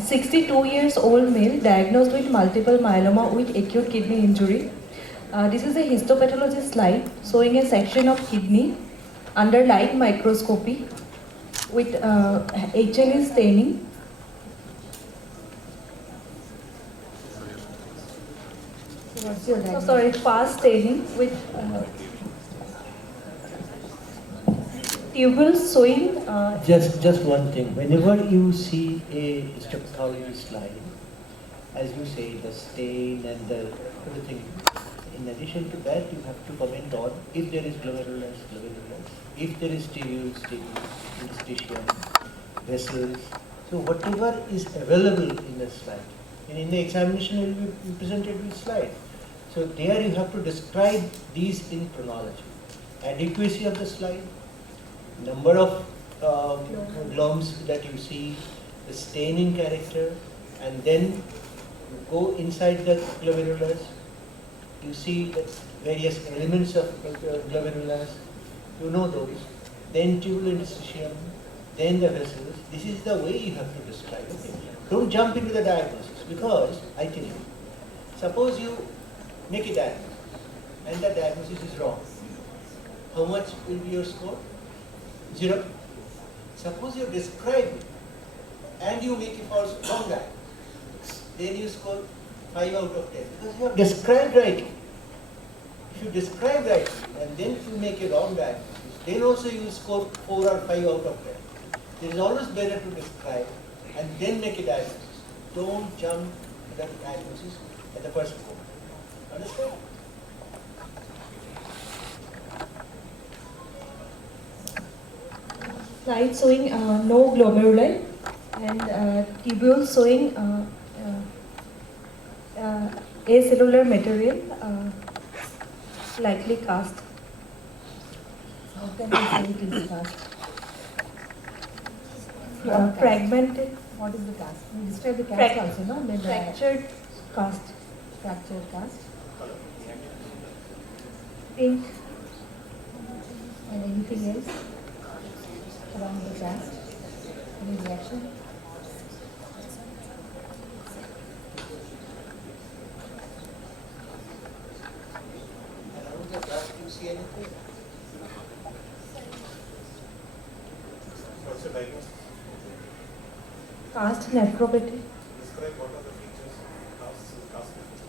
62 years old male diagnosed with multiple myeloma with acute kidney injury. This is a histopathology slide showing a section of kidney under light microscopy with HLE staining. What's your diagnosis? Sorry, fast staining with tubules showing. Just one thing. Whenever you see a histopathology slide, as you say, the stain and the everything. In addition to that, you have to comment on if there is glomerulus, if there is tubules, interstitium, vessels. So whatever is available in the slide, and in the examination will be presented with slide. So there you have to describe these in chronology. Adequacy of the slide, number of glomes that you see, the staining character, and then you go inside the glomerulus. You see the various elements of glomerulus, you know those. Then tubular interstitium, then the vessels. This is the way you have to describe it. Don't jump into the diagnosis, because I tell you, suppose you make a diagnosis and the diagnosis is wrong. How much will be your score? 0. Suppose you describe it and you make a false wrong diagnosis, then you score 5 out of 10, because you have described right. If you describe right and then if you make a wrong diagnosis, then also you will score 4 or 5 out of 10. It is always better to describe and then make a diagnosis. Don't jump to the diagnosis at the first moment. Understand? Slide showing no glomeruli and tubules showing acellular material, likely cast. How can we say it is cast? Fragmented, What is the cast? You describe the cast also, no? Then fractured cast, fractured cast. pink, And anything else around the cast? Any reaction? Around the cast, you see anything? What's the diagnosis? cast nephropathy, Describe what are the features of cast nephropathy.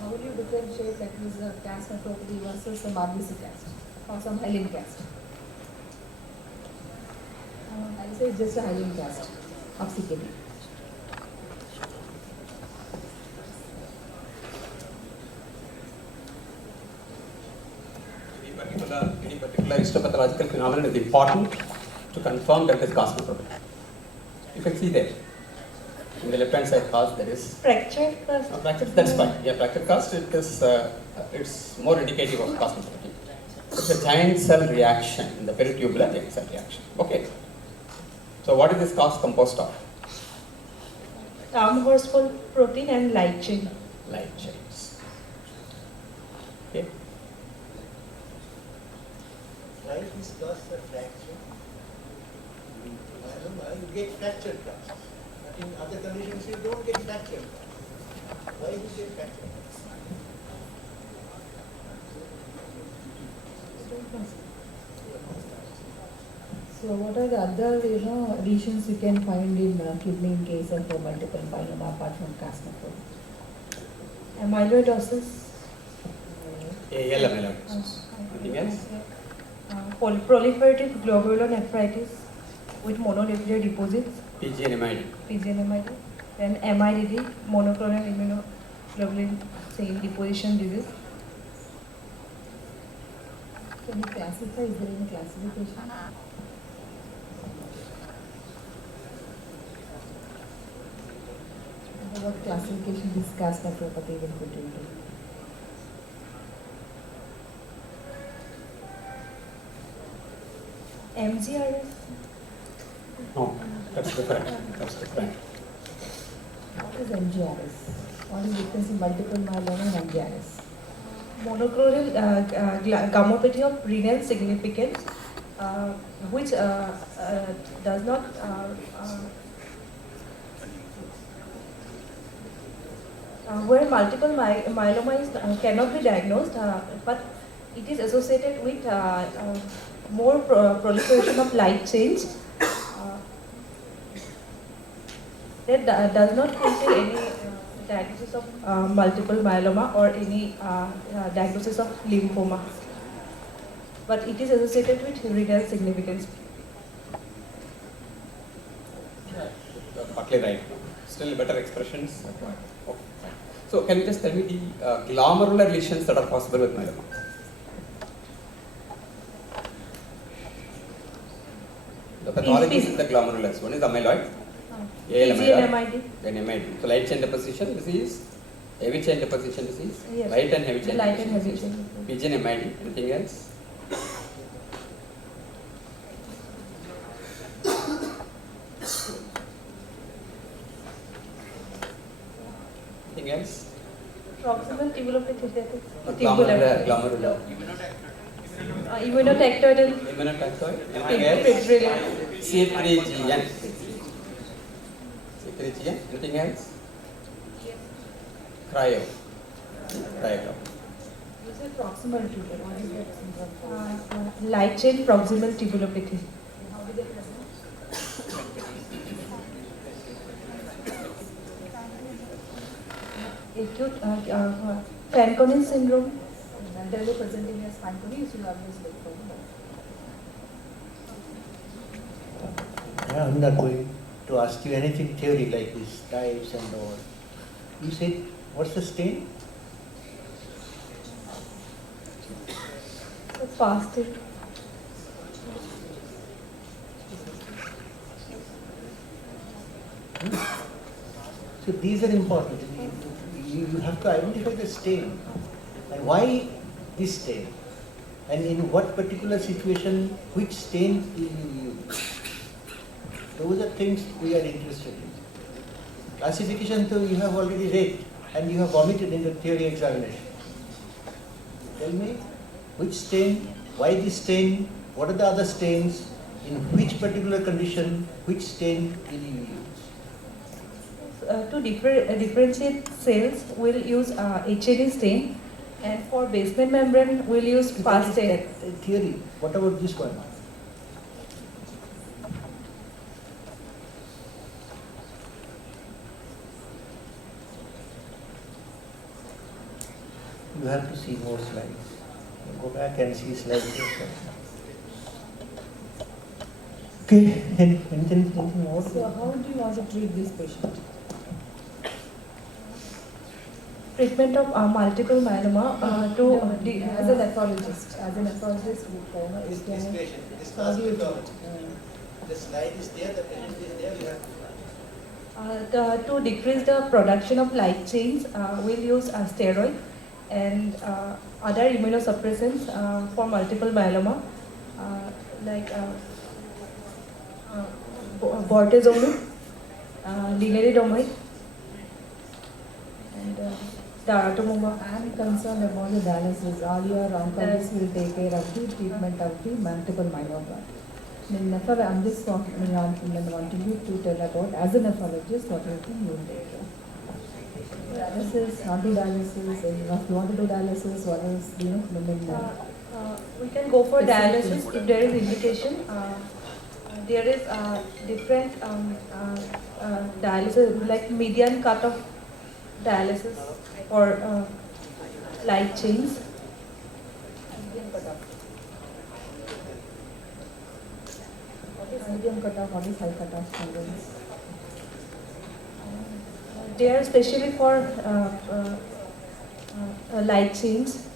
How will you differentiate that is a cast nephropathy versus a Madras cast or some hyaline cast? I'll say it's just a hyaline cast of CKD. Any particular histopathological phenomenon is important to confirm that there is cast nephropathy. You can see there. In the left hand side cast there is fractured cast. fractured, that's fine. Yeah, fractured cast, it is it's more indicative of cast nephropathy. It's a giant cell reaction in the peritubular giant cell reaction. Okay. So what is this cast composed of? Amherstful protein and light chain. Light chains. Okay. Right, this cast a fracture. You get fractured cast. But in other conditions you don't get fractured cast. Why you get fractured cast? So what are the other, lesions you can find in kidney in case of multiple myeloma apart from cast nephropathy? Amyloidosis, AL amyloidosis. Anything else? proliferative glomerulonephritis with mononuclear deposits, PG and MID. PGNMID, then MIDD, monoclonal immunoglobulin chain deposition disease. Can you classify? Is there any classification? What classification this cast nephropathy will put into? MGRS, No, that's different. That's different. What is MGRS? What is the difference in multiple myeloma and MGRS? monoclonal gammopathy of renal significance, which does not where multiple myeloma is, cannot be diagnosed, but it is associated with more proliferation of light chains that does not contain any diagnosis of multiple myeloma or any diagnosis of lymphoma, but it is associated with renal significance. You're partly right. Still better expressions. Okay. Fine. So can you just tell me the glomerular lesions that are possible with myeloma? The pathology is in the glomerulus. One is amyloid, AL amyloid, then MID. So light chain deposition disease, heavy chain deposition disease, Yes. light and heavy chain Light and deposition heavy disease. chain. PG and MID. Anything else? Anything else? Proximal tubulopathy. Glomerular. Immunotactoidal. Immunotactoid. Anything else? C3GN. C3GN. Anything else? Cryo. Cryo. You said proximal tubule. What is that syndrome? Light chain proximal tubulopathy. How do they present? Acute Fanconi syndrome. When they were presenting as Fanconi, you should always look for them. I'm not going to ask you anything theory like this, types and all. You said, what's the stain? Fasted. So these are important. You have to identify the stain. And why this stain? And in what particular situation, which stain will you use? Those are things we are interested in. Classification, though, you have already read and you have vomited in the theory examination. Tell me, which stain, why this stain, what are the other stains, in which particular condition, which stain will you use? To differentiate cells, we'll use HLE stain, and for basement membrane, we'll use fast stain. Theory, what about this one? You have to see more slides. Go back and see slides. Okay, anything more? So how do you want to treat this patient? Treatment of multiple myeloma As a nephrologist, you can This how do you do it? the slide is there, the patient is there, you have to decrease the production of light chains, we'll use steroid and other immunosuppressants for multiple myeloma, like bortezomib, lenalidomide, and daratumumab. I'm concerned about the dialysis. All your oncologists will take care of the treatment of the multiple myeloma. I'm just wanting you to tell about, as a nephrologist, what you think you will take care. Dialysis, not do dialysis, and if you want to do dialysis, what else, We can go for Specific dialysis things. if there is indication. There is different dialysis, like median cut of dialysis or light chains. medium cutoff. What is medium cutoff? What is high cutoff? Syndromes? They are especially for light chains.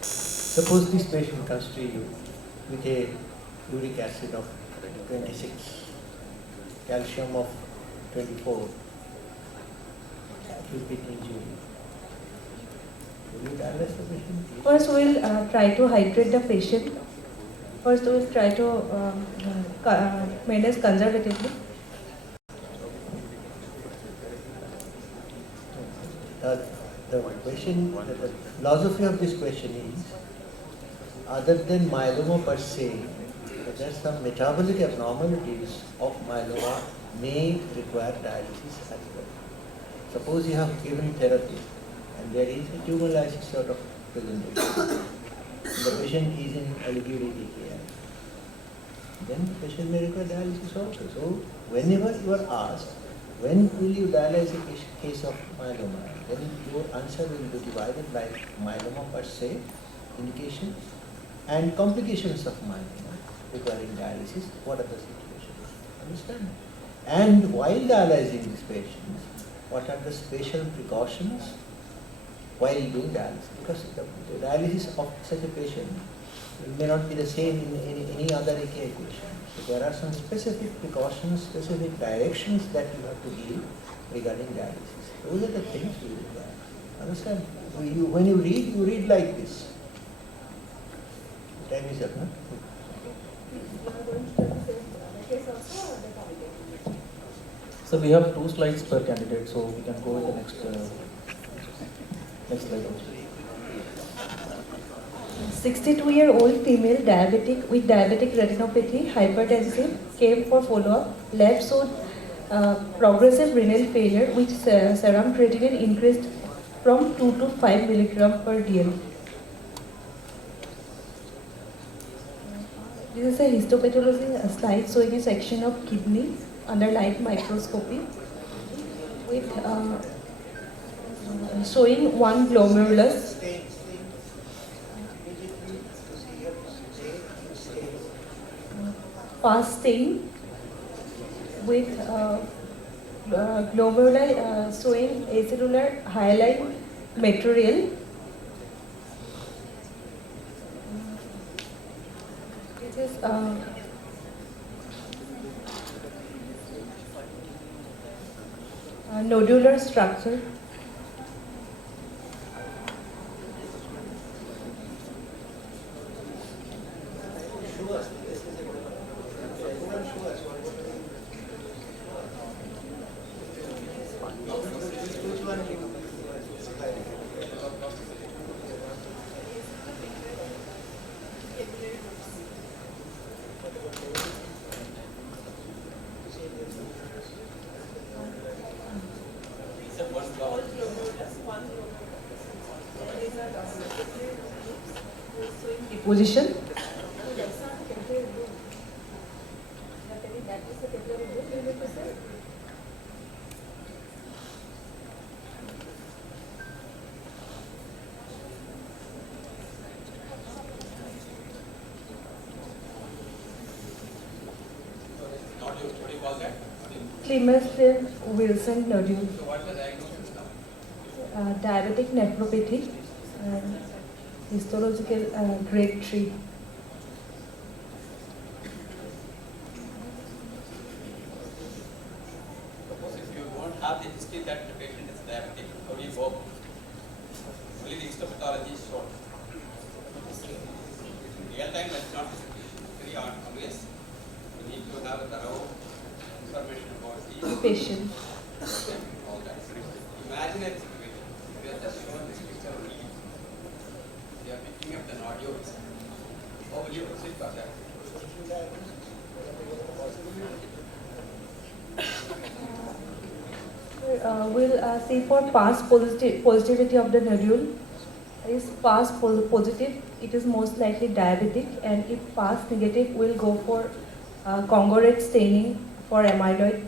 Suppose this patient comes to you with a uric acid of 26, calcium of 24, acute kidney injury. Will you dialyze the patient? First, we'll try to hydrate the patient. First, we'll try to manage conservatively. the question, the philosophy of this question is, other than myeloma per se, there are some metabolic abnormalities of myeloma may require dialysis as well. Suppose you have given therapy and there is a tumor lysis sort of presentation. The patient is in elevated AKI. Then the patient may require dialysis also. So whenever you are asked, when will you dialyze a case of myeloma, then your answer will be divided by myeloma per se, indications, and complications of myeloma requiring dialysis. What are the situations? Understand? And while dialyzing these patients, what are the special precautions while doing dialysis? Because the dialysis of such a patient may not be the same in any other AKI patient. So there are some specific precautions, specific directions that you have to give regarding dialysis. Those are the things we require. Understand? When you read like this. Time is up, no? So we have 2 slides per candidate, so we can go with the next slide also. 62-year-old female diabetic with diabetic retinopathy, hypertensive, came for follow-up. Lab showed progressive renal failure with serum creatinine increased from 2 to 5 milligram per dl. This is a histopathology slide showing a section of kidney under light microscopy with showing one glomerulus. Fast stain with glomeruli showing acellular hyaline material. This is nodular structure. Position. Clemensfield Wilson nodule. So what's the diagnosis now? Diabetic nephropathy and histological grade 3. Suppose if you don't have the history that the patient is diabetic, how do you go? Only the histopathology is shown. Real time that's not very obvious. You need to have a thorough information about the Patient. all that. Imaginary situation. We are just showing this picture only. You are picking up the nodules. How will you proceed for that? We'll see for past positivity of the nodule. Is past positive, it is most likely diabetic, and if past negative, we'll go for congruent staining for amyloid.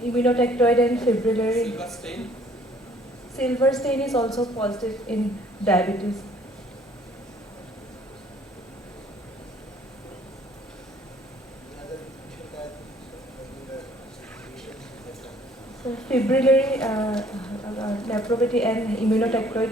Immunotactoid and fibrillary. Silver stain. Silver stain is also positive in diabetes. So fibrillary nephropathy and immunotactoid.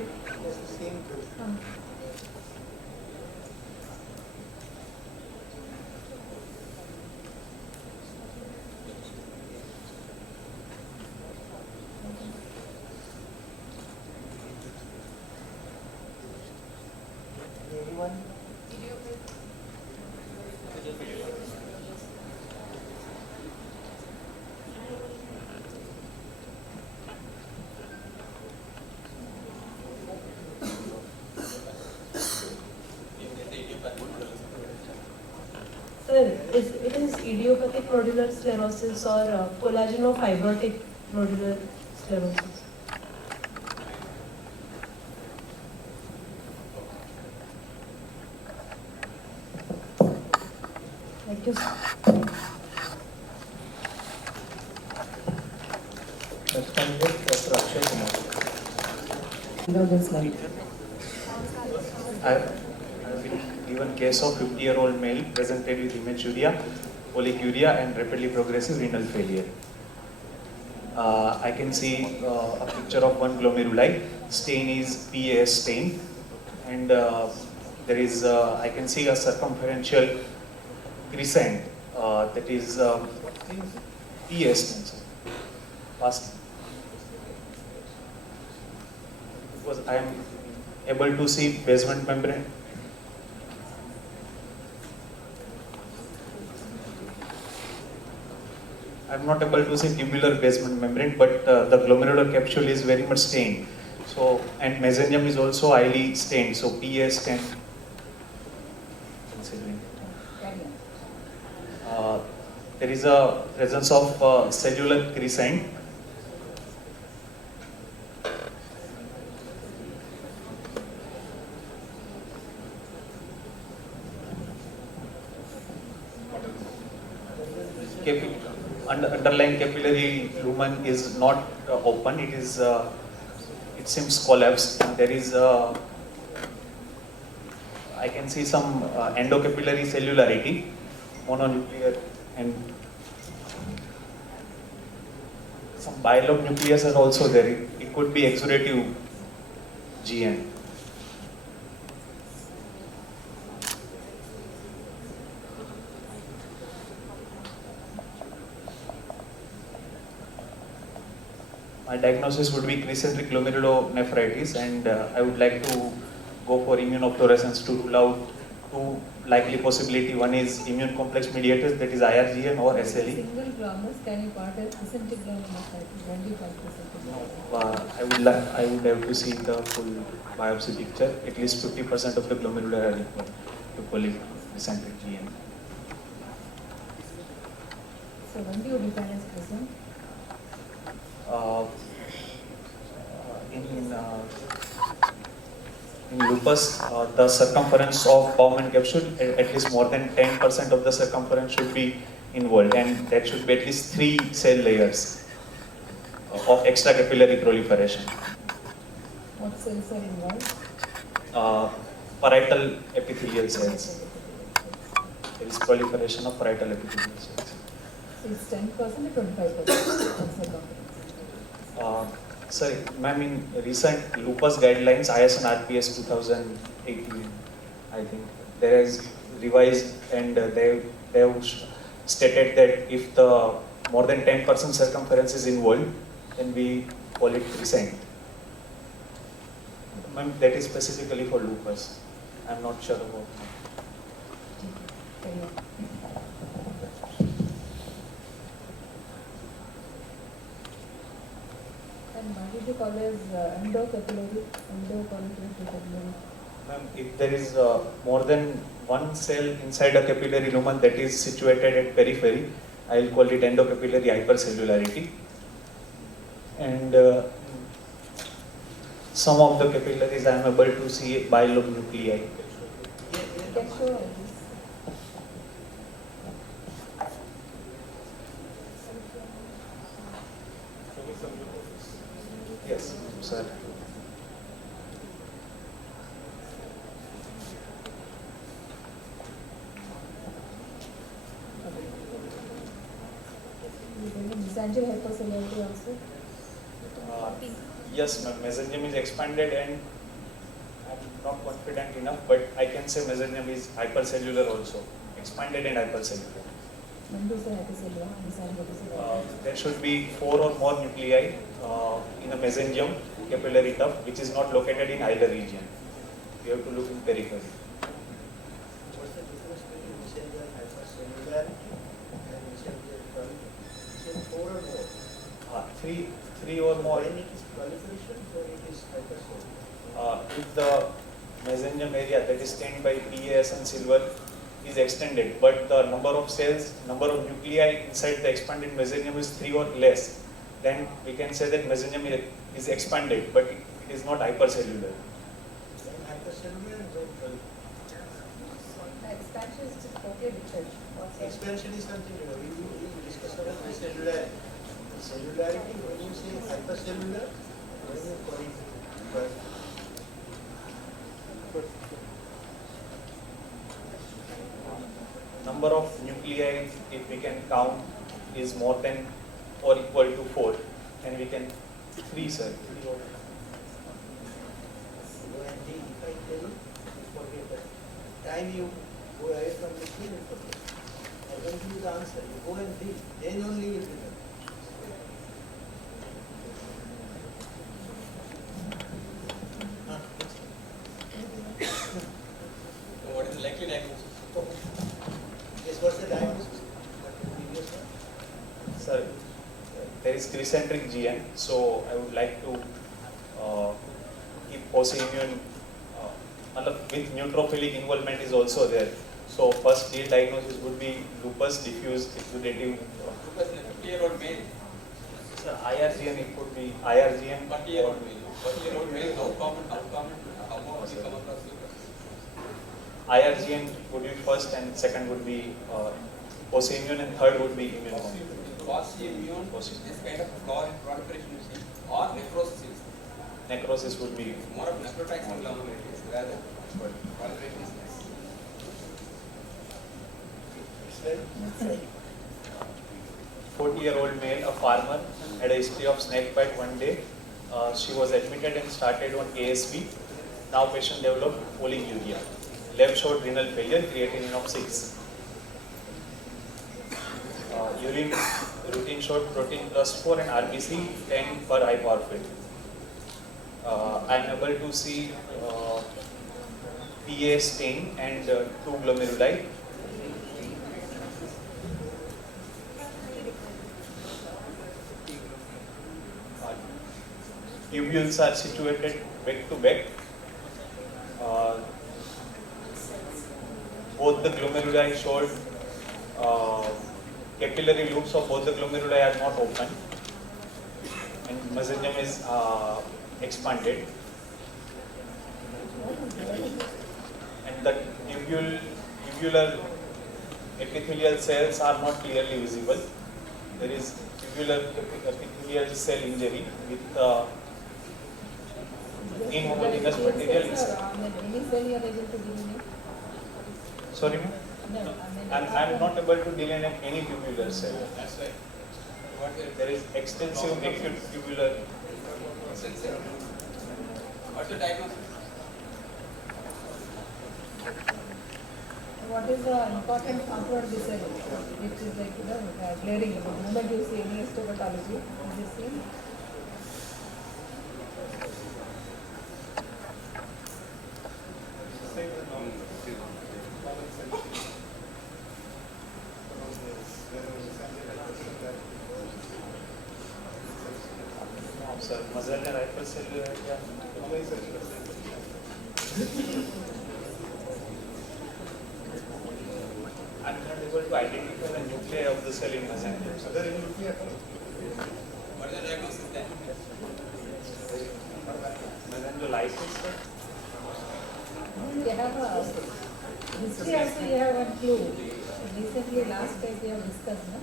it is idiopathic nodular sclerosis or collagenofibrotic nodular sclerosis? Thank you. Next candidate, Dr. Akshay Kumar. Below the slide. I've been given case of 50-year-old male presented with hematuria, polyuria and rapidly progressive renal failure. I can see a picture of one glomeruli. Stain is PAS stain, and there is I can see a circumferential crescent that is PAS stain. Past. Because I am able to see basement membrane. I am not able to see tubular basement membrane, but the glomerular capsule is very much stained. So, and mesenterium is also highly stained. So, PA stain. Considering. There is a presence of cellular crescent. Underlying capillary lumen is not open. It is. It seems collapsed. And there is. I can see some endocapillary cellularity, mononuclear, and some bilobe nucleus are also there. It could be exudative GN. My diagnosis would be crescentic glomerulonephritis, and I would like to go for immunofluorescence to rule out two likely possibility. One is immune complex mediators, that is IRGN or SLE. Single gramus, can you part as crescentic glomerulonephritis? When do you find crescentic glomerulonephritis? I would have to see the full biopsy picture. At least 50% of the glomerular are equal to polycentric GN. So when do you define as crescent? In lupus, the circumference of Bowman capsule, at least more than 10% of the circumference should be involved, and that should be at least 3 cell layers of extracapillary proliferation. What cells are involved? Parietal epithelial cells. There is proliferation of parietal epithelial cells. So it's 10% or 25% of circumference? Sorry, ma'am, in recent lupus guidelines, IS and RPS 2018, I think, there is revised, and they have stated that if the more than 10% circumference is involved, then we call it crescent. Ma'am, that is specifically for lupus. I'm not sure about Carry on. And why did you call as endocapillary? Ma'am, if there is more than one cell inside a capillary lumen that is situated at periphery, I will call it endocapillary hypercellularity. And some of the capillaries I am able to see bilobe nuclei. Can show this. Yes, sir. Mesangial hypercellularity also? Yes, ma'am. Mesenterium is expanded, and I'm not confident enough, but I can say mesenterium is hypercellular also, expanded and hypercellular. When do you say hypercellular? Mesangial hypercellular? There should be 4 or more nuclei in a mesenterium capillary tuft, which is not located in either region. You have to look in periphery. What's the difference between mesenterial hypercellularity and mesenterial proliferation? 4 or more. Three or more. When it is proliferation, when it is hypercellular. If the mesenterium area that is stained by PAS and silver is extended, but the number of cells, number of nuclei inside the expanded mesenchyme is 3 or less, then we can say that mesenchyme is expanded, but it is not hypercellular. Expansion is just totally different. Expansion is something, we discuss about cellularity. Cellularity, when you say hypercellular, when you call it Number of nuclei, if we can count, is more than or equal to 4, and we can 3, sir. if I tell you, forget that. Time you go away from the screen, you forget. I don't give you the answer. You go and read, then only you will remember. So what is the likely diagnosis? Yes, what's the diagnosis? Sir, there is cricentric GN, so I would like to keep autoimmune with neutrophilic involvement is also there. So first real diagnosis would be lupus diffuse exudative. Lupus in a 50-year-old male. Sir, IRGN, it could be IRGN. 40-year-old male. 40-year-old male, how common, how often we come across lupus? IRGN would be first, and second would be autoimmune, and third would be immune. Quasi-immune, this kind of flower proliferation you see, or necrosis is Necrosis would be more of nephrotoxic glomerulus rather proliferation is less. 40-year-old male, a farmer, had a history of snake bite one day. She was admitted and started on ASB. Now patient developed oliguria. Lab showed renal failure, creatinine of 6. Urine routine showed protein plus 4 and RBC 10 per hyporphin. I am able to see PA stain and 2 glomeruli. Tubules are situated back to back. Both the glomeruli showed capillary loops of both the glomeruli are not open, and mesenchyme is expanded, and the tubular epithelial cells are not clearly visible. There is tubular epithelial cell injury with inhomogeneous material inside. Any cell you are able to delineate? Sorry, ma'am? No, I am not able to delineate any tubular cell. That's right. What is There is extensive acute tubular. What's the diagnosis? What is the important component of the cell, which is like, glaring? The moment you see any histopathology, is it seen? No, sir, muscle and hypercellular. I am not able to identify the nuclei of the cell in mesenchyme. What is the diagnosis then? Mesencholysis, sir. You have a history also, you have one clue. Recently, last time we have discussed, no?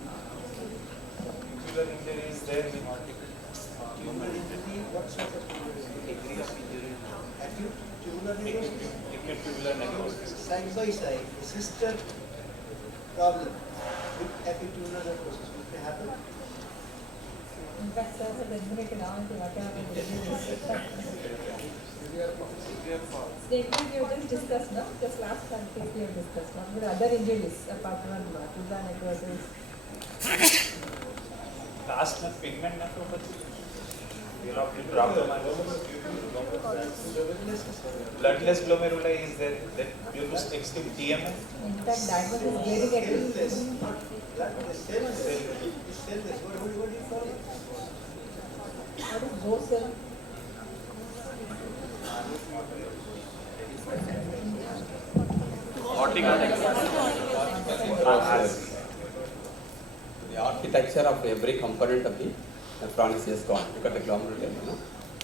Tubular injury is there with tubular injury, what sort of tubular injury? Acute tubular necrosis? acute tubular necrosis. Side by side, a sister problem with acute tubular necrosis will happen. In fact, sir has admitted now into whatever statement you just discussed, no? Just last time we have discussed, what were other injuries apart from tubular necrosis? Cast में pigment nephropathy. Rhabdomyolysis. Bloodless glomeruli is there due to extreme TMA. In fact, diagnosis is getting at Cell-less, not blood, cell-less. It's cell-less. What do you call it? what is Go cell? Aortic architecture of every component of the nephron is just gone. Look at the glomerular.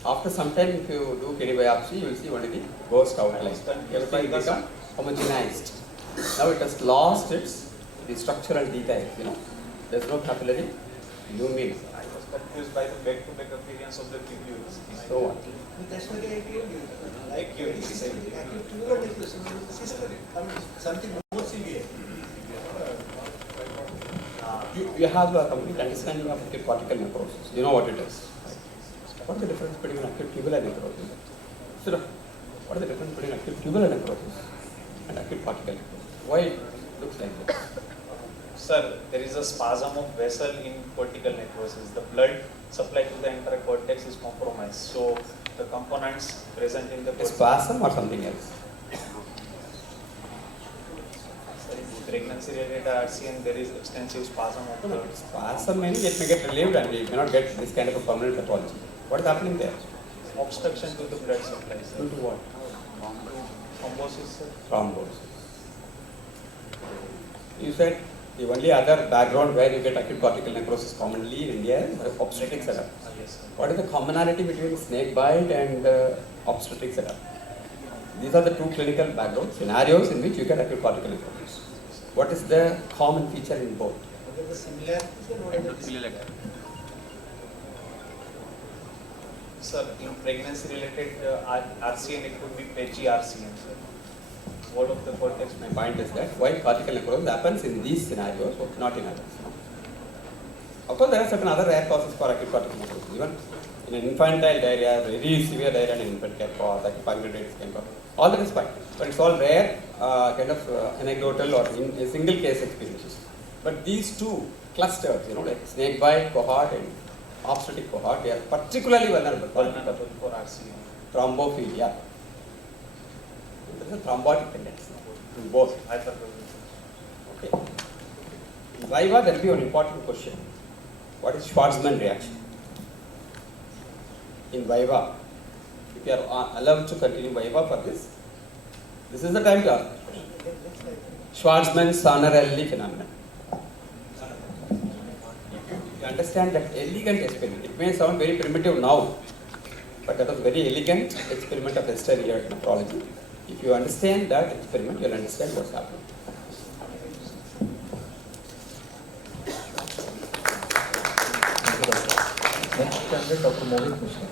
After some time, if you do kidney biopsy, you will see only the ghost outline. Everything will become homogenized. Now it has lost the structural details. There's no capillary lumen. I was confused by the back-to-back appearance of the tubules. So what? That's what I told you. Acute. Something more severe. You have a complete understanding of acute cortical necrosis. You know what it is. What is the difference between acute tubular necrosis? So, what is the difference between acute tubular necrosis and acute cortical necrosis? Why it looks like this? Sir, there is a spasm of vessel in cortical necrosis. The blood supply to the entire cortex is compromised. So, the components present in the A spasm or something else? pregnancy-related RCN, there is extensive spasm of No, blood. spasm meaning it may get relieved and it may not get this kind of a permanent pathology. What is happening there? Obstruction to the blood supply, sir. Due to what? Thrombosis, sir. Thrombosis. You said the only other background where you get acute cortical necrosis commonly in India is obstetric setup. Yes, sir. What is the commonality between snake bite and obstetric setup? These are the two clinical background scenarios in which you get acute cortical necrosis. What is the common feature in both? What is the similarity? Sir, in pregnancy-related RCN, it could be patchy RCN, sir. Wall of the cortex. My point is that why cortical necrosis happens in these scenarios but not in others. Of course, there are certain other rare causes for acute cortical necrosis. Even in an infantile diarrhea, very severe diarrhea in an infant can cause, acute pancreatitis can cause. All that is fine, but it's all rare, kind of anecdotal or in a single case experiences. But these two clusters, like snake bite cohort and obstetric cohort, they are particularly vulnerable For RCN. thrombophilia. There is a thrombotic tendency in both. Hypertrophy. Okay. In Viva, there will be an important question. What is Schwarzman reaction? In Viva, if you are allowed to continue Viva for this is the time to ask. Schwarzman-Sonarelli phenomenon. You understand that elegant experiment. It may sound very primitive now, but that was very elegant experiment of Esther here in nephrology. If you understand that experiment, you will understand what's happening. Next candidate, Dr. Mohit Mishra.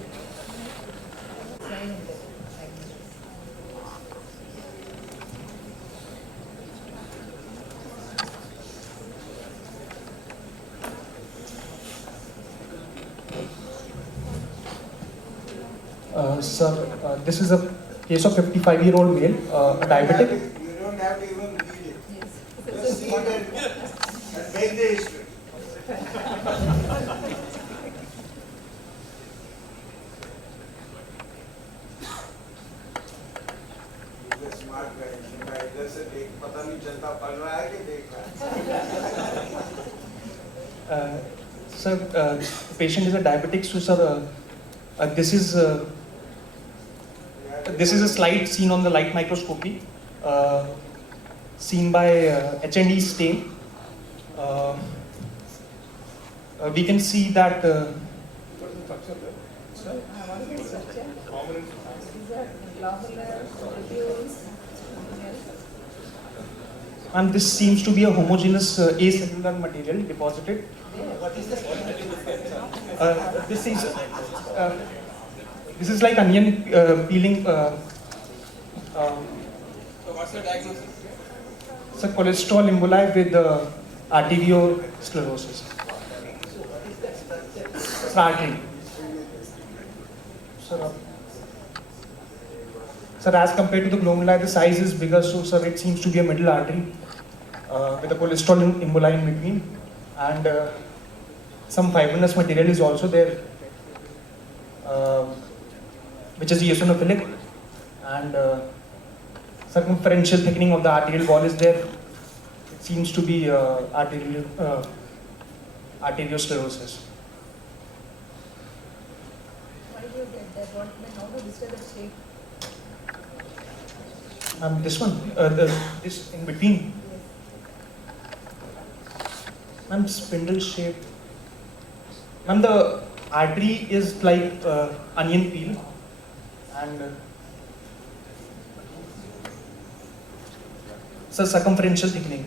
Sir, this is a case of 55-year-old male, a diabetic. You don't have to even read it. Just see it and make the history. He's a smart guy. इधर से देख पता नहीं चलता पढ़ रहा है कि देख रहा है. Sir, the patient is a diabetic. So, sir, this is a slide seen on the light microscopy, seen by H&E stain. We can see that. What is the structure? These are globular tubules. And this seems to be a homogeneous acellular material deposited. What is this? This is like onion peeling. So what's the diagnosis? It's a cholesterol emboli with arteriosclerosis. It's artery. Sir, as compared to the glomeruli, the size is bigger, so sir, it seems to be a middle artery with a cholesterol emboli in between, and some fibrinous material is also there, which is eosinophilic, and circumferential thickening of the arterial wall is there. It seems to be arteriosclerosis. Why do you get that? How to describe the shape? This one, this in between. Yes. Spindle shape. Ma'am, the artery is like onion peel, and it's a circumferential thickening,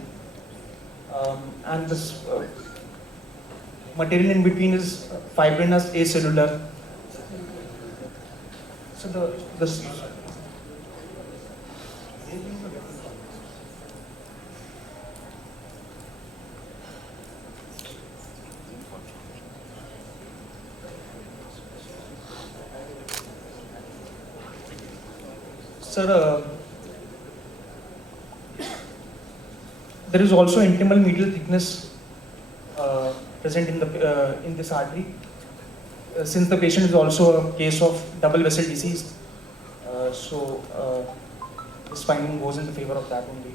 and this material in between is fibrinous acellular. So this. Sir, there is also intimal medial thickness present in this artery. Since the patient is also a case of double vessel disease, so this finding goes in the favor of that only.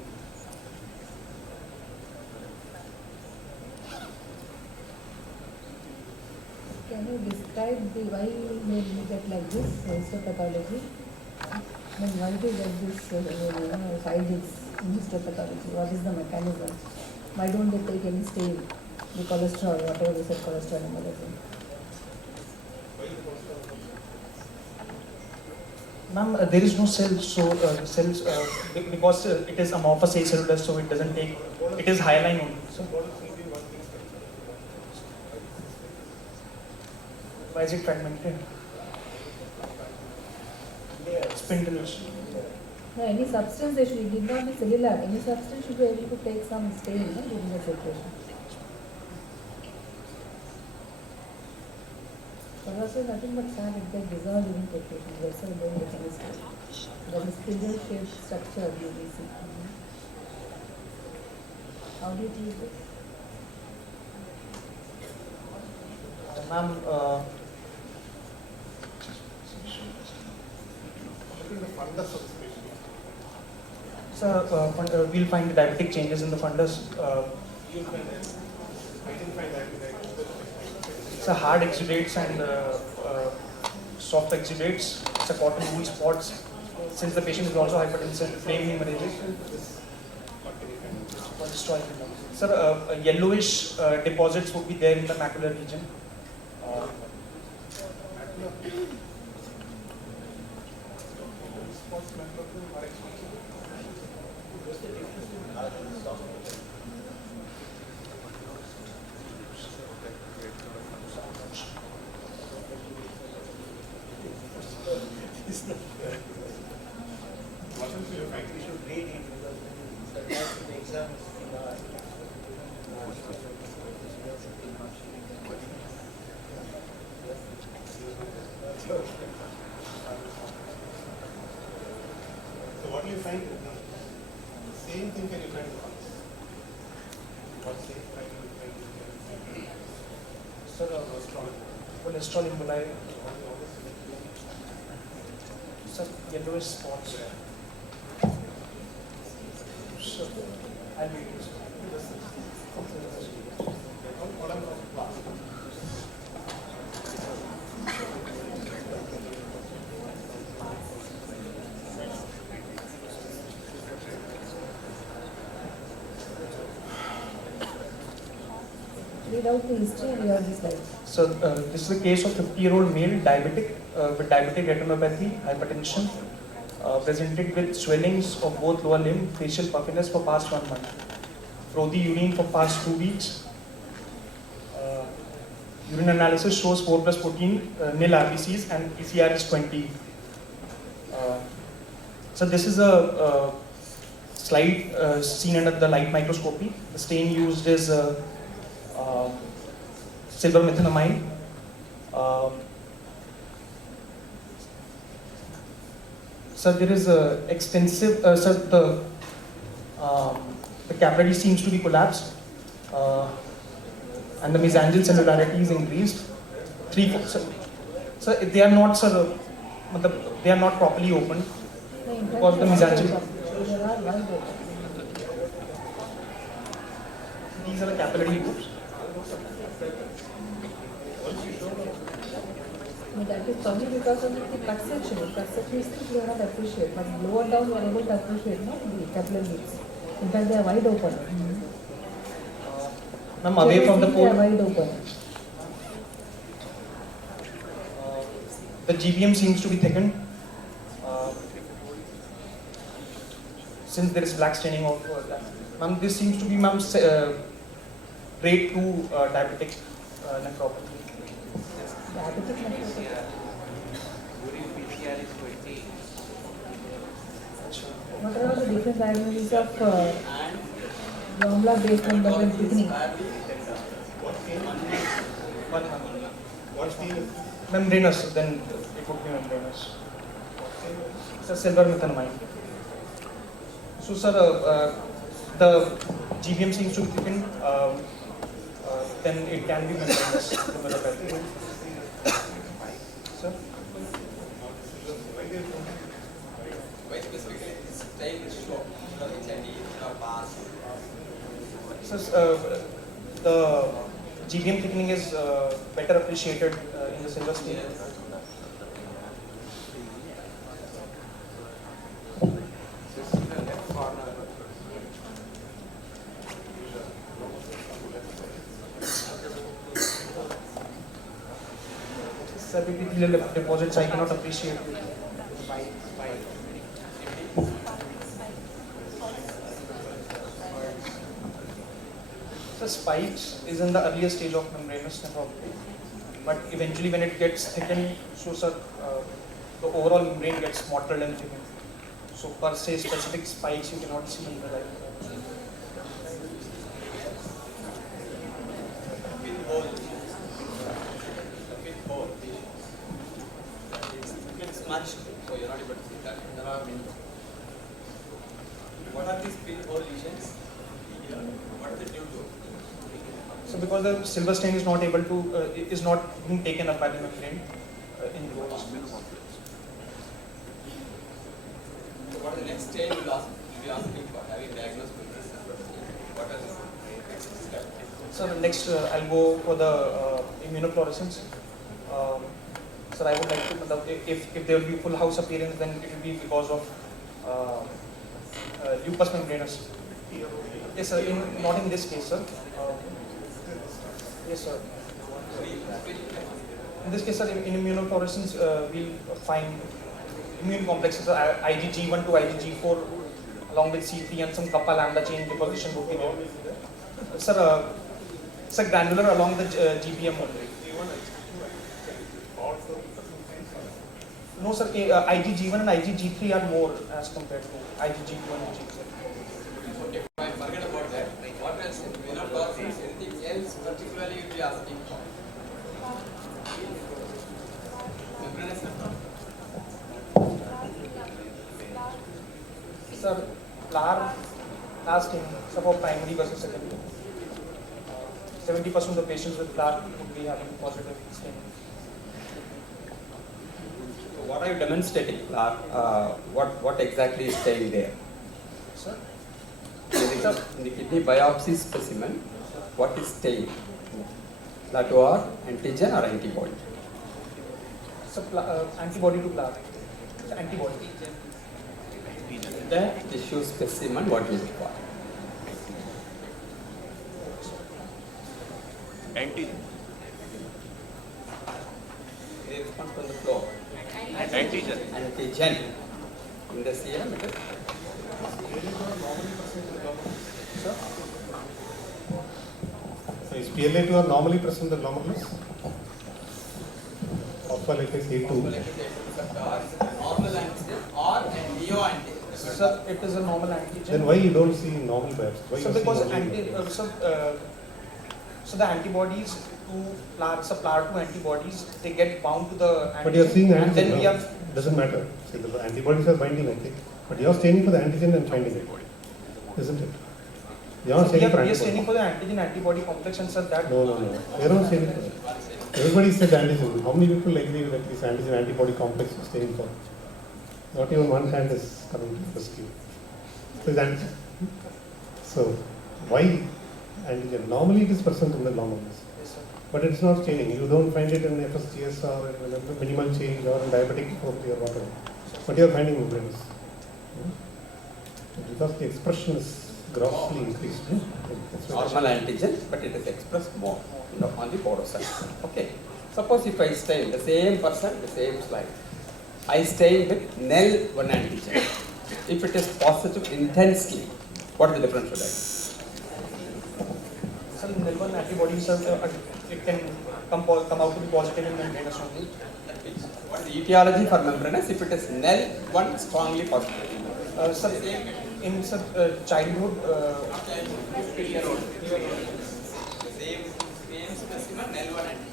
Can you describe why may we get like this histopathology? And why do you get this findings in histopathology? What is the mechanism? Why don't they take any stain, the cholesterol, whatever they said, cholesterol and everything? Ma'am, there is no cell, so cells because it is amorphous acellular, so it doesn't take. It is hyaline only. So why is it fragmented? Spindles. No, any substance they should, it need not be cellular. Any substance should be able to take some stain during the filtration. Cholesterol is nothing but sand, it gets dissolved during filtration. That's why they don't get any stain. That is spindle shaped structure you will see. How do you treat this? Ma'am, sir, we'll find the diabetic changes in the fundus. It's a hard exudates and soft exudates. It's a cotton wool spots. Since the patient is also hypertensive, flame hemorrhagic. Sir, yellowish deposits would be there in the macular region. So what do you find? Same thing can you find in the fungus? What same finding you find in Sir, cholesterol emboli. Sir, yellowish spots. Sir, I'll read this. Read out the history and you have the slides. So this is a case of 50-year-old male diabetic with diabetic retinopathy, hypertension, presented with swellings of both lower limb, facial puffiness for past 1 month, frothy urine for past 2 weeks. Urine analysis shows 4+14 nil RBCs and PCR is 20. So this is a slide seen under the light microscopy. The stain used is silver methenamine. So there is extensive. The capillary seems to be collapsed, and the mesangial cellularity is increased. So they are not, sir. They are not properly open because the mesangial. There are wide open. These are the capillary loops. No, that is probably because of the cut section. Cut section is still you cannot appreciate, but lower down you are able to appreciate the capillary leads. In fact, they are wide open. Ma'am, away from the They are pole. wide open. The GBM seems to be thickened. Since there is black staining of that. Ma'am, this seems to be grade 2 diabetic nephropathy. Diabetic nephropathy. What are the different diagnoses of glomerular based on the beginning? What's the Membranous, then it would be membranous. It's a silver methanamide. So, sir, the GBM seems to be thickened, then it can be membranous glomerulopathy. Sir? So, the GBM thickening is better appreciated in the silver stain. Epithelial deposits I cannot appreciate. So spikes is in the earlier stage of membranous nephropathy, but eventually when it gets thickened, so sir, the overall membrane gets mottled and thickened. So per se specific spikes you cannot see in the light. So you're not able to see that. There are many. What are these pinhole lesions? What are they due to? So because the silver stain is not able to, is not being taken up by the membrane in those. So what are the next stage you'll be asking for? Having diagnosed with this? What are the next steps? So next I'll go for the immunofluorescence. Sir, I would like to, if there will be full house appearance, then it will be because of lupus membranous. Yes, sir. Not in this case, sir. Yes, sir. In this case, sir, in immunofluorescence, we find immune complexes, IgG1 to IgG4, along with C3 and some kappa lambda chain deposition would be there. Sir, sir, granular along the GBM only. No, sir, IgG1 and IgG3 are more as compared to IgG2 and G3. Okay, fine, forget about that. What else? Immunofluorescence, anything else particularly you'll be asking for? Membranous Sir, last thing, sir, for primary versus secondary. 70% of the patients with FLAR would be having positive staining. What are you demonstrating? What exactly is staying there? Sir? In the kidney biopsy specimen, what is staying? Plateau or antigen or antibody? So, antibody to FLAR. Antibody. The tissue specimen, what is required? Antigen. They respond from the floor. Antigen. Antigen. In the serum, it is So is PLA2 are normally present in the glomerulus? Alpha lactase A2. normal antigen or neoantigen. Sir, it is a normal antigen. Then why you don't see normal biopsy? Why So you see because only so the antibodies to FLAR, so FLAR2 antibodies, they get bound to the antigen. But you are seeing the and antigen. then we No, have, doesn't matter. See, the antibodies are binding, I think. But you are staining for the antigen and finding it, isn't it? You are so we staining for are staining antibody. for the antigen antibody complex, and sir, that No. You are not staining for that. Everybody said antigen. How many people agree that this antigen antibody complex is staining for? Not even one hand is coming to first you. So it's antigen. So why antigen? Normally it is present in the glomerulus. Yes, sir. But it's not staining. You don't find it in FSGS or in minimal change or in diabetic nephropathy or whatever. But you are finding membranous. Because the expression is grossly increased. That's why Normal antigen, but it is expressed more on the porocyte. Okay. Suppose if I stain the same person, the same slide, I stain with NEL1 antigen. If it is positive intensely, what is the difference for that? So Nel1 antibodies it can come out to be positive in membranous only. What is the etiology for membranous if it is NEL1 strongly positive? Sir, in childhood, Same specimen NEL1 antigen.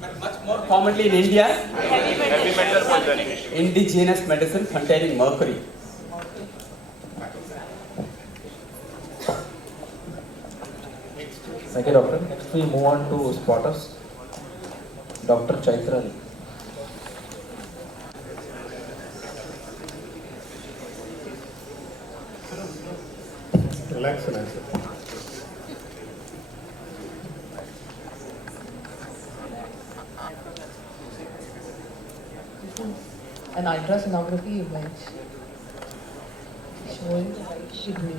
But much more commonly in India, Heavy metal poisoning issue. indigenous medicine containing mercury. Thank you, doctor. Next we move on to spotters. Dr. Chaitra. Relax and answer. An ultrasonography image showing the right kidney.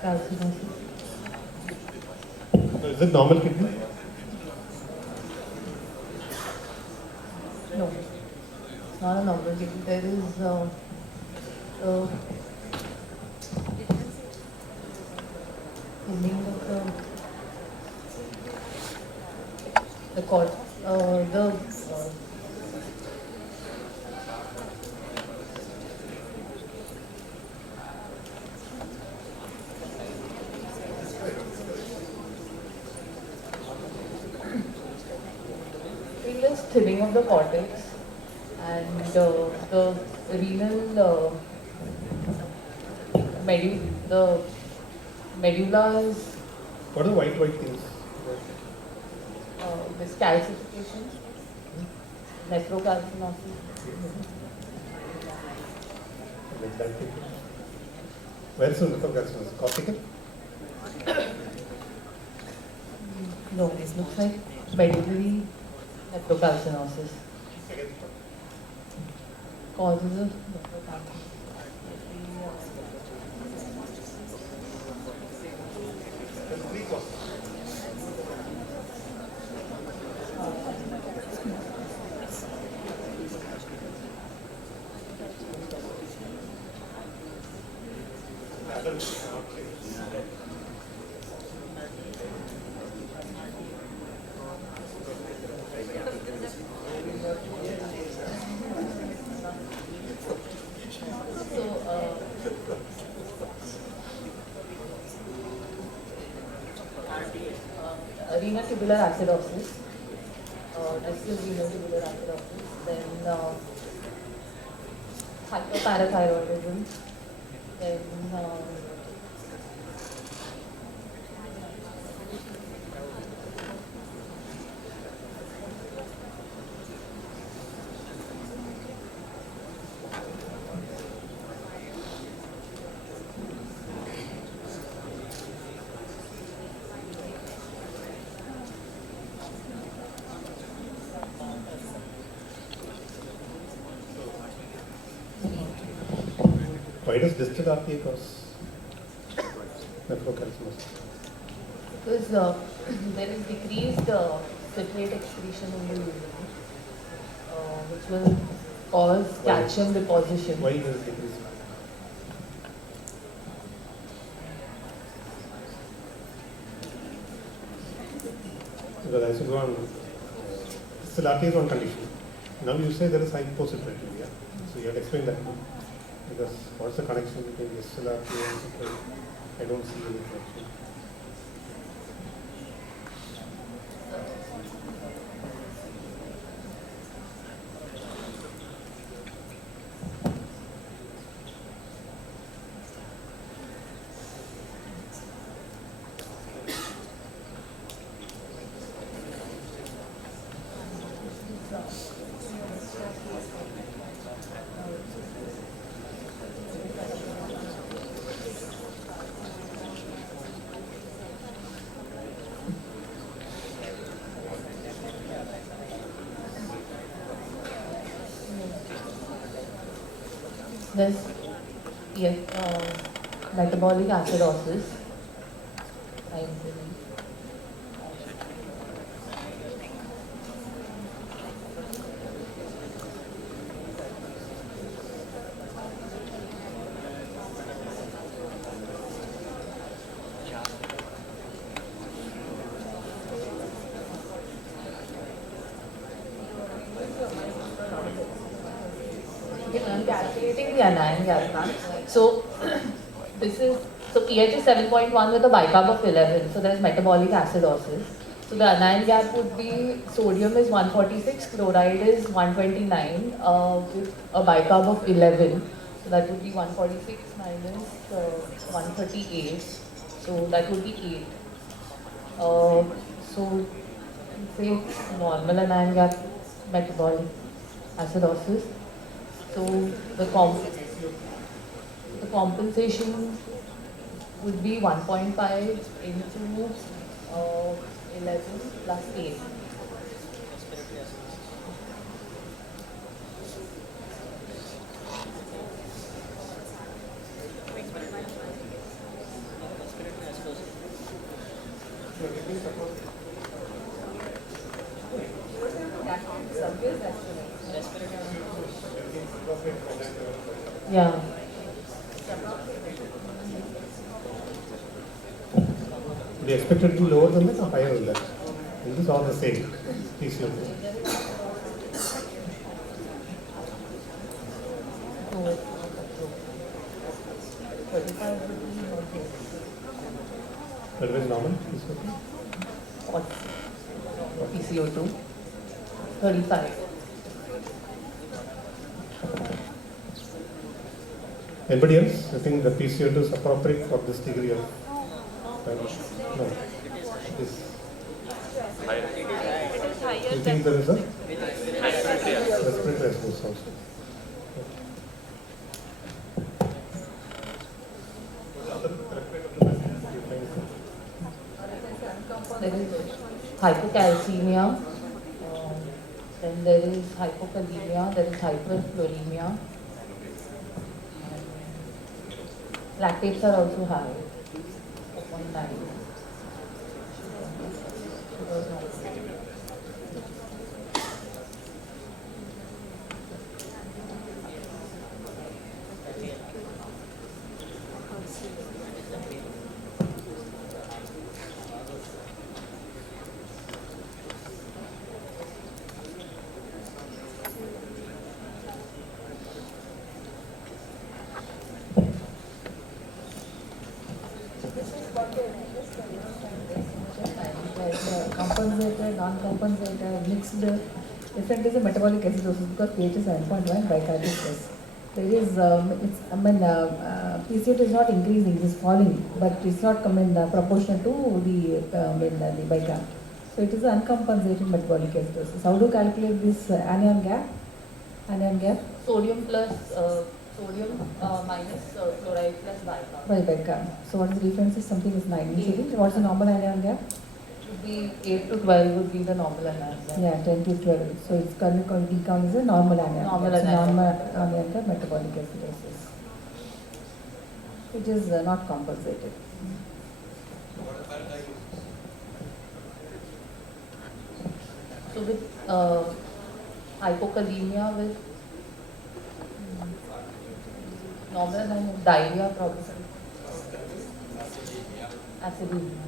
Calcinosis. Is it normal kidney? No, not a normal kidney. There is thinning of the cord, thinning of the cortex and the renal the medulla is What are the white things? this calcification, nephrocalcinosis. Where is the nephrocalcinosis? Cortical? No, it looks like medullary nephrocalcinosis. Causes of nephrocalcinosis. Renal tubular acidosis. This is renal tubular acidosis. Then hyperparathyroidism. Then why does distal RPA cause nephrocalcinosis? because there is decreased citrate excretion in the urine, which will cause calcium deposition. Why does it decrease? Because I should go on. Distal RPA is one condition. Now you say there is hypositratiemia. So you have to explain that. Because what's the connection between distal RPA and citrate? I don't see any connection. There's metabolic acidosis. Calculating the anion gap now. So pH is 7.1 with a bicarb of 11. So there's metabolic acidosis. So the anion gap would be sodium is 146, chloride is 129 with a bicarb of 11. So that would be 146 minus 138. So that would be 8. So say normal anion gap, metabolic acidosis. So the compensation would be 1.5 into 11 plus 8. Yeah. Do you expect it to be lower than that or higher than that? It is all the same. PCO2. That is normal PCO2? PCO2. 35. Anybody else? I think the PCO2 is appropriate for this degree of no. It is Higher. you think there is a Respiratory respiratory response also. There is hypocalcemia, then there is hypokalemia, there is hyperfluoремia. Lactates are also high. 0.9. Compensated, non-compensated, mixed. Different is a metabolic acidosis because pH is 7.1 bicarb is less. There is, PCO2 is not increasing, it is falling, but it's not proportional to the bicarb. So it is uncompensated metabolic acidosis. How to calculate this anion gap? Anion gap? Sodium plus sodium minus chloride plus bicarb. By bicarb. So what is the difference? Is something is 9. What's the normal anion gap? Would be 8 to 12 would be the normal anion gap. Yeah, 10 to 12. So it's currently decount is a normal anion. Normal That's anion. normal anion gap, metabolic acidosis, which is not compensated. So with hypokalemia with normal anion, diarrhea probably. Acidemia.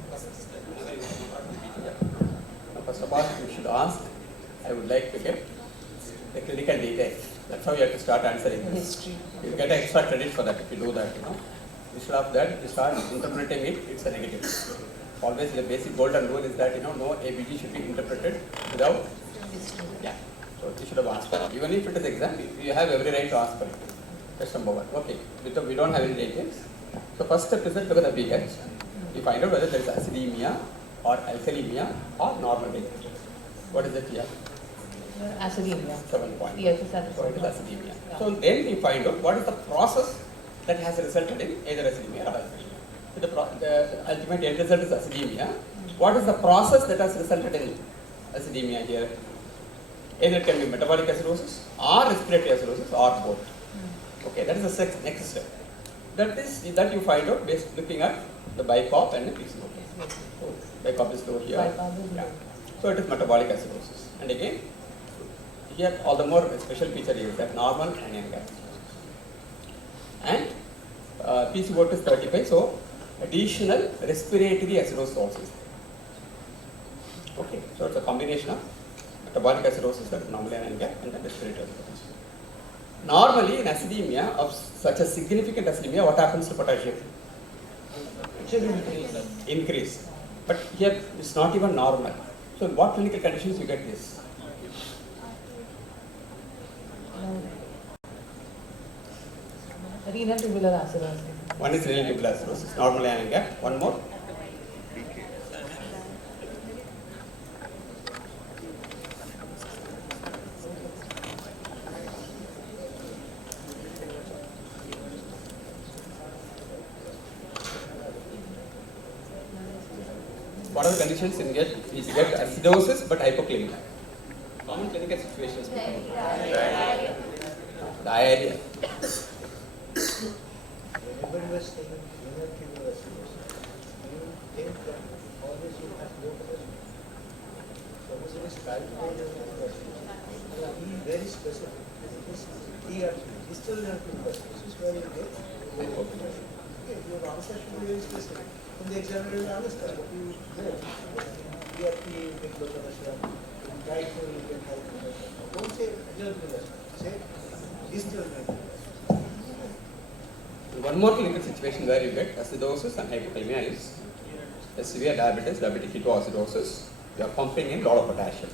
First of all, you should ask, I would like to get the clinical details. That's how you have to start answering this. History. You get extra credit for that if you do that, Instead of that, you start interpreting it, it's a negative. Always the basic golden rule is that, no ABG should be interpreted without History. Yeah. So you should have asked for it. Even if it is exam, you have every right to ask for it. That's number one. Okay. Because we don't have any details. So first step is that look at the pH. You find out whether there is acidemia or alkalemia or normal pH. What is it here? Acidemia. 7 point. pH is So it is 7.1. acidemia. Yeah. So then you find out what is the process that has resulted in either acidemia or alkalemia. So the ultimate end result is acidemia. What is the process that has resulted in acidemia here? Either it can be metabolic acidosis or respiratory acidosis or both. Okay, that is the next step. That you find out based looking at the bicarb and the PCO. So bicarb is low here. Bicarb is Yeah. low. So it is metabolic acidosis. And again, here all the more special feature is that normal anion gap. And PCO2 is 35, so additional respiratory acidosis also is there. Okay, so it's a combination of metabolic acidosis, that normal anion gap, and the respiratory acidosis. Normally, in acidemia of such a significant acidemia, what happens to potassium? It should increase. But here it's not even normal. So, in what clinical conditions you get this? Renal tubular acidosis. One is renal tubular acidosis, normal anion gap. One more. What are the conditions in get? If you get acidosis but hypokalemia. Common clinical situations. Diarrhea. Everybody was saying renal tubular acidosis. Do you think that always you have low cholesterol? Suppose it is palpable tubular acidosis. He is very specific. It is distal renal tubular acidosis where you get low cholesterol. Okay, your answer should be very specific. When the examiner will understand what you know. DRP, you get low cholesterol. Right, you get high cholesterol. Don't say renal tubular acidosis. Say distal renal tubular acidosis. One more clinical situation where you get acidosis and hypokalemia is a severe diabetes, diabetic ketoacidosis. You are pumping in a lot of potassium,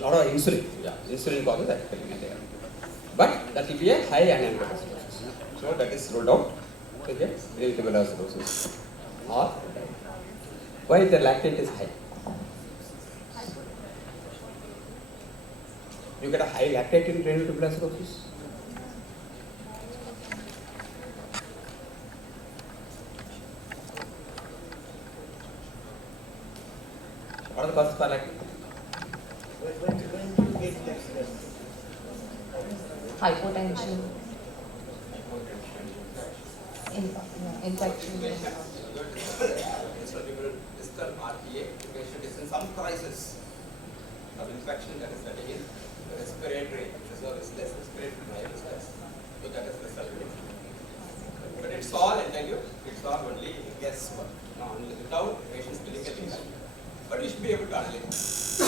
lot of insulin. Yeah, insulin causes hypokalemia there. But that will be a high anion acidosis. So that is ruled out. So yes, renal tubular acidosis. Or why the lactate is high? You get a high lactate in renal tubular acidosis. What are the causes for lactate? When you get lactate? Hypotension. Infection. Distal RTA, the patient is in some crisis of infection that is setting in. The respiratory exercise is less, respiratory drive is less. So that is resulting. But it's all, I tell you, it's all only guesswork. Now, without patient's clinical history. But you should be able to analyze.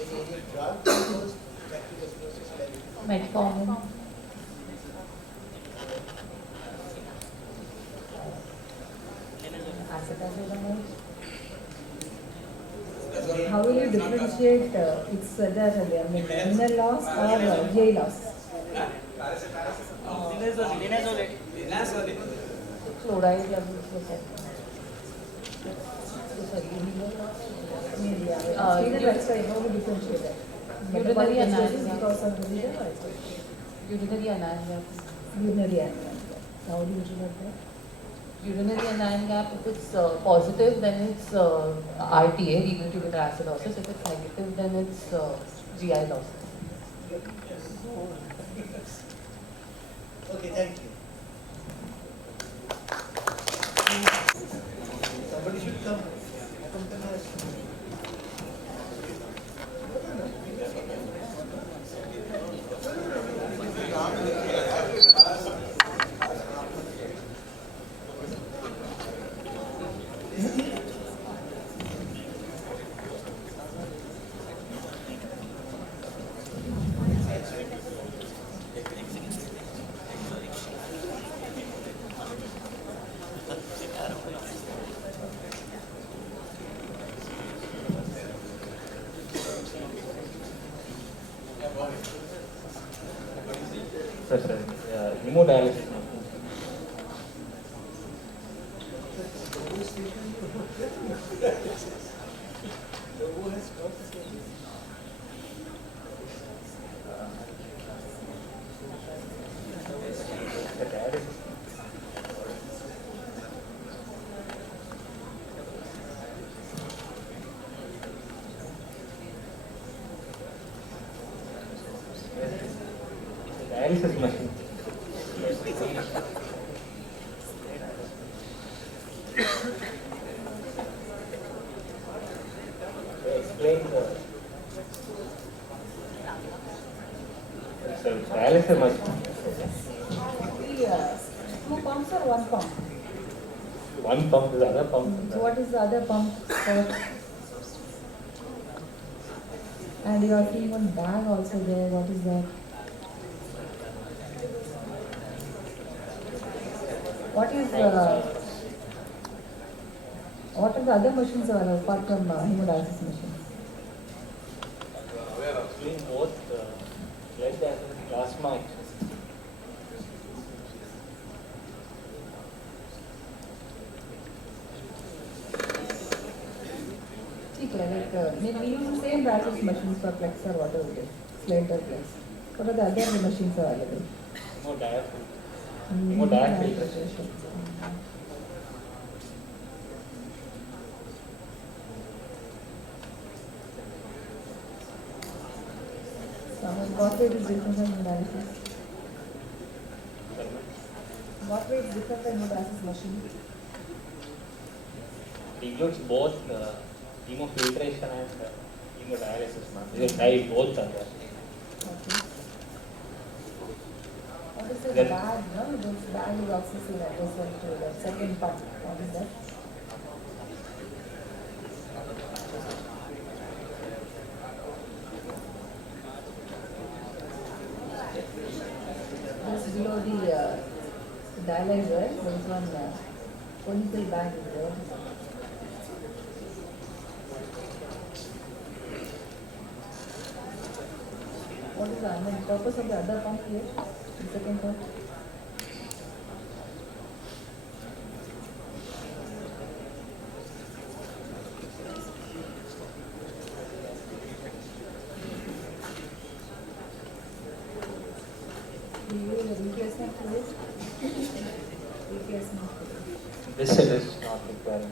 Any drug causes lactic acidosis like Metformin. Acetaminophen. How will you differentiate it's whether renal loss or GI loss? Chloride levels were set. Sorry, Maybe, Uh, renal right side, how will you differentiate that? urinary Metabolic acidosis anemia. because of the renal right side. Urinary anemia. Urinary anemia. How do you measure that? Urinary anion gap, if it's positive, then it's RTA, renal tubular acidosis. If it's negative, then it's GI losses. Okay, thank you. Somebody should come. Accompany us. Sir, hemodialysis. Who has got the same? The dad is dialysis machine. Explain the dialysis machine. Two pumps or one pump? One pump is the other pump. So what is the other pump for? And you are seeing one bag also there. What is that? What are the other machines are apart from hemodialysis machines? We are doing both blood and plasma. We use the same dialysis machines for Plex or whatever it is, Slender Plex. What are the other machines available? More diaphragm. More diaphragm. What way is different than hemodialysis? What way is different than hemodialysis machine? It includes both hemofiltration and hemodialysis. You can try both are there. Okay. What is the bag? No? This bag is also seen adjacent to the second pump. What is that? Just below the dialyzer, there is one conical bag is there. What is the purpose of the other pump here? The second pump? Do you use a replacement fluid? Replacement fluid. This set is not required.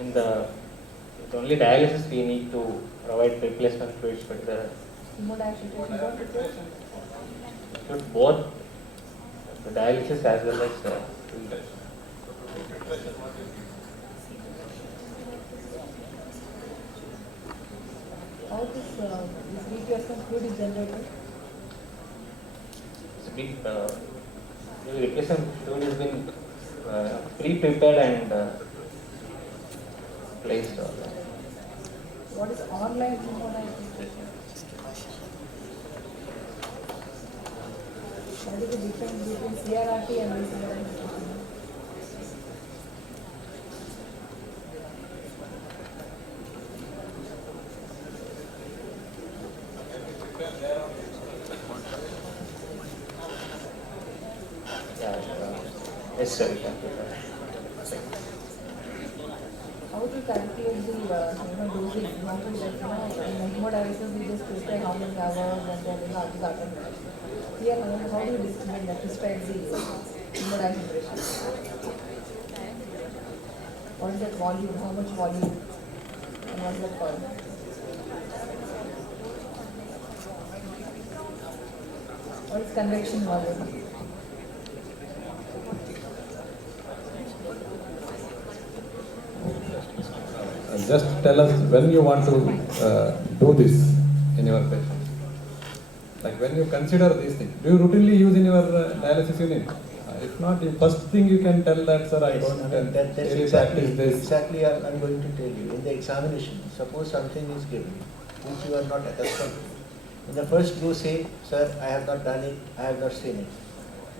In the with only dialysis we need to provide replacement fluids, but the Hemodialysis don't replace? should both the dialysis as well as filters. How this replacement fluid is generated? It's a big the replacement fluid has been pre-prepared and placed. What is online hemodialysis? What is the difference between CRRT and this hemodialysis? Yes, sir. How to calculate the dosing? How to in hemodialysis we just prescribe how many hours and then after. Here how do you discriminate that prescribe the hemodialysis ratio? What is that volume? How much volume? And what is that called? What is convection volume? Just tell us when you want to do this in your patients. Like when you consider these things, do you routinely use in your dialysis unit? If not, the first thing you can tell that, sir, I don't that's really exactly, practice this. exactly I'm going to tell you. In the examination, suppose something is given which you are not accustomed to. In the first you say, sir, I have not done it, I have not seen it.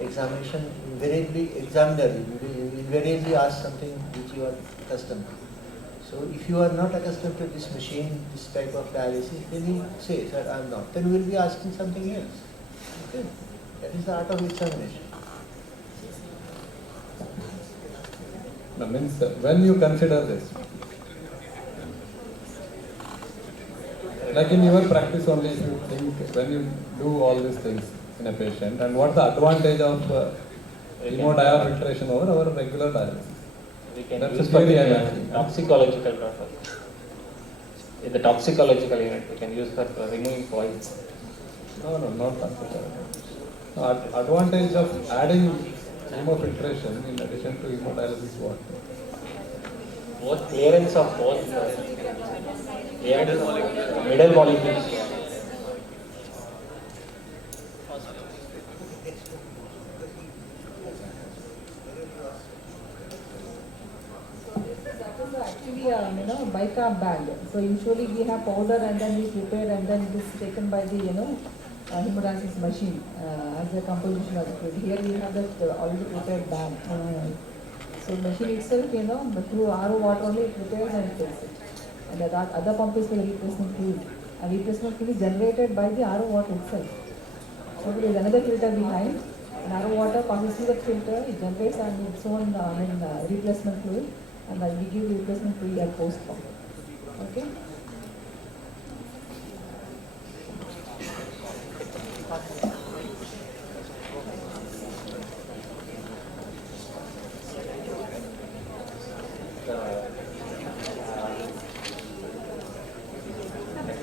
Examination, invariably, examiner will invariably ask something which you are accustomed to. So if you are not accustomed to this machine, this type of dialysis, then you say, sir, I am not. Then we will be asking something else. Okay? That is the art of examination. No, means when you consider this, like in your practice only, if you think when you do all these things in a patient, and what's the advantage of hemodiafiltration over our regular dialysis? We can That's use a for theory the I'm asking. toxicological purpose. In the toxicological unit, we can use for removing poison. No, not toxicological. No, advantage of adding hemofiltration in addition to hemodialysis what? Both clearance of both middle molecules. Actually, bicarb bag. So usually we have powder and then we prepare and then it is taken by the hemodialysis machine as a composition of the fluid. Here we have that already prepared bag. So machine itself, through RO water only it prepares and it takes it. And the other pump is for the replacement fluid. And replacement fluid is generated by the RO water itself. So there is another filter behind. And RO water passes through that filter, it generates and its own replacement fluid. And then we give replacement fluid at post pump. Okay?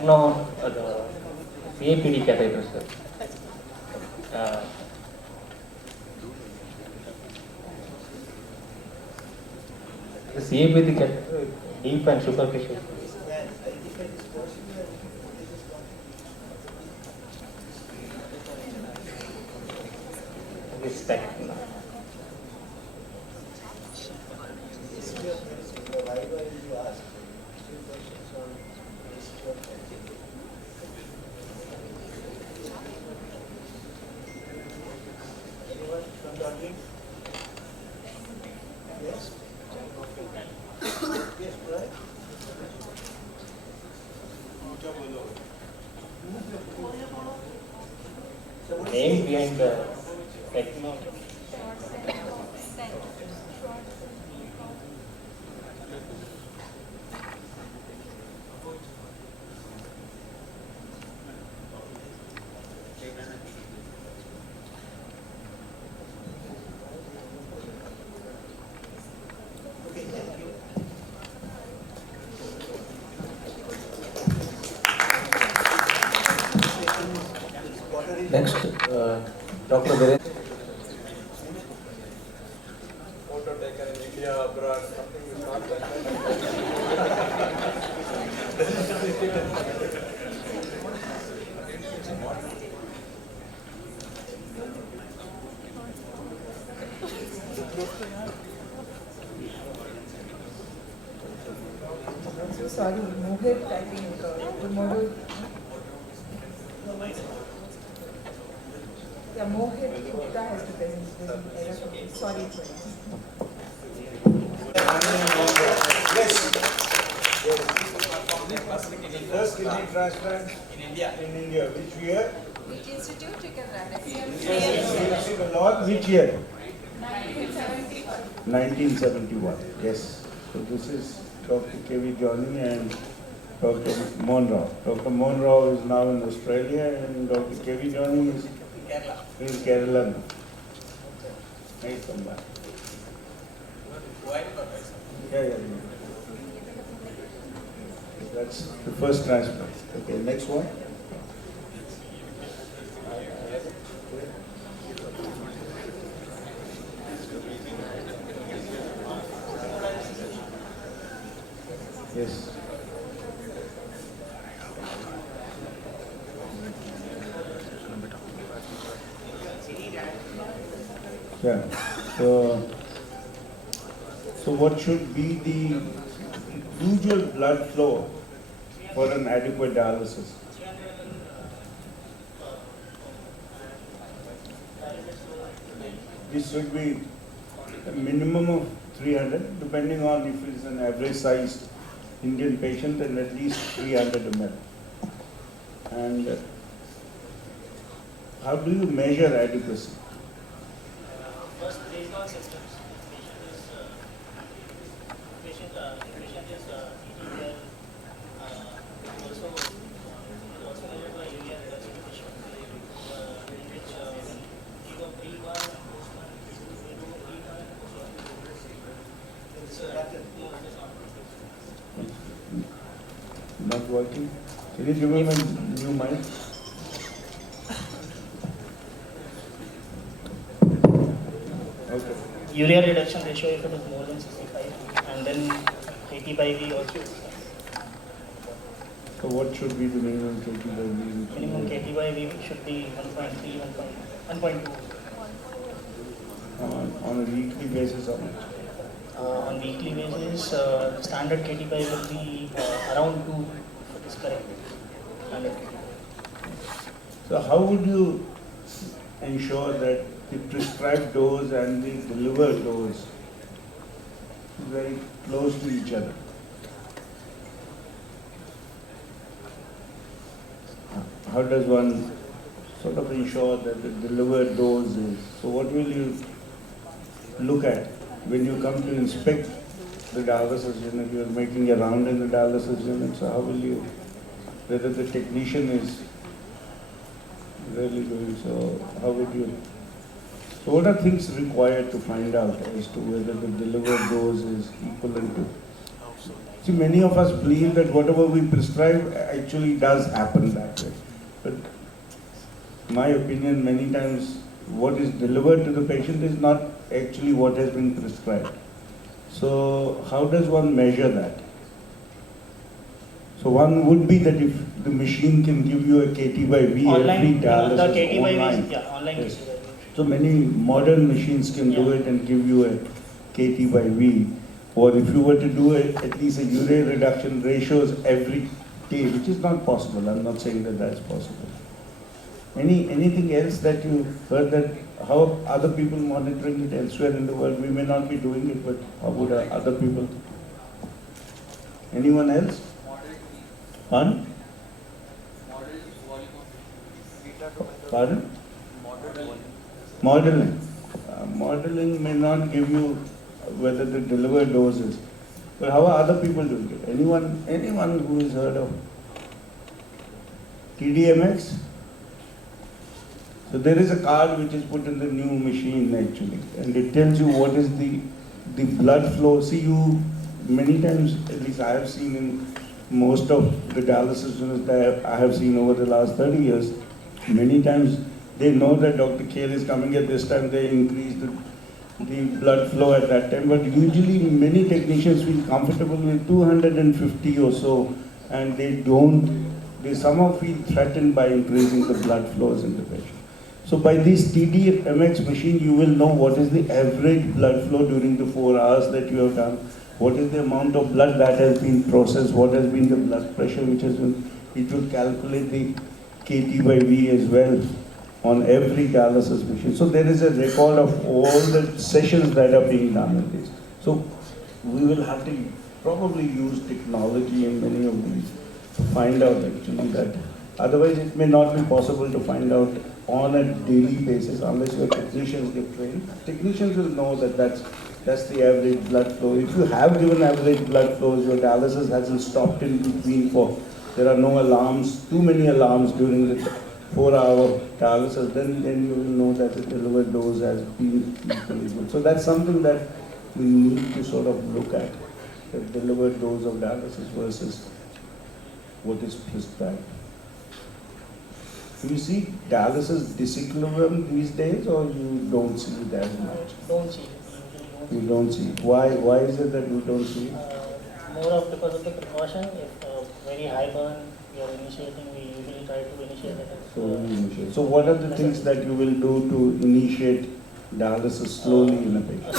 No, the CAPD catheter, sir. The CAPD catheter, deep and superficial. This tech. Name behind the technology. Next, Dr. Viren. Photo taken in India, abroad, something is not that. So sorry, Mohit, I think the model. Yeah, Mohit Gupta has to present. Sorry for that. First kidney transplant in India. Which year? Which institute you can run? Which year? 1971. 1971. Yes. So this is Dr. K.V. Johnny and Dr. Monroe. Dr. Monroe is now in Australia and Dr. K.V. Johnny is in Kerala now. Nice come back. Yeah. That's the first transplant. Okay, next one. Yes. Yeah. So what should be the usual blood flow for an adequate dialysis? This should be a minimum of 300, depending on if it's an average sized Indian patient, and at least 300 ml. And how do you measure adequacy? First, based on symptoms. Patient is eating well. Also measured by urea reduction ratio, in which give a pre-1, post-1, Not working? Can you give him a new mic? Okay. urea reduction ratio if it is more than 65, and then KT by V also. So what should be the minimum KT by V? Minimum KT by V should be 1.3, 1.2. On a weekly basis, how much? On weekly basis, the standard KT by will be around 2, if it is correct. Standard. So how would you ensure that the prescribed dose and the delivered dose is very close to each other? How does one sort of ensure that the delivered dose is? So what will you look at when you come to inspect the dialysis unit? You are making a round in the dialysis unit, so how will you, whether the technician is really doing so, how would you? So what are things required to find out as to whether the delivered dose is equivalent to? See, many of us believe that whatever we prescribe actually does happen that way. But my opinion, many times what is delivered to the patient is not actually what has been prescribed. So how does one measure that? So one would be that if the machine can give you a KT by V every dialysis the KT by online. V, yeah, online Yes. KT by V. So many modern machines can do it and give you a KT by V. Or if you were to do at least a urea reduction ratios every day, which is not possible. I'm not saying that that's possible. Anything else that you heard that how are other people monitoring it elsewhere in the world? We may not be doing it, but how would other people? Anyone else? Pardon? Pardon? Modeling. Modeling may not give you whether the delivered dose is. But how are other people doing it? Anyone who has heard of TDMX? So there is a card which is put in the new machine actually, and it tells you what is the blood flow. See, you many times, at least I have seen in most of the dialysis units that I have seen over the last 30 years, many times they know that Dr. Kale is coming at this time, they increase the blood flow at that time, but usually many technicians feel comfortable with 250 or so, and they somehow feel threatened by increasing the blood flows in the patient. So by this TDMX machine, you will know what is the average blood flow during the 4 hours that you have done, what is the amount of blood that has been processed, what has been the blood pressure which has been, it will calculate the KT by V as well on every dialysis machine. So there is a record of all the sessions that are being done in this. So we will have to probably use technology in many of these to find out actually that. Otherwise it may not be possible to find out on a daily basis unless your technicians get trained. Technicians will know that that's the average blood flow. If you have given average blood flows, your dialysis hasn't stopped in between there are no alarms, too many alarms during the 4-hour dialysis, then you will know that the delivered dose has been equally good. So that's something that we need to sort of look at, the delivered dose of dialysis versus what is prescribed. Do you see dialysis disequilibrium these days, or you don't see it as much? Don't see it. You don't see it. Why is it that you don't see it? More of because of the precaution. If very high burn we are initiating, we usually try to initiate it. So what are the things that you will do to initiate dialysis slowly in a patient?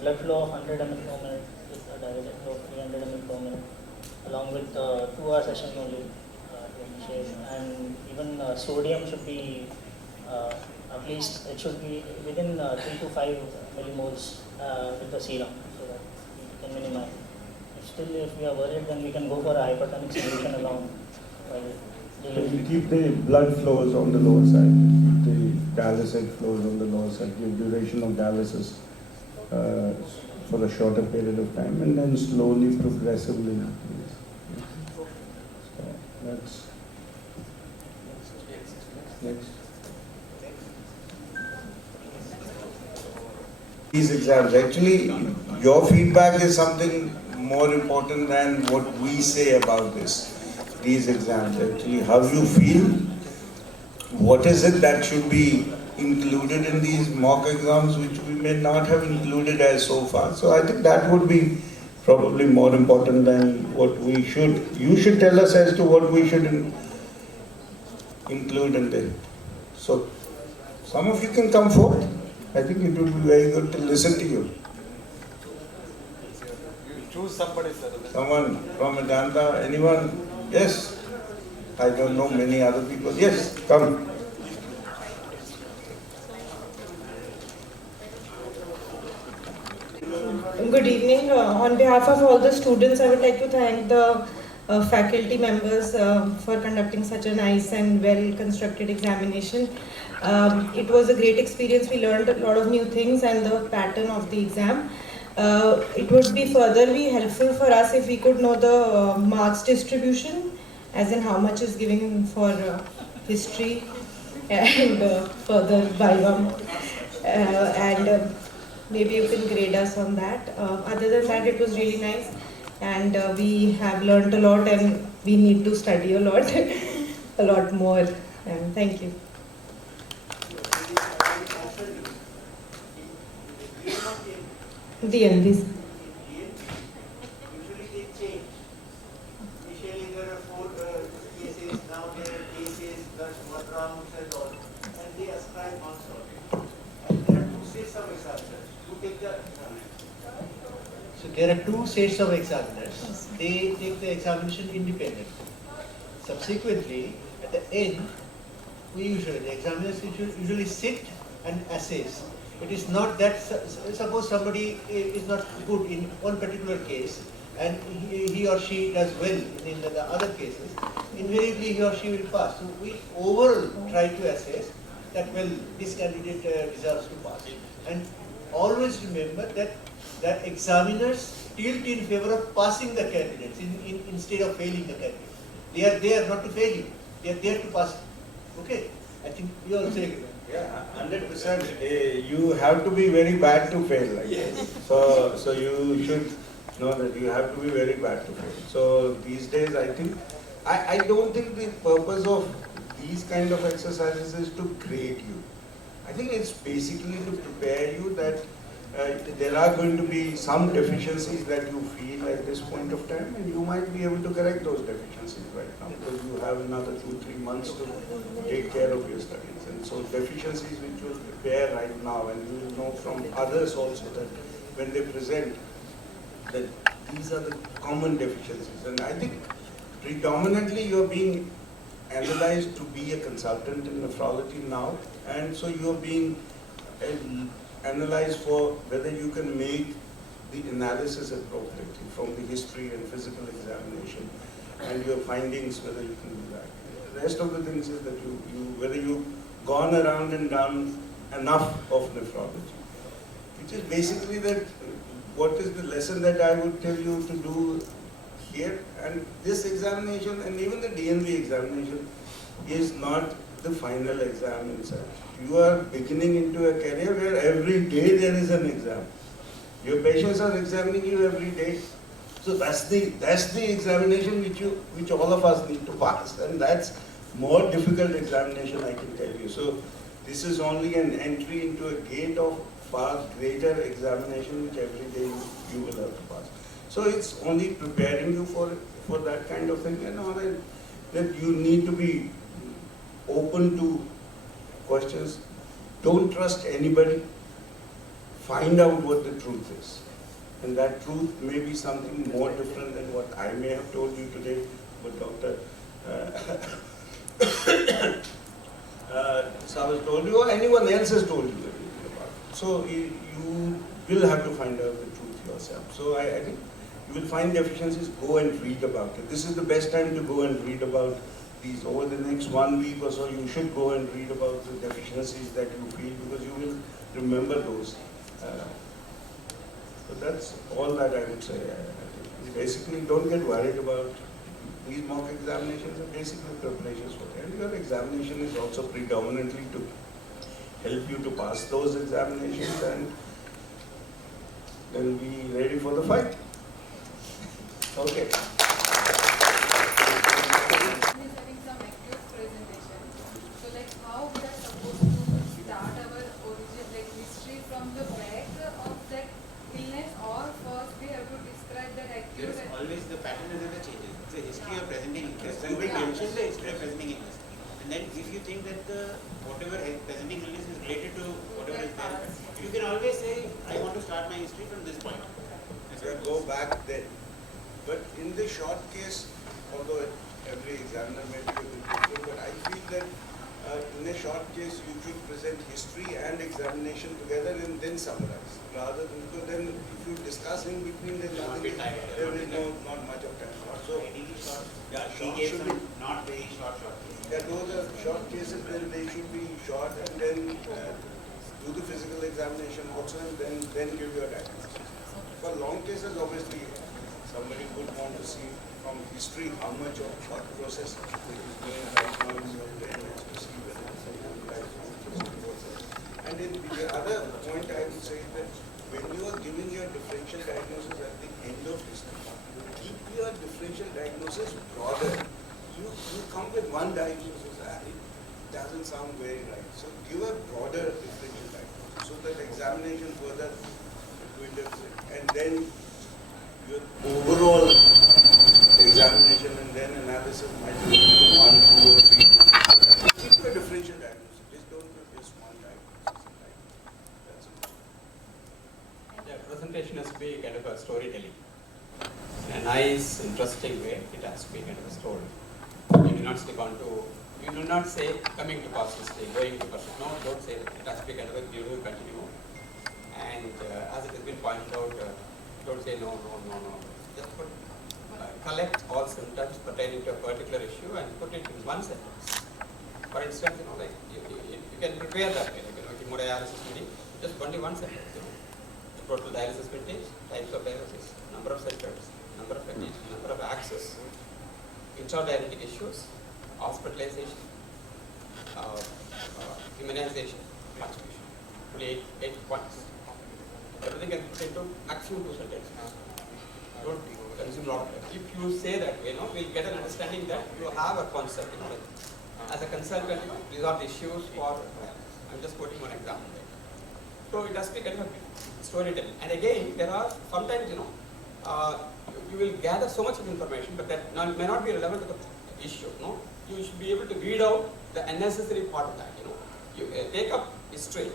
Blood flow of 100 ml per minute with a dialytic flow of 300 ml per minute, along with 2-hour session only to initiate. And even sodium should be at least, it should be within 3 to 5 millimoles with the serum, so that we can minimize. If we are worried, then we can go for a hypertonic solution along. So you keep the blood flows on the lower side, keep the dialysate flows on the lower side, give duration of dialysis for a shorter period of time, and then slowly, progressively increase. So that's next. These exams, actually, your feedback is something more important than what we say about this. These exams, actually, how you feel, what is it that should be included in these mock exams, which we may not have included as so far. So I think that would be probably more important than what we should. You should tell us as to what we should include in there. So some of you can come forth. I think it would be very good to listen to you. You choose somebody, sir. Someone from Vedanta, anyone? Yes. I don't know many other people. Yes, come. Good evening. On behalf of all the students, I would like to thank the faculty members for conducting such a nice and well-constructed examination. It was a great experience. We learned a lot of new things and the pattern of the exam. It would be furtherly helpful for us if we could know the marks distribution, as in how much is given for history and further Viva. And maybe you can grade us on that. Other than that, it was really nice, and we have learned a lot, and we need to study a lot, a lot more. And thank you. DNBs. So there are two sets of examiners. They take the examination independently. Subsequently, at the end, the examiners usually sit and assess. It is not that, suppose somebody is not good in one particular case and he or she does well in the other cases, invariably he or she will pass. So we overall try to assess that, well, this candidate deserves to pass. And always remember that the examiners tilt in favor of passing the candidates instead of failing the candidate. They are there not to fail you, they are there to pass you. Okay? I think you also agree. Yeah, 100%. You have to be very bad to fail. Like yes. So you should know that you have to be very bad to fail. So these days, I think, I don't think the purpose of these kind of exercises is to grade you. I think it's basically to prepare you that there are going to be some deficiencies that you feel at this point of time, and you might be able to correct those deficiencies right now because you have another 2-3 months to take care of your studies. And so deficiencies which you will prepare right now, and you will know from others also that when they present that these are the common deficiencies. And I think predominantly you are being analyzed to be a consultant in nephrology now, and so you are being analyzed for whether you can make the analysis appropriately from the history and physical examination and your findings, whether you can do that. The rest of the things is that whether you've gone around and done enough of nephrology, which is basically that what is the lesson that I would tell you to do here. And this examination and even the DNB examination is not the final exam itself. You are beginning into a career where every day there is an exam. Your patients are examining you every day. So that's the examination which all of us need to pass, and that's more difficult examination, I can tell you. So this is only an entry into a gate of far greater examination which every day you will have to pass. So it's only preparing you for that kind of thing, and all that you need to be open to questions. Don't trust anybody. Find out what the truth is. And that truth may be something more different than what I may have told you today, what Dr. Savas told you, or anyone else has told you about it. So you will have to find out the truth yourself. So I think you will find deficiencies, go and read about it. This is the best time to go and read about these. Over the next 1 week or so, you should go and read about the deficiencies that you feel, because you will remember those. So that's all that I would say. Basically, don't get worried about these mock examinations. Are basically preparations for that. And your examination is also predominantly to help you to pass those examinations and then be ready for the fight. Okay. Having some active presentation. So like how we are supposed to start always the pattern never changes. It's a history of presenting illness. And we mention the history of presenting illness. And then if you think that whatever presenting illness is related to whatever is there, you can always say, I want to start my history from this point. So go back then. But in the short case, although every examiner may be a bit different, but I feel that in a short case you should present history and examination together and then summarize. Rather than, because then if you discuss in between, then there is not much of time. So, yeah, short should be not very short. Yeah, those are short cases, then they should be short and then do the physical examination also and then give your diagnosis. For long cases, obviously, somebody would want to see from history how much of what process is going right now in your brain to see whether it's and then the other point I would say is that when you are giving your differential diagnosis at the end of history, keep your differential diagnosis broader. You come with one diagnosis, it doesn't sound very right. So give a broader differential diagnosis so that examination further dwindles it. And then your overall examination and then analysis might be into 1, 2 or 3. Keep your differential diagnosis. Just don't give just one diagnosis. That's it. Yeah, presentation has to be kind of a storytelling. In a nice, interesting way, it has to be kind of a story. You do not stick on to, you do not say coming to past history, going to past history. No, don't say that. It has to be kind of a you will continue. And as it has been pointed out, don't say no. Just put, collect all symptoms pertaining to a particular issue and put it in one sentence. For instance, like you can prepare that way, hemodialysis meeting, just only one sentence. Total dialysis vintage, types of dialysis, number of centers, number of vintage, number of access, intradiabetic issues, hospitalization, immunization, contribution. Only 8 points. Everything can put into maximum 2 sentences. Don't consume a lot of time. If you say that, we'll get an understanding that you have a concept. As a consultant, these are the issues for. I'm just quoting one example. So it has to be kind of storytelling. And again, there are sometimes you will gather so much of information, but that may not be relevant to the issue. No, you should be able to weed out the unnecessary part of that. You take up history,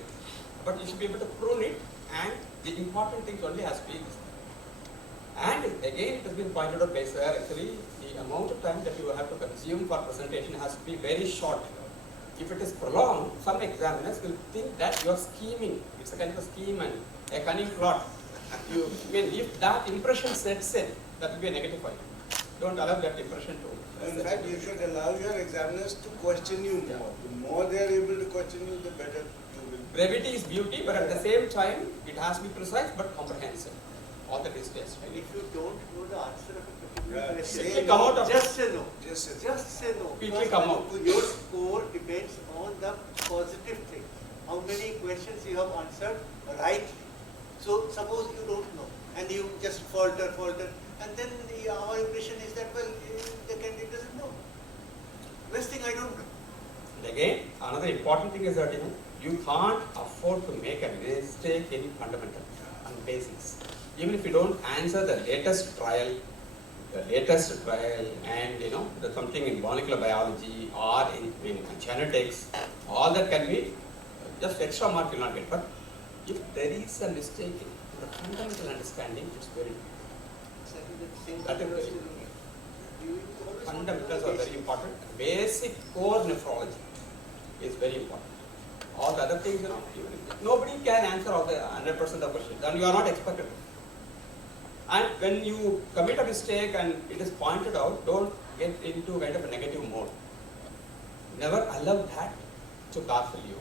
but you should be able to prune it, and the important things only has to be. And again, it has been pointed out by sir, actually, the amount of time that you have to consume for presentation has to be very short. If it is prolonged, some examiners will think that you are scheming. It's a kind of a scheme and a cunning plot. If that impression sets in, that will be a negative point. Don't allow that impression to. In fact, you should allow your examiners to question you more. The more they are able to question you, the better you will. Brevity is beauty, but at the same time, it has to be precise but comprehensive. All that is test. And if you don't know the answer of a particular question, come out of just say no. Just say no. Quickly come out. Your score depends on the positive thing. How many questions you have answered right. So suppose you don't know and you just falter, and then our impression is that, well, the candidate doesn't know. Best thing I don't know. And again, another important thing is that you can't afford to make a mistake in fundamental and basics. Even if you don't answer the latest trial and something in molecular biology or in genetics, all that can be just extra mark you will not get. But if there is a mistake in the fundamental understanding, it's very that is very fundamentals are very important. Basic core nephrology is very important. All the other things, nobody can answer all the 100% of questions, and you are not expected to. And when you commit a mistake and it is pointed out, don't get into kind of a negative mode. Never allow that to baffle you.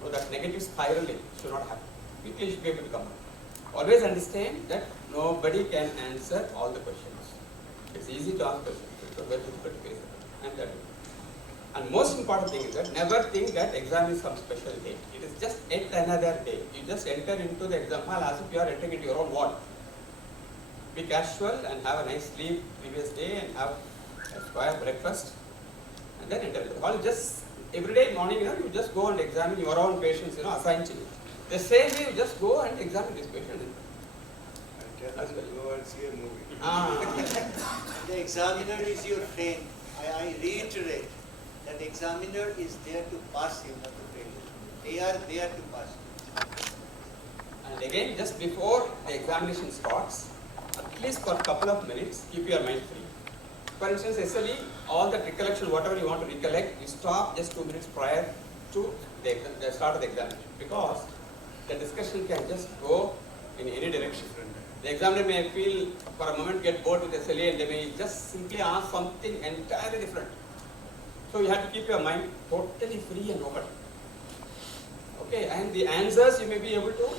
So that negative spiraling should not happen. Quickly you should be able to come out. Always understand that nobody can answer all the questions. It's easy to ask questions, it's very difficult to face it. And most important thing is that never think that exam is some special day. It is just yet another day. You just enter into the exam hall as if you are entering into your own ward. Be casual and have a nice sleep previous day and have a square breakfast and then enter the hall. Just every day morning, you just go and examine your own patients, assigned to you. The same way you just go and examine this patient. as well. Go and see a movie. The examiner is your friend. I reiterate that examiner is there to pass you, not to fail you. They are there to pass you. And again, just before the examination starts, at least for a couple of minutes, keep your mind free. For instance, SLE, all the recollection, whatever you want to recollect, you stop just 2 minutes prior to the start of the examination, because the discussion can just go in any direction. The examiner may feel for a moment get bored with SLE and they may just simply ask something entirely different. So you have to keep your mind totally free and open. Okay, and the answers you may be able to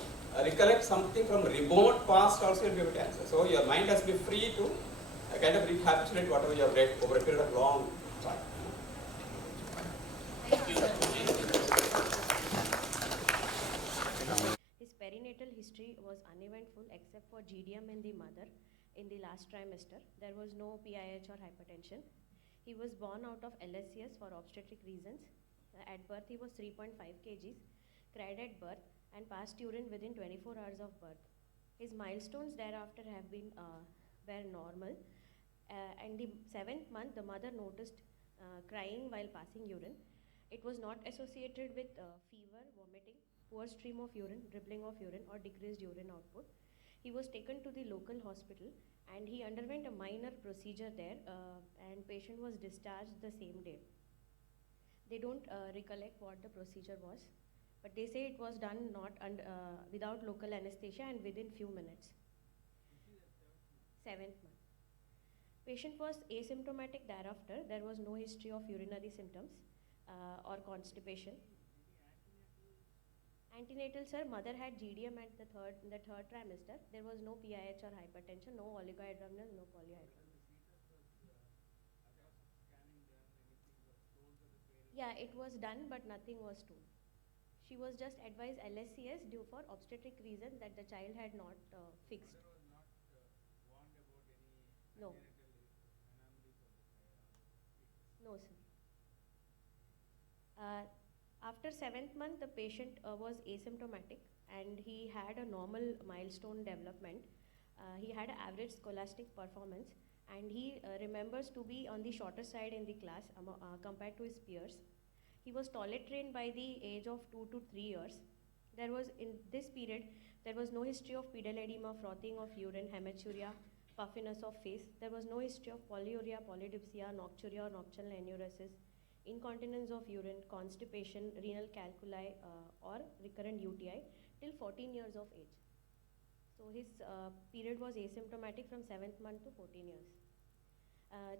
recollect something from remote past also you'll be able to answer. So your mind has to be free to kind of recapitulate whatever you have read over a period of long time. His perinatal history was uneventful except for GDM in the mother in the last trimester. There was no PIH or hypertension. He was born out of LSCS for obstetric reasons. At birth he was 3.5 kgs, cried at birth and passed urine within 24 hours of birth. His milestones thereafter have been were normal. And the 7th month the mother noticed crying while passing urine. It was not associated with fever, vomiting, poor stream of urine, dribbling of urine or decreased urine output. He was taken to the local hospital and he underwent a minor procedure there and patient was discharged the same day. They don't recollect what the procedure was, but they say it was done not without local anesthesia and within few minutes. 7th month. Patient was asymptomatic thereafter. There was no history of urinary symptoms or constipation. Antenatal, sir, mother had GDM at the third trimester. There was no PIH or hypertension, no oligohydramnios, no polyhydramnios. Yeah, it was done, but nothing was told. She was just advised LSCS due for obstetric reason that the child had not fixed. No. No, sir. After 7th month, the patient was asymptomatic and he had a normal milestone development. He had an average scholastic performance and he remembers to be on the shorter side in the class compared to his peers. He was toilet trained by the age of 2 to 3 years. There was, in this period, there was no history of pedal edema, frothing of urine, hematuria, puffiness of face. There was no history of polyuria, polydipsia, nocturia or nocturnal enuresis, incontinence of urine, constipation, renal calculi or recurrent UTI till 14 years of age. So his period was asymptomatic from 7th month to 14 years.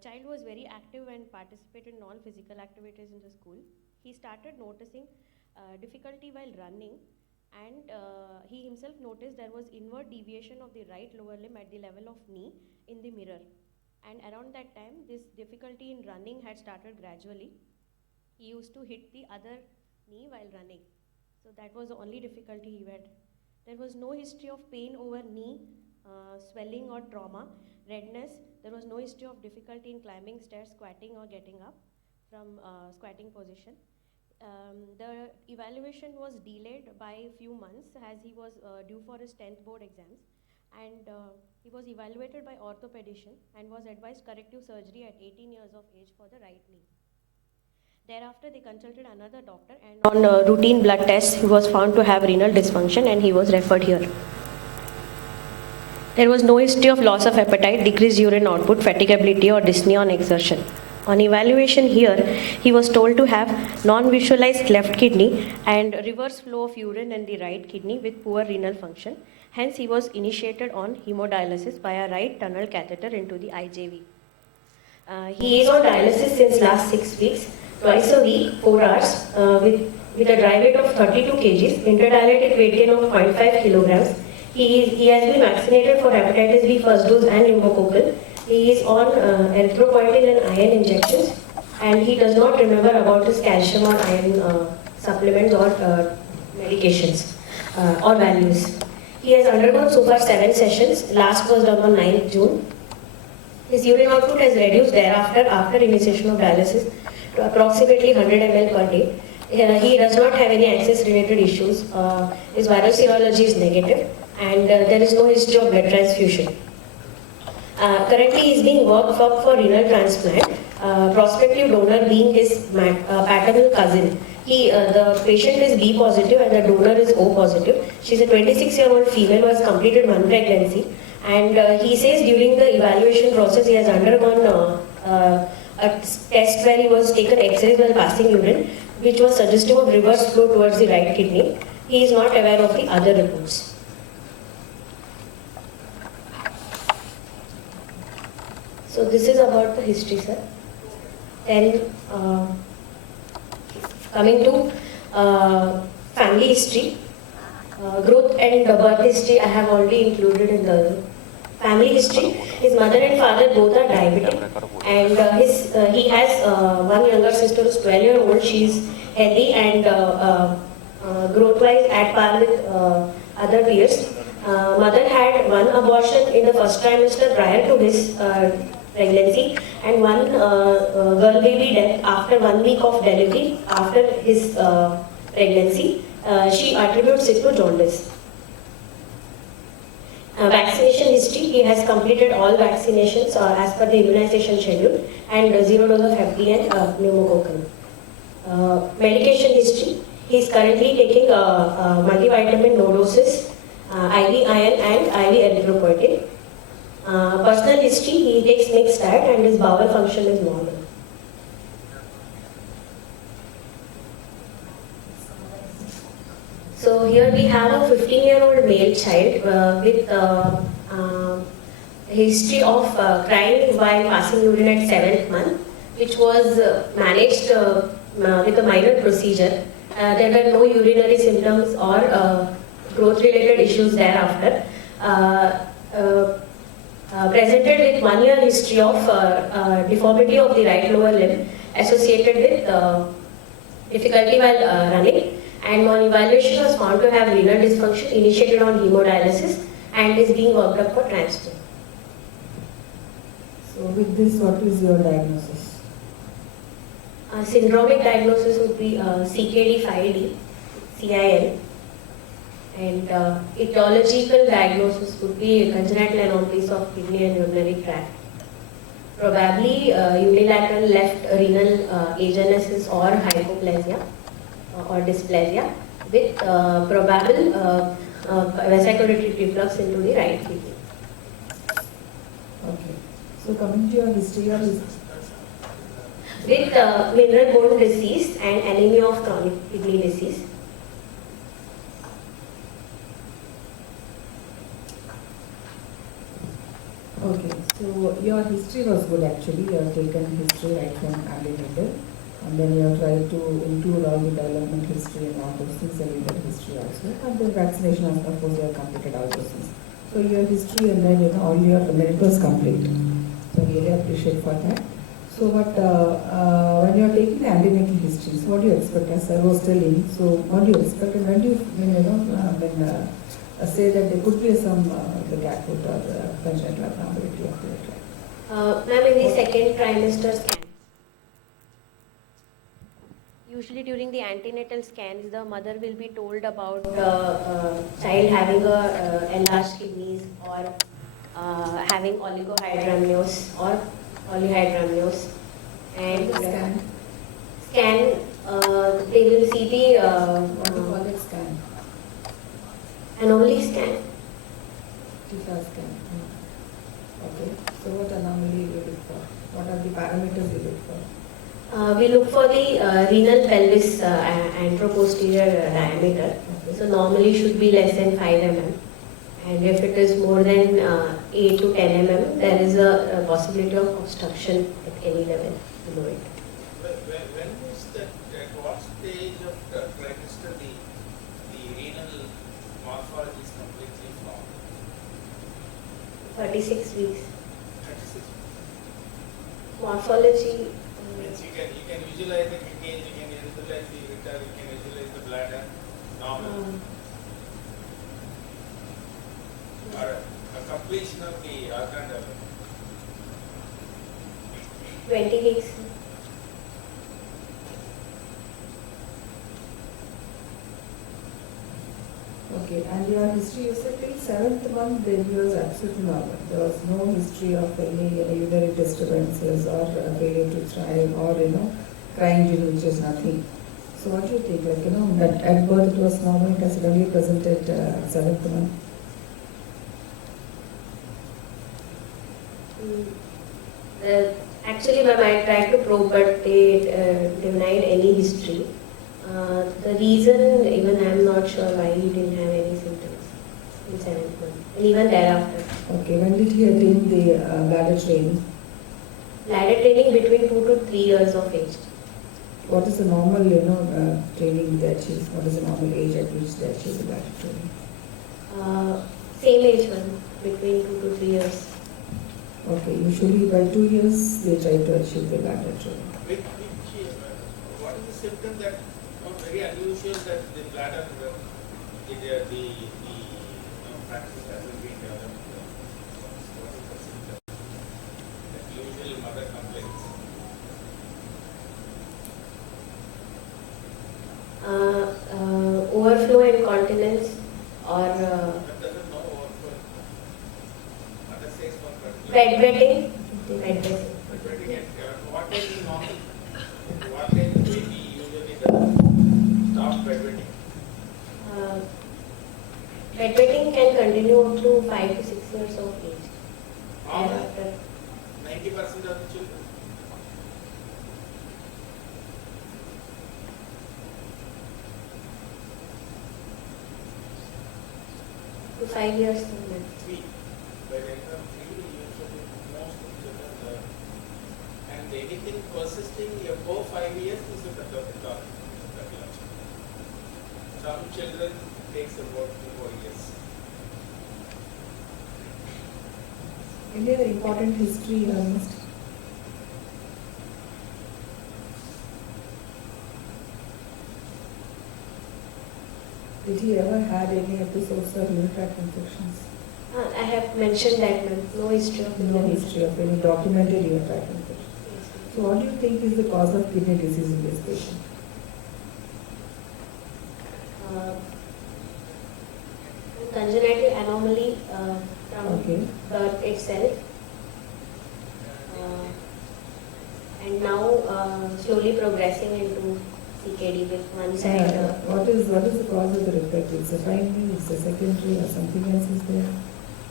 Child was very active and participated in all physical activities in the school. He started noticing difficulty while running and he himself noticed there was inward deviation of the right lower limb at the level of knee in the mirror. And around that time, this difficulty in running had started gradually. He used to hit the other knee while running. So that was the only difficulty he had. There was no history of pain over knee, swelling or trauma, redness. There was no history of difficulty in climbing stairs, squatting or getting up from squatting position. The evaluation was delayed by a few months as he was due for his 10th board exams, and he was evaluated by orthopedician and was advised corrective surgery at 18 years of age for the right knee. Thereafter, they consulted another doctor and on routine blood tests, he was found to have renal dysfunction and he was referred here. There was no history of loss of appetite, decreased urine output, fatigability or dyspnea on exertion. On evaluation here, he was told to have non-visualized left kidney and reverse flow of urine in the right kidney with poor renal function. Hence, he was initiated on hemodialysis by a right tunnel catheter into the IJV. He is on dialysis since last 6 weeks, twice a week, 4 hours, with a dry weight of 32 kgs, interdialytic weight gain of 0.5 kilograms. He has been vaccinated for hepatitis B first dose and pneumococcal. He is on erythropoietin and iron injections, and he does not remember about his calcium or iron supplements or medications or values. He has undergone so far 7 sessions. Last was done on 9th June. His urine output has reduced thereafter after initiation of dialysis to approximately 100 ml per day. He does not have any access related issues. His viral serology is negative and there is no history of blood transfusion. Currently, he is being worked up for renal transplant. Prospective donor being his paternal cousin. The patient is B positive and the donor is O positive. She's a 26-year-old female who has completed one pregnancy, and he says during the evaluation process he has undergone a test where he was taken X-rays while passing urine, which was suggestive of reverse flow towards the right kidney. He is not aware of the other reports. So this is about the history, sir. Then coming to family history, growth and birth history I have already included in the family history. His mother and father both are diabetic, and he has one younger sister who is 12-year-old. She is healthy and growth-wise at par with other peers. Mother had one abortion in the first trimester prior to his pregnancy, and one girl baby death after 1 week of delivery after his pregnancy. She attributes it to jaundice. Vaccination history, he has completed all vaccinations as per the immunization schedule, and 0 dose of Hep B and pneumococcal. Medication history, he is currently taking multivitamin no doses, IV iron and IV erythropoietin. Personal history, he takes mixed diet and his bowel function is normal. So here we have a 15-year-old male child with history of crying while passing urine at 7th month, which was managed with a minor procedure. There were no urinary symptoms or growth-related issues thereafter. Presented with 1 year history of deformity of the right lower limb associated with difficulty while running, and on evaluation was found to have renal dysfunction, initiated on hemodialysis and is being worked up for transplant. So with this, what is your diagnosis? Syndromic diagnosis would be CKD5D, CIL, and etiological diagnosis would be congenital anomalies of kidney and urinary tract. Probably unilateral left renal agenesis or hypoplasia or dysplasia with probable vesicular reflux into the right kidney. Okay. So coming to your history of with mineral bone disease and anemia of chronic kidney disease. Okay, so your history was good actually. You have taken history right from antenatal, and then you have tried to include all the development history and all those things, and that history also. And the vaccination, of course, you have completed all those things. So your history and then all your medicals complete. So really appreciate for that. So but when you are taking the antenatal history, so what do you expect? As I was telling, so what do you expect, and when do you say that there could be some the gap or congenital abnormality of the tract? Ma'am, in the second trimester scan. Usually during the antenatal scans, the mother will be told about the child having enlarged kidneys or having oligohydramnios or polyhydramnios. And scan, they will see the what do you call it, scan? Anomaly scan. TIFA scan. Okay. So what anomaly you look for? What are the parameters you look for? We look for the renal pelvis anteroposterior diameter. Okay. So normally should be less than 5 mm. And if it is more than 8 to 10 mm, there is a possibility of obstruction at any level below it. When is that, at what stage of the trimester the renal morphology is completely formed? 36 weeks. 36. Morphology. Means you can visualize the kidney, you can visualize the ureter, you can visualize the bladder, normal. Or a completion of the organ development. 20 weeks. Okay, and your history, you said till 7th month, then you was absolutely normal. There was no history of any urinary disturbances or failure to thrive or, crying during which is nothing. So what do you think, that at birth it was normal, it has suddenly presented 7th month? Actually, ma'am, I tried to probe, but they denied any history. The reason, even I am not sure why he didn't have any symptoms in 7th month, and even thereafter. Okay, when did he attain the bladder training? Bladder training between 2 to 3 years of age. What is the normal, training they achieve? What is the normal age at which they achieve the bladder training? Same age one, between 2 to 3 years. Okay, usually by 2 years they try to achieve the bladder training. What is the symptom that very unusual that the bladder, the practice hasn't been developed? What is the symptom that usually mother complains? Overflow incontinence or bedwetting. Bedwetting. What is the normal? What is the baby usually does? Stop bedwetting. Bedwetting can continue up to 5 to 6 years of age. After 90% of the children. To 5 years. 3. By the end of 3, usually most of the children learn. And anything persisting above 5 years is a pathology. Some children takes about 4 years. Any other important history you have missed? Did he ever had any episodes of urinary tract infections? I have mentioned that, ma'am. No history of No history of any documented urinary tract infections. So what do you think is the cause of kidney disease in this patient? Congenital anomaly from birth itself. And now slowly progressing into CKD with one side. What is the cause of the defect? Is it primary, is it secondary, or something else is there?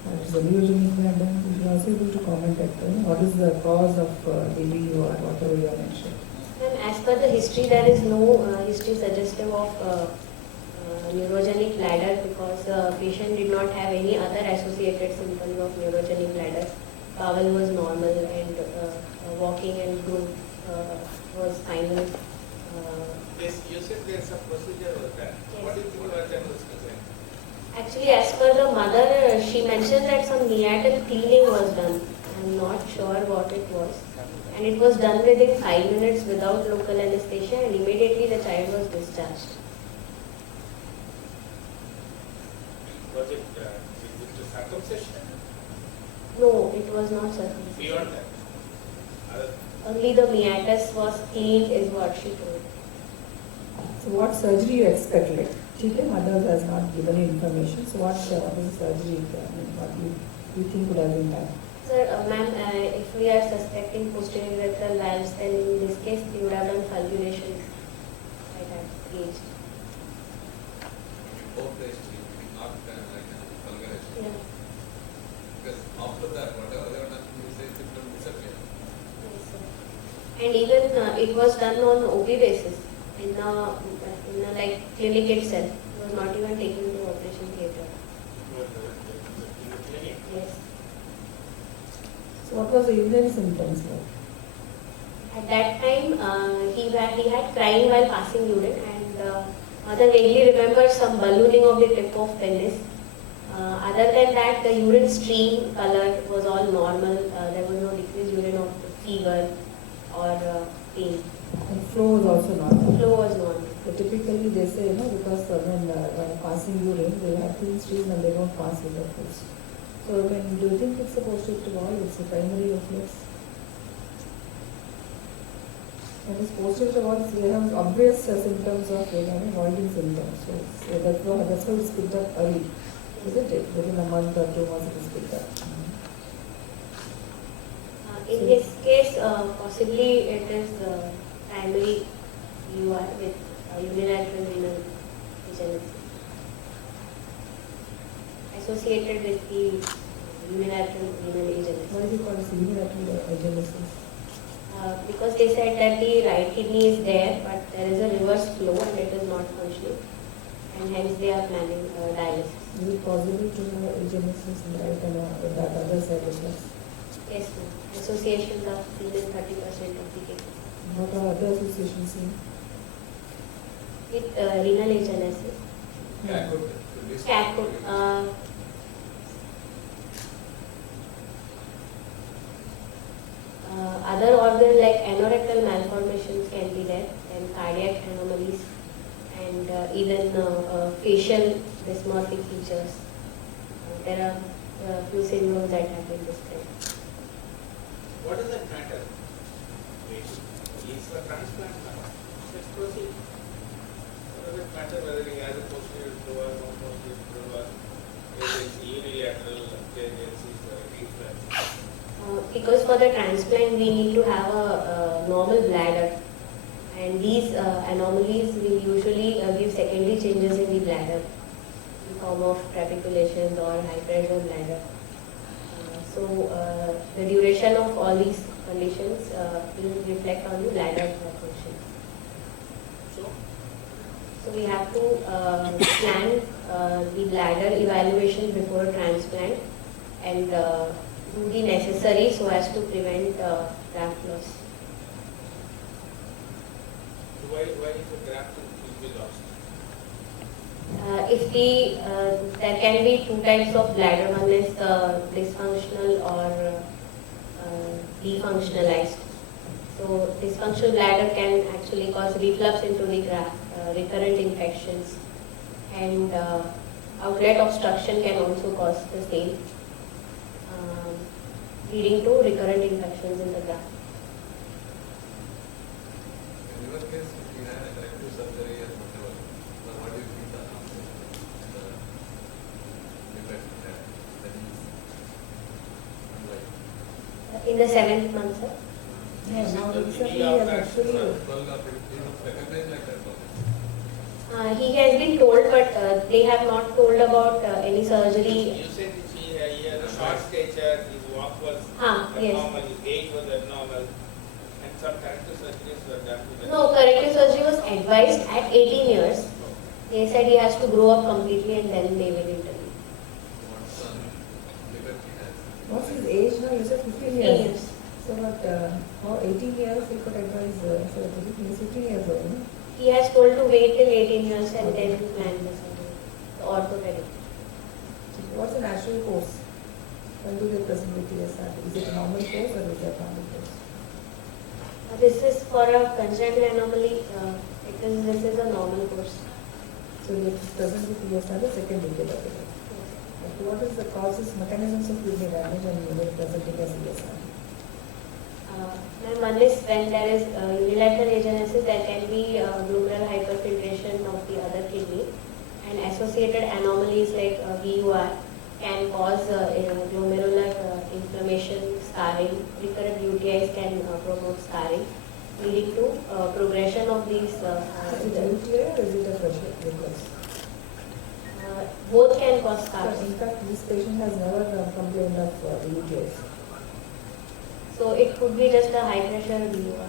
Or is the neurogenic bladder? You are also able to comment at what is the cause of DBU or whatever you have mentioned. As per the history, there is no history suggestive of neurogenic bladder because the patient did not have any other associated symptoms of neurogenic bladder. Bowel was normal and walking and group was final. Yes, you said there's a procedure was that. Yes. What do you think about that was concerned? Actually, as per the mother, she mentioned that some neonatal cleaning was done. I'm not sure what it was. And it was done within 5 minutes without local anesthesia and immediately the child was discharged. Was it circumcision? No, it was not circumcision. Beyond that? Only the meatus was cleaned is what she told. So what surgery you expect? Like, Chile mothers has not given you information. So what is the surgery? What you think would have been done? Sir, ma'am, if we are suspecting posterior urethral valves, then in this case we would have done fulguration at that age. Not like vulgarization. Yeah. Because after that, whatever they have done, you say symptoms disappear. Yes, sir. And even it was done on OP basis in a like clinic itself. It was not even taken to operation theatre. Yes. So what was the urinary symptoms like? At that time, he had crying while passing urine, and mother vaguely remembers some ballooning of the tip of penis. Other than that, the urine stream color was all normal. There was no decreased urine of fever or pain. And flow was also normal. Flow was normal. So typically they say, because when passing urine, they have thin streams and they don't pass with the force. So do you think it's supposed to wall? It's a primary reflex? And this posterior was, we have obvious symptoms of voiding symptoms. So that's why it's picked up early, isn't it? Within a month or 2 months it is picked up. In his case, possibly it is primary UR with unilateral renal agenesis associated with the unilateral renal agenesis. Why is it called unilateral agenesis? Because they said that the right kidney is there, but there is a reverse flow and it is not functioning, and hence they are planning dialysis. Is it possible to have agenesis in the right and that other side as well? Yes, ma'am. Associations are seen in 30% of the cases. What are other associations seen? With renal agenesis. Cat. Other organs like anorectal malformations can be there, and cardiac anomalies, and even facial dysmorphic features. There are a few syndromes that have been described. What does that matter? He's a transplant now. Let's proceed. What does it matter whether he has a posterior floor or no posterior floor, whether it's unilateral, there is a reflex? Because for the transplant we need to have a normal bladder, and these anomalies will usually give secondary changes in the bladder in form of trabeculations or high pressure bladder. So the duration of all these conditions will reflect on the bladder function. So we have to plan the bladder evaluation before transplant and do the necessary so as to prevent graft loss. So why is the graft will be lost? If there can be two types of bladder. One is dysfunctional or defunctionalized. So dysfunctional bladder can actually cause reflux into the graft, recurrent infections, and outlet obstruction can also cause the same, leading to recurrent infections in the graft. In your case, if you had a corrective surgery or whatever, then what do you think the effect that is unlike? In the 7th month, sir? No, now recently he has actually... 12 or 15 recognized like that. He has been told, but they have not told about any surgery. You said he had a short stature, his walk was abnormal, his gait was abnormal, and some corrective surgeries were done to the... No, corrective surgery was advised at 18 years. They said he has to grow up completely and then they will intervene. What's his age now? You said 15 years. 15 years. So what, how 18 years he could advise surgery? He is 15 years old, no? He has told to wait till 18 years and then plan the surgery, the orthopedic. What's the natural course? When do they present with TSR? Is it a normal course or is it a normal course? This is for a congenital anomaly. This is a normal course. So they present with TSR the second decade of it. What is the causes, mechanisms of kidney damage and when presenting as TSR? One is when there is unilateral agenesis, there can be glomerular hyperfiltration of the other kidney, and associated anomalies like VUR can cause glomerular inflammation, scarring. Recurrent UTIs can promote scarring, leading to progression of these. Is it a UTI or is it a pressure reflux? Both can cause scars. In fact, this patient has never complained of UTIs. So it could be just a high pressure VUR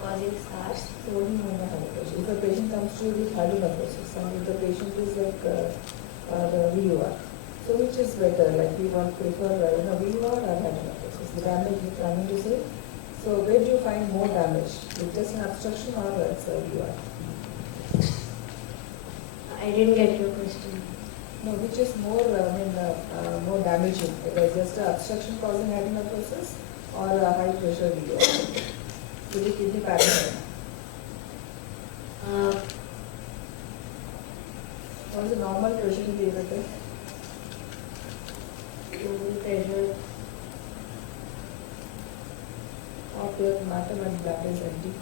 causing scars. So what do you mean by high pressure? If a patient comes to you with hydronephrosis and if the patient is like the VUR, so which is better? Like we want prefer VUR or hydronephrosis? The damage you're trying to say. So where do you find more damage? Is just an obstruction or it's a VUR? I didn't get your question. No, which is more more damaging? Like just an obstruction causing hydronephrosis or a high pressure VUR? To the kidney pattern. What is the normal pressure to be able to? Normal pressure. pure matter when bladder is empty?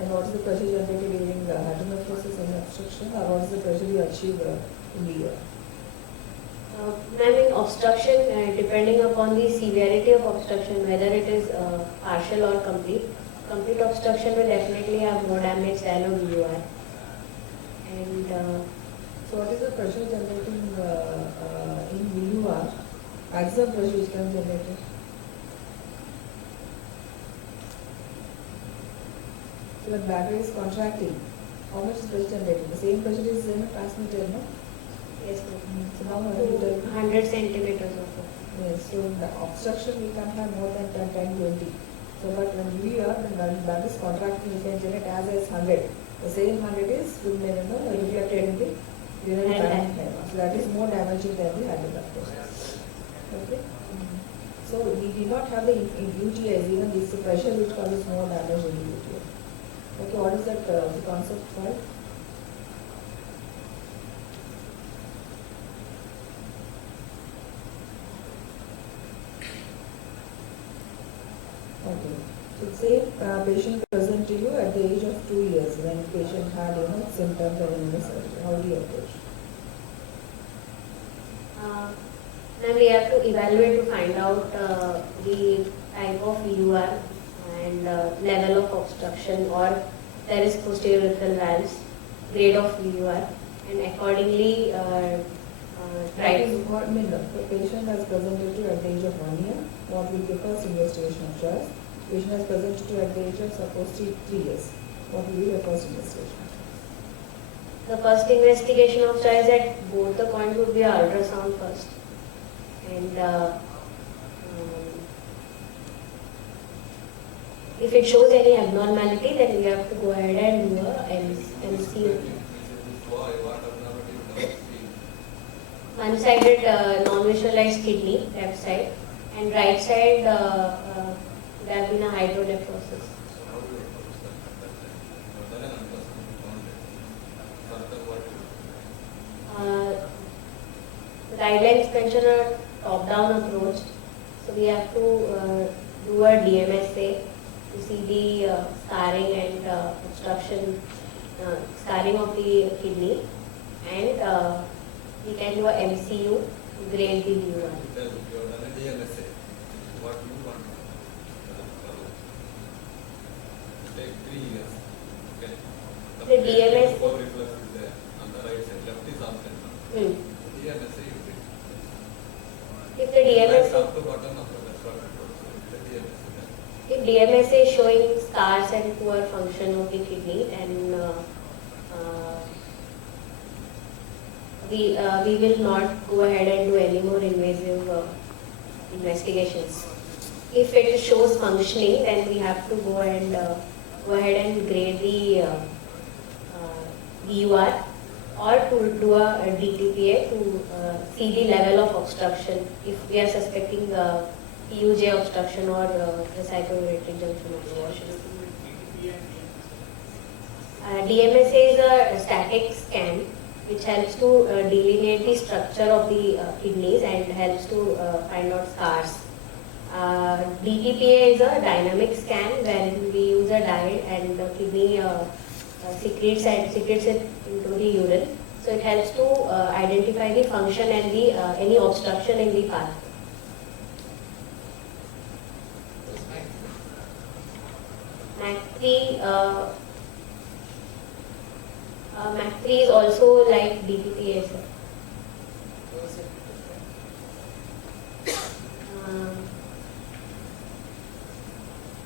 And what is the pressure generated during hydronephrosis and obstruction, or what is the pressure you achieve in the ear? In obstruction, depending upon the severity of obstruction, whether it is partial or complete, complete obstruction will definitely have more damage than a VUR. And so what is the pressure generating in VUR? Maximum pressure which can be generated? So the bladder is contracting. How much is pressure generated? The same pressure is transmitted, no? Yes, ma'am. So now 100 centimeters or so. Yes, so the obstruction we can have more than 10, 20. So but when we are, the bladder is contracting, we can generate as is 100. The same 100 is reflected in the urinary parenchyma. So that is more damaging than the hydronephrosis. Okay. So we did not have the UTIs, even this pressure which causes more damage in the UTI. Okay, what is that the concept called? Okay. So say patient present to you at the age of 2 years when patient had symptoms and surgery. How do you approach? Then we have to evaluate to find out the type of VUR and level of obstruction, or there is posterior urethral valves, grade of VUR, and accordingly try to. What the patient has presented to at the age of 1 year. What will be the first investigation of choice? Patient has presented to at the age of supposed 3 years. What will be the first investigation? The first investigation of choice at both the points would be ultrasound first. And if it shows any abnormality, then we have to go ahead and do a MCU. One-sided non-visualized kidney, left side, and right side there have been a hydronephrosis. The guidelines mention a top-down approach, so we have to do a DMSA to see the scarring and obstruction, scarring of the kidney, and we can do a MCU to grade the VUR. What you want? Take 3 years. Okay. The DMS. Four reflex is there on the right side. Left is absent. DMSA you did. If the DMS. Top to bottom of that's what I told you. The DMSA. If DMSA is showing scars and poor function of the kidney, then we will not go ahead and do any more invasive investigations. If it shows functioning, then we have to go ahead and grade the VUR, or to do a DTPA to see the level of obstruction if we are suspecting PUJ obstruction or the psychouretic junction obstruction. DMSA is a static scan which helps to delineate the structure of the kidneys and helps to find out scars. DTPA is a dynamic scan wherein we use a dye and the kidney secretes it into the urine. So it helps to identify the function and the any obstruction in the path. MAC3 is also like DTPA.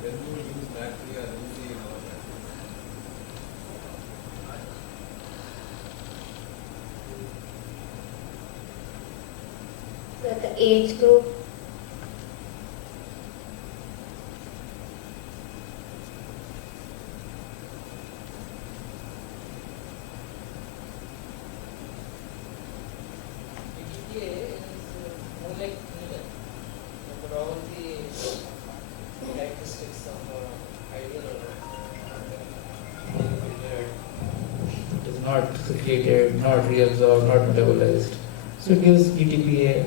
When you use MAC3 or UC in our So at the age group, not secreted, not reabsorbed, not metabolized. So it gives DTPA,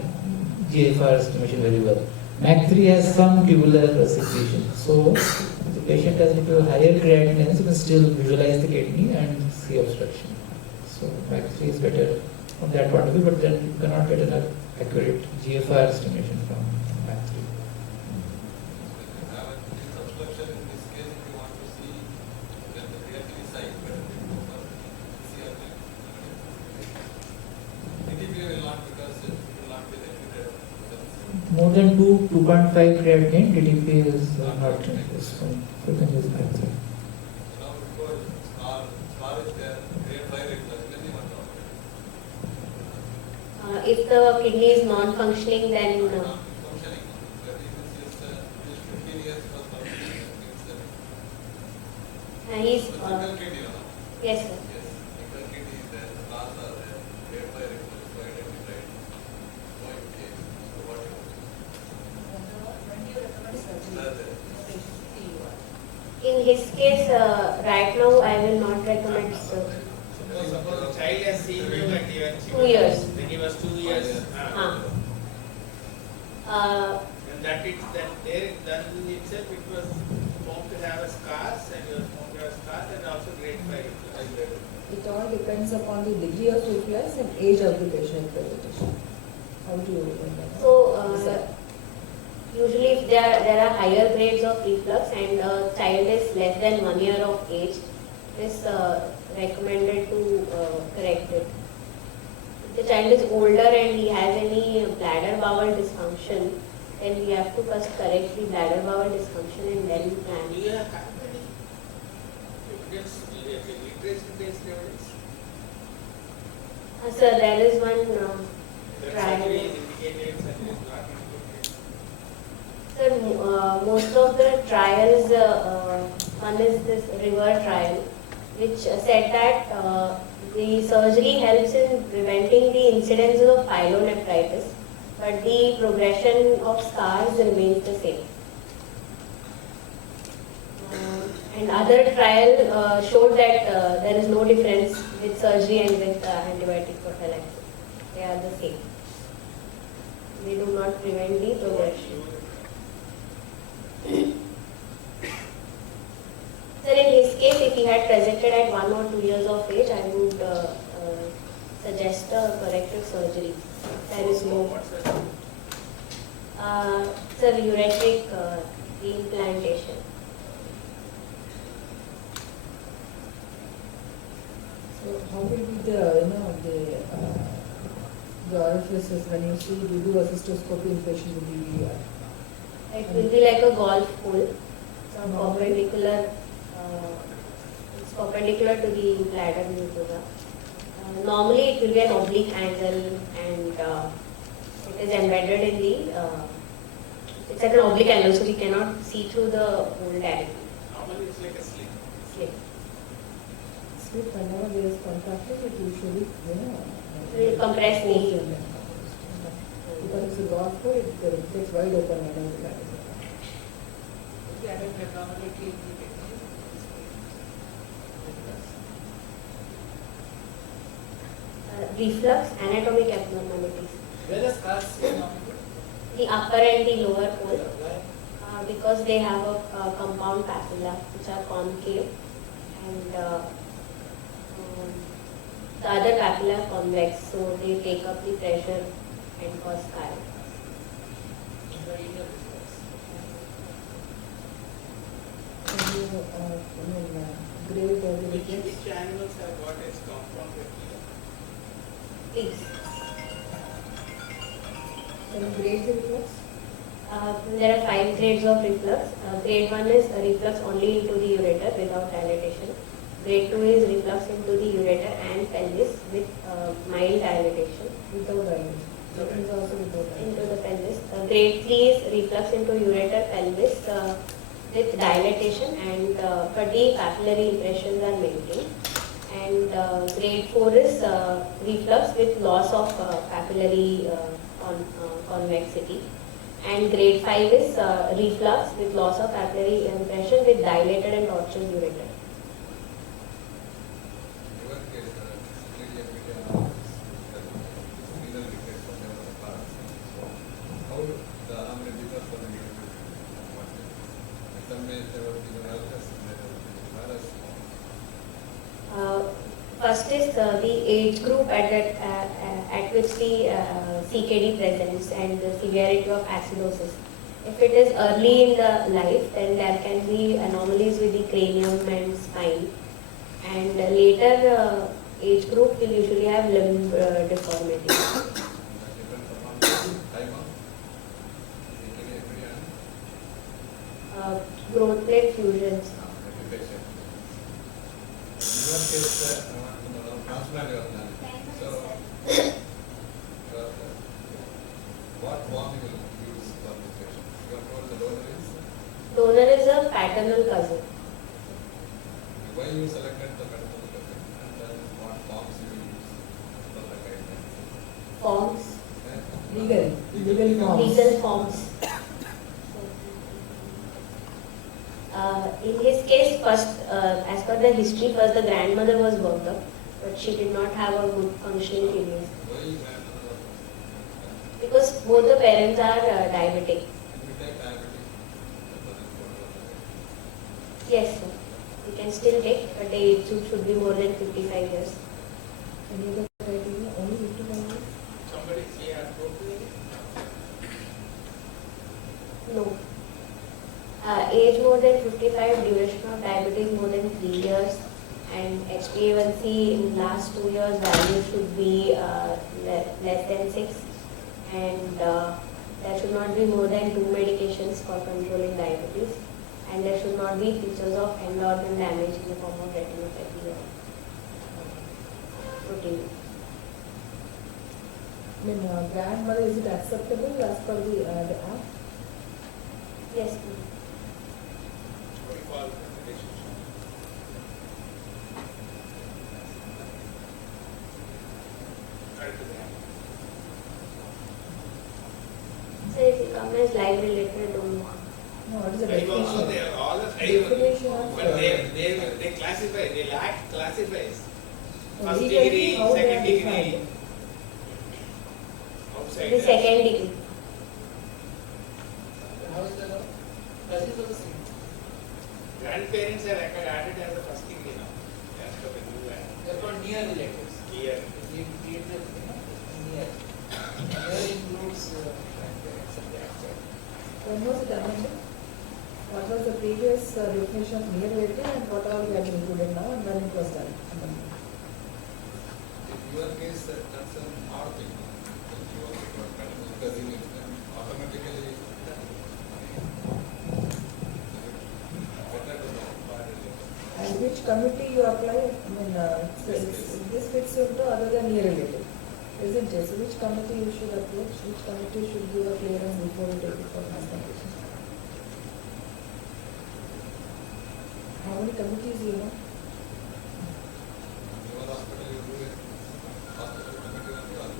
GFR estimation very well. MAC3 has some tubular secretion. So if the patient has little higher creatinine, you can still visualize the kidney and see obstruction. So MAC3 is better from that point of view, but then you cannot get an accurate GFR estimation from MAC3. More than 2.5 creatinine, DDP is not responsible. So you can use MAC3. If the kidney is non-functioning, then he's yes, sir. In his case, right now I will not recommend surgery. Suppose the child has seen you and you 2 years. When he was 2 years. And that there then itself it was found to have a scars and you was found to have scars and also grade 5 reflux. It all depends upon the degree of reflux and age of the patient presentation. How do you So, usually if there are higher grades of reflux and a child is less than 1 year of age, it is recommended to correct it. If the child is older and he has any bladder bowel dysfunction, then we have to first correct the bladder bowel dysfunction and then plan. Do you have any evidence, literature-based evidence? Sir, there is one That trial. surgery is indicated, surgery is not indicated. Sir, most of the trials, one is this river trial, which said that the surgery helps in preventing the incidence of pyelonephritis, but the progression of scars remains the same. And other trial showed that there is no difference with surgery and with antibiotic prophylaxis. They are the same. They do not prevent the progression. Sir, in his case, if he had presented at 1 or 2 years of age, I would suggest a corrective surgery. There is no. Sir, ureteric reimplantation. So how will be the orifices when you see you do a cystoscopy in patient with DVR? It will be like a golf hole. So perpendicular. It's perpendicular to the bladder mucosa. Normally, it will be an oblique angle, and it is embedded in the. It's at an oblique angle, so we cannot see through the hole directly. Normally it's like a slit. Slit. Slit, whenever there is contracted, it usually, Will compress the. because it's a golf hole, it gets wide open whenever the bladder is Reflux, anatomic abnormalities. Where the scars The upper and the lower pole, because they have a compound papilla which are concave, and the other papilla are convex, so they take up the pressure and cause scarring. Which animals have got its compound papilla? Pigs. Any grades of reflux? There are 5 grades of reflux. Grade 1 is reflux only into the ureter without dilatation. Grade 2 is reflux into the ureter and pelvis with mild dilatation. Without dilatation. That is also without dilatation. Into the pelvis. Grade 3 is reflux into ureter pelvis with dilatation, and but the papillary impressions are maintained. And grade 4 is reflux with loss of papillary convexity. And grade 5 is reflux with loss of papillary impression with dilated and tortuous ureter. How the information about the wellness Madras? First is the age group at which the CKD presents and the severity of acidosis. If it is early in the life, then there can be anomalies with the cranium and spine. And later age group will usually have limb deformity. Growth plate fusions. In your case, transplant you have done. So, what form you will use for this patient? You have told the donor is? Donor is a paternal cousin. Why you selected the paternal cousin and then what forms you will use for the guidelines? Forms. Legal forms. Legal forms. In his case, first, as per the history, first the grandmother was worked up, but she did not have a good functioning kidneys. Why grandmother? Because both the parents are diabetic. If you take diabetes, Yes, sir. You can still take, but the age should be more than 55 years. Any other criteria? Only 55 years? Somebody say appropriate. No. Age more than 55, duration of diabetes more than 3 years, and HbA1c in last 2 years value should be less than 6, and there should not be more than 2 medications for controlling diabetes, and there should not be features of end organ damage in the form of retinopathy or protein. I mean, grandmother, is it acceptable as per the act? Yes, ma'am. What do you call relationship? Try to that. So if you come as live related, don't want. No, what is the Very well, definition? they are all the Definition of, but they classify, they lack classifies. First legally, degree, how they second are degree, defined? outside. The second degree. How is the cousins of the same? Grandparents are added as the first degree now. As per the new act. They are called near relatives. Here. We create the near. Near includes grandparents and the outside. When was it amended? What was the previous definition of near relative and what all we have included now and when it was done? Amendment. in your case, that's an odd thing. If you are paternal cousin, then automatically better to know. And which committee you apply? I mean, this fits into other than near relative, isn't it? So which committee you should approach? Which committee should give a clearance before you take it for transplantation? How many committees you know? Your hospital, you do it. Hospital committee only or?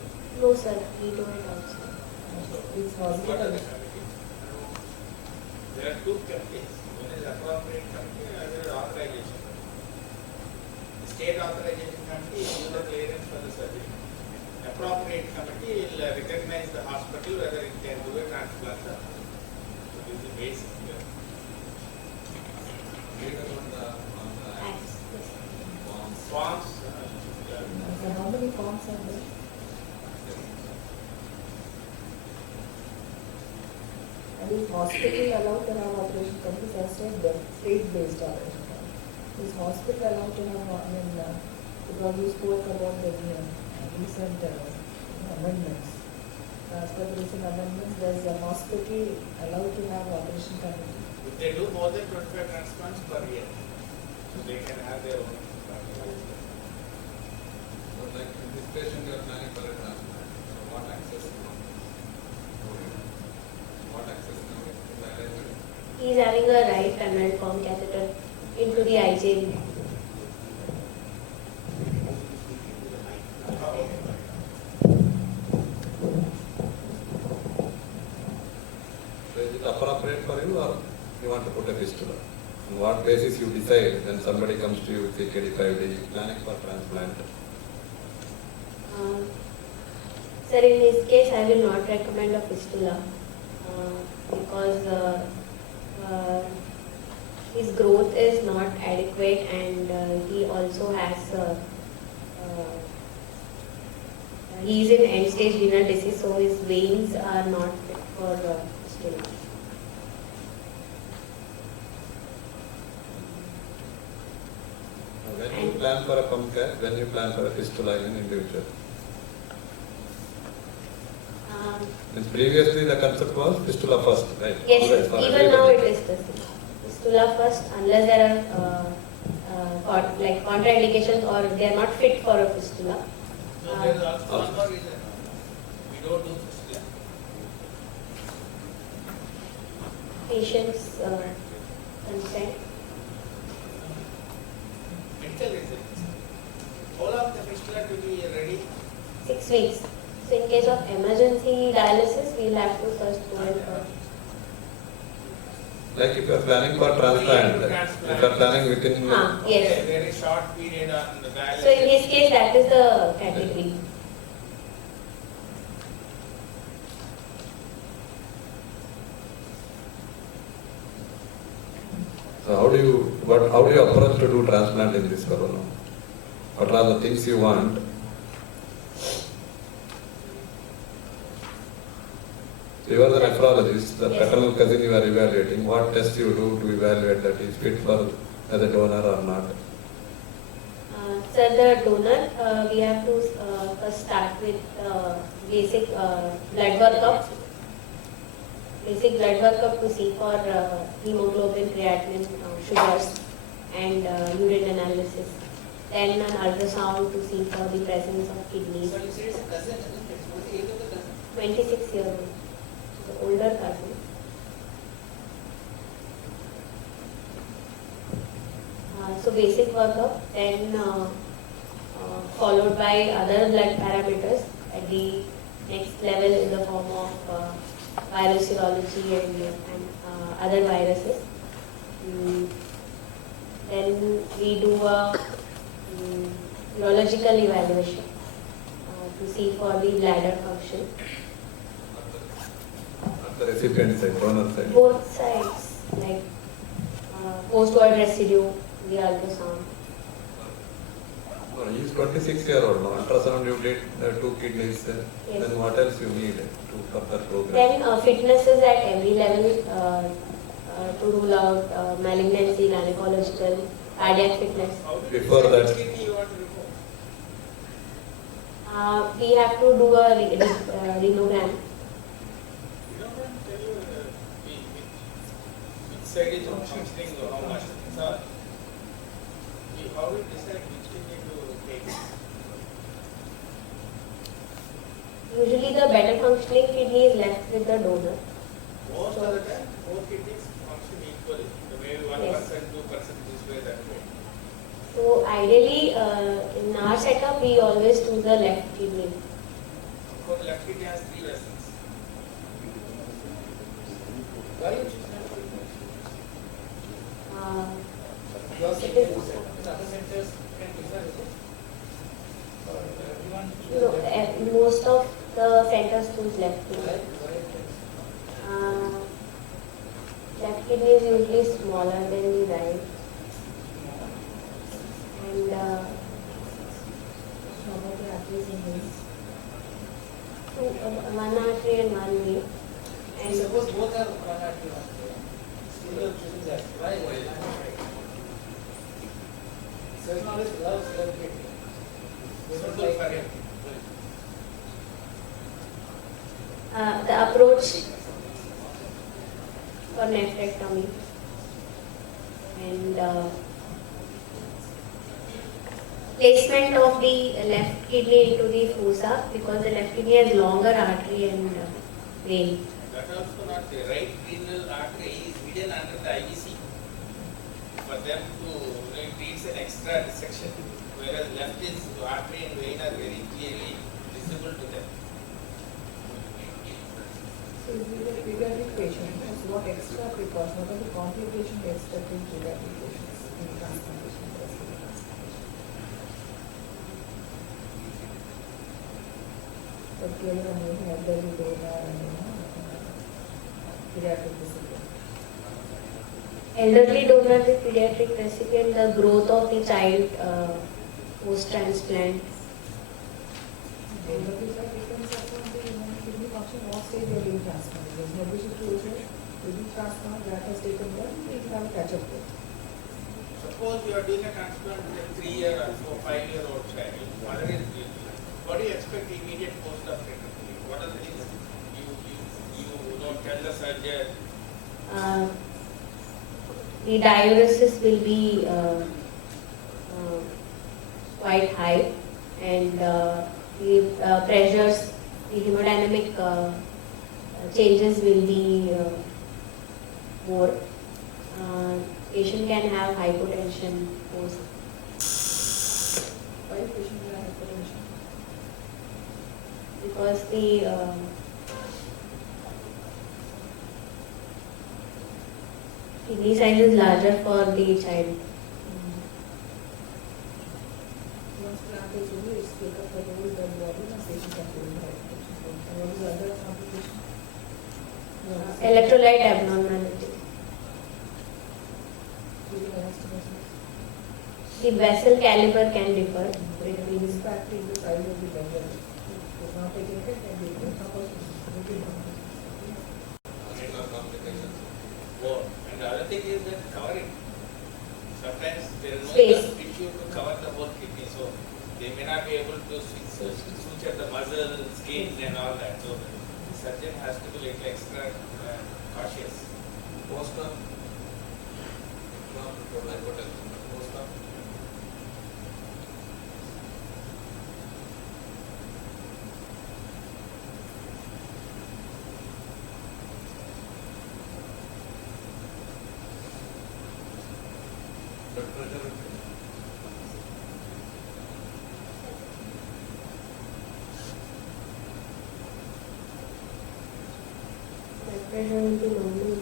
No, sir, we do it also. It's What are the hospital. committee? There are two committees. One is appropriate committee and another is authorization committee. The state authorization committee will give the clearance for the surgery. Appropriate committee will recognize the hospital whether it can do a transplant or not. So this is the basic. Later on the Acts, yes. forms. Forms. So how many forms are there? And is hospital allowed to have operation committees? I said the state-based operation committee. Is hospital allowed to have, I mean, because you spoke about the recent amendments. As per the recent amendments, there is a hospital allowed to have operation committee. If they do more than 25 transplants per year, so they can have their own. So like in this patient you are planning for a transplant. So what access you want? What access you want to the arrangement? He is having a right canal form catheter into the IJV. So is it appropriate for you or you want to put a fistula? On what basis you decide when somebody comes to you with CKD5D planning for transplant? Sir, in this case, I will not recommend a fistula because his growth is not adequate, and he also has he is in end stage renal disease, so his veins are not fit for fistula. When you plan for a pump care, when you plan for a fistula in an individual? Means previously the concept was fistula first, right? Yes, Always for even everybody. now it is the same. Fistula first, unless there are like contraindications or they are not fit for a fistula. No, there is also one more reason. We don't do fistula. Patients consent. Medical reason. How long the fistula to be ready? 6 weeks. So in case of emergency dialysis, we will have to first go in for. Like if you are planning for transplant, if you are planning within... Yes. Okay, very short period on the dialysis. So in his case, that is the category. So how do you approach to do transplant in this corona? What are the things you want? You are the nephrologist, the paternal cousin you are evaluating. What tests you do to evaluate that he is fit for as a donor or not? So the donor, we have to first start with basic blood workup. Basic blood workup to see for hemoglobin, creatinine, sugars, and urine analysis. Then an ultrasound to see for the presence of kidneys. So you said it's a cousin, isn't it? What's the age of the cousin? 26-year-old, so older cousin. So basic workup, then followed by other blood parameters at the next level in the form of viral serology and other viruses. Then we do a urological evaluation to see for the bladder function. The recipient side, donor side. Both sides, like post-void residue, the ultrasound. He is 26-year-old now. Ultrasound you did 2 kidneys. Yes. Then what else you need to further progress? Then fitness is at every level to rule out malignancy, gynecological, cardiac fitness. Before that, We have to do a renogram. Which side is functioning or how much things are. How we decide which kidney to take? Usually the better functioning kidney is left with the donor. Most of the time, both kidneys function equally. Maybe 1%, 2% this way, that way. So ideally, in our setup, we always do the left kidney. Because left kidney has 3 vessels. Why you choose left kidney? Your It center, is- other centers can differ, is it? Or everyone No, chooses most of the centers choose left kidney. Left kidney is usually smaller than the right. And one artery and one vein. And suppose both are one artery, one vein. Still you are choosing that. Why? Surgeon always loves left kidney. They don't like right. The approach for nephrectomy and placement of the left kidney into the fossa, because the left kidney has longer artery and vein. That also not the right renal artery is hidden under the IVC. For them to, it needs an extra dissection, whereas left is artery and vein are very clearly visible to them. So if you are a pediatric patient, so what extra precautions, what are the complications you expect in pediatric patients in transplantation? Particularly when you have elderly donor and pediatric discipline. elderly donor with pediatric recipient, the growth of the child post-transplant. But if that depends upon the kidney function, what stage they are being transplanted. There's no issue to kidney transplant that has taken them, we can have a catch-up there. Suppose you are doing a transplant with a 3-year or 5-year-old child, mother is bleeding. What do you expect immediate post-op recovery? What are the things you don't tell the surgeon? The diuresis will be quite high, and the pressures, the hemodynamic changes will be more. Patient can have hypotension post. Why patient will have hypertension? Because the kidney size is larger for the child. Once plant is removed, it's take up the whole blood volume and patient can feel hypertension. And what is the other complication? Electrolyte abnormality. The vessel caliber can differ between. Impacting the size of the vessel. If not taking it, then they don't have And the other thing is that covering. Sometimes there is no Space. enough tissue to cover the whole kidney, so they may not be able to suture the muscle, skin and all that. So the surgeon has to be little extra cautious. Post-op. Blood pressure will be normal.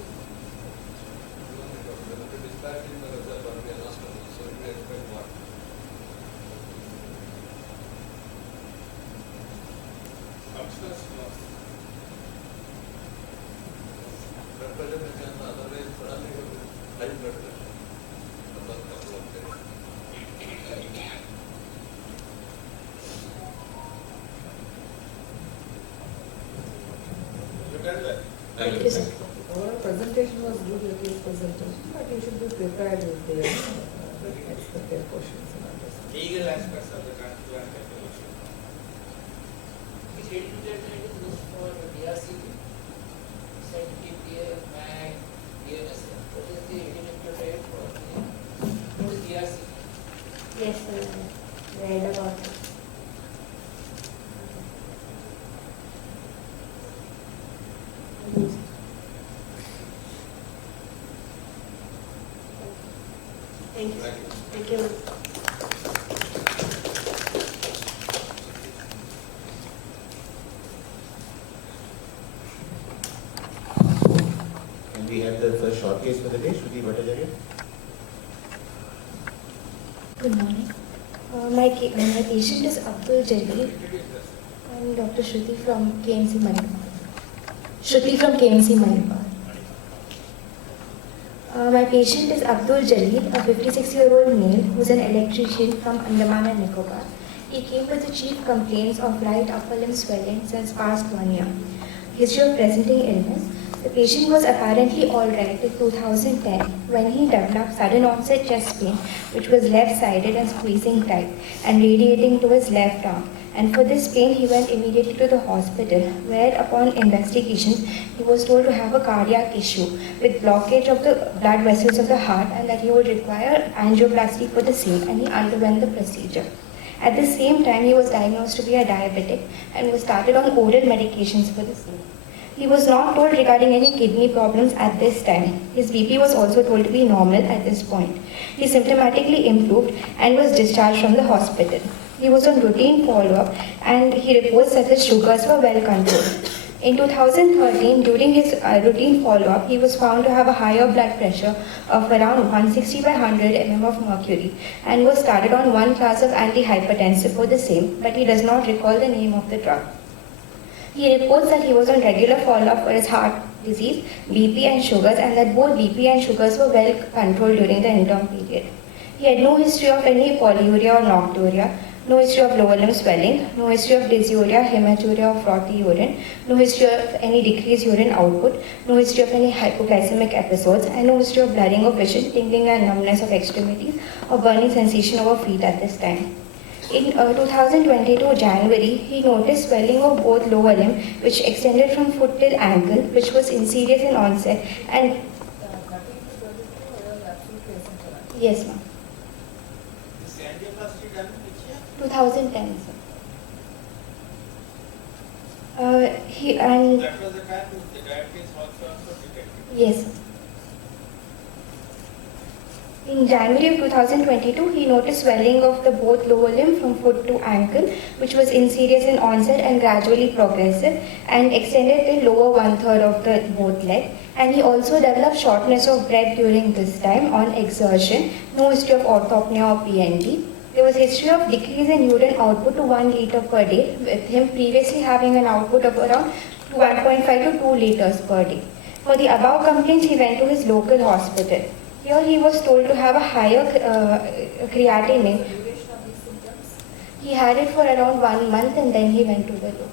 Thank you, sir. Overall presentation was good, your case presentation, but you should be prepared with the expected questions and others. Legal aspects of the transplant evolution. Which hereditary is used for DRCP, CTPA, MAG, DNS. What is the hereditary for what is DRCP? Yes, sir. I read about it. Thank you. Thank you. And we have the first showcase for the day, Shruti Bhattacharya. Good morning. My patient is Abdul Jalil. I'm Dr. Shruti from KMC Manipur. Shruti from KMC Manipur. My patient is Abdul Jalil, a 56-year-old male who is an electrician from Andaman and Nicobar. He came with the chief complaints of right upper limb swelling since past 1 year. History of presenting illness. The patient was apparently alright in 2010 when he developed sudden onset chest pain, which was left-sided and squeezing tight and radiating to his left arm. And for this pain, he went immediately to the hospital, where upon investigation, he was told to have a cardiac issue with blockage of the blood vessels of the heart and that he would require angioplasty for the same, and he underwent the procedure. At the same time, he was diagnosed to be a diabetic and was started on oral medications for the same. He was not told regarding any kidney problems at this time. His BP was also told to be normal at this point. He symptomatically improved and was discharged from the hospital. He was on routine follow-up and he reports that his sugars were well controlled. In 2013, during his routine follow-up, he was found to have a higher blood pressure of around 160 by 100 mm of mercury and was started on one class of antihypertensive for the same, but he does not recall the name of the drug. He reports that he was on regular follow-up for his heart disease, BP and sugars, and that both BP and sugars were well controlled during the interim period. He had no history of any polyuria or nocturia, no history of lower limb swelling, no history of dysuria, hematuria or frothy urine, no history of any decreased urine output, no history of any hypoglycemic episodes, and no history of blurring of vision, tingling and numbness of extremities, or burning sensation over feet at this time. In 2022 January, he noticed swelling of both lower limb, which extended from foot till ankle, which was insidious in onset, and yes, ma'am. 2010, sir. And That was the time the diabetes was also detected. yes. In January of 2022, he noticed swelling of the both lower limb from foot to ankle, which was insidious in onset and gradually progressive, and extended the lower one-third of the both leg. And he also developed shortness of breath during this time on exertion, no history of orthopnea or PND. There was history of decrease in urine output to 1 liter per day, with him previously having an output of around 1.5 to 2 liters per day. For the above complaints, he went to his local hospital. Here he was told to have a higher creatinine. He had it for around 1 month and then he went to the local.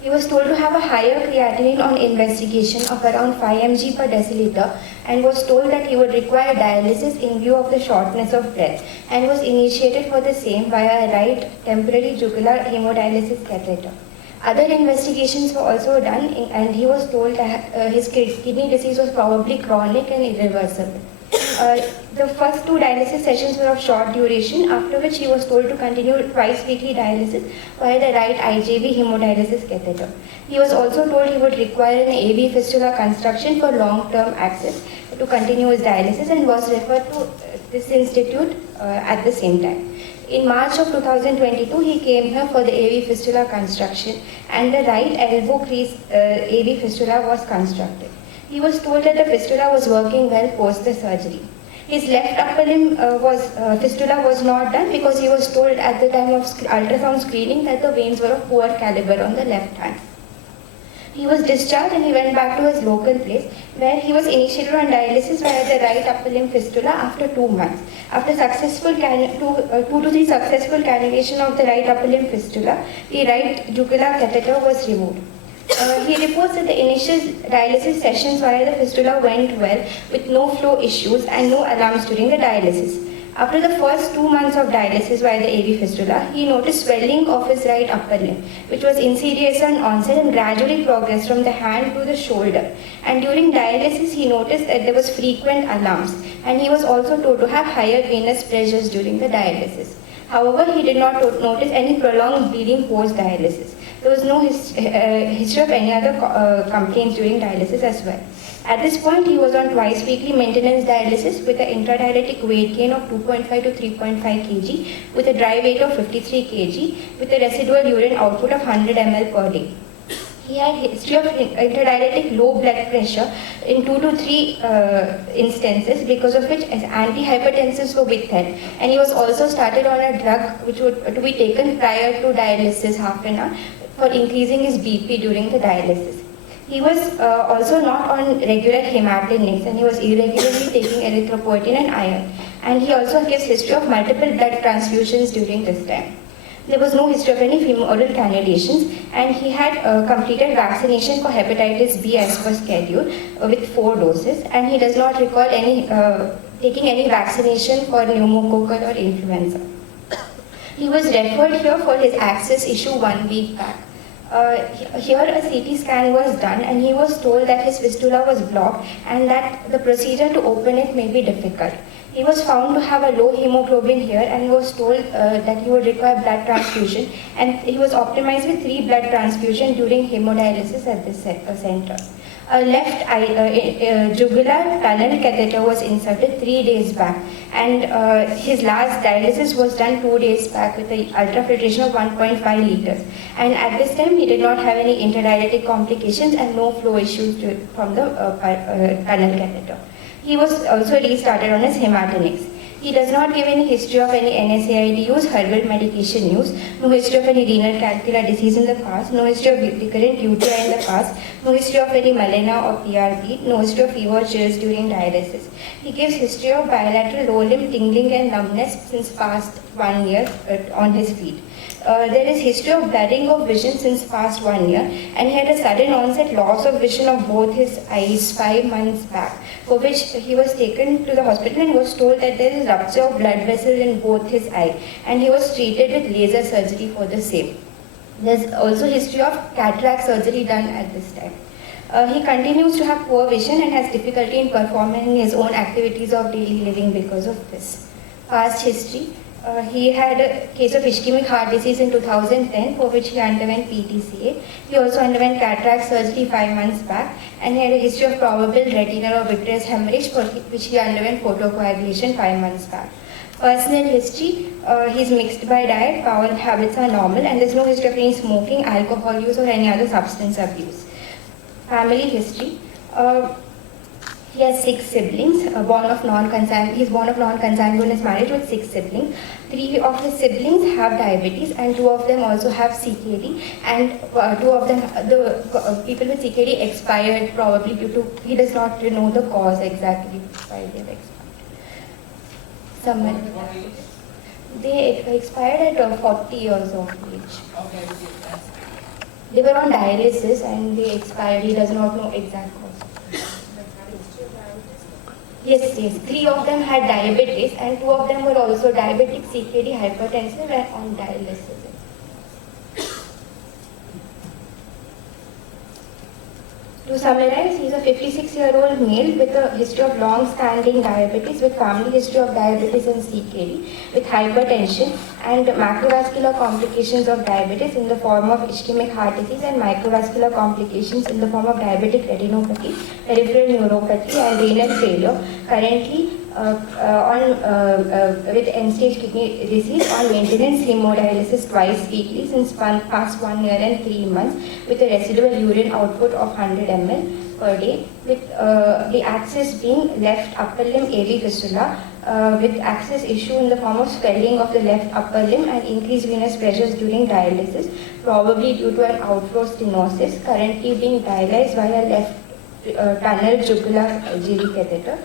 He was told to have a higher creatinine on investigation of around 5 mg per deciliter and was told that he would require dialysis in view of the shortness of breath and was initiated for the same via a right temporary jugular hemodialysis catheter. Other investigations were also done and he was told that his kidney disease was probably chronic and irreversible. The first 2 dialysis sessions were of short duration, after which he was told to continue twice weekly dialysis via the right IJV hemodialysis catheter. He was also told he would require an AV fistula construction for long-term access to continue his dialysis and was referred to this institute at the same time. In March of 2022, he came here for the AV fistula construction and the right elbow crease AV fistula was constructed. He was told that the fistula was working well post the surgery. His left upper limb fistula was not done because he was told at the time of ultrasound screening that the veins were of poor caliber on the left hand. He was discharged and he went back to his local place where he was initiated on dialysis via the right upper limb fistula after 2 months. After successful 2 to 3 successful cannulation of the right upper limb fistula, the right jugular catheter was removed. He reports that the initial dialysis sessions via the fistula went well with no flow issues and no alarms during the dialysis. After the first 2 months of dialysis via the AV fistula, he noticed swelling of his right upper limb, which was insidious on onset and gradually progressed from the hand to the shoulder. And during dialysis, he noticed that there was frequent alarms, and he was also told to have higher venous pressures during the dialysis. However, he did not notice any prolonged bleeding post-dialysis. There was no history of any other complaints during dialysis as well. At this point, he was on twice weekly maintenance dialysis with an intradialytic weight gain of 2.5 to 3.5 kg, with a dry weight of 53 kg, with a residual urine output of 100 ml per day. He had history of intradialytic low blood pressure in 2 to 3 instances, because of which antihypertensives were withheld. And he was also started on a drug which would to be taken prior to dialysis half an hour for increasing his BP during the dialysis. He was also not on regular hematinics and he was irregularly taking erythropoietin and iron. And he also gives history of multiple blood transfusions during this time. There was no history of any femoral cannulations, and he had completed vaccination for hepatitis B as per schedule with 4 doses, and he does not recall any taking any vaccination for pneumococcal or influenza. He was referred here for his access issue 1 week back. Here a CT scan was done and he was told that his fistula was blocked and that the procedure to open it may be difficult. He was found to have a low hemoglobin here and was told that he would require blood transfusion, and he was optimized with 3 blood transfusions during hemodialysis at this center. A left jugular tunnel catheter was inserted 3 days back, and his last dialysis was done 2 days back with an ultrafiltration of 1.5 liters. And at this time, he did not have any interdialytic complications and no flow issues from the tunnel catheter. He was also restarted on his hematinics. He does not give any history of any NSAID use, herbal medication use, no history of any renal calcular disease in the past, no history of recurrent UTI in the past, no history of any melena or PRP, no history of fever chills during dialysis. He gives history of bilateral lower limb tingling and numbness since past 1 year on his feet. There is history of blurring of vision since past 1 year, and he had a sudden onset loss of vision of both his eyes 5 months back, for which he was taken to the hospital and was told that there is rupture of blood vessel in both his eye, and he was treated with laser surgery for the same. There's also history of cataract surgery done at this time. He continues to have poor vision and has difficulty in performing his own activities of daily living because of this. Past history. He had a case of ischemic heart disease in 2010, for which he underwent PTCA. He also underwent cataract surgery 5 months back, and he had a history of probable retinal or vitreous hemorrhage, for which he underwent photocoagulation 5 months back. Personal history, he's mixed by diet, bowel habits are normal, and there's no history of any smoking, alcohol use, or any other substance abuse. Family history. He has 6 siblings, he's born of non-consanguineous marriage with 6 siblings. 3 of his siblings have diabetes and 2 of them also have CKD, and 2 of them, the people with CKD expired probably due to, he does not know the cause exactly why they have expired. They expired at 40 years of age. They were on dialysis and they expired, he does not know exact cause. Yes. 3 of them had diabetes and 2 of them were also diabetic, CKD, hypertensive and on dialysis. To summarize, he is a 56-year-old male with a history of long-standing diabetes, with family history of diabetes and CKD, with hypertension and macrovascular complications of diabetes in the form of ischemic heart disease and microvascular complications in the form of diabetic retinopathy, peripheral neuropathy and renal failure. Currently, with end-stage kidney disease on maintenance hemodialysis twice weekly since past 1 year and 3 months, with a residual urine output of 100 ml per day, with the axis being left upper limb AV fistula, with axis issue in the form of swelling of the left upper limb and increased venous pressures during dialysis, probably due to an outflow stenosis, currently being dialyzed via left tunnel jugular GV catheter,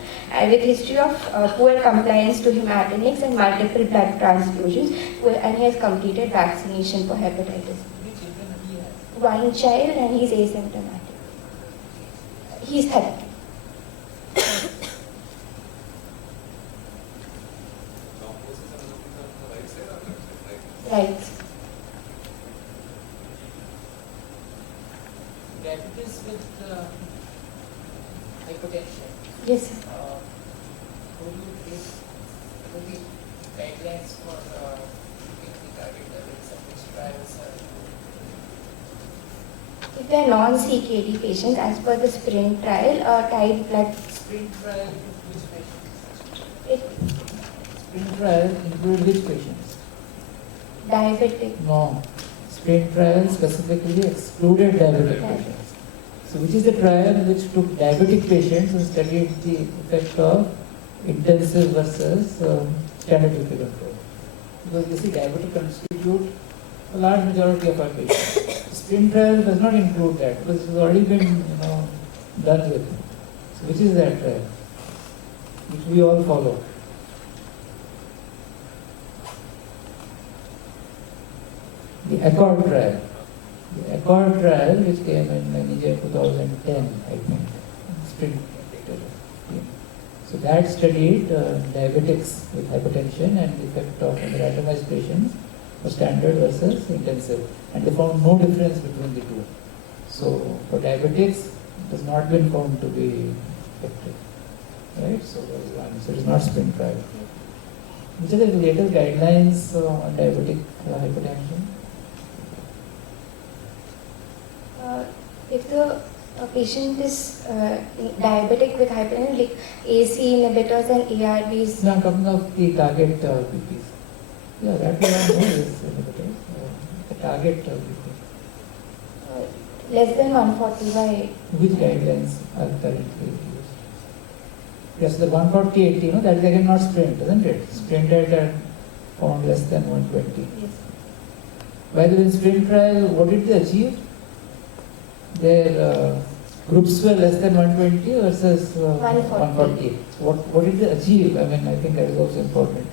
with history of poor compliance to hematinics and multiple blood transfusions, and he has completed vaccination for hepatitis. 1 child and he's asymptomatic. He's 30. Right. Diabetes with hypertension. Yes, sir. Would you give the guidelines for keeping the target levels and which trials are? If they are non-CKD patients, as per the SPRINT trial, tight blood. SPRINT trial which patients? SPRINT trial include which patients? Diabetic. No. SPRINT trial specifically excluded diabetic patients. So which is the trial which took diabetic patients and studied the effect of intensive versus standard BP control? Because you see, diabetic constitute a large majority of our patients. The SPRINT trial does not include that because it has already been done with. So which is that trial which we all follow? The ACCORD trial. The ACCORD trial, which came in Nigeria 2010, I think, SPRINT. So that studied diabetics with hypertension and the effect of randomized patients for standard versus intensive, and they found no difference between the two. So for diabetics, it has not been found to be effective, right? So that is one. So it is not SPRINT trial. Which are the latest guidelines on diabetic hypertension? If the patient is diabetic with hypertension, like AC inhibitors and ARBs. No, I'm talking of the target BPs. Yeah, that we all know is inhibitors. The target BP. Less than 140 by. Which guidelines are currently used? Yes, the 140, 80, that is again not sprint, isn't it? Sprint had found less than 120. Yes. By the way, in sprint trial, what did they achieve? Their groups were less than 120 versus 140. What did they achieve? I mean, I think that is also important.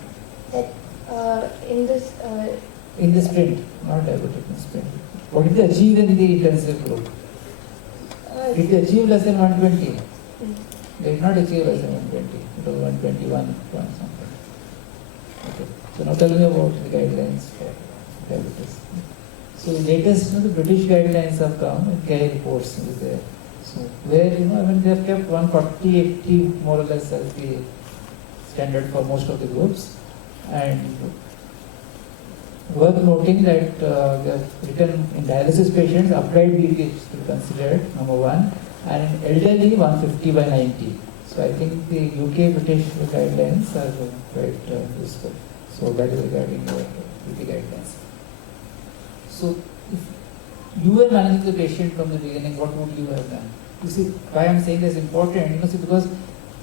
That in this In the sprint, not diabetic, in sprint. What did they achieve in the intensive group? Did they achieve less than 120? They did not achieve less than 120. It was 121 point something. Okay. So now tell me about the guidelines for diabetes. So the latest, the British guidelines have come and care reports is there. So where, I mean, they have kept 140, 80 more or less as the standard for most of the groups. And worth noting that they have written in dialysis patients, upright BP is to be considered, number one, and in elderly 150 by 90. So I think the UK British guidelines are quite useful. So that is regarding the BP guidelines. So if you were managing the patient from the beginning, what would you have done? You see, why I am saying this is important, because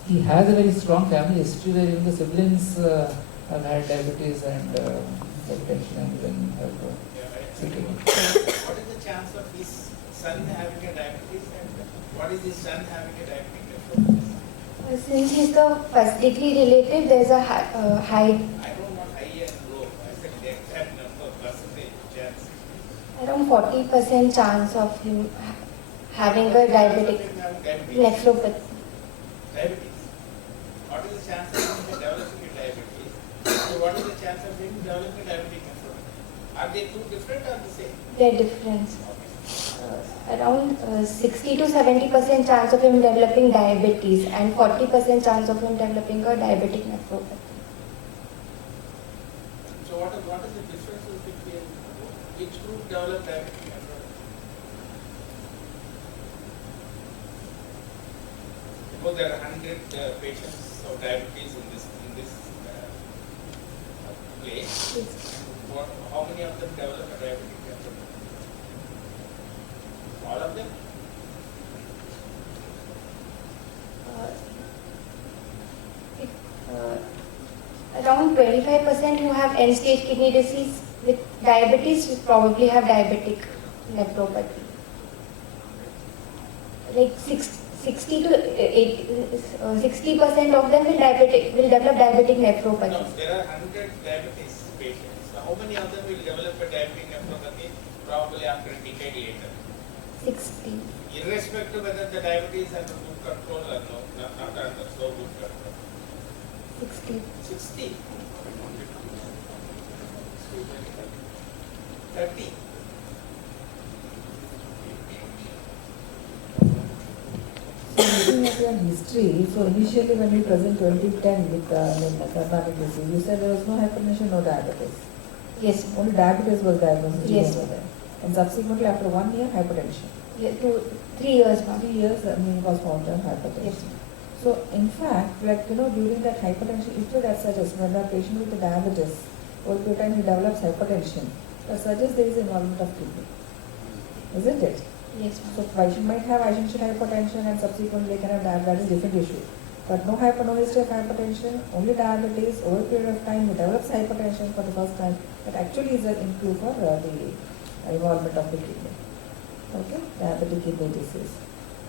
he has a very strong family history where even the siblings have had diabetes and hypertension and even have CKD. What is the chance of his son having a diabetes and what is his son having a diabetic nephropathy? Since he's the first degree related, there's a high. I don't want high and low. I said the exact number, percentage chance. Around 40% chance of him having a diabetic nephropathy. Diabetes. What is the chance of him developing a diabetes? So what is the chance of him developing a diabetic nephropathy? Are they two different or the same? They're different. Around 60 to 70% chance of him developing diabetes and 40% chance of him developing a diabetic nephropathy. So what is the difference between which group develop diabetic nephropathy? Suppose there are 100 patients of diabetes in this place. Yes. How many of them develop a diabetic nephropathy? All of them? Around 25% who have end-stage kidney disease with diabetes will probably have diabetic nephropathy. Like 60 to 60% of them will develop diabetic nephropathy. No, there are 100 diabetes patients. So how many of them will develop a diabetic nephropathy probably after a decade later? 60. Irrespective whether the diabetes is under good control or no, not under so good control. 60. 60. 30. Looking at your history, so initially when you present 2010 with cardiac disease, you said there was no hypertension, no diabetes. Yes. Only diabetes was diagnosed. Yes. And subsequently after 1 year, hypertension. Yeah, 3 years, ma'am. 3 years, was found to have hypertension. Yes. So in fact, during that hypertension, if that suggests when a patient with diabetes, over the time he develops hypertension, that suggests there is involvement of kidney. Isn't it? Yes, ma'am. So patient might have essential hypertension and subsequently they can have diabetes, that is a different issue. But no history of hypertension, only diabetes, over a period of time he develops hypertension for the first time. That actually is an clue for the involvement of the kidney. Okay, diabetic kidney disease.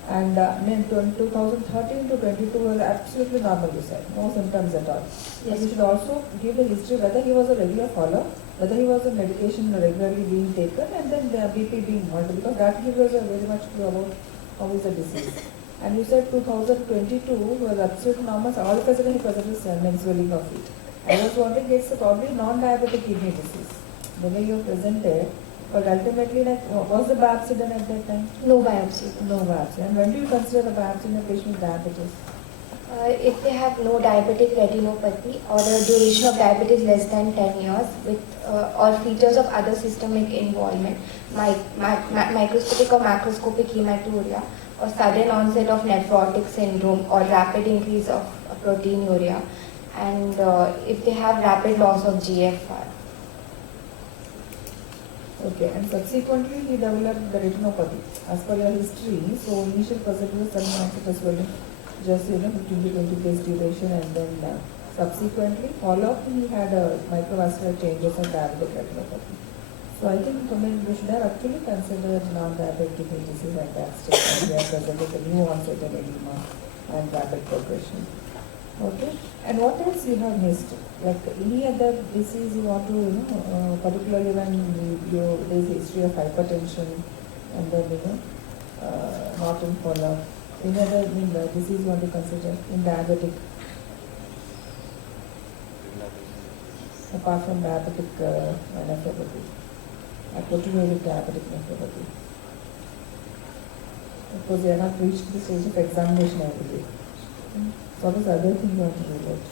And then 2013 to 22 was absolutely normal, you said, no symptoms at all. Yes. And you should also give the history whether he was a regular follower, whether he was a medication regularly being taken, and then the BP being monitored, because that gives us a very much clue about how is the disease. And you said 2022 was absolutely normal, so all of a sudden he presents swelling of it. I was wondering, it's probably non-diabetic kidney disease, the way you presented. But ultimately, was the biopsy done at that time? No biopsy. No biopsy. And when do you consider the biopsy in a patient with diabetes? If they have no diabetic retinopathy or a duration of diabetes less than 10 years with or features of other systemic involvement, microscopic or macroscopic hematuria, or sudden onset of nephrotic syndrome or rapid increase of proteinuria, and if they have rapid loss of GFR. Okay, and subsequently he developed the retinopathy. As per your history, so initial perception was sudden onset of swelling just 15 to 20 days duration, and then subsequently follow-up he had microvascular changes and diabetic retinopathy. So I think we should have actually considered non-diabetic kidney disease at that stage, and we are present with the new onset of edema and rapid progression. Okay, and what else you have missed? Like any other disease you want to, particularly when there is a history of hypertension, and then not in follow-up. Any other disease you want to consider in diabetic? Apart from diabetic nephropathy, attenuated diabetic nephropathy. Of course, they are not reached the stage of examination, I believe. So what is the other thing you want to do about?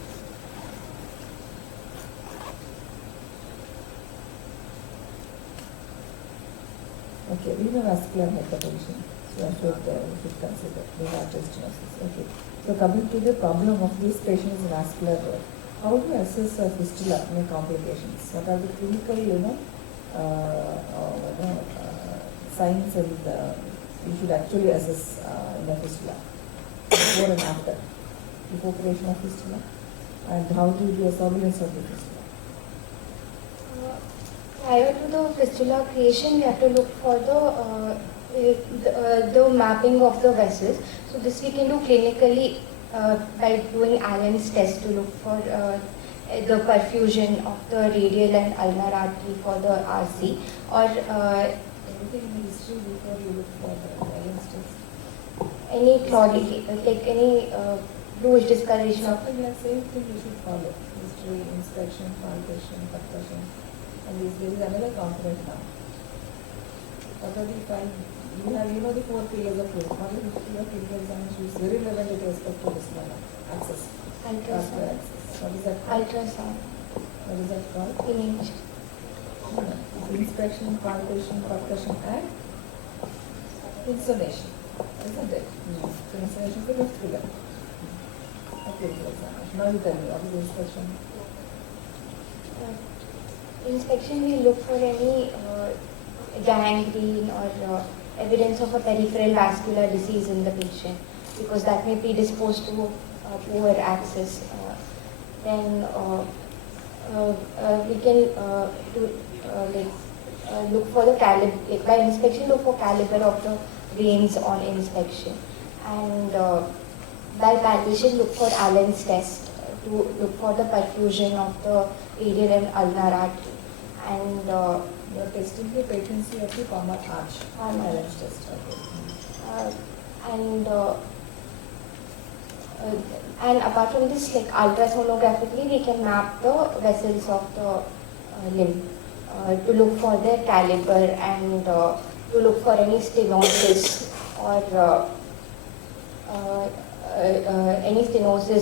Okay, renovascular hypertension. So I should consider renal stenosis. Okay. So coming to the problem of this patient's vascular, how do you assess fistula complications? What are the clinical, signs and you should actually assess in the fistula before and after, before creation of fistula, and how do you do a surveillance of the fistula? Prior to the fistula creation, we have to look for the mapping of the vessels. So this we can do clinically by doing Allen's test to look for the perfusion of the radial and ulnar artery for the RC, or everything in the history before you look for the Allen's test. Any claudic, like any bluish discoloration of. The same thing you should follow: history, inspection, palpation, percussion, and there is another component now. Already you have the 4 pillars of proof. What is the history of clinical examination is very relevant with respect to this access. Ultrasound. Access. What is that called? Ultrasound. What is that called? Image. Inspection, palpation, percussion, and installation. Isn't it? So installation is the fifth pillar. Okay, now you tell me, what is the inspection? Inspection, we look for any gangrene or evidence of a peripheral vascular disease in the patient, because that may predisposed to poor access. Then we can look for the caliber, by inspection look for caliber of the veins on inspection, and by palpation look for Allen's test to look for the perfusion of the radial and ulnar artery, and you are testing the patency of the palmar arch. Allen's test. Okay. And apart from this, like ultrasonographically, we can map the vessels of the limb to look for their caliber and to look for any stenosis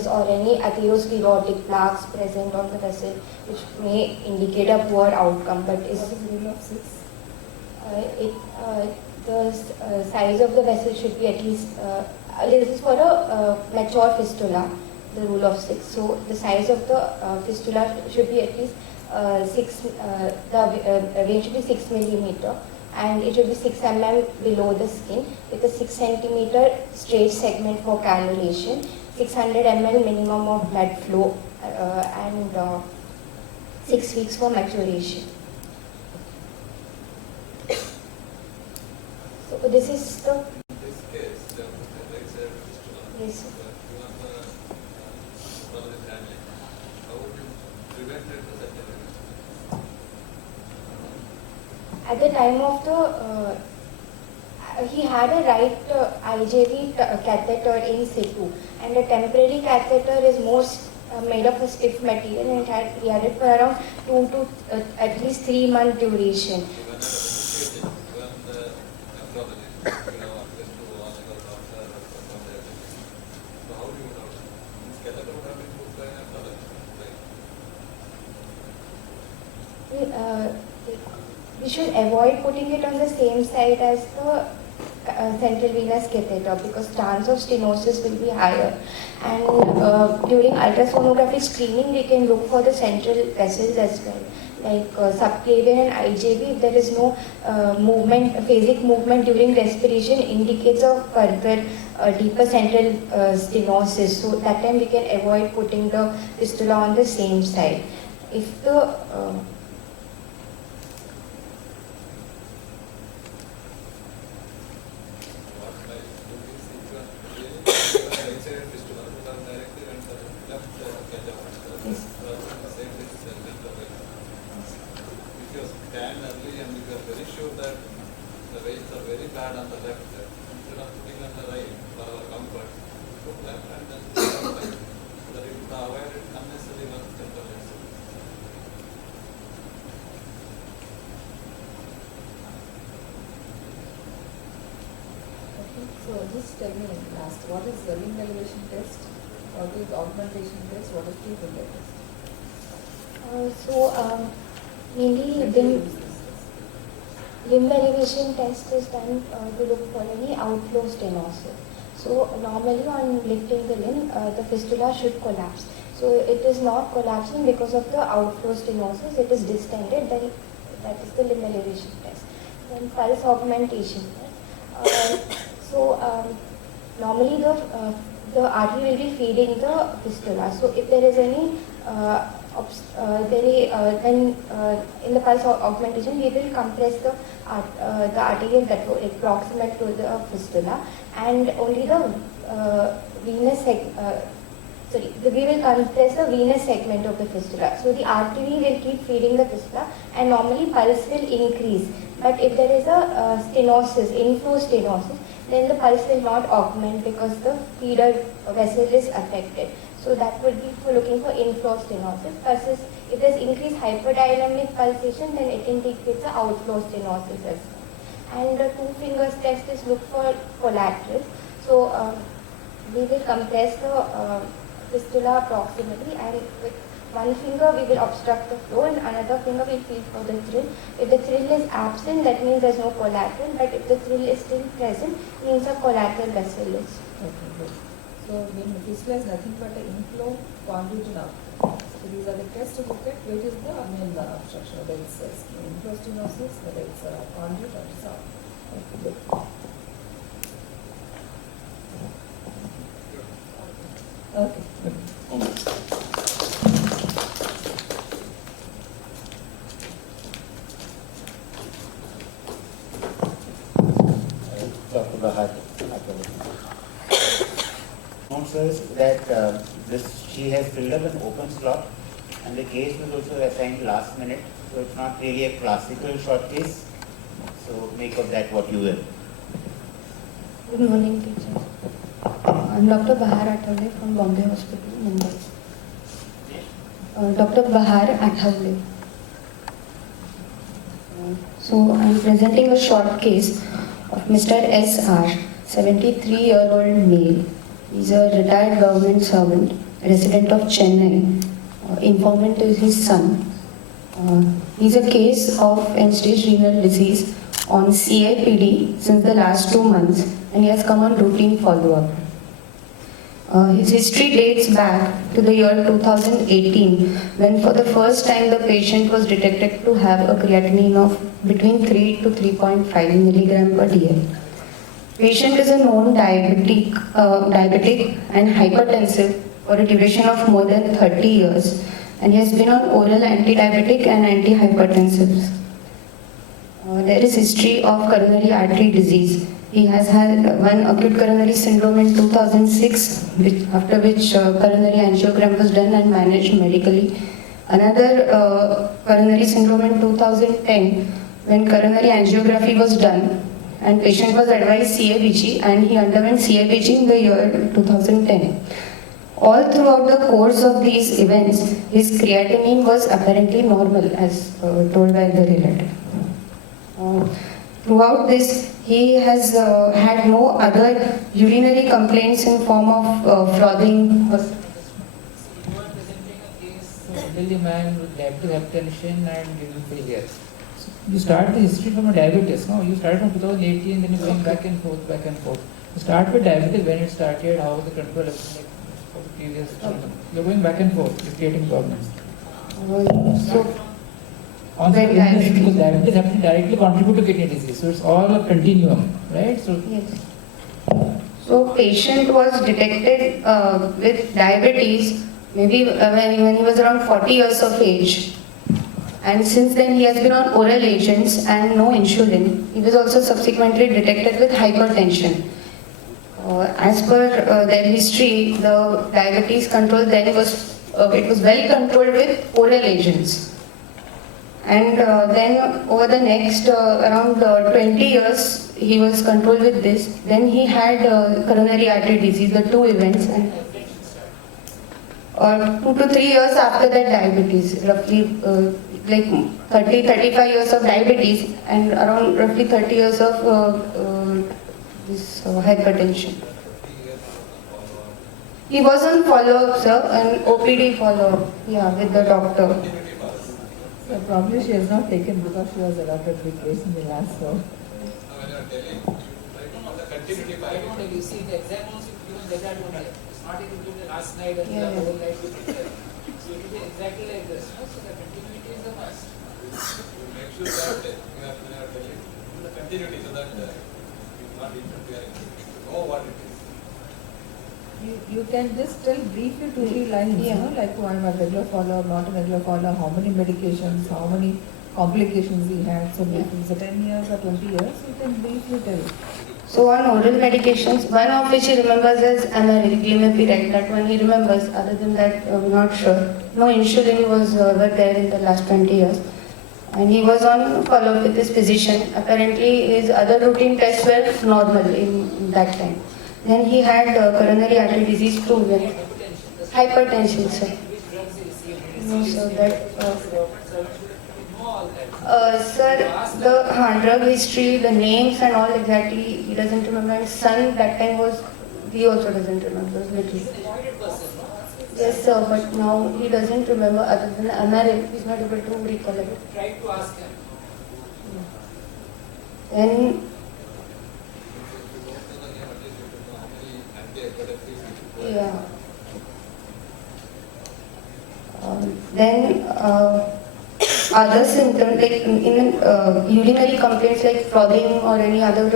or any atherosclerotic plaques present on the vessel, which may indicate a poor outcome. But is what is the rule of 6? The size of the vessel should be at least. This is for a mature fistula, the rule of 6. So the size of the fistula should be at least 6. The vein should be 6 millimeter, and it should be 6 mm below the skin, with a 6 centimeter straight segment for cannulation, 600 ml minimum of blood flow, and 6 weeks for maturation. So this is the. Yes. At the time of the, he had a right IJV catheter in situ, and a temporary catheter is made of a stiff material, and he had it for around 2 to at least 3 month duration. We should avoid putting it on the same side as the central venous catheter, because chance of stenosis will be higher. And during ultrasonographic screening, we can look for the central vessels as well, like subclavian and IJV, if there is no movement, phasic movement during respiration, indicates a further deeper central stenosis. So that time we can avoid putting the fistula on the same side. If the So just tell me last, what is the limb elevation test? What is augmentation test? What is the finger test? Mainly limb elevation test is done to look for any outflow stenosis. So normally on lifting the limb, the fistula should collapse. So it is not collapsing because of the outflow stenosis, it is distended, then that is the limb elevation test. Then pulse augmentation test. Normally the artery will be feeding the fistula. So if there is any in the pulse augmentation, we will compress the arterial network proximal to the fistula, and only the we will compress the venous segment of the fistula. So the artery will keep feeding the fistula, and normally pulse will increase. But if there is a stenosis, inflow stenosis, then the pulse will not augment because the feeder vessel is affected. So that would be for looking for inflow stenosis. Versus if there is increased hyperdynamic pulsation, then it indicates the outflow stenosis as well. And the two fingers test is look for collaterals. So we will compress the fistula proximally, and with one finger we will obstruct the flow and another finger will feel for the thrill. If the thrill is absent, that means there is no collateral, but if the thrill is still present, means a collateral vessel is. Okay, good. So when fistula is nothing but an inflow, conduit and outflow. So these are the tests to look at which is the obstruction, whether it's inflow stenosis, whether it's a conduit or so. Okay, good. Okay. Dr. Bahar says that she has filled up an open slot, and the case was also assigned last minute, so it's not really a classical short case. So make of that what you will. Good morning, teacher. I'm Dr. Bahar Athavle from Bombay Hospital, Mumbai. Dr. Bahar Athavle. So I'm presenting a short case of Mr. S.R., 73-year-old male. He's a retired government servant, resident of Chennai. Informant is his son. He's a case of end-stage renal disease on CAPD since the last 2 months, and he has come on routine follow-up. His history dates back to the year 2018, when for the first time the patient was detected to have a creatinine of between 3 to 3.5 milligram per dl. Patient is a known diabetic and hypertensive for a duration of more than 30 years, and he has been on oral anti-diabetic and antihypertensives. There is history of coronary artery disease. He has had one acute coronary syndrome in 2006, after which coronary angiogram was done and managed medically. Another coronary syndrome in 2010, when coronary angiography was done and patient was advised CABG, and he underwent CABG in the year 2010. All throughout the course of these events, his creatinine was apparently normal, as told by the relative. Throughout this, he has had no other urinary complaints in form of frothing. You are presenting a case of elderly man with diabetic hypertension and renal failure. So you start the history from a diabetes, no? You started from 2018, then you're going back and forth, back and forth. You start with diabetes, when it started, how the control is like for the previous children. You're going back and forth, you're creating problems. on When illness, diabetes. because diabetes happens directly contribute to kidney disease. So it's all a continuum, right? So Yes. So patient was detected with diabetes maybe when he was around 40 years of age. And since then he has been on oral agents and no insulin. He was also subsequently detected with hypertension. As per their history, the diabetes control then was it was well controlled with oral agents. And then over the next around 20 years, he was controlled with this. Then he had coronary artery disease, the two events, and 2 to 3 years after that diabetes, roughly like 35 years of diabetes and around roughly 30 years of this hypertension. He was on follow-up, sir, and OPD follow-up, yeah, with the doctor. So probably she has not taken because she was allowed to case in the last one. you see the exam also given like that only. It's not even given last night and Yeah, the yeah. whole night you prepare. So it will be exactly like this. No? So the continuity is the must. Make sure that we are telling the continuity so that it's not interfering. Know what it is. You can just tell briefly 2-3 lines, Yeah. like I'm a regular follower, not a regular follower, how many medications, how many complications he had. So if it's a 10 years or 20 years, you can briefly tell. So on oral medications, one of which he remembers is glimepiride. That one he remembers. Other than that, I'm not sure. No insulin was ever there in the last 20 years. And he was on follow-up with his physician. Apparently, his other routine tests were normal in that time. Then he had coronary artery disease too. Hypertension, sir. No, sir, sir, the drug history, the names and all exactly, he doesn't remember. His son that time he also doesn't remember. Little. Yes, sir, but now he doesn't remember other than Americ. He's not able to recollect. Try to ask him. Then, yeah. Then other symptoms like in urinary complaints like frothing or any other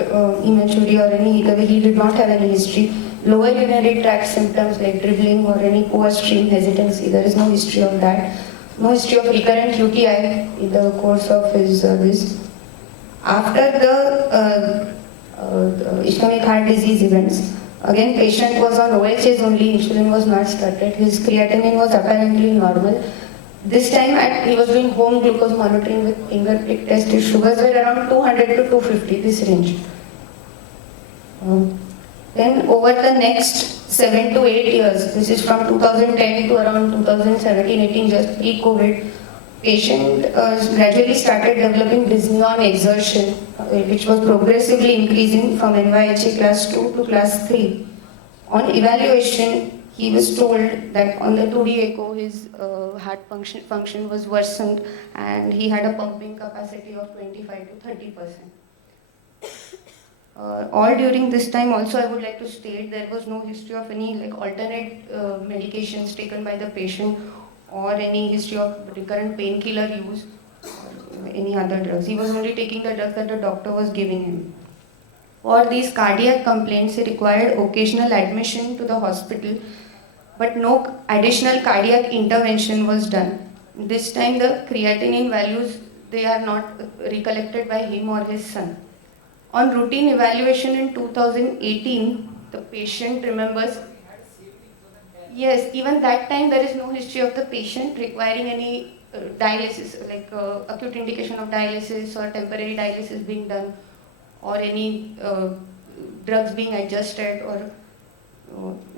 immaturity or any he did not have any history. Lower urinary tract symptoms like dribbling or any poor stream hesitancy, there is no history of that. No history of recurrent UTI in the course of his this. After the ischemic heart disease events, again patient was on OHS only, insulin was not started. His creatinine was apparently normal. This time he was doing home glucose monitoring with finger prick test. His sugars were around 200 to 250, this range. Then over the next 7 to 8 years, this is from 2010 to around 2017-18, just pre-COVID, patient gradually started developing dyspnea on exertion, which was progressively increasing from NYHA class 2 to class 3. On evaluation, he was told that on the 2D echo, his heart function was worsened and he had a pumping capacity of 25 to 30%. All during this time also I would like to state there was no history of any like alternate medications taken by the patient or any history of recurrent painkiller use or any other drugs. He was only taking the drugs that the doctor was giving him. For these cardiac complaints, he required occasional admission to the hospital, but no additional cardiac intervention was done. This time the creatinine values, they are not recollected by him or his son. On routine evaluation in 2018, the patient remembers, yes, even that time there is no history of the patient requiring any dialysis, like acute indication of dialysis or temporary dialysis being done or any drugs being adjusted or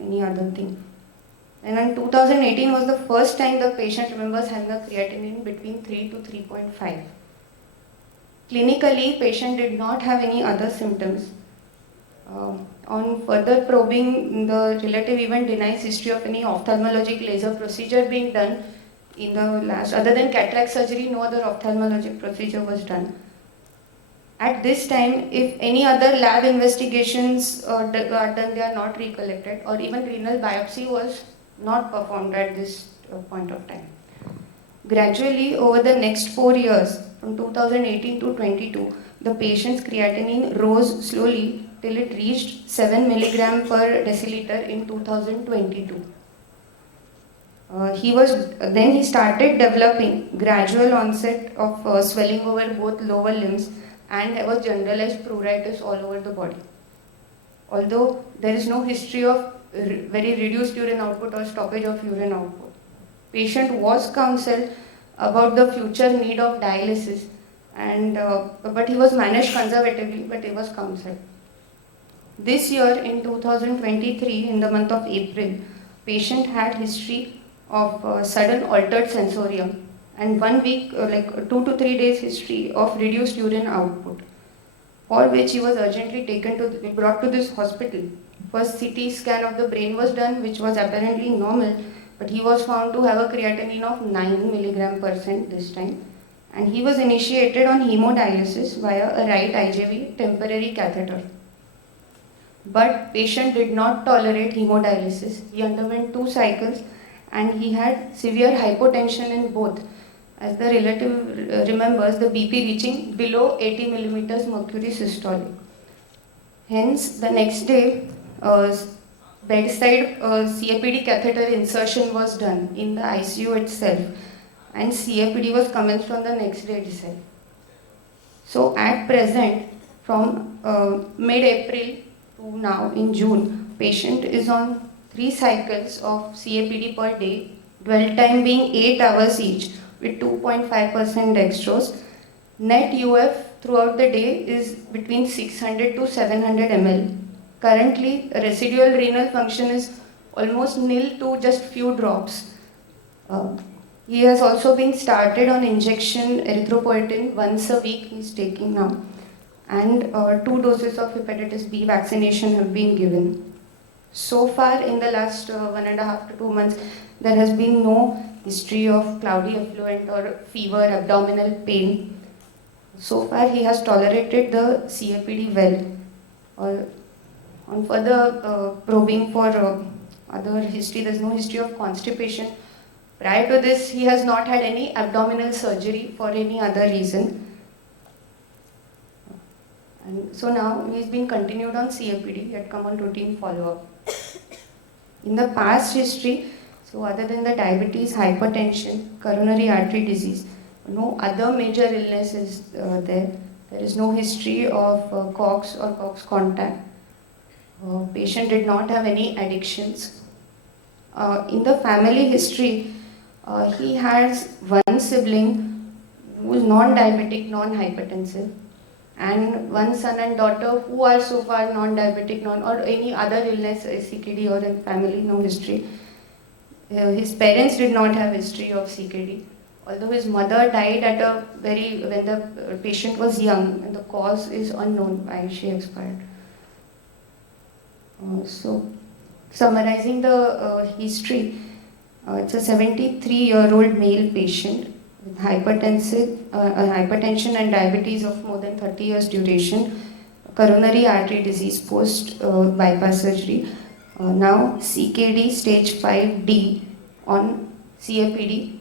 any other thing. And in 2018 was the first time the patient remembers having a creatinine between 3 to 3.5. Clinically, patient did not have any other symptoms. On further probing, the relative even denies history of any ophthalmologic laser procedure being done in the last. Other than cataract surgery, no other ophthalmologic procedure was done. At this time, if any other lab investigations are done, they are not recollected, or even renal biopsy was not performed at this point of time. Gradually, over the next 4 years, from 2018 to 22, the patient's creatinine rose slowly till it reached 7 milligram per deciliter in 2022. Then he started developing gradual onset of swelling over both lower limbs, and there was generalized pruritus all over the body. Although there is no history of very reduced urine output or stoppage of urine output. Patient was counseled about the future need of dialysis, but he was managed conservatively, but he was counseled. This year in 2023, in the month of April, patient had history of sudden altered sensorium and 1 week, 2 to 3 days history of reduced urine output, for which he was urgently brought to this hospital. First CT scan of the brain was done, which was apparently normal, but he was found to have a creatinine of 9 milligram % this time, and he was initiated on hemodialysis via a right IJV temporary catheter. But patient did not tolerate hemodialysis. He underwent 2 cycles and he had severe hypotension in both. As the relative remembers, the BP reaching below 80 millimeters mercury systolic. Hence, the next day, bedside CAPD catheter insertion was done in the ICU itself, and CAPD was commenced on the next day itself. So, at present, from mid-April to now in June, patient is on 3 cycles of CAPD per day, dwell time being 8 hours each with 2.5% dextrose. Net UF throughout the day is between 600 to 700 ml. Currently, residual renal function is almost nil to just few drops. He has also been started on injection erythropoietin once a week he is taking now, and 2 doses of hepatitis B vaccination have been given. So far in the last 1.5 to 2 months, there has been no history of cloudy effluent or fever, abdominal pain. So far he has tolerated the CAPD well. On further probing for other history, there is no history of constipation. Prior to this, he has not had any abdominal surgery for any other reason. And so now he has been continued on CAPD, he had come on routine follow-up. In the past history, so other than the diabetes, hypertension, coronary artery disease, no other major illness is there. There is no history of COX or COX contact. Patient did not have any addictions. In the family history, he has one sibling who is non-diabetic, non-hypertensive, and one son and daughter who are so far non-diabetic, or any other illness, CKD or in family, no history. His parents did not have history of CKD, although his mother died at when the patient was young, and the cause is unknown why she expired. So, summarizing the history, it's a 73-year-old male patient with hypertension and diabetes of more than 30 years duration, coronary artery disease post bypass surgery, now CKD stage 5D on CAPD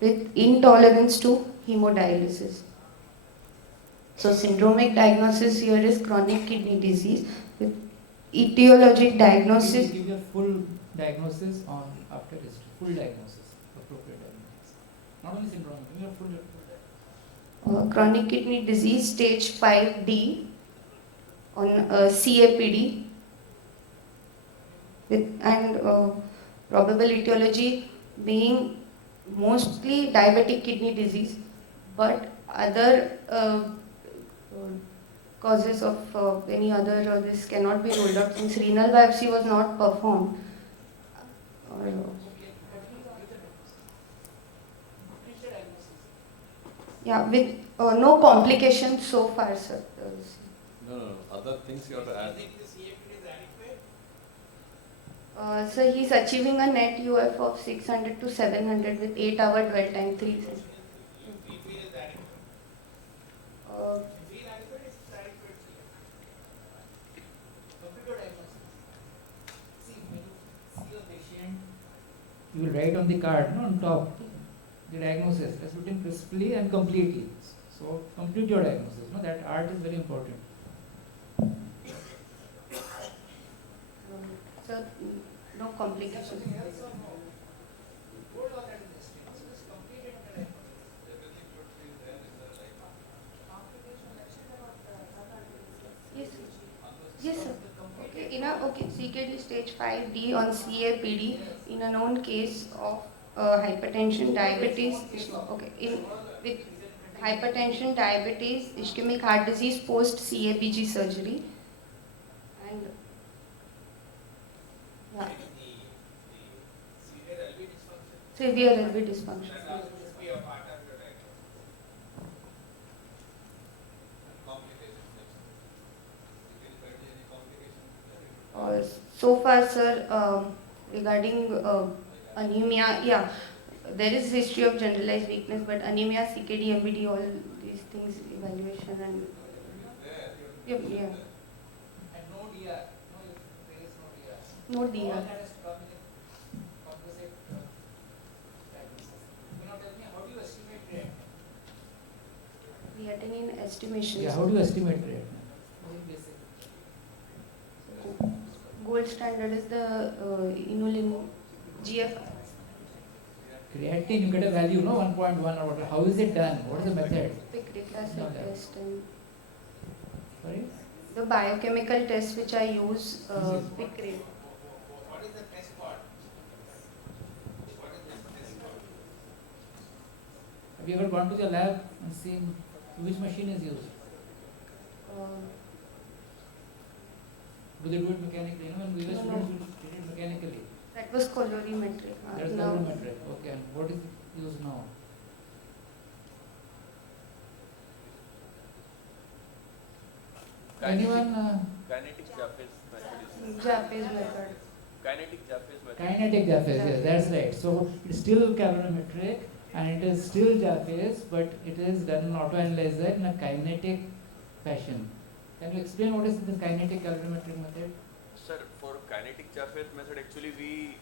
with intolerance to hemodialysis. So syndromic diagnosis here is chronic kidney disease with etiologic diagnosis. Give you a full diagnosis on after history, full diagnosis, appropriate diagnosis. Not only syndromic, give you a full chronic kidney disease stage 5D on CAPD and probable etiology being mostly diabetic kidney disease, but other causes of any other this cannot be ruled out since renal biopsy was not performed. Yeah, with no complications so far, sir. No, other things you have to add. So he's achieving a net UF of 600 to 700 with 8-hour dwell time, 3 seconds. You will write on the card, no, on top, the diagnosis, as written crisply and completely. So complete your diagnosis. No, that art is very important. So no complications. Yes, sir. Yes, sir. Okay, CKD stage 5D on CAPD in a known case of hypertension, diabetes, with hypertension, diabetes, ischemic heart disease post CABG surgery, and yeah, severe LV dysfunction. So far, sir, regarding anemia, yeah, there is history of generalized weakness, but anemia, CKD, MVD, all these things, evaluation and yeah. And no DR. No, there is no DR. No DR. All that has to come in a composite diagnosis. You know, tell me, how do you estimate creatinine? Creatinine estimations. Yeah, how do you estimate creatinine? Very basic. Gold standard is the inulin GF. Creatinine, you get a value, no, 1.1 or whatever. How is it done? What is the method? Picric acid test and Sorry? the biochemical test which I use, Picric. What is the test part? What is the test part? Have you ever gone to the lab and seen which machine is used? Do they do it mechanically? You know, when we were students, we did it mechanically. That was colorimetry. That's colorimetry. Okay, and what is used now? Anyone? Kinetic Jaffe's method. Jaffe's method. Kinetic Jaffe's method. Kinetic Jaffe's, yes, that's right. So it's still calorimetric and it is still Jaffe's, but it is done in autoanalyzer in a kinetic fashion. Can you explain what is the kinetic calorimetric method? Sir, for kinetic Jaffe's method, actually we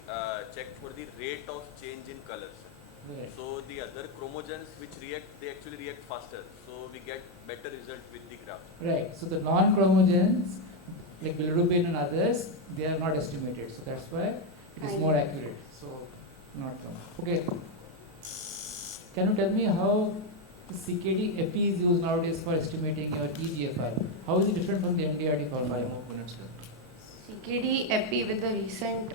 check for the rate of change in colors. Right. So the other chromosomes which react, they actually react faster. So we get better result with the graph. Right. So the non-chromogens, like bilirubin and others, they are not estimated. So that's why it is more accurate. So not wrong. Okay. Can you tell me how the CKD epi is used nowadays for estimating your eGFR? How is it different from the MDRD formula? 5 more minutes left. CKD epi with the recent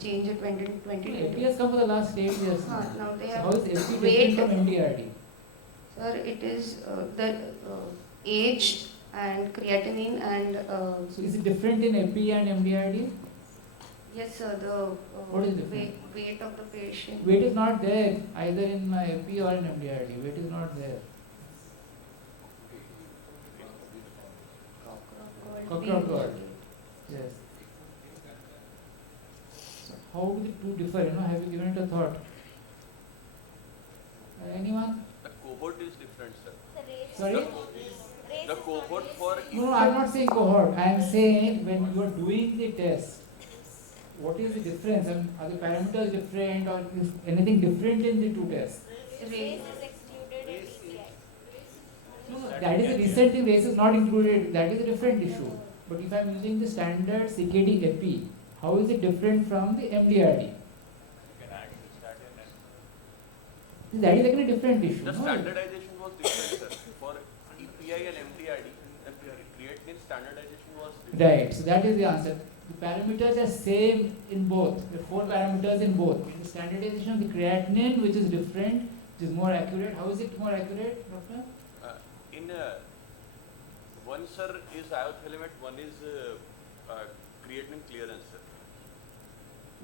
change in 2020. Epi has come for the last 8 years. Now they so have how is epi weight different from MDRD? Sir, it is the age and creatinine and. So is it different in epi and MDRD? Yes, sir. The what is different? Weight of the patient. Weight is not there either in my epi or in MDRD. Weight is not there. Cochrane. Yes. So how do the two differ? Have you given it a thought? Anyone? The cohort is different, sir. Sorry? The cohort for No, I'm not saying cohort. I'm saying when you are doing the test, what is the difference? Are the parameters different or is anything different in the two tests? No, that is a recent thing. Race is not included. That is a different issue. But if I'm using the standard CKD epi, how is it different from the MDRD? That is again a different issue. the no? standardization was different, sir. For EPI and MDRD, creatinine standardization was different. Right. So that is the answer. The parameters are same in both. There are 4 parameters in both. The standardization of the creatinine, which is different, which is more accurate. How is it more accurate, doctor? One, sir, is iothalamate, one is creatinine clearance, sir.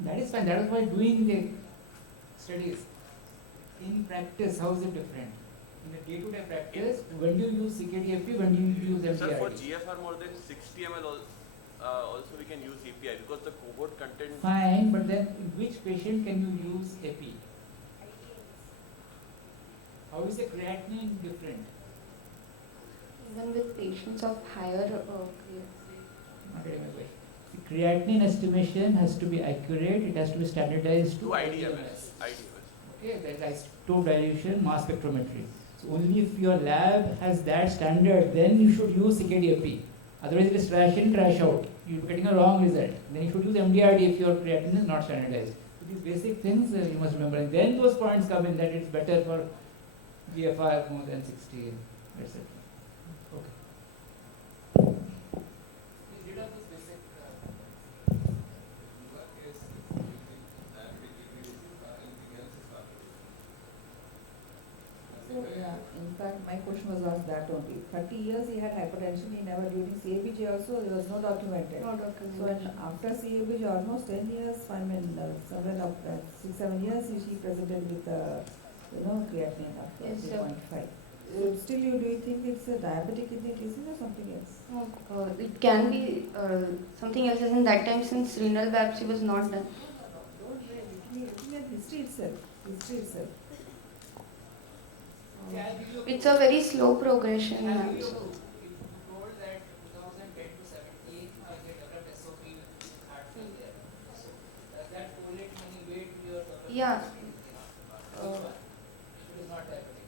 That is fine. That is why doing the studies. In practice, how is it different? In the day-to-day practice, when do you use CKD-EP, when do you use MDRD? Sir, for GFR more than 60 ml also we can use API because the cohort content. Fine, but then in which patient can you use epi? How is the creatinine different? Even with patients of higher Not getting my question. The creatinine estimation has to be accurate, it has to be standardized To IDMS. IDMS. Okay, that isotope dilution, mass spectrometry. So only if your lab has that standard, then you should use CKD-FP. Otherwise, it is trash in, trash out. You're getting a wrong result. Then you should use MDRD if your creatinine is not standardized. So these basic things you must remember. And then those points come in that it's better for GFR more than 60, etc. Okay. Please read out this basic. So, yeah, in fact, my question was asked that only. 30 years he had hypertension, he never during CABG also, there was no documented. No So, documentation. and after CABG, almost 10 years, I mean, somewhere up 6-7 years, he presented with, creatinine after Yes, sir. 3.5. So, still, do you think it's a diabetic kidney disease or something else? No, it can be something else. As in that time, since renal biopsy was not done. Don't really, looking at history itself. It's a very slow progression. Have you told that 2010 to 17 they developed SOP with heart failure? So does that correlate in any way to your development? Yeah. It is not diabetic.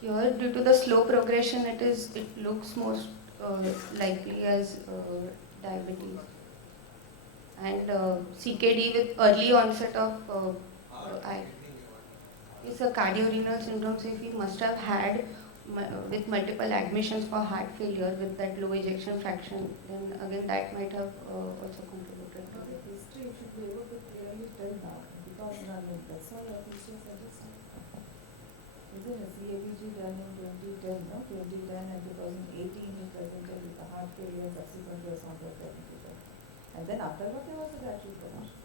Here, due to the slow progression, it looks most likely as diabetes. And CKD with early onset of it's a cardiorenal syndrome. So if he must have had with multiple admissions for heart failure with that low ejection fraction, then again that might have also contributed to it. History you should be able to clearly tell now, because that's all your history suggests. Isn't a CABG done in 2010, no? 2010 and 2018 he presented with the heart failure subsequently was on the presentation. And then afterward there was a gradual progression.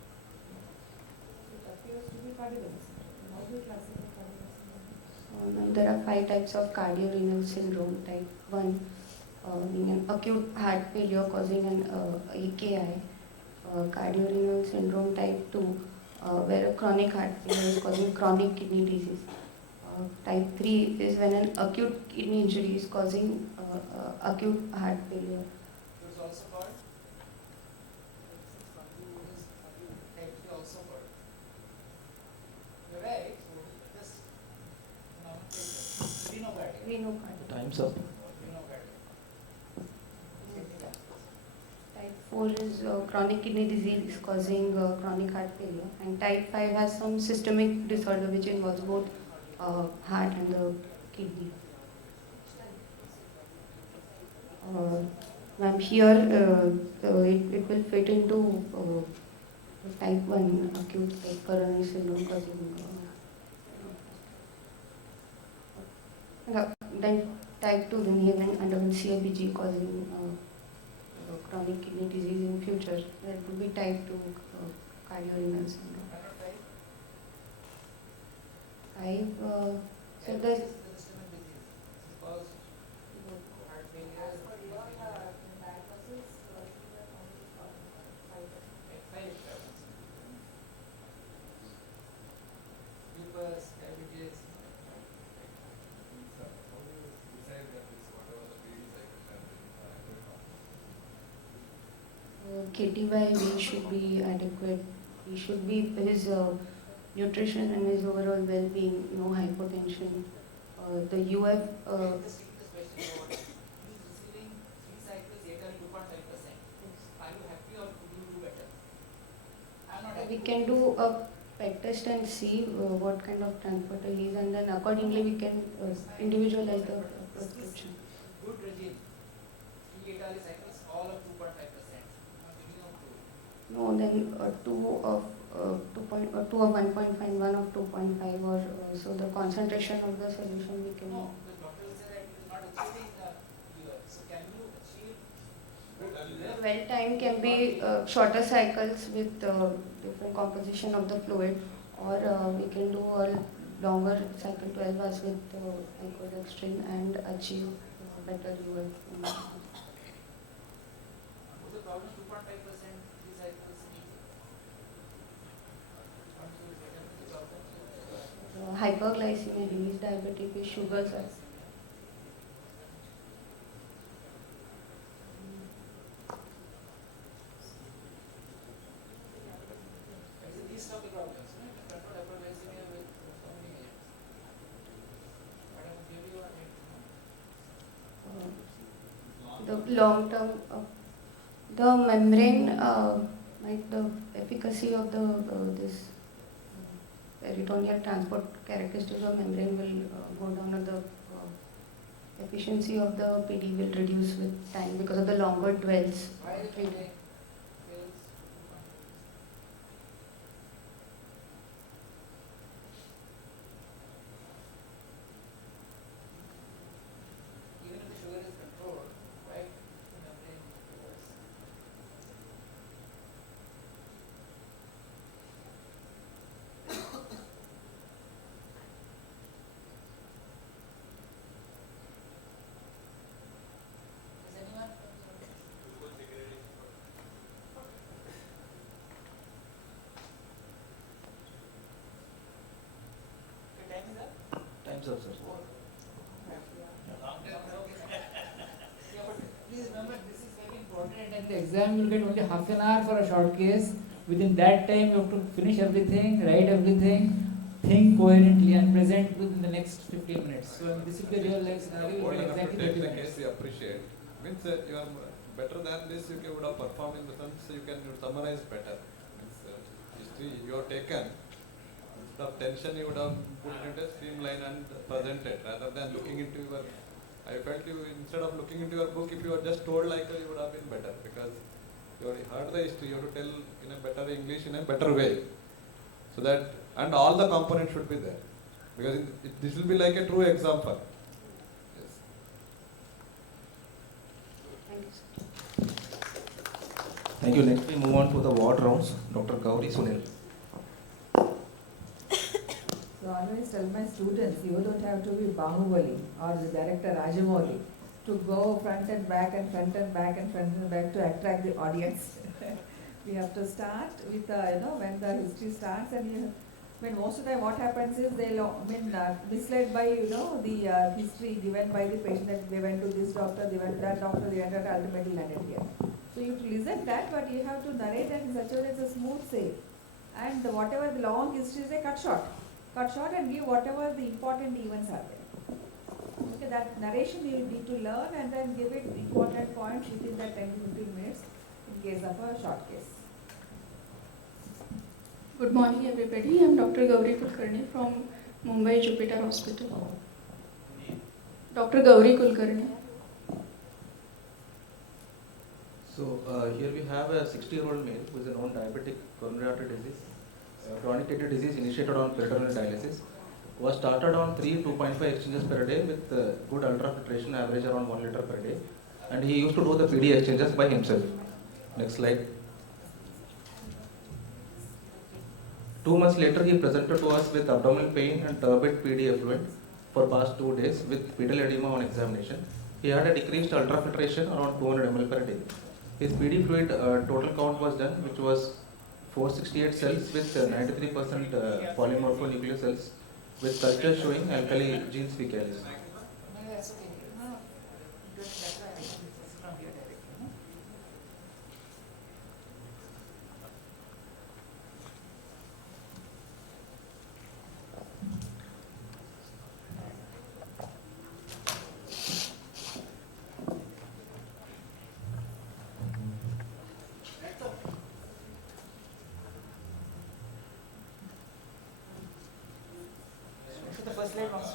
It appears to be cardiovascular. How do you classify cardiovascular? There are 5 types of cardiorenal syndrome. Type 1 being an acute heart failure causing an AKI. Cardiorenal syndrome type 2 where a chronic heart failure is causing chronic kidney disease. Type 3 is when an acute kidney injury is causing acute heart failure. It's also called type 3 also called. You're right. Renocardia. Time's up. Type 4 is chronic kidney disease causing chronic heart failure. And type 5 has some systemic disorder which involves both heart and the kidney. Ma'am, here it will fit into type 1 acute coronary syndrome causing then type 2 when he went underwent CABG causing chronic kidney disease in future. That would be type 2 cardiorenal syndrome. 5 so the KTY should be adequate. He should be his nutrition and his overall well-being, no hypotension. The UF. We can do a PET test and see what kind of transporter he is, and then accordingly we can individualize the prescription. Good regime. 3 8 cycles, all of 2.5%. No, then 2 of 1.5 and 1 of 2.5, or so the concentration of the solution we can. No, the doctor said that it is not achieving liver. So can you achieve? Well time can be shorter cycles with different composition of the fluid, or we can do a longer cycle 12 hours with icodextrin and achieve better UF. The problem 2.5% 3 cycles. Hyperglycemia, he is diabetic, his sugars are. These are the problems. the long term, the membrane, like the efficacy of the this peritoneal transport characteristics of membrane will go down, or the efficiency of the PD will reduce with time because of the longer dwells. Even if the sugar is controlled, right, the membrane works. Does anyone? Your time is up? Time's up, sir. Yeah, but please remember, this is very important. At the exam, you'll get only half an hour for a short case. Within that time, you have to finish everything, write everything, think coherently, and present within the next 15 minutes. So this will be real life scenario. What You you will have to exactly take 30 the minutes. case, we appreciate. Means you are better than this, you would have performed in the sense you can summarize better. Means history you have taken, instead of tension you would have put it into a streamline and presented rather than looking into your. I felt you, instead of looking into your book, if you were just told like that, you would have been better, because you already heard the history, you have to tell in a better English, in a better way. So that, and all the components should be there, because this will be like a true example. Yes. Thank you. Next we move on to the ward rounds. Dr. Gauri Sunil. So I always tell my students, you don't have to be Bahubali or the director Rajamouli to go front and back and front and back and front and back to attract the audience. We have to start with, when the history starts, and most of the time what happens is they'll, misled by, the history given by the patient, that they went to this doctor, they went to that doctor, they ended up ultimately landed here. So you have to listen that, but you have to narrate it in such a way it's a smooth sail. And whatever the long history is, they cut short and give whatever the important events are there. Okay, that narration you need to learn and then give it important points within that 10 to 15 minutes in case of a short case. Good morning everybody, I am Dr. Gauri Kulkarni from Mumbai Jupiter Hospital. Dr. Gauri Kulkarni. So here we have a 60-year-old male who is a known diabetic coronary artery disease, chronic kidney disease initiated on peritoneal dialysis, was started on 3 2.5 exchanges per day with good ultrafiltration, average around 1 liter per day, and he used to do the PD exchanges by himself. Next slide. 2 months later, he presented to us with abdominal pain and turbid PD effluent for past 2 days with pedal edema on examination. He had a decreased ultrafiltration around 200 ml per day. His PD fluid total count was done, which was 468 cells with 93% polymorphonuclear cells with culture showing alkali genes fecalis.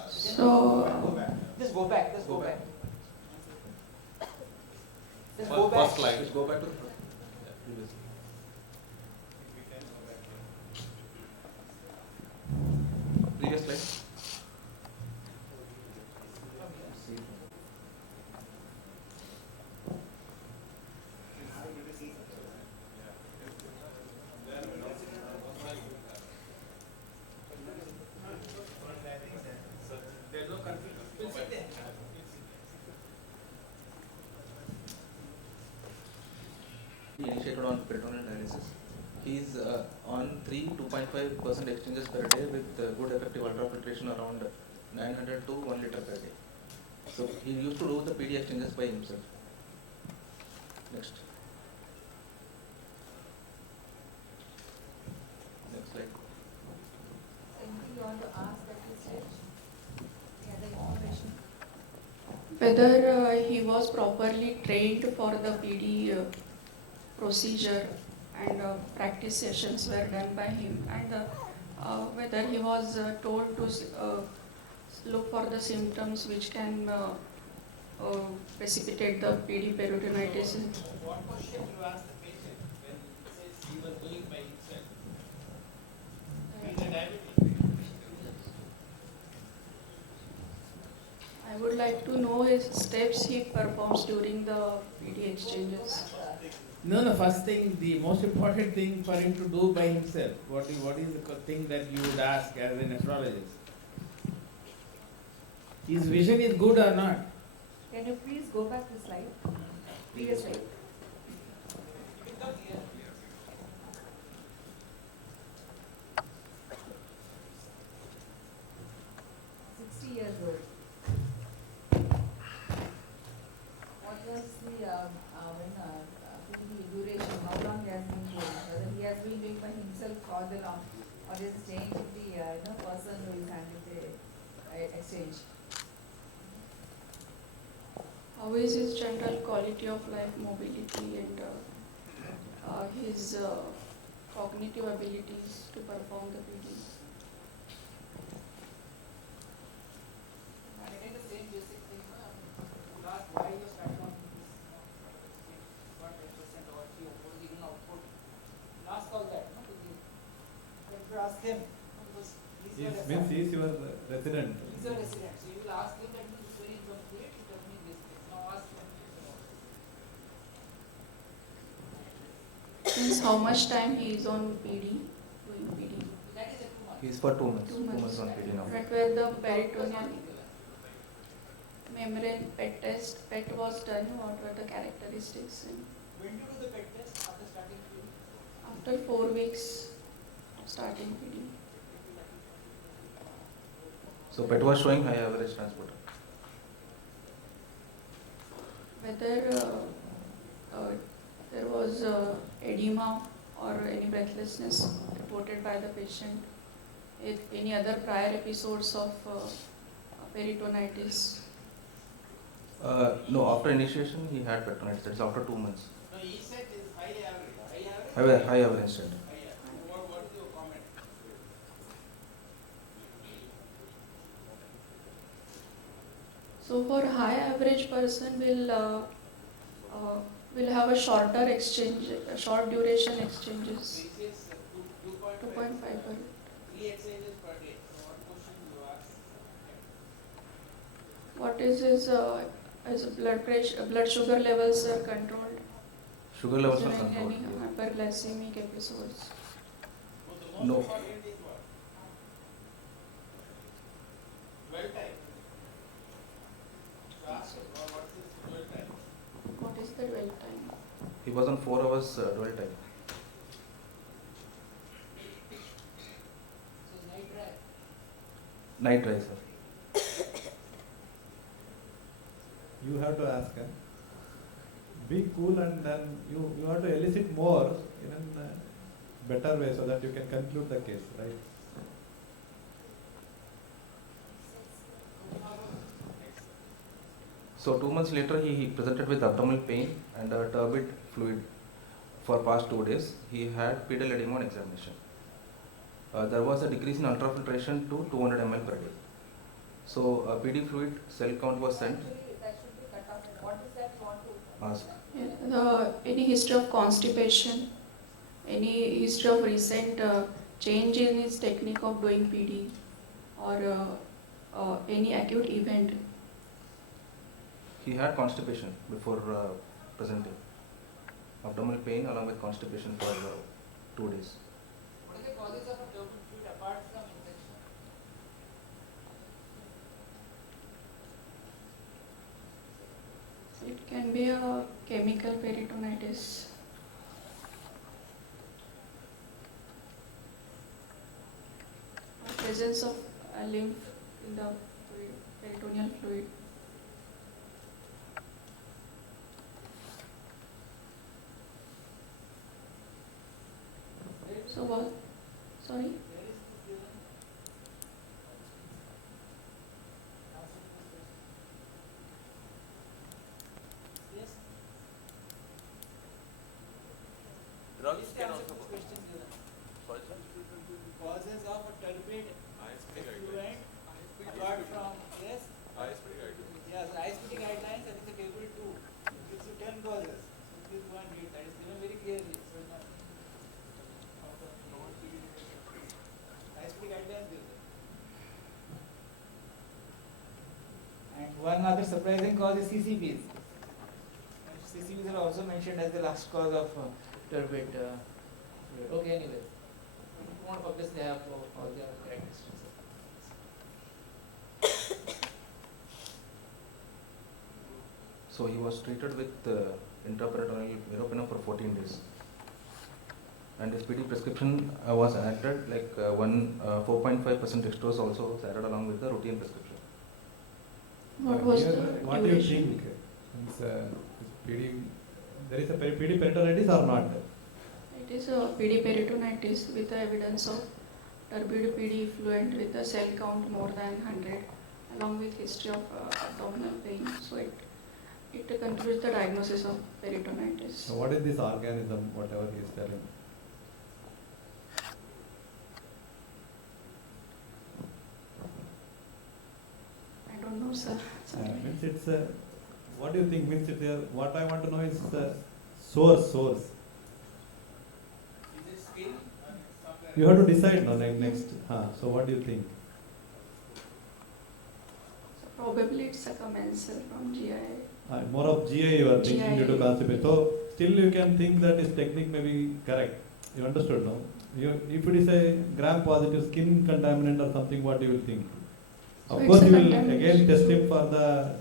So, Just go back. Just go back. First slide. Just go back to the front. Previous slide. There's no confusion. We'll sit there. Initiated on peritoneal dialysis. He is on 3 2.5% exchanges per day with good effective ultrafiltration around 900 to 1 liter per day. So he used to do the PD exchanges by himself. Next. Next slide. Anything you want to ask at this stage? Any other information? whether he was properly trained for the PD procedure and practice sessions were done by him, and whether he was told to look for the symptoms which can precipitate the PD peritonitis. What question you ask the patient when he says he was doing by himself? He's a diabetic. I would like to know his steps he performs during the PD exchanges. No, first thing, the most important thing for him to do by himself. What is the thing that you would ask as a nephrologist? His vision is good or not? Can you please go back to slide? Previous slide. Years old. What was the duration? How long he has been doing? Whether he has been doing by himself all the long, or is it changed with the person who is handling the exchange? How is his general quality of life, mobility, and his cognitive abilities to perform the PD? Again, the same basic thing. Last, why you started on this? What 10% or 3 or 4 giving output. Last all that. No? If you ask him, because he's your resident. He's your resident. He's your resident. So you will ask him that this is very incomplete. You tell me this thing. Now ask him. Since how much time he is on PD, doing PD? That is a 2 months. He's for 2 months. 2 months. 2 months on PD now. But where the peritoneal membrane PET was done, what were the characteristics? When do you do the PET test after starting PD? After 4 weeks of starting PD. So PET was showing high average transporter. Whether there was edema or any breathlessness reported by the patient, if any other prior episodes of peritonitis. No, after initiation he had peritonitis. That's after 2 months. No, he said is high average. High average state. What is your comment? So for high average person will have a shorter exchange, short duration exchanges. 2.5 per 3 exercises per day. So what question you ask? What is his blood pressure, blood sugar levels are controlled? Sugar levels are During controlled. any hyperglycemic episodes. No. Dwell time. So ask him, what is his dwell time? What is the dwell time? He was on 4 hours dwell time. So night drive. Night drive, sir. You have to ask him. Be cool, and then you have to elicit more in a better way so that you can conclude the case, right? So 2 months later he presented with abdominal pain and turbid fluid for past 2 days. He had pedal edema on examination. There was a decrease in ultrafiltration to 200 ml per day. So PD fluid cell count was sent. That should be cut off. What is that you want to Asked. Any history of constipation, any history of recent change in his technique of doing PD, or any acute event. He had constipation before presenting. Abdominal pain along with constipation for 2 days. What is the causes of a turbid fluid apart from infection? It can be a chemical peritonitis. Presence of lymph in the peritoneal fluid. So what? Sorry? Causes of a turbid effluent apart from, yes? Yes, ISPT guidelines, that is the table 2. It gives you 10 causes. Please go and read that. It's given very clearly. So it's not ISPT guidelines gives it. And one other surprising cause is CCPs. And CCPs are also mentioned as the last cause of turbid fluid. Okay, anyway. If you want to publish, they have all the characteristics. So he was treated with intraperitoneal meropenem for 14 days. And his PD prescription was added, like 4.5% dextrose also was added along with the routine prescription. What was the What do you think? There is a PD peritonitis or not? It is a PD peritonitis with the evidence of turbid PD effluent with a cell count more than 100, along with history of abdominal pain. So it concludes the diagnosis of peritonitis. So what is this organism, whatever he is telling? I don't know, sir. Means it's what do you think? Means it's what I want to know is source. Is it skin? You have to decide now next. So what do you think? So probably it's a commensal from GI. More of GI you are thinking due to constipation. So still you can think that his technique may be correct. You understood, no? If it is a gram-positive skin contaminant or something, what do you will think? So Of course, you will contamination. again test him for the.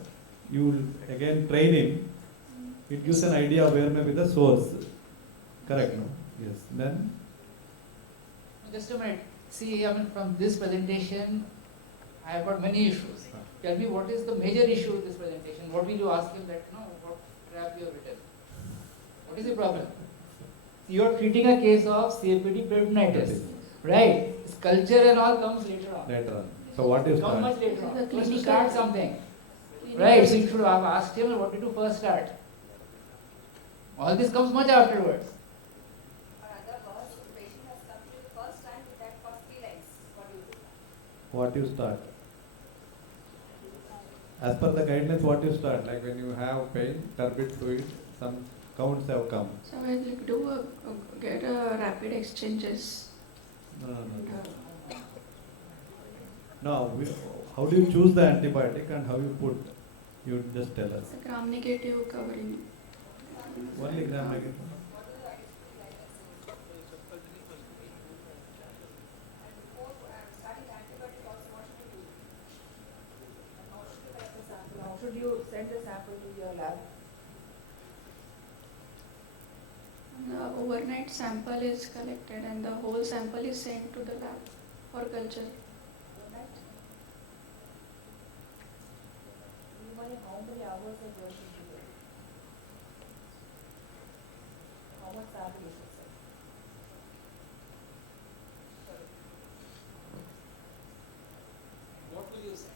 You will again train him. It gives an idea of where may be the source. Correct, no? Yes. Then. Just a minute. See, I mean, from this presentation, I have got many issues. Tell me what is the major issue with this presentation? What will you ask him that, no, what crap you have written? What is the problem? You are treating a case of COPD peritonitis, right? Culture and all comes later on. Later on. So what is Come that? much later on. The First you clinical- start something, right? So you should have asked him what did you first start. All this comes much afterwards. What you start? As per the guidelines, what you start? Like when you have pain, turbid fluid, some counts have come. So I like do get a rapid exchanges. No. Now, how do you choose the antibiotic and how you put? You just tell us. The gram negative covering. Only gram negative. How should you send the sample to your lab? The overnight sample is collected and the whole sample is sent to the lab for culture. How many hours of work should you do? How much sample you should send? What will you say?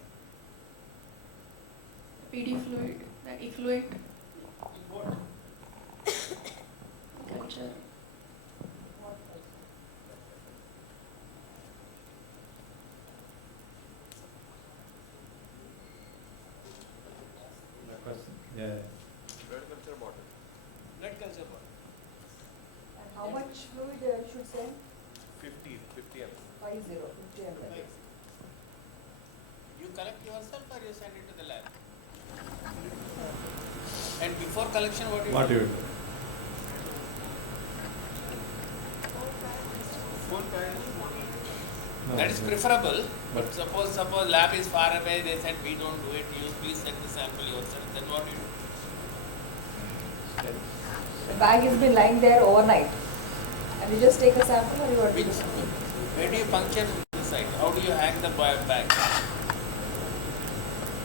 PD fluid, the effluent In what? culture. Yeah. Blood culture bottle. Blood culture bottle. And how much fluid should send? 50 ml. 50 ml. You collect yourself or you send it to the lab? And before collection, what What do you you do? do? No. That is preferable, but suppose lab is far away, they said we don't do it, you please send the sample yourself, then what do you do? The bag has been lying there overnight. And you just take a sample or you want to do something? Where do you puncture inside? How do you hang the bag?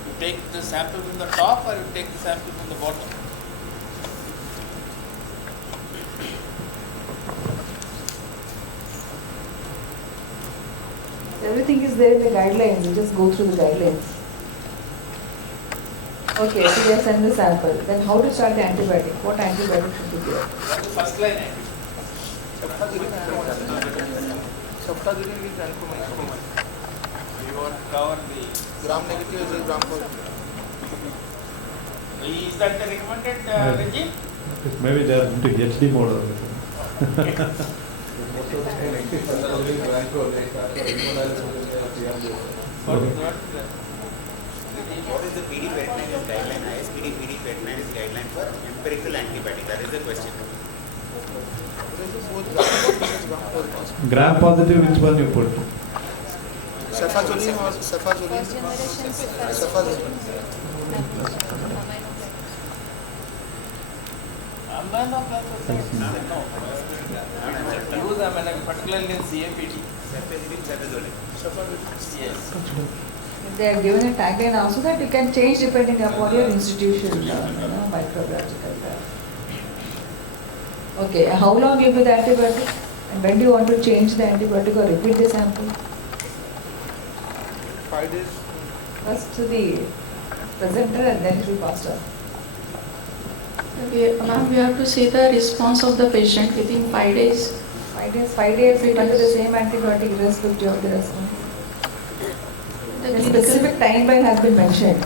You take the sample from the top or you take the sample from the bottom? Everything is there in the guidelines. You just go through the guidelines. Okay, so you send the sample. Then how to start the antibiotic? What antibiotic should be there? That's the first line antibiotic. Ceftazidime is vancomycin. You want to cover the Gram negative is a gram positive. Is that the recommended regime? Maybe they are into HD mode or something. Most of the time, 80% of the vanco, like What is the PD veterinarian's guideline? ISPD PD veterinarian's guideline for empirical antibiotic? That is the question. Gram positive, which one you put? Cefazolin or cefazolin? Cefazolin. Use particularly in CAPD. Yes. They are given a tagline also that you can change depending upon your institution, microbiological. Okay, how long give you the antibiotic? And when do you want to change the antibiotic or repeat the sample? 5 days. First to the presenter and then to pastor. Ma'am, we have to see the response of the patient within 5 days. 5 days, 5 days, you can do the same antibiotic irrespective of the response. The specific timeline has been mentioned.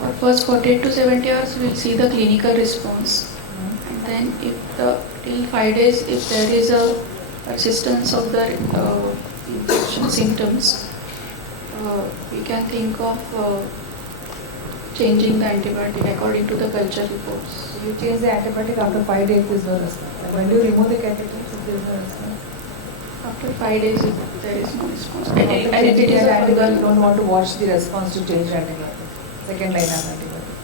For first 48 to 70 hours, we will see the clinical response. And then if till 5 days, if there is a persistence of the infection symptoms, we can think of changing the antibiotic according to the culture reports. So you change the antibiotic after 5 days, there is no response. And when do you remove the catheter, if there is no response? After 5 days, if there is no response. And if it is an antibiotic, you don't want to watch the response to change antibiotic. Second line of antibiotic.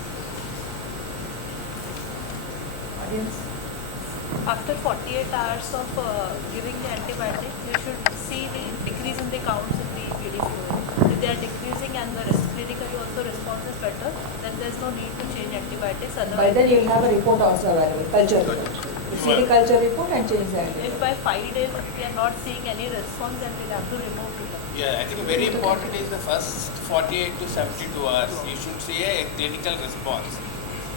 Audience? After 48 hours of giving the antibiotic, you should see the decrease in the counts in the PD fluid. If they are decreasing and the clinically also response is better, then there is no need to change antibiotics. By then you will have a report also available, culture report. You see the culture report and change the antibiotic. If by 5 days we are not seeing any response, then we will have to remove it. Yeah, I think very important is the first 48 to 72 hours. You should see a clinical response.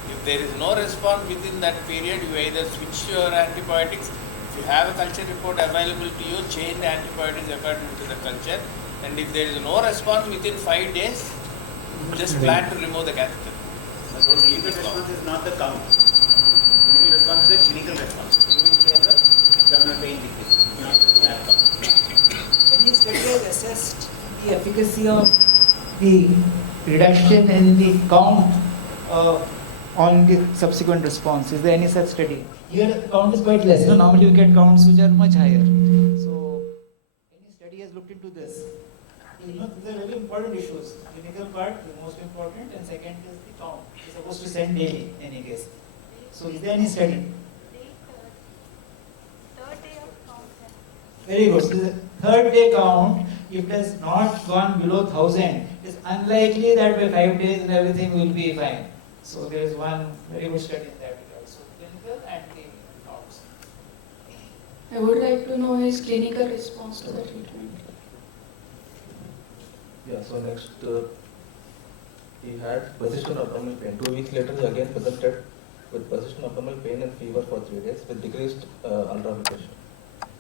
If there is no response within that period, you either switch your antibiotics. If you have a culture report available to you, change the antibiotics according to the culture. And if there is no response within 5 days, just plan to remove the catheter. The clinical response is not the count. Clinical response is a clinical response. You will see the abdominal pain decrease, not the lab count. Any study has assessed the efficacy of the reduction in the count on the subsequent response? Is there any such study? Here the count is quite less. No, normally we get counts which are much higher. So, any study has looked into this? These are very important issues. Clinical part, the most important, and second is the count. It's supposed to send daily in any case. So, is there any study? Very good. So the third day count, if it has not gone below 1000, it's unlikely that by 5 days and everything will be fine. So there is one very good study in that regard. So clinical and the counts. I would like to know his clinical response to the treatment. Yeah, so next he had persistent abdominal pain. 2 weeks later he again presented with persistent abdominal pain and fever for 3 days with decreased ultrafiltration.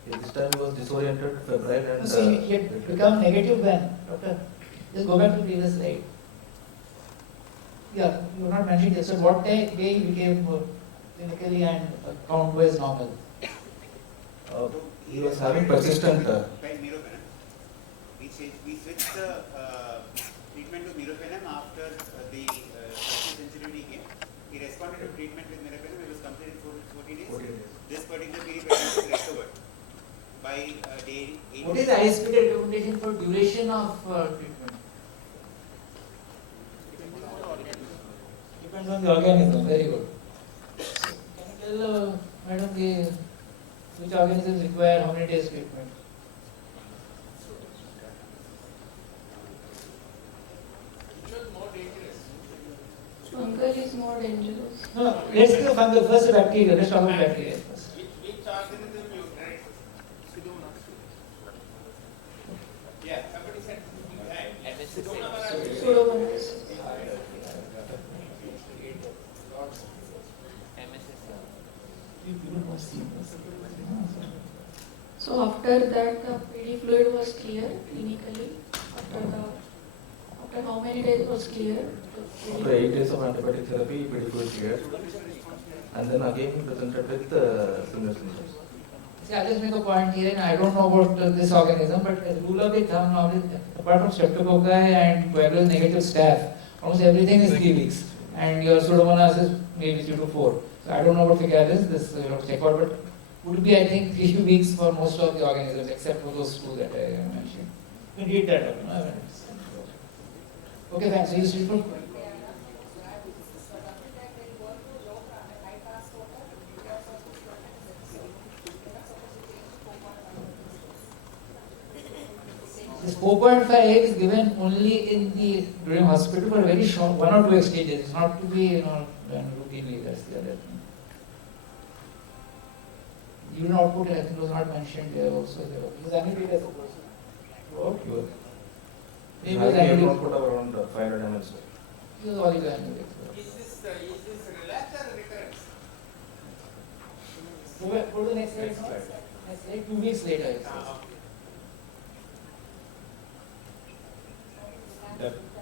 This time he was disoriented, febrile and... So he had become negative when? Doctor, just go back to the previous slide. Yeah, you were not mentioning this. So what day he became clinically and count was normal? He was having persistent... We switched the treatment to meropenem after the sensitivity came. He responded to treatment with meropenem. It was completed for 40 days. This particular period was recovered by day 8. What is the ISPD recommendation for duration of treatment? Depends on the organism. Very good. So, can you tell madam which organisms require how many days treatment? Fungal is more dangerous. No, let's do fungal first. Bacteria. Let's talk about bacteria first. Which organism you tried? Yeah, somebody said Pseudomonas. So after that, the PD fluid was clear clinically. After how many days it was clear? After 8 days of antibiotic therapy, PD fluid cleared. And then again he presented with similar symptoms. See, I'll just make a point here, and I don't know about this organism, but as rule of thumb, normally, apart from streptococci and coagulous negative staph, almost everything is 3 weeks, and your pseudomonas is maybe 3 to 4. So I don't know what ficalis, this you have to check out, but would be I think 3 weeks for most of the organisms, except for those 2 that I mentioned. You can read that up, no? Okay, thanks. So you still put. This 4.5 is given only in the during hospital for a very short 1 or 2 exchanges. It's not to be done routinely. That's the other thing. Urine output I think was not mentioned there also. Is annulled as a person. What? Maybe was urine output of around 500 ml. This is all you can do. Is this relapse or recurrence? Go to the next slide. Next slide. 2 weeks later.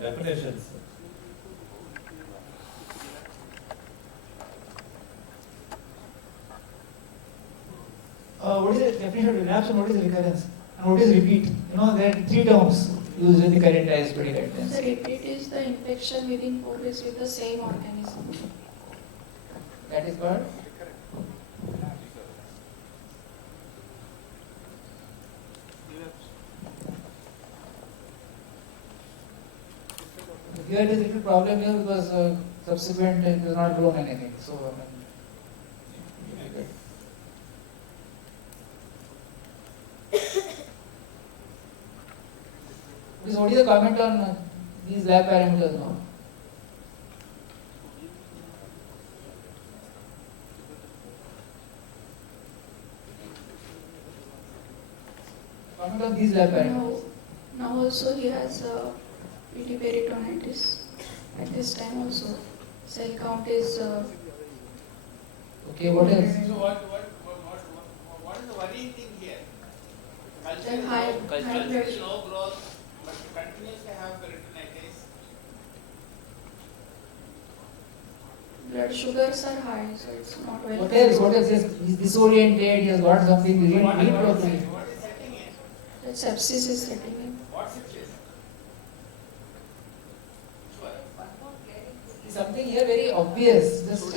Definitions. What is the definition of relapse and what is recurrence? And what is repeat? You know, there are 3 terms used in the current ISPD guidelines. The repeat is the infection within 4 days with the same organism. That is called? Here it is a little problem here because subsequent it has not grown anything. So please, what is the comment on these lab parameters now? Comment on these lab parameters. Now also he has PD peritonitis. At this time also, cell count is. Okay, what else? So what is the worrying thing here? Then high Cultural blood slow growth, but continues to have peritonitis. blood sugars are high, so it's not well. What else? What else? He's disoriented, he has got something, he didn't eat properly. What is setting in? The sepsis is setting in. What's it is? Something here very obvious. Just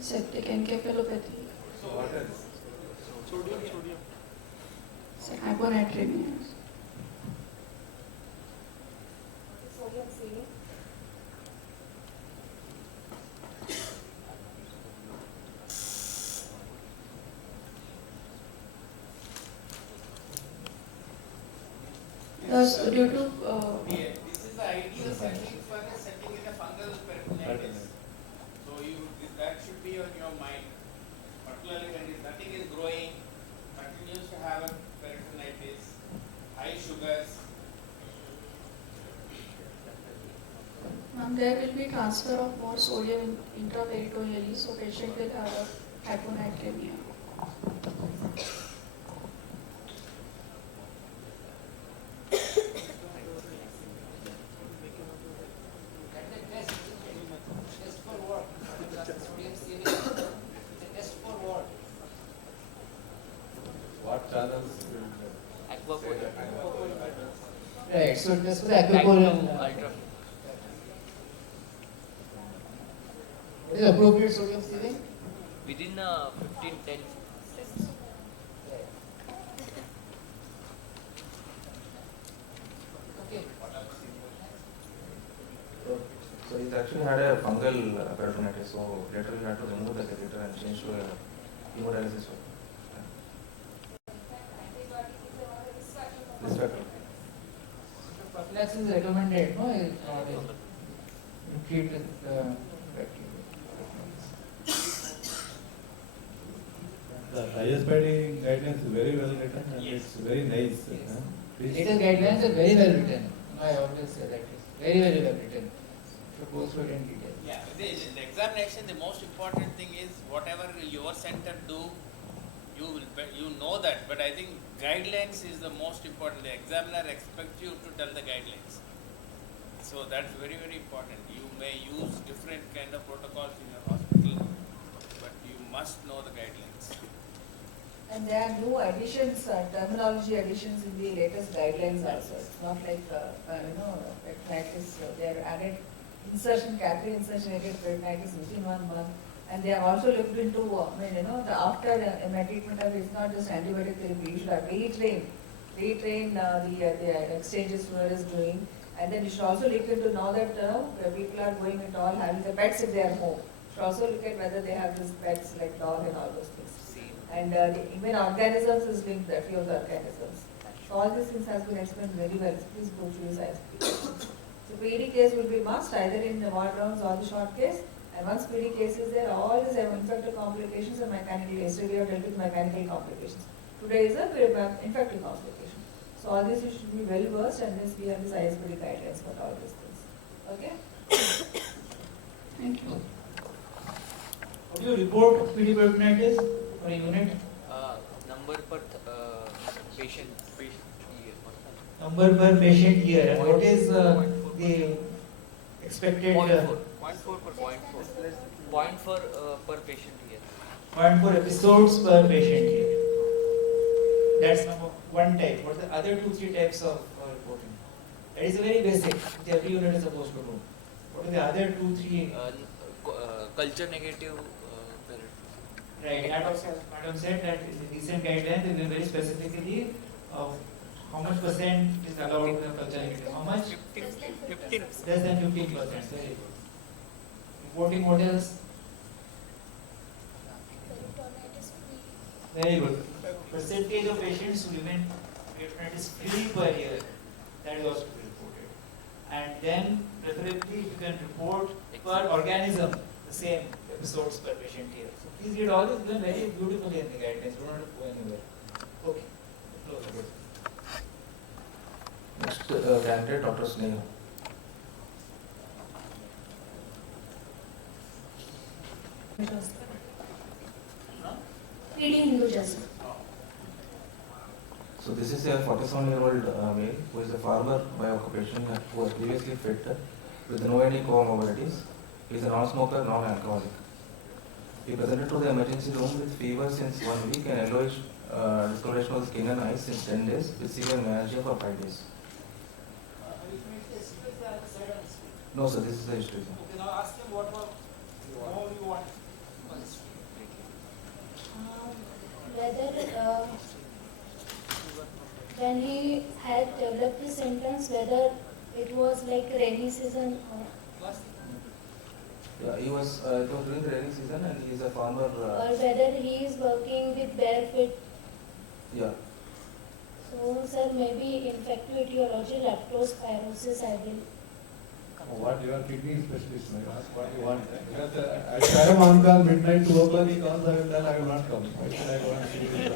Septic encephalopathy. So what else? Sodium. Hyponatremia. Thus, due to This is the ideal setting for a setting in a fungal peritonitis. So that should be on your mind, particularly when nothing is growing, continues to have a peritonitis, high sugars. there will be transfer of more sodium intraperitoneally, so patient will have a hyponatremia. What channels? Right, so this was aquaporin. What is appropriate sodium stealing? Within 15-10 cents. Okay. So it actually had a fungal peritonitis, so later we had to remove the catheter and change to a hemodialysis. This factor. Prophylaxis is recommended, no? You treat with bacteria. The ISPD guidelines is very well written and it's very nice. Latest guidelines are very well written. I always say that. Very, very well written. To go through it in detail. Yeah, in the examination, the most important thing is whatever your center do, you know that. But I think guidelines is the most important. The examiner expects you to tell the guidelines. So that's very, very important. You may use different kind of protocols in your hospital, but you must know the guidelines. And there are new additions, terminology additions in the latest guidelines also. It's not like, like practice, they have added insertion, catheter insertion, peritonitis within 1 month. And they have also looked into, the after treatment of it's not just antibiotic therapy, you should have retrain the exchanges whoever is doing. And then you should also look into now that people are going into all having the pets in their home. You should also look at whether they have these pets like dog and all those things. And even organisms is linked, a few of the organisms. So all these things has been explained very well. So please go through your science. So PD case will be must either in the ward rounds or the short case. And once PD case is there, all these infective complications and mechanical. Yesterday we have dealt with mechanical complications. Today is a infective complication. So all these you should be well versed, and this we have this ISPD guidelines for all these things. Okay? Thank you. How do you report PD peritonitis for a unit? Number per patient year. Number per patient year. And what is the expected? 0.4 per patient year. 0.4 episodes per patient year. That's number one type. What are the other 2-3 types of reporting? That is very basic, which every unit is supposed to do. What are the other 2-3? Culture negative. Right. Madam said that in the recent guidelines, they were very specifically of how much percent is allowed in culture negative. How much? 15. Less than 15%. Very good. Reporting models. Very good. Percentage of patients who remain peritonitis free per year, that is also to be reported. And then, preferably, you can report per organism the same episodes per patient year. So please read all this done very beautifully in the guidelines. You don't have to go anywhere. Okay. Close the book. Next candidate, Dr. Sneha. PD Hinduism. So this is a 47-year-old male who is a farmer by occupation who was previously fit with no any comorbidities. He is a non-smoker, non-alcoholic. He presented to the emergency room with fever since 1 week and yellowish discoloration of skin and eyes since 10 days with severe myalgia for 5 days. No sir, this is the history. Okay, now ask him what more you want. Whether when he had developed the symptoms, whether it was like rainy season or Yeah, it was during the rainy season and he is a farmer. or whether he is working with bare feet. Yeah. So, sir, maybe infective etiology, leptospirosis, I will. What you are kidney specialist, may I ask what you want? Because I try him on call midnight, 2 o'clock he comes, I will tell I will not come. Why should I go and see him?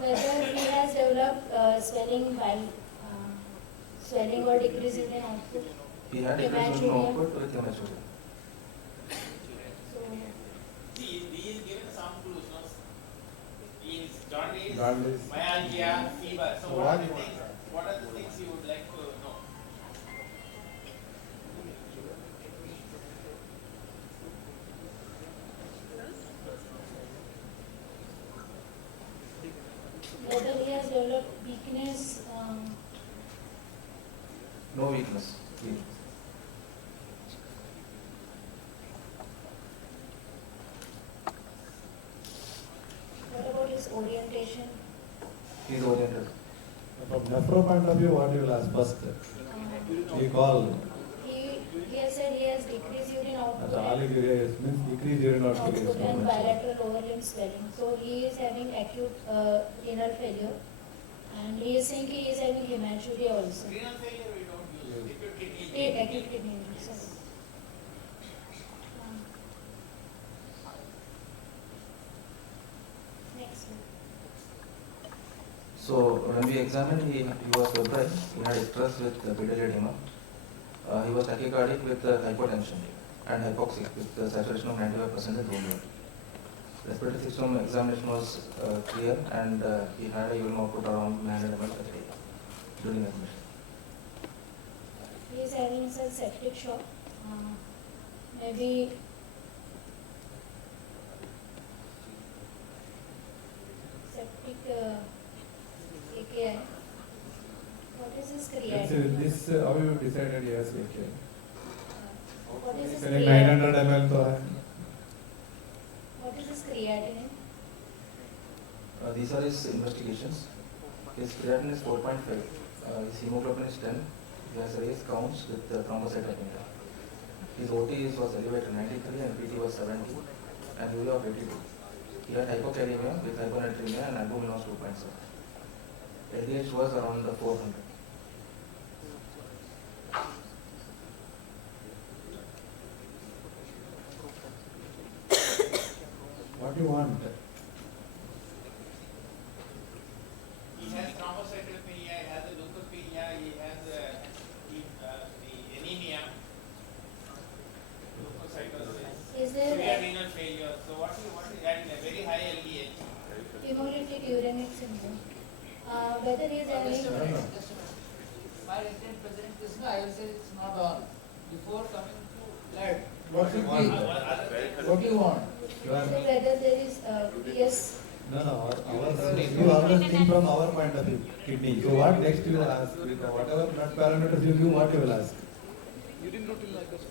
Whether he has developed swelling or decrease in the output. He had decrease in output with hematuria. He is given some clues, no? He is jaundice, Jaundice. myalgia, fever. So So what what are the you want? things? What are the things you would like to know? Whether he has developed weakness. No weakness. What about his orientation? He is oriented. From nephro point of view, what you will ask first? You call. He has said he has decreased urine output. Oliguria means decrease urine output. Output and bilateral overlimb swelling. So he is having acute renal failure, and he is saying he is having hematuria also. Renal failure we don't use. Acute kidney Acute kidney injury. Sorry. Next. So when we examined, he was febrile, he had stress with pedal edema, he was tachycardic with hypotension and hypoxic with saturation of 95% at room level. Respiratory system examination was clear and he had a urine output around 900 ml per day during admission. He is having such septic shock, maybe septic AKI. What is his creatinine? This how you decided yes, okay. What is his Saying creatinine? 900 ml तो है. What is his creatinine? These are his investigations. His creatinine is 4.5, his hemoglobin is 10, he has raised counts with thrombocytopenia. His OT was elevated 93 and PT was 70 and urea of 82. He had hypokalemia with hyponatremia and albumin was 2.7. LDH was around 400. What do you want? He has thrombocytopenia, he has a leukopenia, he has the anemia, leukocytosis, Is there severe renal failure. So what is that in a very high LDH? hemolytic uremic syndrome? Whether he is having My intent present is no, I will say it's not on. Before coming to blood, What should you be? want? What do you want? You are so whether there is PS. no, you always think from our point of view, kidney. So what next you will ask? Whatever blood parameters you give, what you will ask? Urine routine like this.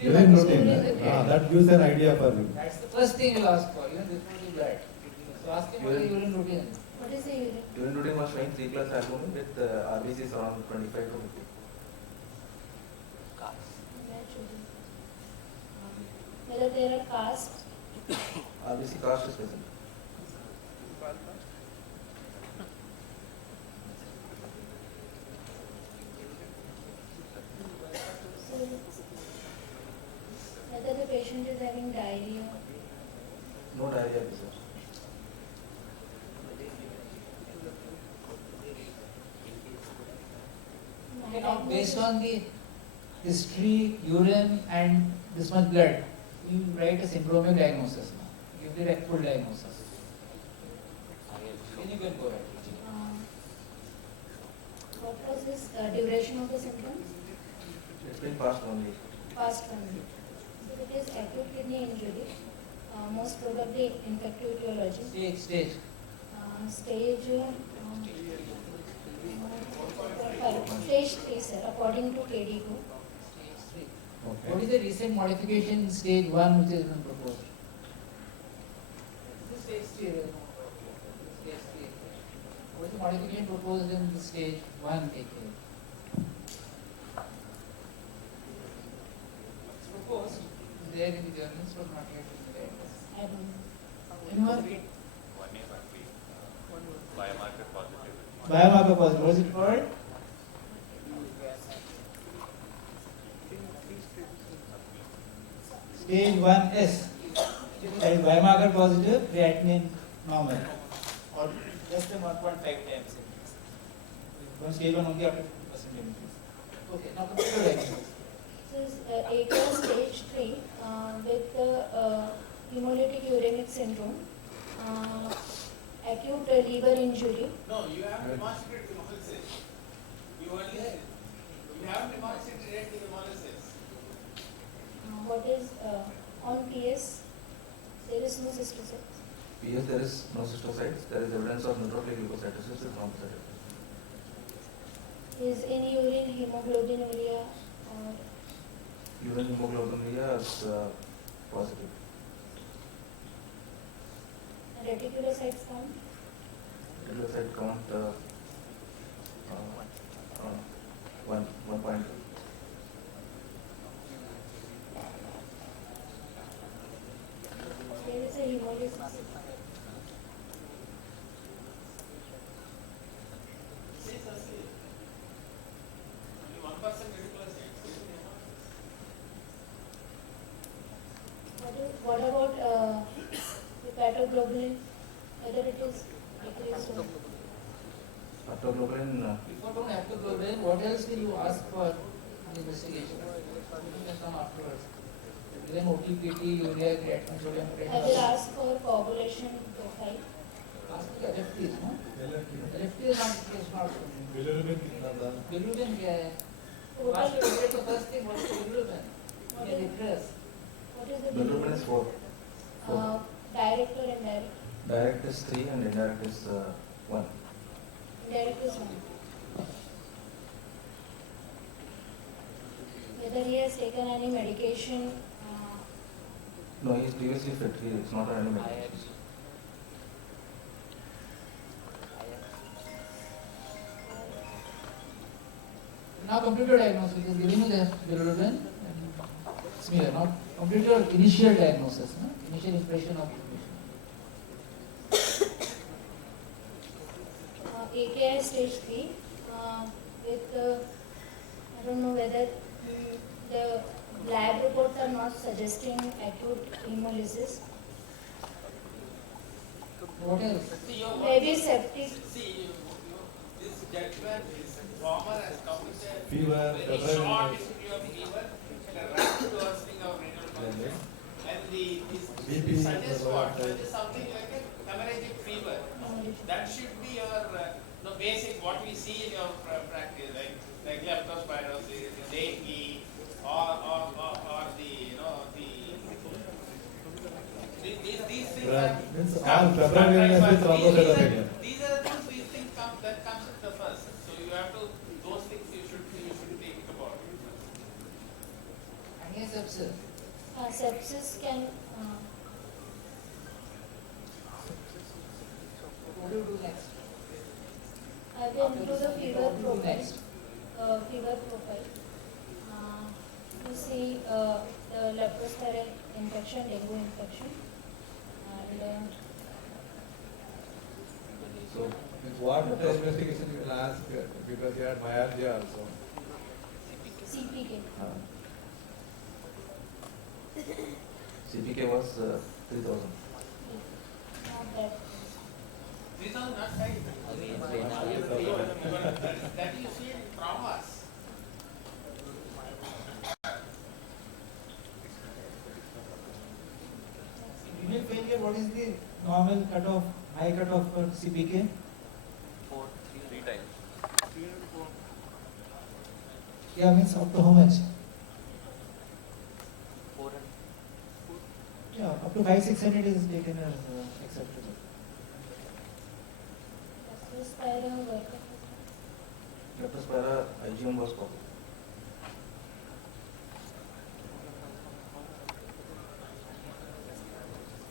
Urine routine. That gives an idea for you. That's the first thing you ask for, even before the blood. So ask him for the urine routine. What is the urine? Urine routine was showing 3 plus albumin with RBCs around 25 to 50. Whether there are casts. RBC cast is present. So whether the patient is having diarrhea. No diarrhea episode. Okay, now based on the history, urine and this much blood, you write a syndromic diagnosis now. Give the full diagnosis. Then you can go ahead. What was his duration of the symptoms? It's been past 1 week. Past 1 week. So it is acute kidney injury, most probably infective etiology. Stage. Stage 3, sir, according to KD2. What is the recent modification in stage 1 which has been proposed? This is stage 3. Stage 3. What is the modification proposed in the stage 1 AKI? It's proposed, it's there in the journals, but not yet in the guidelines. I don't know. Anyone? Biomarker positive. Biomarker positive. Was it called? Stage 1S. That is biomarker positive, creatinine normal. Or less than 1.5 times. From stage 1 only after 50% increase. Okay, now come to the diagnosis. This is AKI stage 3 with hemolytic uremic syndrome, acute liver injury. No, you have demonstrated hemolysis. You have demonstrated hemolysis. What is on PS? There is no cystocytes. PS there is no cystocytes. There is evidence of neutrophilic leukocytosis with thrombocytopenia. Is in urine hemoglobinuria or Urine hemoglobinuria is positive. reticulocytes count? Reticulocyte count 1.2. There is a hemolysis. What about hepatobiliary Aptoglobulin, whether it is decreased or Aptoglobulin, If you don't have to globulin, what else will you ask for in investigation? You can come afterwards. Then OTPT, urea, creatinine, sodium, I will creatinine. ask for coagulation profile. Ask the LFTs, no? LFT is not. Bilirubin कितना था? Bilirubin क्या है? Total- Ask you get the first thing, what is the bilirubin? What You is- can address. What is the bilirubin is 4. direct or indirect? Direct is 3 and indirect is 1. Indirect is 1. Whether he has taken any medication, No, he is previously fit. He is not on any medication. Now complete your diagnosis. It is giving you the bilirubin and smear. Now complete your initial diagnosis, no? Initial impression of AKI stage 3 with I don't know whether the lab reports are not suggesting acute hemolysis. What else? Maybe septic. See, this judgment is former has come with a Fever, very short history of fever, and a rapid worsening of renal function. And BP suggests what? Suggests something like a hemorrhagic fever. That should be your basic, what we see in your practice, like leptospirosis, dengue, or these things are Means all febrile illness is thrombocytopenia. these are the things, that comes at the first. So you have to, those things you should take it about. and yes, sepsis. Sepsis can What do you do next? I will do the fever What do you do profile. next? Fever profile. You see the leptospira infection, dengue infection, and So, what investigation you will ask because you had myalgia also. CPK. CPK was 3000. Not that. These are not side that you see in traumas. Renal failure, what is the normal cutoff, high cutoff for CPK? 3 times. Yeah, means up to how much? 400. Yeah, up to 500-600 is taken as acceptable. Leptospira work. Leptospira IgM was covered.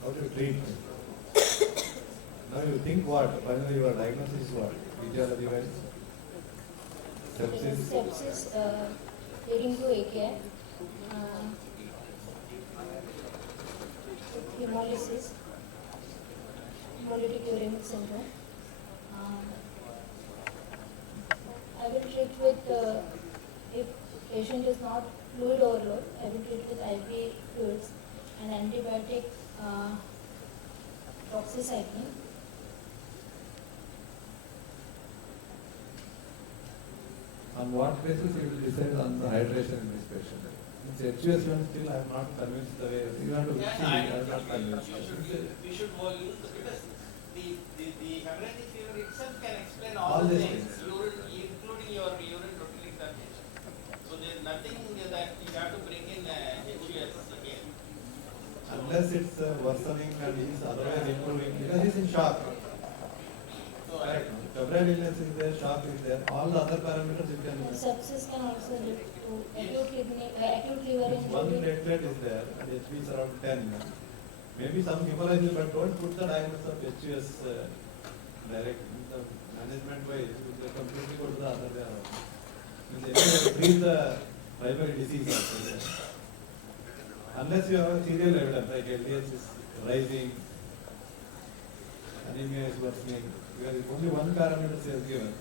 How do you treat? Now you think what? Finally your diagnosis is what? Etiology wise? Sepsis? Sepsis leading to AKI. Hemolysis. Hemolytic uremic syndrome. I will treat with, if patient is not fluid overload, I will treat with IV fluids and antibiotic doxycycline. On what basis you will decide on the hydration in this patient? Means HUS one still I am not convinced the way you have to see, I am not convinced. We should use because the hemorrhagic fever itself can explain All all the these things, things. including your urine routine examination. So there is nothing that you have to bring in HUS again. Unless it's worsening and he is otherwise improving, because he is in shock. Right. Febrile illness is there, shock is there, all the other parameters you can. Sepsis can also lead to acute liver One injury. platelet is there, and HB is around 10. Maybe some hemolysis, but don't put the diagnosis of HUS direct. The management wise, they completely go to the other way around. Means treat the primary disease also. Unless you have a serial evidence, like LDH is rising, anemia is worsening, because if only one parameter is given,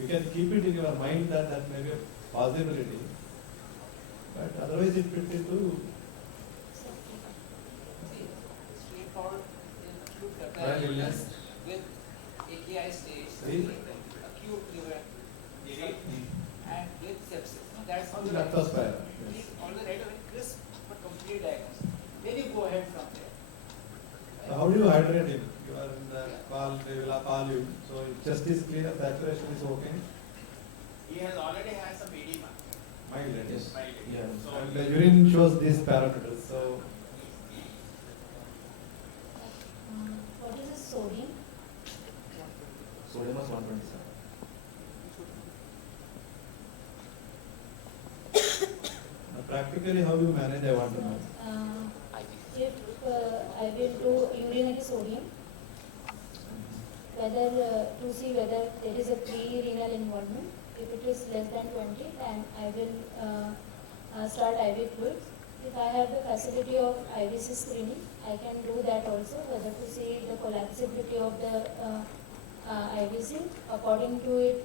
you can keep it in your mind that that may be a possibility, but otherwise it fits into. See, straightforward, illness with AKI stage, See? acute liver and with sepsis. No, that's On the lactospira, yes. all the right of a crisp but complete diagnosis. Then you go ahead from there. So how do you hydrate him? You are in the call, they will call you. So if chest is clear, saturation is okay. He has already had some edema. Mild, yes. Mild edema. Yeah. So And the urine shows these parameters. So What is the sodium? Sodium was 127. practically how you manage, I want to know. If I will do urinary sodium, whether to see whether there is a pre-renal involvement. If it is less than 20, then I will start IV fluids. If I have the facility of IVC screening, I can do that also, whether to see the collapsibility of the IVC. According to it,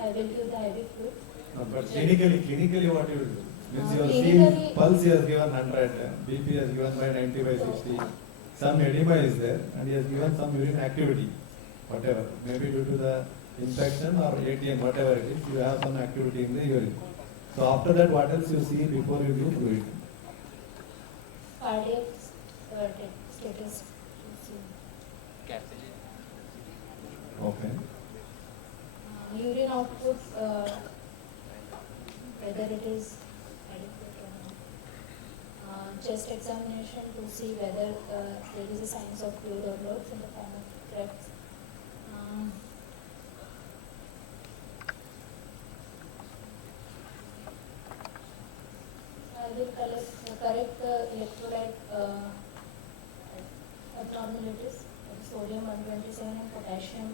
I will give the IV fluid. No, but clinically what you will do? Means you have clinically- seen pulse he has given 100, BP has given by 90 by 60. Some edema is there and he has given some urine activity, whatever. Maybe due to the infection or ATM, whatever it is, you have some activity in the urine. So after that, what else you see before you give fluid? Cardiac status. Okay. Urine output, whether it is adequate or not. Chest examination to see whether there is a signs of fluid overload in the form of cracks. I will correct the electrolyte abnormalities, sodium 127 and potassium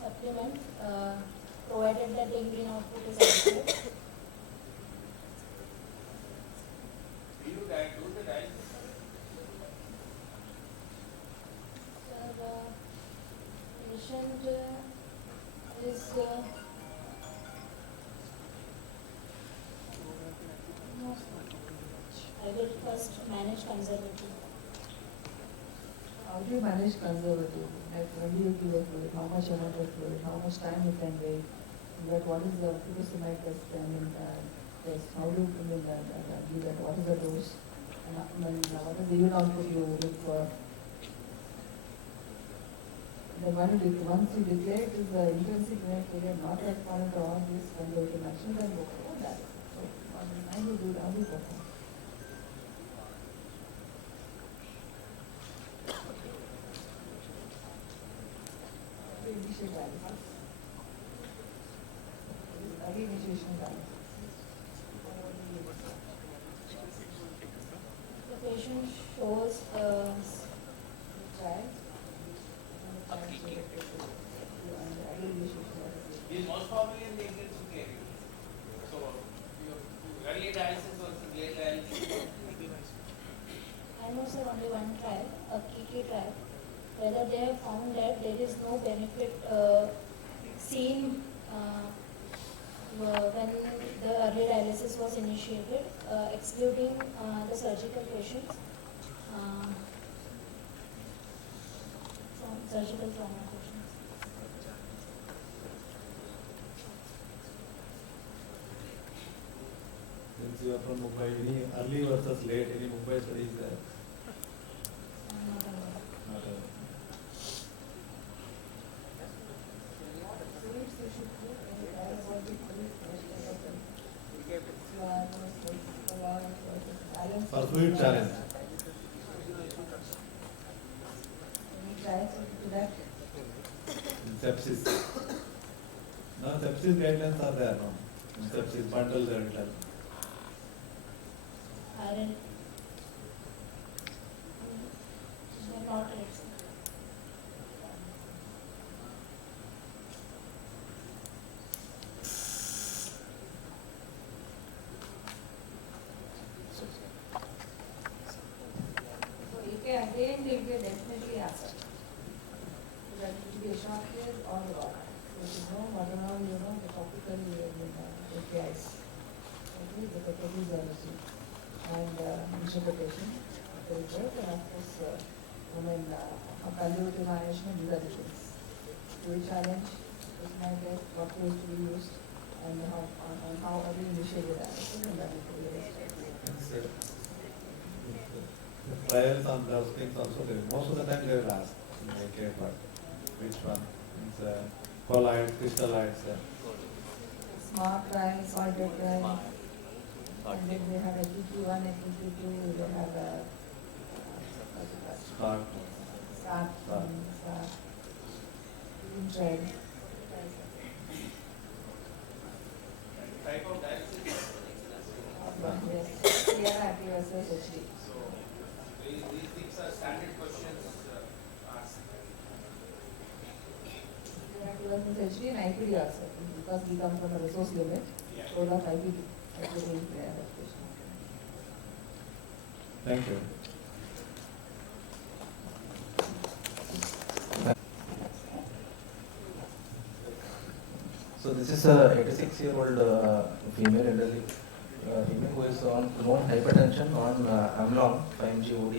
supplement, provided that the urine output is adequate. do you do the dialysis? The patient is I will first manage conservatively. How do you manage conservative? Like when do you give a fluid? How much amount of fluid? How much time you can wait? But what is the furosemide test? Test? How do you do that? What is the dose? What is the urine output you look for? Then once you declare it is the intensive renal failure, not responding to all these conservative actions, then go for that. So, how do you do that? How do you perform? Initial dialysis. Early initiation dialysis. The patient shows child. He is most probably in the intensive care unit. So early dialysis or late dialysis. I know sir only one trial, a Kiki trial, whether they have found that there is no benefit seen when the early dialysis was initiated, excluding the surgical patients, from surgical trauma patients. Since you are from Mumbai, any early versus late, any Mumbai studies there? Not aware. For fluid challenge. In sepsis. Now sepsis guidelines are there now. In sepsis bundles are written. Iron. Not it. So again they will definitely answer. So that it will be a short case or a lot. So you know what are all the topical APIs. Okay, the pathology and interpretation of the report and of course conservative management, these are the things. We will challenge this mindset, what tools to be used, and how are we initiate the diagnosis, and that will be the rest. The trials on those things also, most of the time they will ask in the care part, which one? It's colloids, crystalloids. Smart trial, salted trial, and then they have a FEQ1, FEQ2, they have a Start. SAT, trial. Type of dialysis? Yes, CR versus HD. So, these things are standard questions asked. CR versus HD and IPD also, because we come from a resource limit, so of IPD. Thank you. So this is a 86-year-old female elderly female who is on known hypertension on amlong 5 mg OD,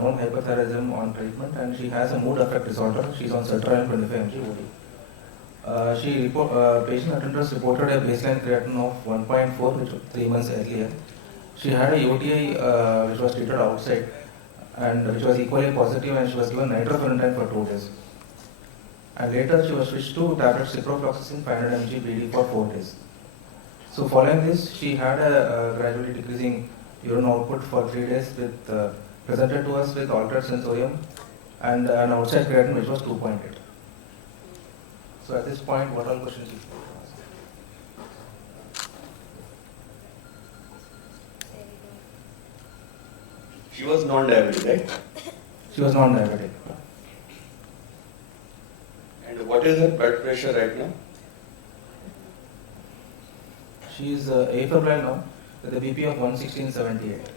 known hyperthyroidism on treatment, and she has a mood affect disorder. She is on sertraline 25 mg OD. Patient attenders reported a baseline creatinine of 1.4, which was 3 months earlier. She had a UTI which was treated outside, and which was equally positive, and she was given nitrofurantoin for 2 days. And later she was switched to tablet ciprofloxacin 500 mg BD for 4 days. So following this, she had a gradually decreasing urine output for 3 days, with presented to us with altered sensorium and an outside creatinine which was 2.8. So at this point, what all questions you ask? She was non-diabetic, right? She was non-diabetic. And what is her blood pressure right now? She is afebrile now, with a BP of 116/78.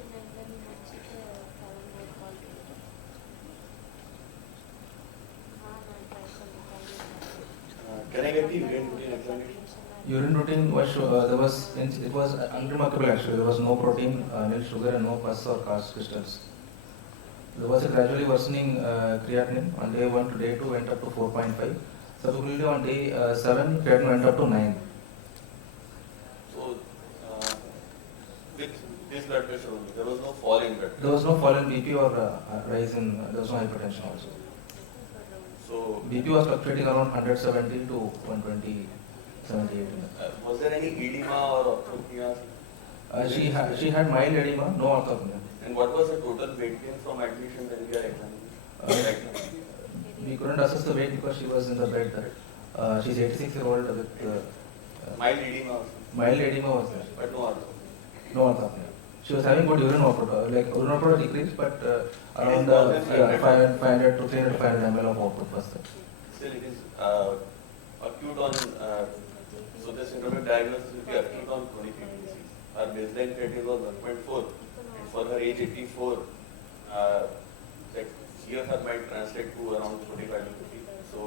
Can I get the urine routine examination? Urine routine was it was unremarkable actually. There was no protein, nil sugar, and no pus or cast crystals. There was a gradually worsening creatinine. On day 1 to day 2 went up to 4.5. Subsequently on day 7, creatinine went up to 9. So, with this blood pressure only, there was no fall in blood pressure? There was no fall in BP or rise in, there was no hypertension also. So, BP was fluctuating around 170 to 120, 78. Was there any edema or orthopnea? She had mild edema, no orthopnea. And what was the total weight gain from admission when we are examining right now? We couldn't assess the weight because she was in the bed. She's 86-year-old with mild edema also? Mild edema was there. But no orthopnea? No orthopnea. She was having good urine output, like urine output decreased, but around 500 to 300 to 500 ml of output was there. Still it is acute on, so the syndromic diagnosis will be acute on chronic kidney disease. Her baseline creatinine was 1.4, and for her age 84, like CFR might translate to around 45 to 50. So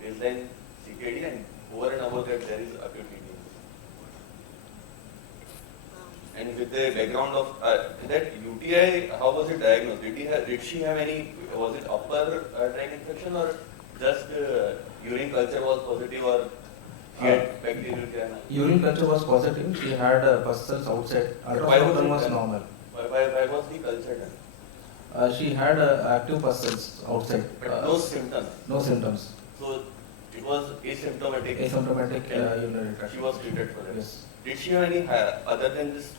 baseline CKD, and over and above that there is acute kidney disease. And with the background of that UTI, how was it diagnosed? Did she have any, was it upper tract infection, or just urine culture was positive, or she had bacterial gram? Urine culture was positive. She had pus cells outside. Ultrasound was normal. Why was the culture done? She had active pus cells outside. But no symptoms? No symptoms. So it was asymptomatic? Asymptomatic urinary tract. She was treated for it? Yes. Did she have any, other than this,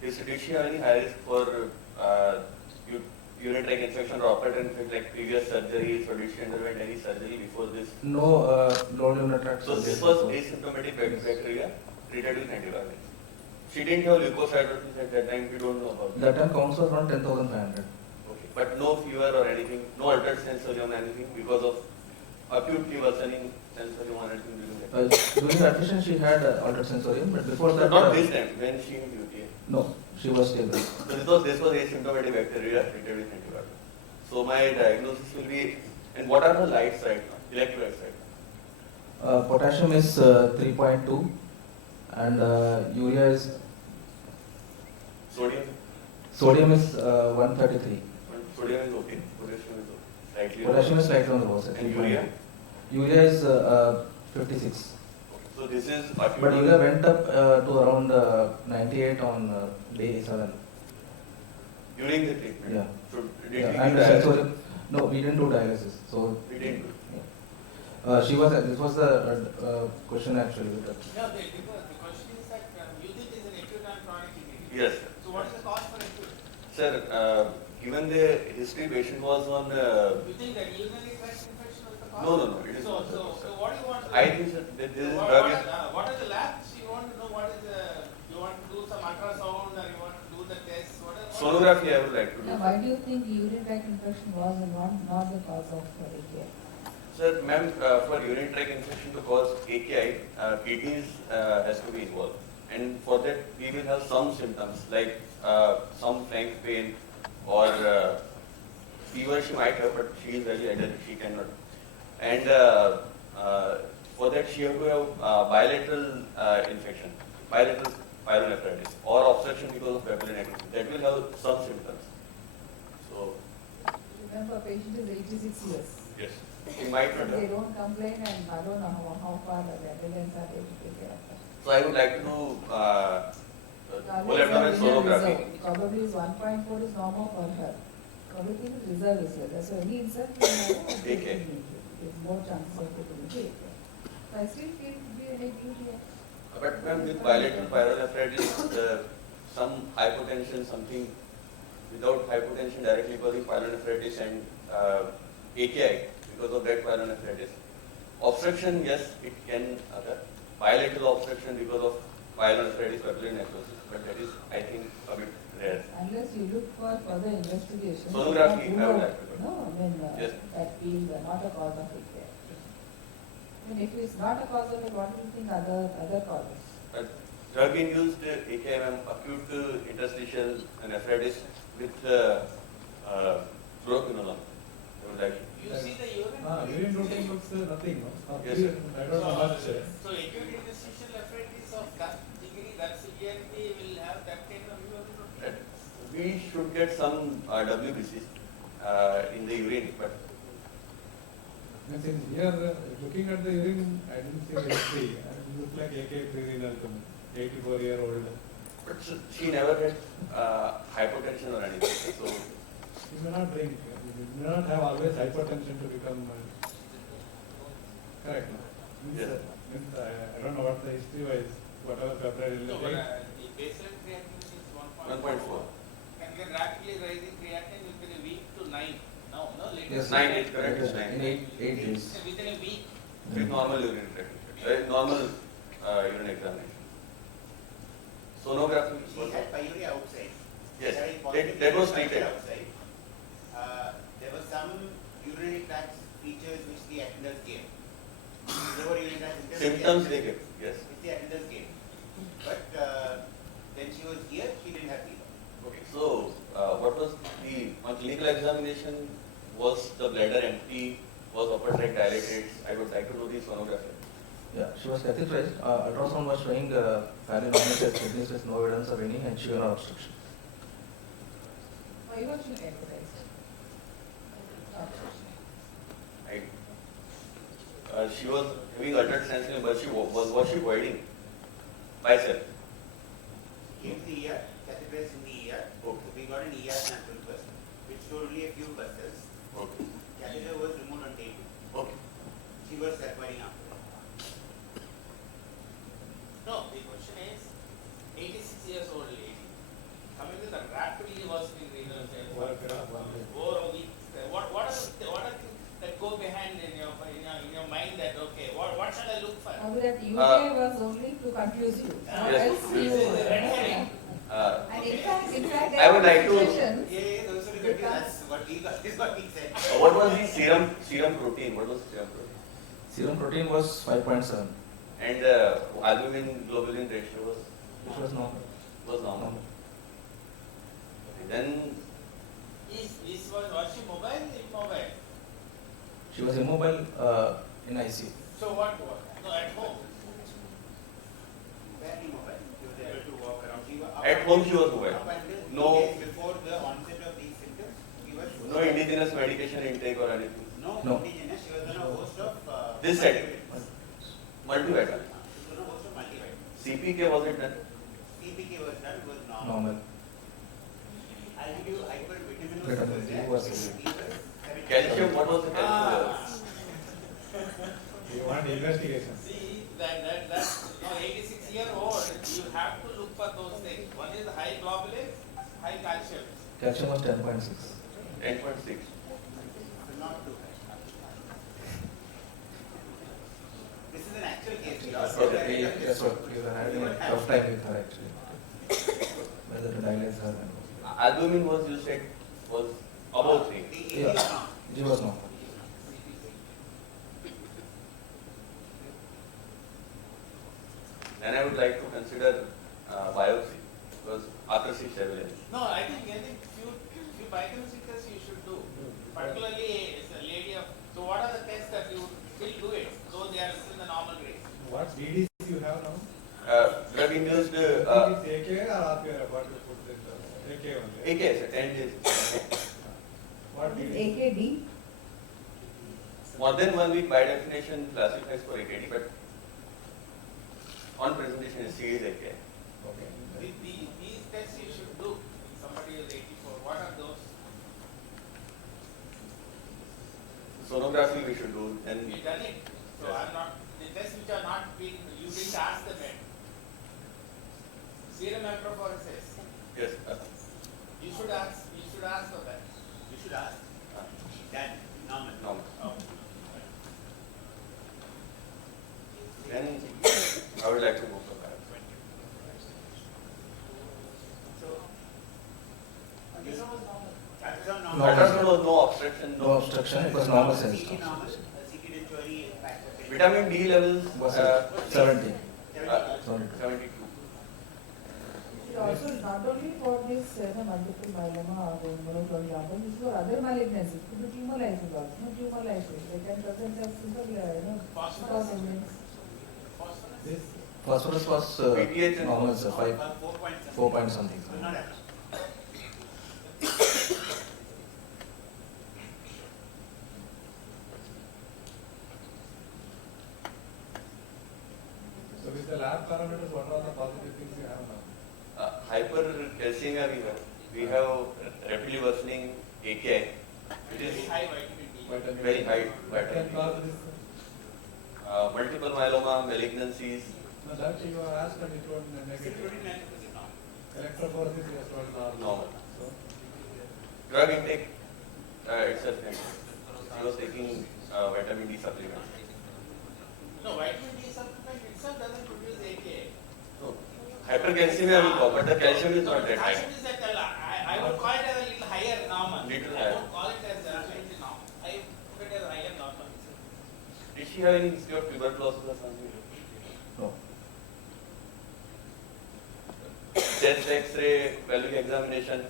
did she have any high risk for urinary tract infection or upper tract infection, like previous surgeries, or did she underwent any surgery before this? No, lower urinary tract. So this was asymptomatic bacteria treated with antibiotics. She didn't have leukocytosis at that time, we don't know about that. That time counts was around 10,500. Okay, but no fever or anything, no altered sensorium, anything because of acutely worsening sensorium or anything during that time? During the admission she had altered sensorium, but before that... Not this time, when she had UTI? No, she was stable. So this was asymptomatic bacteria treated with antibiotics. So my diagnosis will be, and what are the lights right now, electrolytes right now? Potassium is 3.2 and urea is... Sodium? Sodium is 133. Sodium is okay. Potassium is slightly low. Potassium is slightly on the lower side. And urea? Urea is 56. So this is acute. But urea went up to around 98 on day 7. During the treatment? Yeah. So did Yeah, we and do dialysis? no, we didn't do dialysis. So We didn't do. this was the question actually with her. No, the question is that you think it's an acute and chronic kidney. Yes. So what is the cause for acute? Sir, given the history, patient was on. You think that urinary tract infection was the cause? No, it is so, not. so what do you want to I do? think that this is what, drug what, is. what are the labs? You want to know what is the, you want to do some ultrasound or you want to do the test? Sonography I would like to do. Now, why do you think urinary tract infection was not the cause of AKI? Sir, ma'am, for urinary tract infection to cause AKI, kidneys has to be involved. And for that, we will have some symptoms like some flank pain or fever she might have, but she is very adult, she cannot. And for that, she have to have bilateral infection, bilateral pyelonephritis or obstruction because of papillary necrosis. That will have some symptoms. So, Remember, patient is 86 years. yes, she might not They have. don't complain, and I don't know how far the evidence are able to take care of that. So I would like to do whole abdomen sonography. Probably is 1.4 is normal for her. Everything is reserved is here. That's why any insert is more chances of getting it. So I still feel to be an AKI. But ma'am, with bilateral pyelonephritis, some hypotension, something without hypotension directly causing pyelonephritis and AKI because of that pyelonephritis. Obstruction, yes, it can occur. Bilateral obstruction because of pyelonephritis, papillary necrosis, but that is, I think, a bit rare. Unless you look for further investigation. Sonography, I would like to do. No, I mean, Yes. that field not a cause of AKI. I mean, if it's not a cause of it, what do you think other causes? Drug-induced AKI, ma'am, acute interstitial nephritis with fluoroquinolone. I would like. You see the urine? Urine routine looks nothing, no? Yes, sir. I don't know much. So acute interstitial nephritis of that degree, that severity will have that kind of urine routine? We should get some WBCs in the urine, but Since here, looking at the urine, I didn't see the history. It looked like AK pre-renal, 84-year-old. but she never had hypotension or anything. So You may not drink. You may not have always hypertension to become correct. No? Yes. I don't know what the history was. Whatever papillary So, but illness. the baseline creatinine is 1.4. And then rapidly rising creatinine within a week to 9. No, later. Yes, 9 is correct. It's 9. In 8 days. Within a week. With normal urine tract, normal urine examination. Sonography. She had pyruvia outside. Yes, She had positive that was pyruvia treated. outside. There were some urinary tract features which the attenders gave. There were urinary tract Symptoms they gave, yes. which the attenders gave. But when she was here, she didn't have fever. Okay, so what was on clinical examination? Was the bladder empty? Was upper tract dilated? I would like to know the sonography. Yeah, she was catheterized. Ultrasound was showing fairly normal test kidneys with no evidence of any angiovenous obstruction. Why was she catheterized? She was having altered sensing, but was she voiding? Bicep. Came to the ER, catheterized in the ER. Okay. So we got an ER sample first, which showed only a few vessels. Okay. Catheter was removed on day 2. Okay. She was separating after that. No, the question is 86 years old lady coming with a rapidly worsening renal failure. Over a week. What are the things that go behind in your mind that okay, what shall I look for? That UTI was only to confuse you. What Yes. else you Red herring. And in fact, I would like to. situations, Those are the good That's what we got. This is what we said. What was the serum protein? What was serum protein? Serum protein was 5.7. And albumin globulin ratio was Which was normal. normal. Then Was she mobile, immobile? She was immobile in ICU. So what? No, at home. Very mobile. She was able to walk around. At home she was mobile. Up until No. 2 days before the onset of these symptoms, she was. No, indigenous medication intake or anything? No, indigenous. She was on a host of. This set. Multivitamin. She was on a host of multivitamin. CPK was it done? CPK was done. It was normal. Normal. I'll give you hypervitamin was there. Calcium, what was the calcium? You want investigation? See, that now 86-year-old, you have to look for those things. One is high globulin, high calcium. Calcium was 10.6. 10.6. Not too high. This is an actual case. That's what we were having a tough time with her actually. Whether to dialyze her. Albumin was, you said, was above 3. Yeah, G was normal. Then I would like to consider biopsy because after 6 surveillance. No, I think few biochemistry tests you should do. Particularly, it's a lady of. So, what are the tests that you still do it? Though they are still in the normal range. What DDs you have now? Drug induced. AK or RPR? What you put this? AK only. AK, sir, 10 days. What DD? AKD? More than 1 week by definition classifies for AKD, but on presentation is series AK. Okay. These tests you should do. Somebody is 84. What are those? Sonography we should do. And You done it. So I'm not. The tests which are not being. You didn't ask them yet. Serum electrophoresis. yes. You should ask. You should ask for that. You should ask. Done. Normal. Normal. Oh. Then I would like to move for biopsy. This was normal. Ultrasound No. normal. Ultrasound was no obstruction. No obstruction, it was normal size. CT normal. CT did factor. Vitamin D levels Was 70. 72. Also, not only for this multiple myeloma or monoclonal lump, this is for other malignancies. Could be tumor lysis also. No tumor lysis. They can present as simple, without elements. This phosphorus was PTH and normal, sir, 4 point something. So not enough. So with the lab parameters, what are the positive things you have now? Hypercalcemia we have. We have rapidly worsening AKI, which Very is high vitamin D. Vitamin very D. high What can vitamin cause D. this? Multiple myeloma, malignancies. No, that you are asked and it was negative. 29% normal. Electrophoresis is what normal. Normal. So, Drug intake itself. She was taking vitamin D supplement. No, vitamin D supplement itself doesn't produce AKA. So, hypercalcemia will go, but the calcium is not that Calcium high. is at I would call it as a little higher normal. Little I higher. don't call it as slightly normal. I put it as higher normal. Did she have any history of tuberculosis or something? No. Chest X-ray, pelvic examination.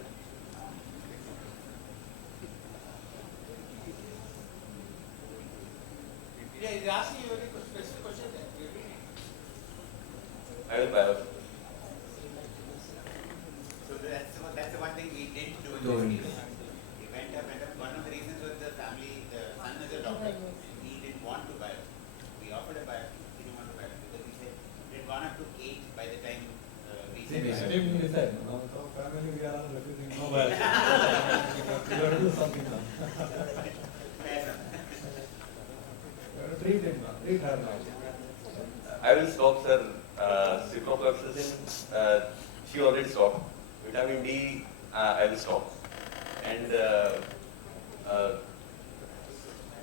Yeah, he's asking you very specific question there. Repeat it. I will biopsy. So that's the one thing we didn't do in Doing. this case. We went up. One of the reasons was the family, the son is a doctor. He didn't want to biopsy. We offered a biopsy. He didn't want to biopsy because he said it had gone up to 8 by the time we said biopsy. same decide. No, so family we are all refusing no bias. You have to do something now. Fair enough. You have to treat him now. Treat her now. I will stop, sir. Ciprofloxacin, she already stopped. Vitamin D, I will stop. And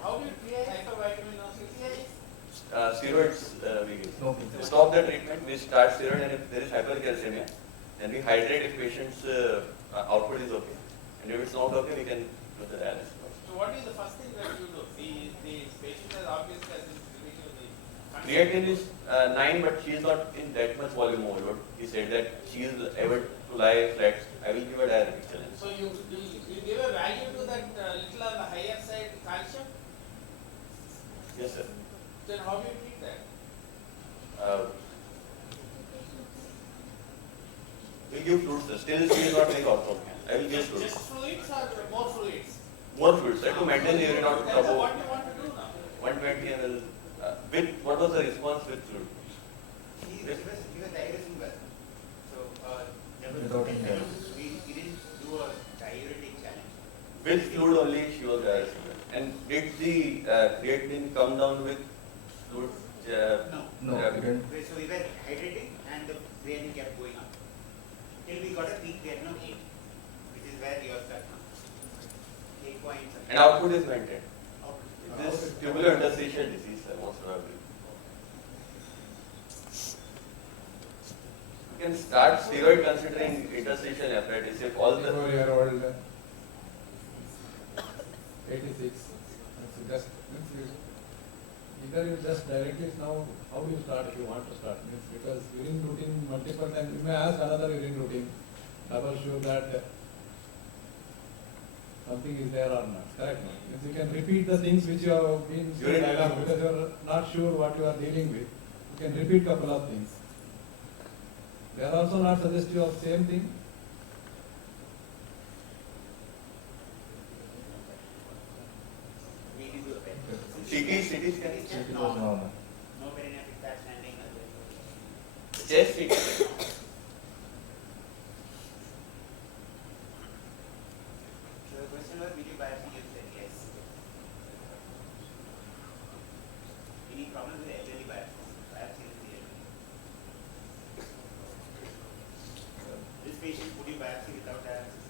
How do you treat hypervitaminositis? steroids, we give. No. Stop the treatment, we start steroid, and if there is hypercalcemia, then we hydrate if patient's output is okay. And if it's not okay, we can do the dialysis. So what is the first thing that you do? The patient has obviously has this Creatine is 9, but she is not in that much volume overload. He said that she is able to lie flat. I will give her dialysis challenge. So you give a value to that little on the higher side calcium? Yes, sir. Then how do you treat that? We'll give fluids, sir. Still, she is not very ortho. I will give fluids. Just fluids or more fluids? more fluids, right, to maintain the urine output That's above what you want to do now. 120 ml. With what was the response with fluid? He was diuretic well. So, there was Without no any we didn't do a diuretic challenge. With fluid only she was diuretic. And did the creatinine come down with fluid? No. Therapy? So we were hydrating and the creatinine kept going up. Till we got a peak creatinine of 8, which is where you are stuck now. 8 points. And output is maintained. Output. This tubular interstitial disease, most probably. You can start steroid considering interstitial nephritis if all the 4-year-old, 86. So just means either you just directly now, how do you start if you want to start? Means because urine routine multiple times, you may ask another urine routine, double sure that something is there or not. Correct? No? Means you can repeat the things which you have been Urine dialogue because you are not sure what you are dealing with. You can repeat couple of things. They are also not suggestive of same thing. We did do a PET. CT scan. CT was normal. No perinephric fat standing. Chest CT. So the question was, will you biopsy? You said yes. Any problem with elderly biopsy? Biopsy is the elderly. This patient, would you biopsy without dialysis?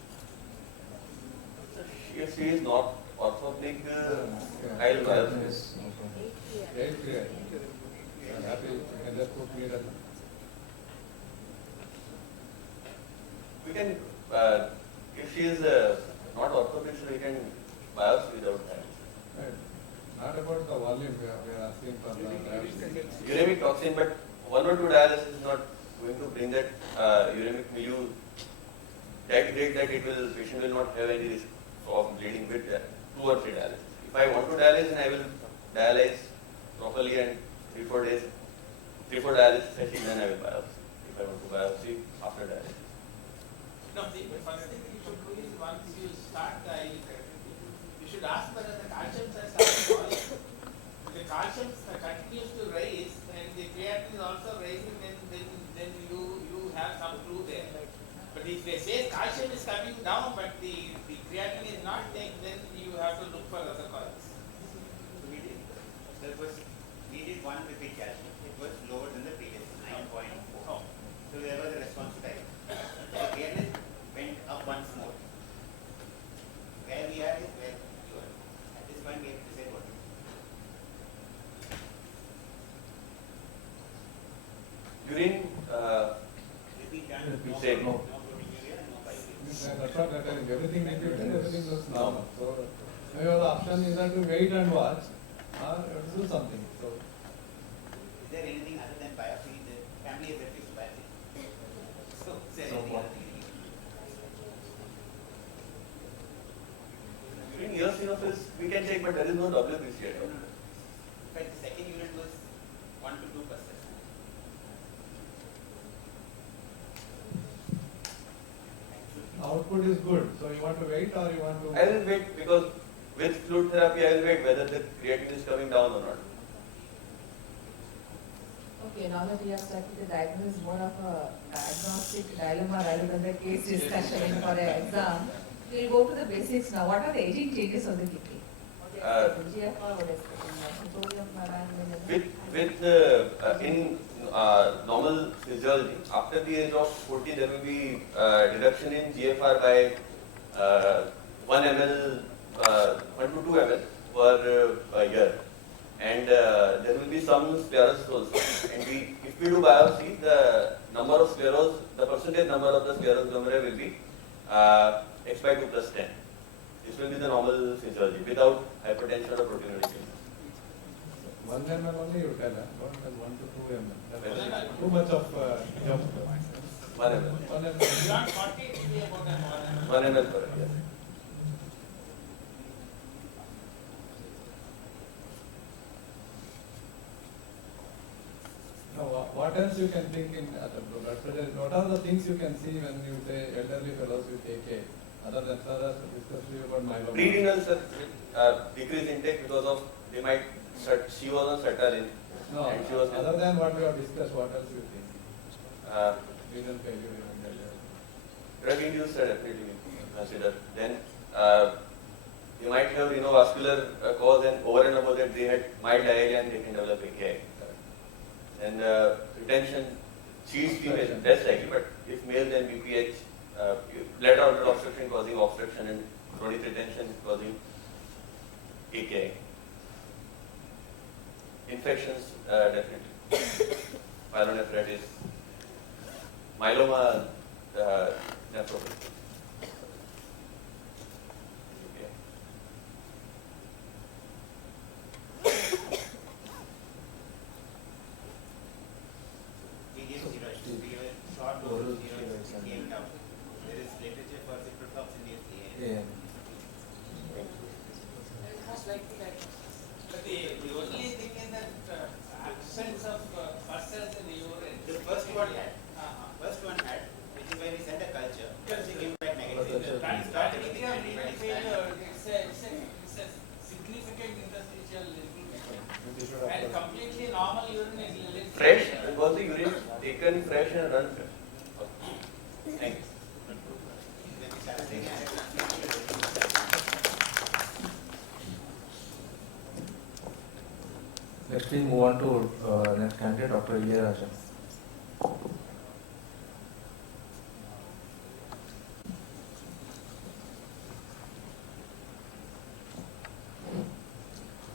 If she is not orthopedic, I'll biopsy. Very clear. I'm happy. You can just put me We can, if she is not orthopedic, so we can biopsy without dialysis. Right. Not about the volume, we are asking for the biopsy. Uremic toxin, but 1 or 2 dialysis is not going to bring that uremic milieu that great that patient will not have any risk of bleeding with 2 or 3 dialysis. If I want to dialyze, then I will dialyze properly and 3-4 days, 3-4 dialysis sessions, then I will biopsy. If I want to biopsy after dialysis. No, the first thing you should do is once you start the IV therapy, you should ask whether the calcium has started falling. If the calcium continues to rise and the creatinine is also rising, then you have some clue there. But if they say calcium is coming down but the creatinine is not, then you have to look for other causes. So we did one repeat calcium. It was lower than the previous 9.4. So there was a response time. The creatinine went up once more. Where we are is where you are. At this point we have to decide what to do. Urine, Repeat done, repeat no said. proteinuria and no pyruvate. That's what I'm telling. Everything repeated, everything looks normal. So maybe the option is that to wait and watch or do something. So Is there anything other than biopsy? The family has refused biopsy. So is there anything other than urine eosinophils we can check, but there is no WBC at all. In fact, the second unit was 1 to 2%. output is good. So you want to wait or you want to? I will wait because with fluid therapy I will wait whether the creatinine is coming down or not. Okay, now that we have started the diagnosis, more of a agnostic dilemma rather than the case discussion for an exam. We'll go to the basics now. What are the aging changes of the kidney? GFR, what is In normal physiology, after the age of 40, there will be reduction in GFR by 1 ml, 1 to 2 ml per year. And there will be some sclerosis also. And if we do biopsy, the number of scleros, the percentage number of the scleros glomeruli will be x by 2 plus 10. This will be the normal physiology without hypertension or proteinuria. 1 ml only you tell, don't tell 1 to 2 ml. That's too much of jump. 1 ml. 1 ml. Beyond 40, it will be about 1 ml per year. Now, what else you can think in at the blood pressure? What are the things you can see when you say elderly fellows you take a Other referrers discussed with you about myeloma. Pre-renal decreased intake because of they might she was on sertraline. No, and she was other than what we have discussed, what else you think? Renal failure. Drug-induced definitely consider. Then you might have renovascular cause, and over and above that they had mild diarrhea and they can develop AKI. And retention, she is female, less likely, but if male then BPH, bladder outlet obstruction causing obstruction and chronic retention causing AKI. Infections, definitely. Pyelonephritis, myeloma, nephropathy. Short dose steroids came down. There is literature for ciprofloxacin Yeah. But the only thing is that absence of pulses in the urine. The first one had, which is why we sent a culture. Culture came back negative. It's a significant interstitial inflammation. And completely normal urine is Fresh, was the urine taken fresh and run fresh? Thanks. Next we move on to next candidate, Dr. Ilya.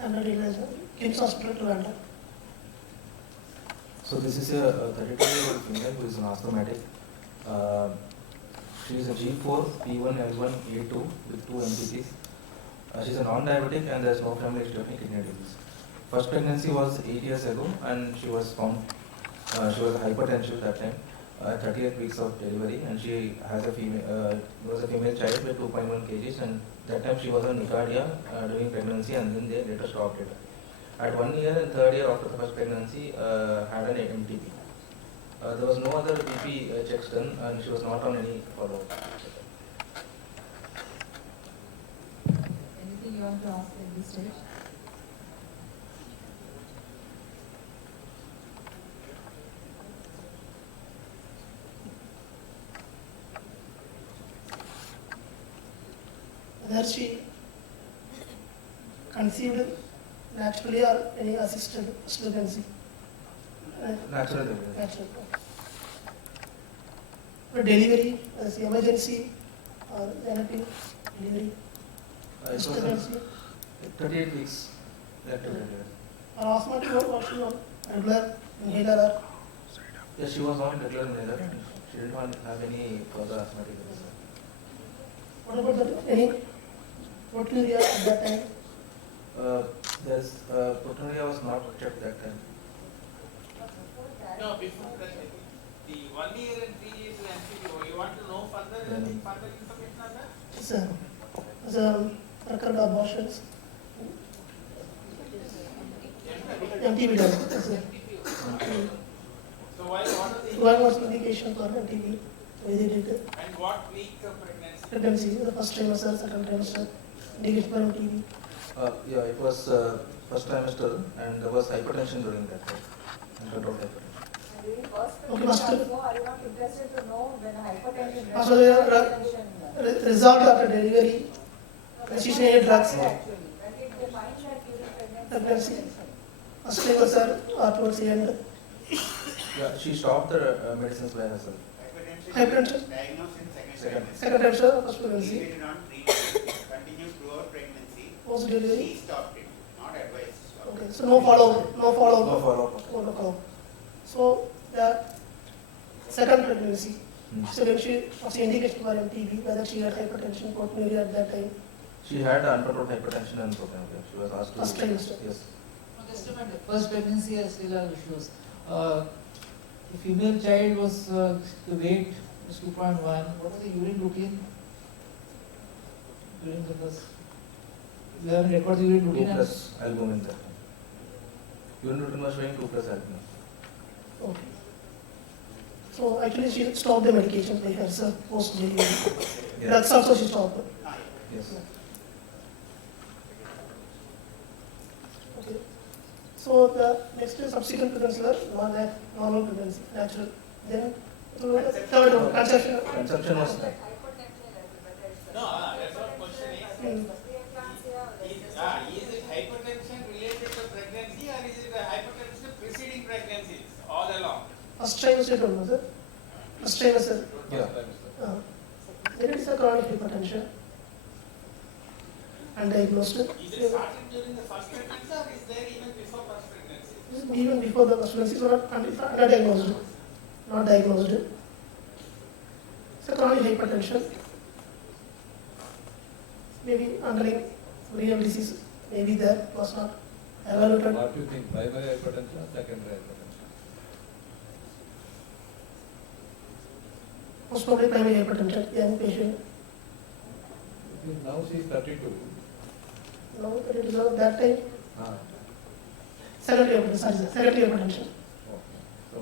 I'm not realized. Kids Hospital, Rwanda. So this is a 32-year-old female who is an asthmatic. She is a G4, P1, L1, A2 with 2 MPPs. She is a non-diabetic and there is no family history of kidney disease. First pregnancy was 8 years ago and she was found, she was hypertensive that time, 38 weeks of delivery, and she has a was a female child with 2.1 kgs, and that time she was on Nicardia during pregnancy and then they later stopped it. At 1 year and 3rd year after the first pregnancy, had an MTP. There was no other BP checks done and she was not on any follow-up. Anything you want to ask at this stage? Whether she conceived naturally or any assisted pregnancy? Natural delivery. Natural. For delivery, as emergency or anything, delivery? It was Pregnancy? 38 weeks left to deliver. Or asthmatic, what she on? Regular inhaler or? Yes, she was on regular inhaler and she did not have any further asthmatic disease. What about the any proteinuria at that time? Proteinuria was not checked that time. No, before that, the 1 year and 3 years MCPO, you want to know further information on that? Yes, sir. As a record abortions. MTB done. Yes, sir. So what was the One was indication for MTB. We did it. And what week of pregnancy? Pregnancy, the first trimester, second trimester, indication for MTB. Yeah, it was first trimester and there was hypertension during that time. Controlled hypertension. Okay, master. Are you not interested to know when hypertension? Also, the result after delivery, associated drugs. Pregnancy. First trimester or towards the end. Yeah, she stopped the medicines by herself. Hypertension. Diagnosed in Second. Second trimester, first pregnancy. Treated on treatment, continued throughout pregnancy. Post delivery. He stopped it, not advised. Stopped. Okay, so no follow-up. No follow-up. No follow-up. No follow-up. So the second pregnancy. So then she was indication for MTB, whether she had hypertension, proteinuria at that time. She had uncontrolled hypertension and proteinuria. She was asked to. First trimester. Yes. Just a minute. First pregnancy has still have issues. The female child was the weight was 2.1. What was the urine routine during the first? You have records urine 2 routine. plus albumin that time. Urine routine was showing 2 plus albumin. Okay. So actually she stopped the medication by herself post delivery. Yes. Drugs also she stopped. Yes. Okay. So the next subsequent pregnancy were normal pregnancy, natural. Then third one, conception. Conception was No, that's what question is. Is it hypertension related to pregnancy or is it a hypertension preceding pregnancies all along? First trimester told me, sir. First trimester. Yeah. Then it is a chronic hypertension. Undiagnosed. Is it started during the first pregnancy or is there even before first pregnancy? Even before the first pregnancy, but undiagnosed. Not diagnosed. It's a chronic hypertension. Maybe underlying renal disease, maybe there was not evaluated. What do you think, primary hypertension or secondary hypertension? Most probably primary hypertension, young patient. Now she is 32. Now it is at that time, Ah. secondary hypertension. Okay. So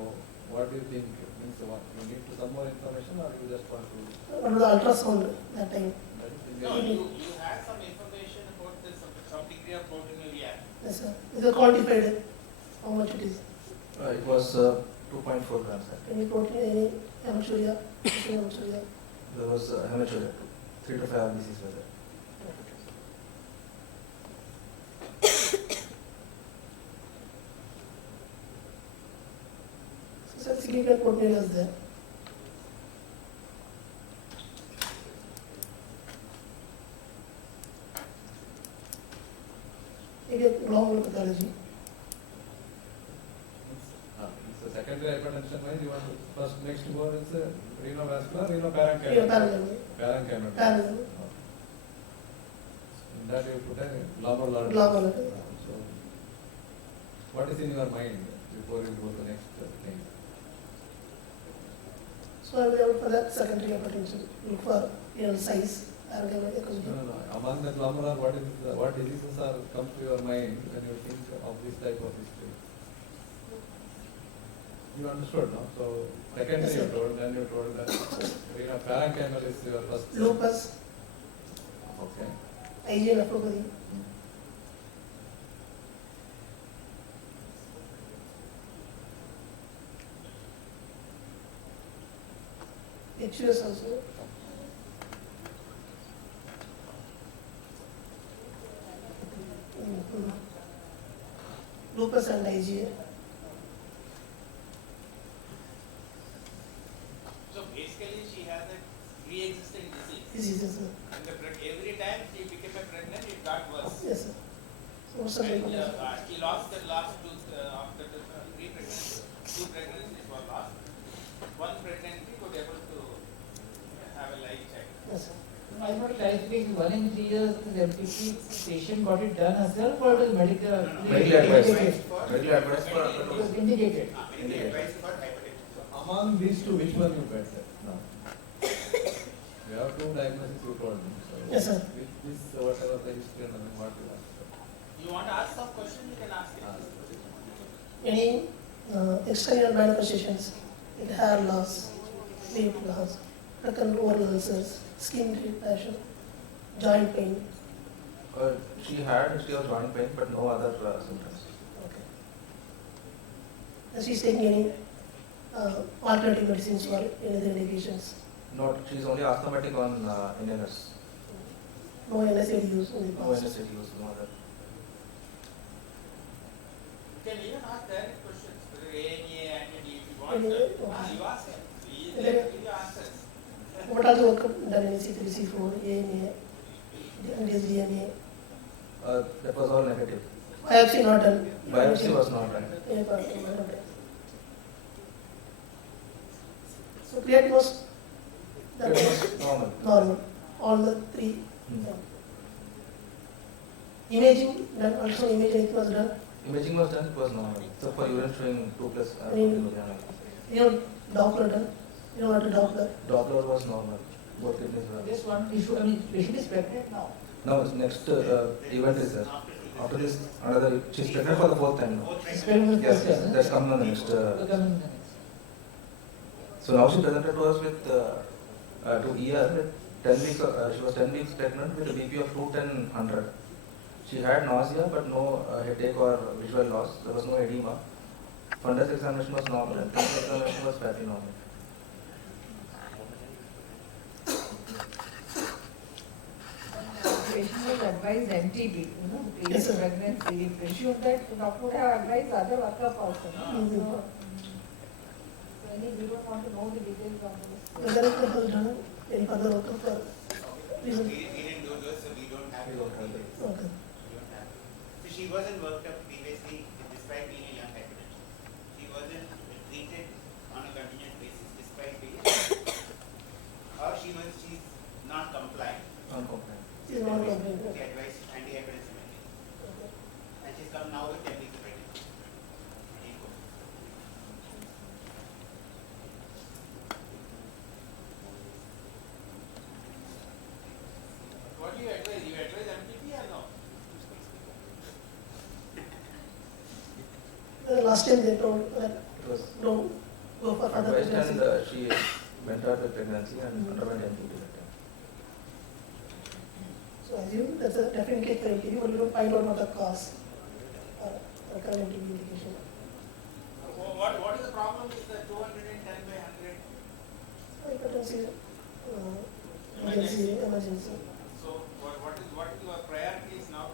what do you think? Means what? You need to some more information or you just want to? Under the ultrasound that time. No, you had some information about this, some degree of proteinuria. Yes, sir. Is it quantified? How much it is? it was 2.4 grams. Any protein, any hematuria, hematuria. There was hematuria. 3 to 5 RBCs were there. So significant proteinuria is there. Maybe a long pathology. So secondary hypertension means you want to first next one is renovascular, renoparenchymal. Parenchymal. Parenchymal. In that you put a glomerular. Glomerular. So what is in your mind before you go to the next thing? So I will look for that secondary hypertension. Look for renal size. No. Among the glomerular, what diseases are come to your mind when you think of this type of history? You understood, no? So secondary Yes, you told, then you told that parenchymal is your first. Lupus. Okay. IgA nephropathy. HUS also. Lupus and IgA. So basically she has a pre-existing disease. Diseases, sir. And every time she became pregnant, it got worse. Yes, sir. So what's the And, hypertension? she lost the last two, after the three pregnancies. 2 pregnancies were lost. One pregnancy was able to have a life check. Yes, sir. I want to clarify, 1 in 3 years, the MPP patient got it done herself or it was medical advice. indicated? Medical advice for It was indicated. Among these two, which one you better? No. You have 2 diagnoses you told me. So Yes, sir. Which is whatever the history and what you ask. You want to ask some question, you can ask it. Any external manifestations, like hair loss, weight loss, recurrent oral ulcers, skin irritation, joint pain. She had history of joint pain, but no other symptoms. Okay. Is she taking any alternative medicines or any other medications? No, she's only asthmatic on inhalers. No NSAID use in the No past? NSAID use, no other. You can even ask direct questions, whether ANA, anti-D, if you want. ANA, okay. You ask him. He is And there then- to give you answers. What are the workup done in C3, C4, ANA, DNA? That was all negative. Biopsy not done? Biopsy was not done. Yeah, biopsy not done. So creatinine was It was normal. normal, all the 3. Imaging done, also imaging was done. Imaging was done, it was normal. So for urine showing 2 plus You know, Doppler done. You know what a Doppler? Doppler was normal. Both kidneys were. This one issue, I mean, patient is pregnant now. Now next event is there. After this, another, she's pregnant for the 4th time now. She's pregnant for the Yes, fourth yes, time, that's coming on the next. Will come in the next. So now she presented to us with to ER with 10 weeks. She was 10 weeks pregnant with a BP of 210/100. She had nausea but no headache or visual loss. There was no edema. Fundus examination was normal and clinical examination was fairly normal. Patient was advised MTB, the Yes, sir. pregnancy. Issue that the doctor would have advised other workup also. So any, we don't want to know the details of this. The director has done any further workup for reason. We didn't do those, so we don't have to. Okay. So she wasn't worked up previously despite being a young academic. She wasn't treated on a continuous basis despite being or she's not compliant. Non-compliant. She's not compliant. She advised antihypertensive medication. And she's come now with 10 weeks pregnancy. What do you advise? You advise MTP or no? Last time they told that It was don't go for further advised pregnancy. and she went out with pregnancy and underwent MTP that time. So I assume that's a definitely criteria, but you don't find out what the cause for current medication. What is the problem with the 210/100? Hypertensive, emergency. So what is your priorities now?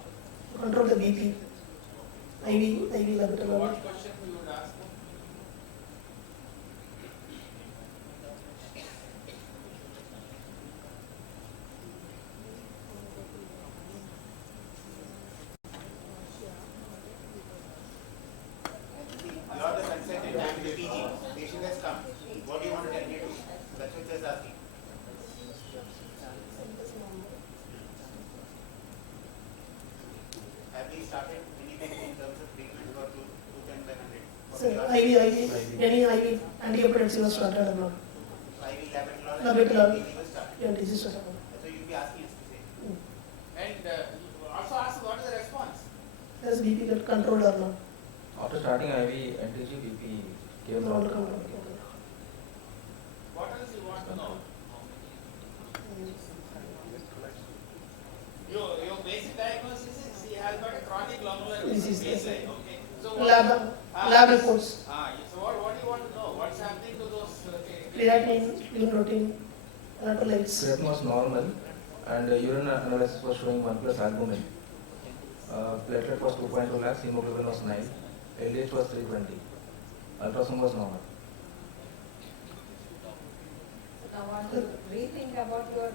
To control the BP, IV So laboratory. what question you would ask? You are the consultant, I am the PG. Patient has come. What do you want to tell me to? That's what she's asking. Have we started anything in terms of treatment for 210/100? So any IV antihypertensive was started or not? IV labetalol Labetalol. PG was started. Yeah, this is started. So you'll be asking us to say. And also ask what is the response? Has BP got controlled or not? After starting IV, NTG BP came Not out. controlled. What else you want to know? Your basic diagnosis is he has got a chronic glomerular Disease, yes, baseline. sir. Okay. So Lab reports. So what do you want to know? What's happening to those? Creatinine, spleen protein, electrolytes. Creatinine was normal and urine analysis was showing 1 plus albumin. Platelet was 2.2 lakhs, hemoglobin was 9, LDH was 320, ultrasound was normal. Now want to rethink about your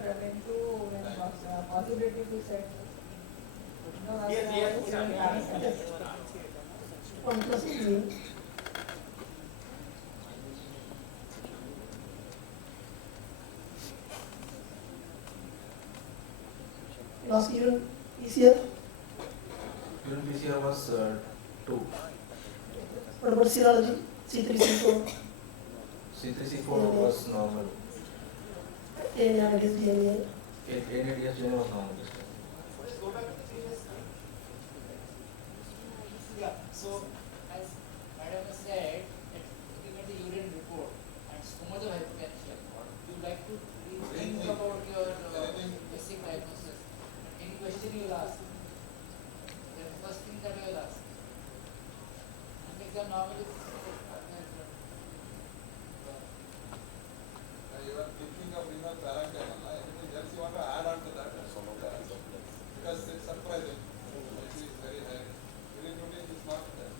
possibility to set. Yes. 1 plus spleen. Last year, PCR. Urine PCR was 2. What about serology? C3, C4. C3C4 was normal. ANADS, DNA. ANADS DNA was normal this time. Yeah, so as Madam has said, that looking at the urine report and so much of hypertension, you like to think about your basic diagnosis. Any question you will ask, the first thing that you will ask. And exam normally You are thinking of renal parenchyma, anything else you want to add on to that? Because it's surprising. It is very high. Urine protein is not there.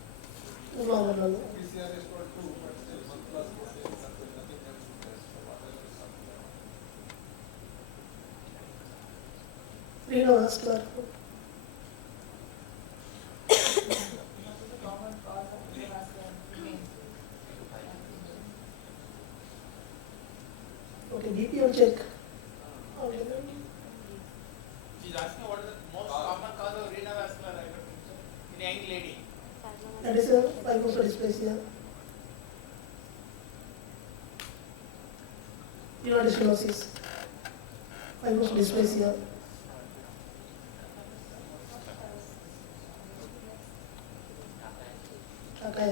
No. PCR is for 2, but still 1 plus protein, nothing else is there. So what else is something? Renovascular. Common cause of cardiovascular pain. Okay, BP will check. She's asking what is the most common cause of renovascular hypertension in a young lady. That is a fibrodysplasia. Renal stenosis. Fibrodysplasia. Tata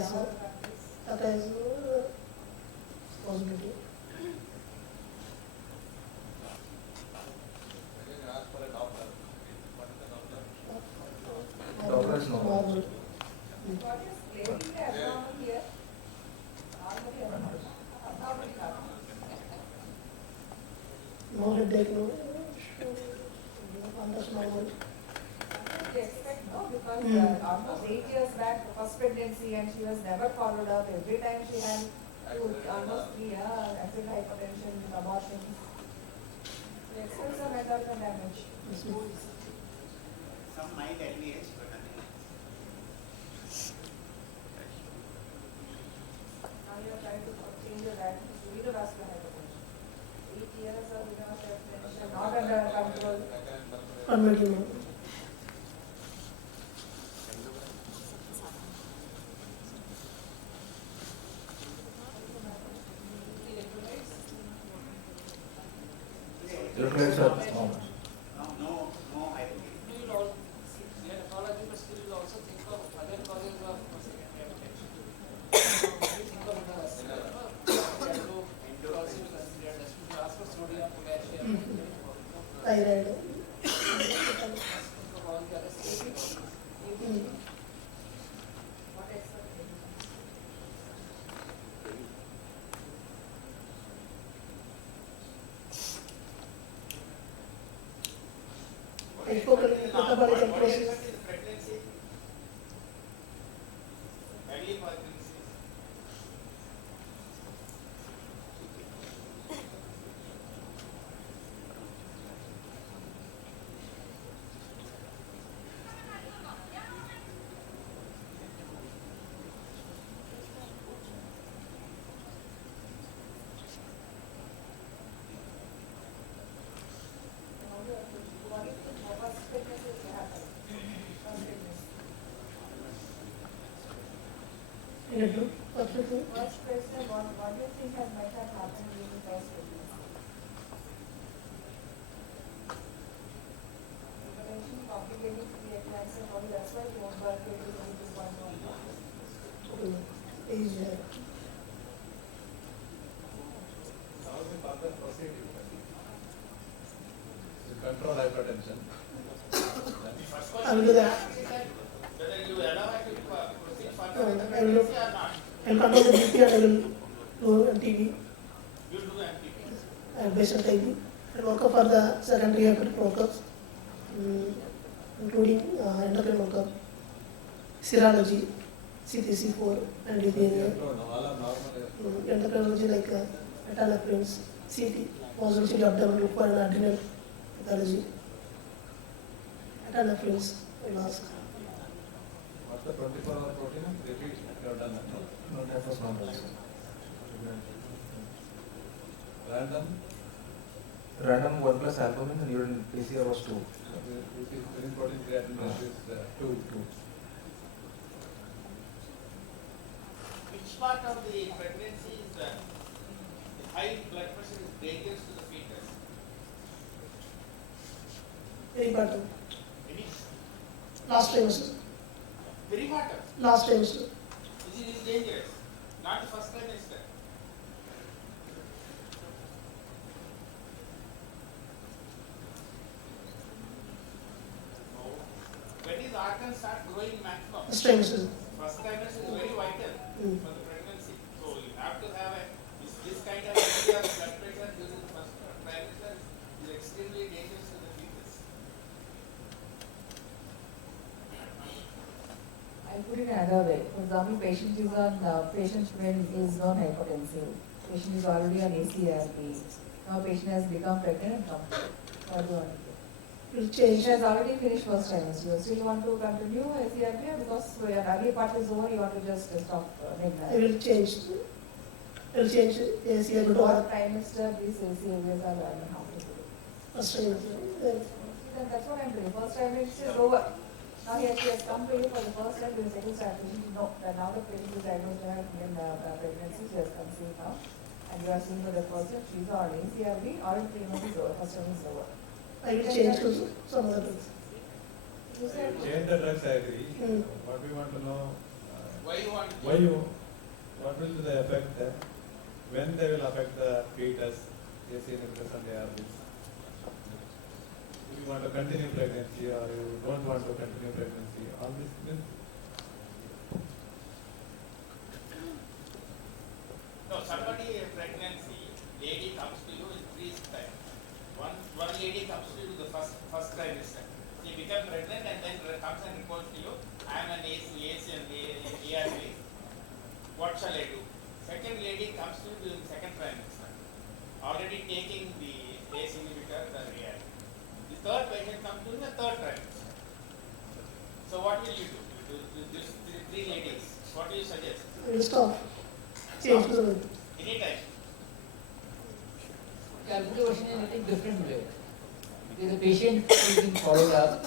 is possibility. is normal. normal. What is clearly abnormal here? Normally abnormal. No headache, no. That's normal. They expect no, because almost 8 years back, the first pregnancy, and she was never followed up. Every time she had almost 3 years, acid hypertension, abortion. They expect some endocrine damage. Some mild LVH, but nothing else. Now you are trying to change your diet to vascular hypertension. 8 years of hypertension, not under control. Unmedical. Electrolytes are normal. No hypertension. You will also see the nephrology, but still you will also think of other causes of secondary hypertension. You think of endovascular, endo will also be considered. As you ask for sodium, potassium, Thyroid. think of all the other stages. What expect? Metabolic process. Pregnancy, early pregnancy. First question, what do you think might have happened during the first pregnancy? Hypertension, complicating preeclampsia, probably that's why the home birth rate is only 2.1. Age. How is the further proceeding? To control hypertension. I will do that. Whether you allow her to proceed further No, with the I will pregnancy or not. I will control the BP and I will do MTV. You do MPP. And based on TB. I will work up for the secondary hypertension workups, including endocrine workup, serology, CTC4 and DNB. All are normal. Endocrinology like metaloprints, CT, positive abdominal for an adrenal pathology. Metaloprints, I will ask. What's the 24-hour protein? Repeat. You have done that. No, that was normal. Random 1 plus albumin and urine PCR was 2. Urine protein creatinine is 2. Which part of the pregnancy is the high blood pressure is dangerous to the fetus? Peripartum. Any? Last trimester. Peripartum. Last trimester. This is dangerous. Not the first trimester. When is organ start growing maximum? First trimester. First trimester is very vital for the pregnancy. So you have to have this kind of area of blood pressure during the first trimester is extremely dangerous to the fetus. I put it another way. For example, patient is on patient is non-hypertensive. Patient is already on ACRP. Now patient has become pregnant and come. What do you want to do? Will change. Patient has already finished first trimester. You still want to continue ACRP because your early part is over, you want to just stop I will change. I will change ACRP to what trimester these ACRPs are learning how to do. first trimester. Then that's what I'm doing. First trimester is over. Now he has come to you for the first time doing second strategy. No, that now the patient is diagnosed to have pregnancy, she has conceived now. And you are seeing for the person, she's on ACRB, or in 3 months is over, first time is over. I will change to some other drugs. You said, Change the drugs, I agree. What we want to know, Why you want? what will be the effect there? When they will affect the fetus, AC inhibitors and ARBs? you want to continue pregnancy or you don't want to continue pregnancy, all this means No, somebody pregnancy, lady comes to you in 3 times. One lady comes to you the first trimester. She becomes pregnant and then comes and reports to you, I am an AC and ARV. What shall I do? Second lady comes to you during second trimester, already taking the ACE inhibitor, the ARV. The third patient comes during the third trimester. So what will you do? These 3 ladies, what do you suggest? We'll stop. Change to the Anytime. Calculation in a little different way. If the patient is being followed up,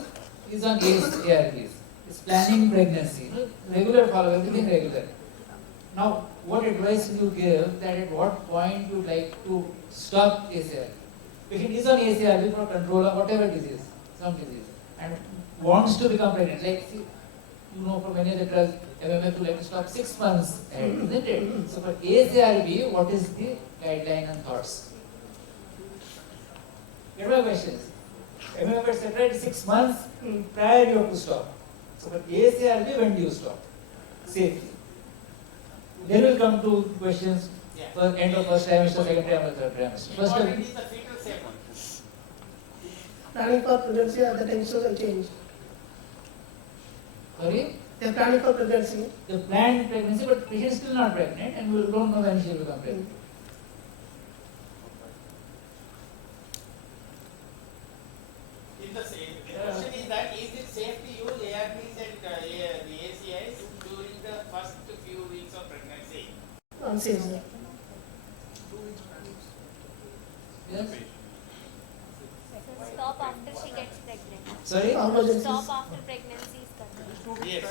is on ARVs, is planning pregnancy, regular follow, everything regular. Now, what advice will you give that at what point you would like to stop ACRV? Patient is on ACRV for control of whatever disease, some disease, and wants to become pregnant. Like, see, you know, for many other drugs, MMF you like to stop 6 months ahead, isn't it? So for ACRV, what is the guideline and thoughts? Get my questions. MMF etc. is 6 months prior you have to stop. So for ACRV, when do you stop? Safely. Then we'll come to questions for end of first trimester, second trimester, third trimester. First Important is the fetal safety. planning for pregnancy at the time will change. Sorry? They're planning for pregnancy. The planned pregnancy, but patient is still not pregnant and we don't know when she will become pregnant. The question is that is it safe to use ARVs and the ACIs during the first few weeks of pregnancy? Unsafe, sir. Yes? Stop after she gets pregnant. Sorry? Stop after pregnancy is concerned. Yes.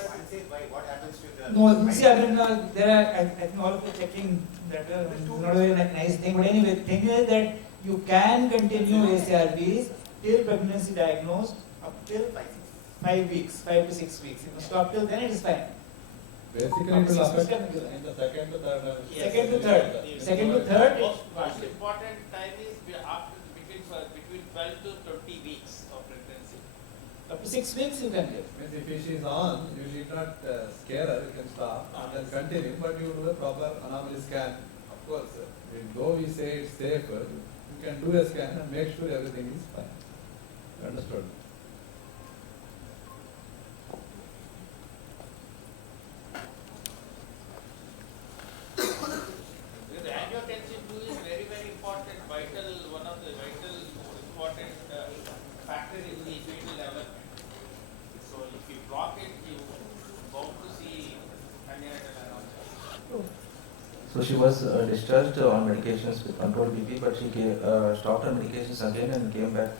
What happens to the... No, see, I mean, there are, I think all of you checking that, it's not a very nice thing, but anyway, the thing is that you can continue ACRVs till pregnancy diagnosed up till 5 weeks, 5 to 6 weeks. If you stop till then, it is fine. basically it will affect in the second to third. Second to third. Second to third. Most important time is between 12 to 20 weeks of pregnancy. Up to 6 weeks you can give. Means if she is on, you need not scare her, you can stop and then continue, but you do a proper anomaly scan. Of course, though we say it's safe, you can do a scan and make sure everything is fine. Understood? The angiotensin 2 is very, very important, one of the vital, important factor in the fetal development. So if you block it, you bound to see angiotensin. So she was discharged on medications with controlled BP, but she stopped her medications again and came back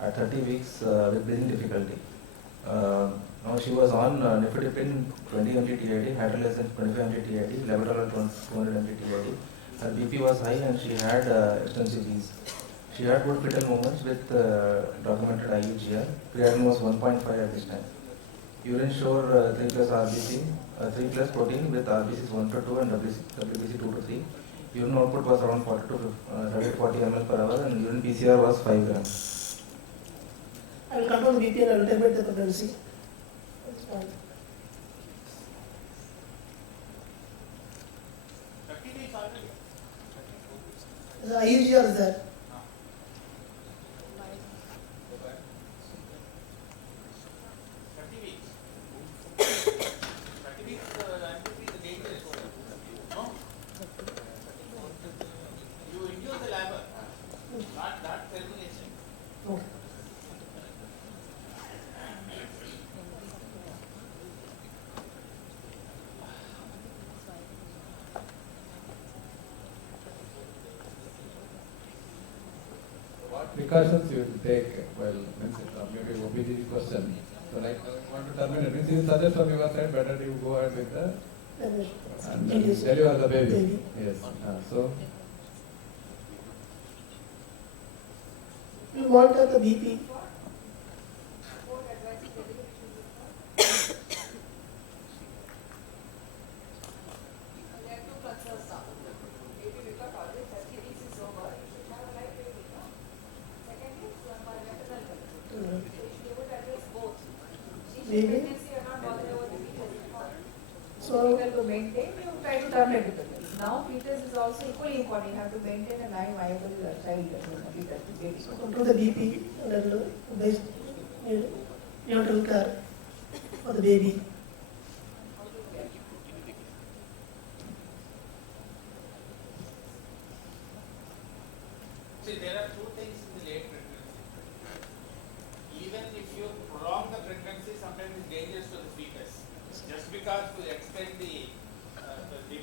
at 30 weeks with breathing difficulty. Now she was on nifedipine 20 mg TID, had less than 25 mg TID, labetalol 200 mg TID. Her BP was high and she had extensive V's. She had good fetal movements with documented IUGR. Creatinine was 1.5 at this time. Urine showed 3 plus RBC, 3 plus protein with RBCs 1 to 2 and WBC 2 to 3. Urine output was around 40 to 40 ml per hour and urine PCR was 5 grams. I will control the BP and I will terminate the pregnancy. That's fine. 30 weeks already. The IUGR is there. 30 weeks. 30 weeks, is dangerous. No? You induce the labor, not termination. Okay. What precautions you will take? Well, means maybe OBG question. So like you want to terminate, means you suggest from your side better you go ahead with the and then deliver the baby. Yes. So You monitor the BP. So difficult to maintain, you try to terminate the pregnancy. Now fetus is also equally important. You have to maintain a live viable child, fetus, baby. So control the BP and then base neonatal care for the baby. See, there are two things in the late pregnancy. Even if you prolong the pregnancy, sometimes it's dangerous to the fetus. Just because to extend the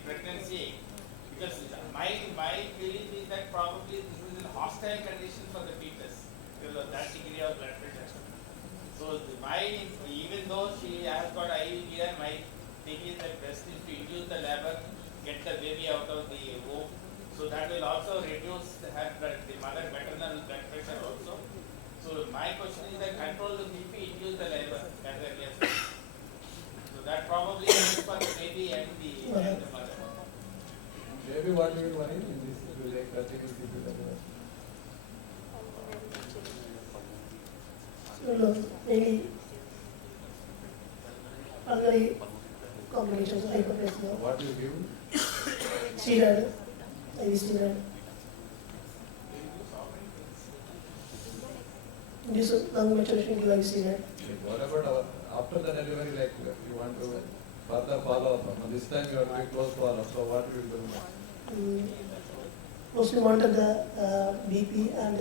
pregnancy, because my belief is that probably this is a hostile condition for the fetus because of that degree of blood pressure. So even though she has got IUD, my thing is that best is to induce the labor, get the baby out of the womb. So that will also reduce the mother maternal blood pressure also. So my question is that control the BP, induce the labor as early as possible. So that probably is for the baby and the mother. Maybe what you will worry in this will take practical Maybe pulmonary complications, hypertension. What you give? Steroid, IV steroid. Induce lung maturation to IV steroid. What about after the delivery, like you want to further follow up? This time you are doing close follow up, so what you will do? Mostly monitor the BP and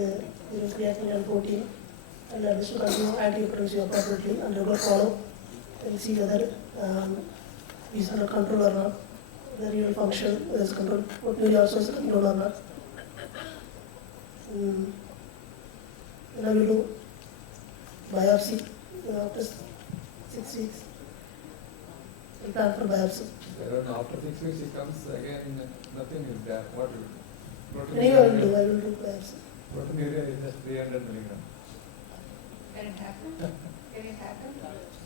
creatinine and protein, and this will continue antihypertensive appropriately and regular follow and see whether is under control or not, the renal function is controlled, proteinuria also is controlled or not. Then I will do biopsy after 6 weeks. We plan for biopsy. I don't know, after 6 weeks it comes again, nothing is there. What will you do? Anyway, I will do biopsy. Proteinuria is just 300 milligrams. Can it happen? Can it happen?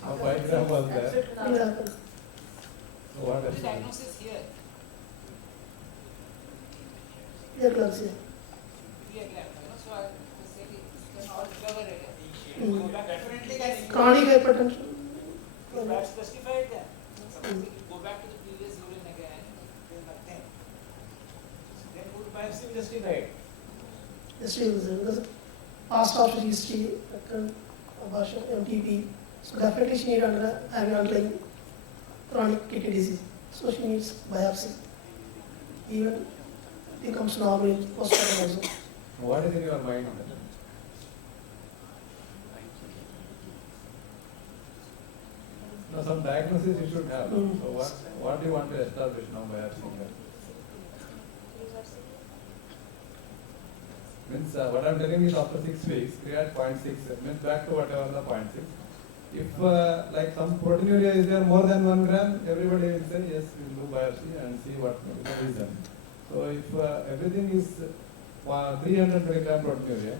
How 5 grams was there? Absolutely Will not. happen. So what The else? diagnosis here. Preeclampsia. So I say it can all recover again. Mm. Definitely can. Chronic hypertension. You have specified that. Suppose you go back to the previous urine again, then nothing. Then would biopsy be justified? History was there because past after history, recurrent abortion, MTP. So definitely she need having underlying chronic kidney disease. So she needs biopsy. Even it becomes normal in postpartum also. What is in your mind? No, some diagnosis you should have. So what do you want to establish now by asking her? Means what I am telling is after 6 weeks, create 0.6, means back to whatever the 0.6. If like some proteinuria is there more than 1 gram, everybody will say yes, we will do biopsy and see what is the reason. So if everything is 300 milligram proteinuria,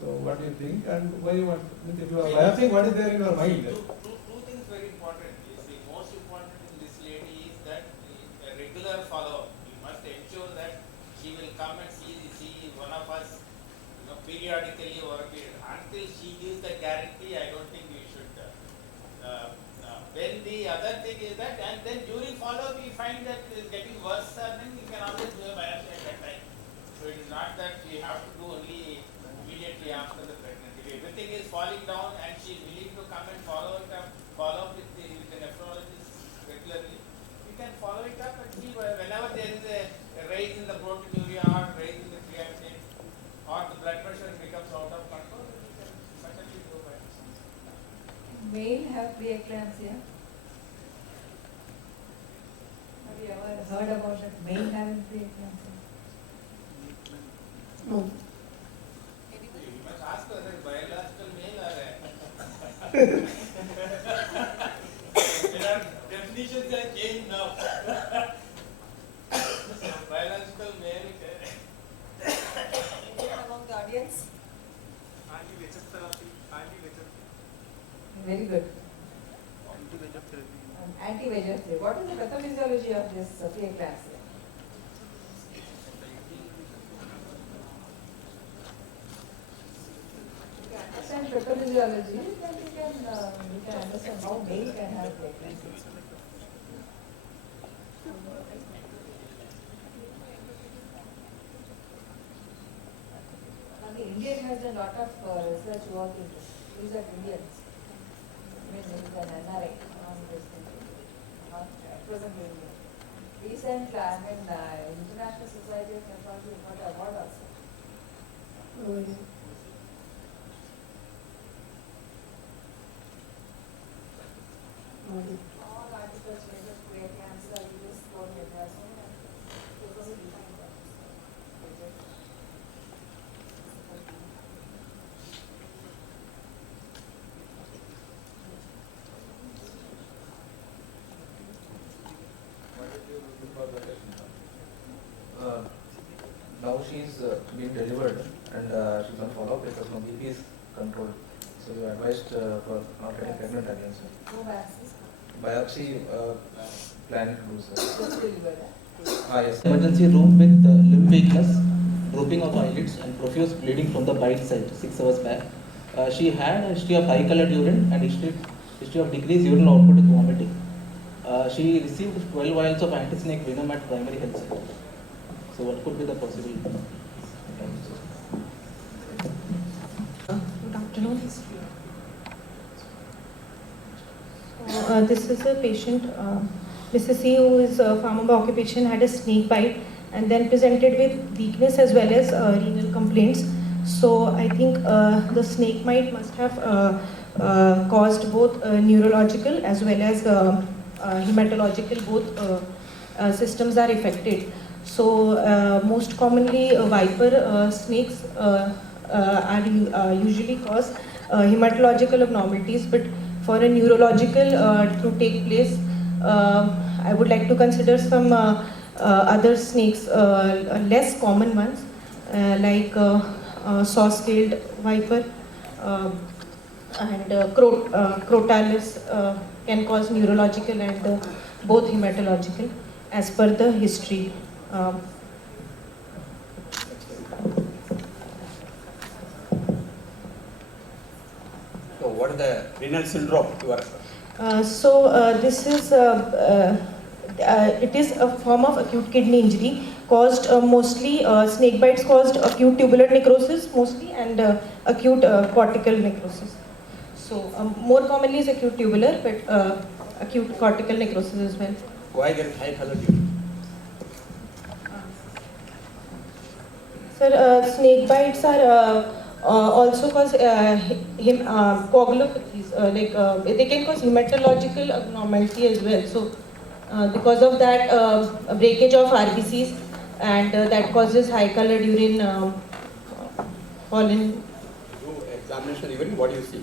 so what do you think and why you want? Means if you are biopsying, what is there in your mind? Two things very important. The most important in this lady is that a regular follow-up. You must ensure that she will come and see one of us, periodically over a period. Until she gives the guarantee, I don't think we should. Then the other thing is that, and then during follow-up, we find that it is getting worse, then we can always do a biopsy at that time. So it is not that we have to do only immediately after the pregnancy. If everything is falling down and she is willing to come and follow up with the nephrologist regularly, we can follow it up and see whenever there is a rise in the proteinuria or rise in the creatinine or the blood pressure becomes out of control, we can certainly do biopsy. Male have preeclampsia. Have you ever heard about that? Male having preeclampsia? No. You must ask whether it's biological male or there are definitions that change now. Biological male. Anyone among the audience? Very good. Anti-VEGF therapy. What is the pathophysiology of this preeclampsia? If you understand pathophysiology, then you can understand how male can have preeclampsia. India has done a lot of research work in this. These are Indians. I mean, there is an NRI on this country, not presently India. Recently, I mean, International Society of Nephrology got an award also. All articles related to rare cancer, this, Madras, now she's been delivered and she's on follow-up because no BP is controlled. So you advised for not getting pregnant again, sir. no vaccines. Biopsy planning to do, sir. Just delivered. Yes. Emergency room with limb weakness, drooping of eyelids and profuse bleeding from the bite side 6 hours back. She had a history of high colored urine and history of decreased urine output with vomiting. She received 12 vials of anti-snake venom at primary health center. So what could be the possible? Good afternoon. This is a patient, Mrs. C, who is a farmer by occupation, had a snake bite and then presented with weakness as well as renal complaints. So I think the snake bite must have caused both neurological as well as hematological, both systems are affected. So most commonly viper snakes are usually cause hematological abnormalities, but for a neurological to take place, I would like to consider some other snakes, less common ones, like saw-scaled viper and crotalus can cause neurological and both hematological as per the history. So what is the renal syndrome you are? This is it is a form of acute kidney injury caused mostly snake bites caused acute tubular necrosis mostly and acute cortical necrosis. So more commonly is acute tubular, but acute cortical necrosis as well. Why there is high colored urine? Sir, snake bites are also cause coagulopathies, they can cause hematological abnormality as well. So because of that, breakage of RBCs and that causes high colored urine pollen. Do examination urine, what do you see?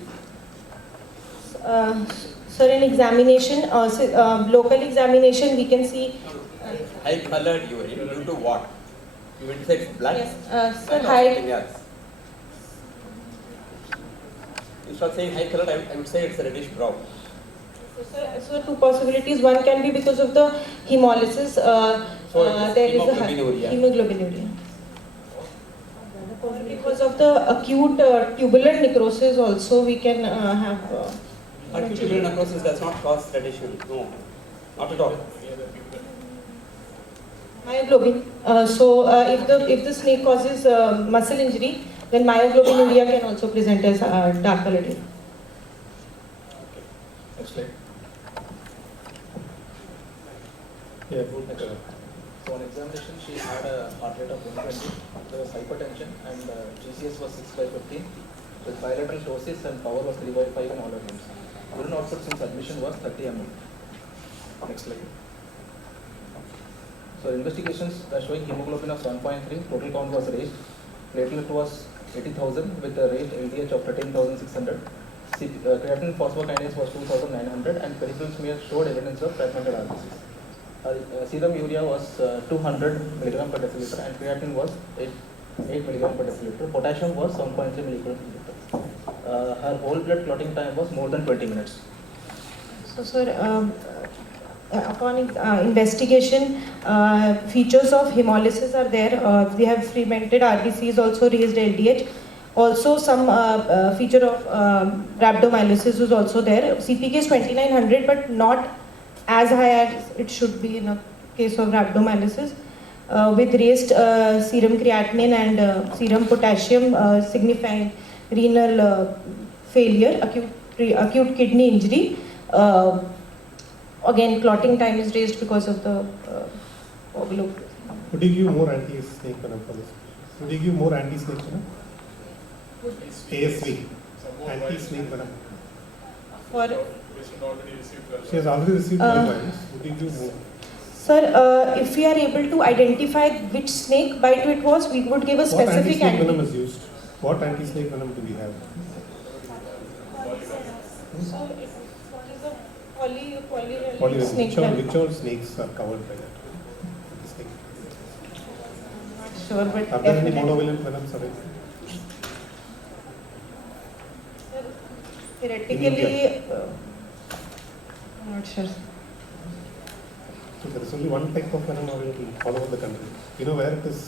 Sir, in examination, local examination, we can see High colored urine due to what? You will say it's blood? Yes, sir, high. Instead of saying high colored, I would say it's a reddish brown. So two possibilities. One can be because of the hemolysis. There is a hemoglobinuria. Because of the acute tubular necrosis, also we can have. Acute tubular necrosis does not cause reddish urine. No, not at all. Myoglobin. If the snake causes muscle injury, then myoglobinuria can also present as dark colored urine. Next slide. Yeah, good. Next slide. So on examination, she had a heart rate of 120, there was hypertension, and GCS was 6/15, with bilateral ptosis and power was 3/5 in all her limbs. Urine output since admission was 30 ml. Next slide. So investigations are showing hemoglobin of 7.3, total count was raised, platelet was 80,000 with a raised LDH of 13,600. Creatinine phosphokinase was 2,900 and peripheral smear showed evidence of fragmented RBCs. Serum urea was 200 mg per deciliter and creatinine was 8 mg per deciliter. Potassium was 7.3 mg per deciliter. Her whole blood clotting time was more than 20 minutes. So, sir, upon investigation, features of hemolysis are there. We have fermented RBCs, also raised LDH. Also, some feature of rhabdomyolysis is also there. CPK is 2900, but not as high as it should be in a case of rhabdomyolysis with raised serum creatinine and serum potassium signifying renal failure, acute kidney injury. Again, clotting time is raised because of the overload. Would you give more anti-snake venom for this? Would you give more anti-snake venom? ASV, anti-snake venom. For She has already received 12 vials. Would you give more? Sir, if we are able to identify which snake bite it was, we would give a What specific anti-snake venom is used? What anti-snake venom do we have? So, what is the Polyvalent. snake Which all snakes are covered by that? Snake. Not sure, but Are there any definitely. monovalent venoms available? Theoretically, I'm not sure. So there is only one type of venom available all over the country. You know where it is?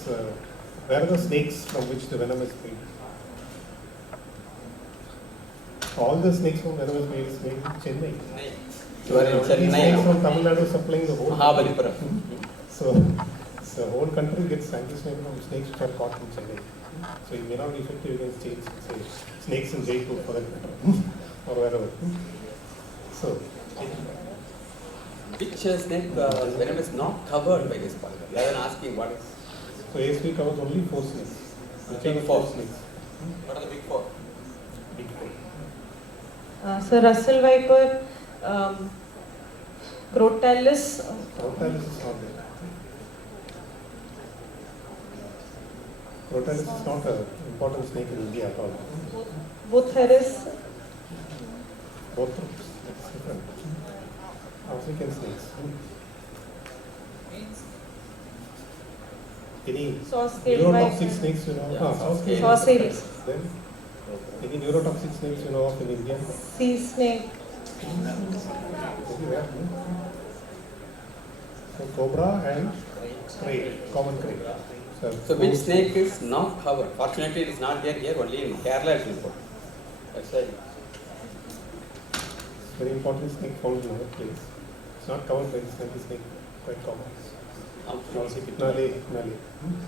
Where are the snakes from which the venom is made? All the snakes from venom is made in Chennai. You are in Chennai. Snakes from Tamil Nadu supplying the whole. Mahabalipuram. So the whole country gets anti-snake venom snakes which are caught in Chennai. So it may not be effective against snakes in Jaipur for that matter, or wherever. So. Which snake venom is not covered by this polymer? Rather than asking what is. So ASV covers only 4 snakes. Which are the 4 snakes? What are the big 4? Big 4. So Russell Viper, Crotalus. Crotalus is not there. Crotalus is not an important snake in India at all. Both Harris. Both it's different. African snakes. Any Saw-scaled neurotoxic viper. snakes you know? Yeah, saw-scaled. Then any neurotoxic snakes you know of in India? Sea snake. Very rare, no? So cobra and crate, common crate. So which snake is not covered? Fortunately, it is not there here, only in Kerala it is report. That's why. Very important snake found in our place. It's not covered by this snake, quite common. Nale.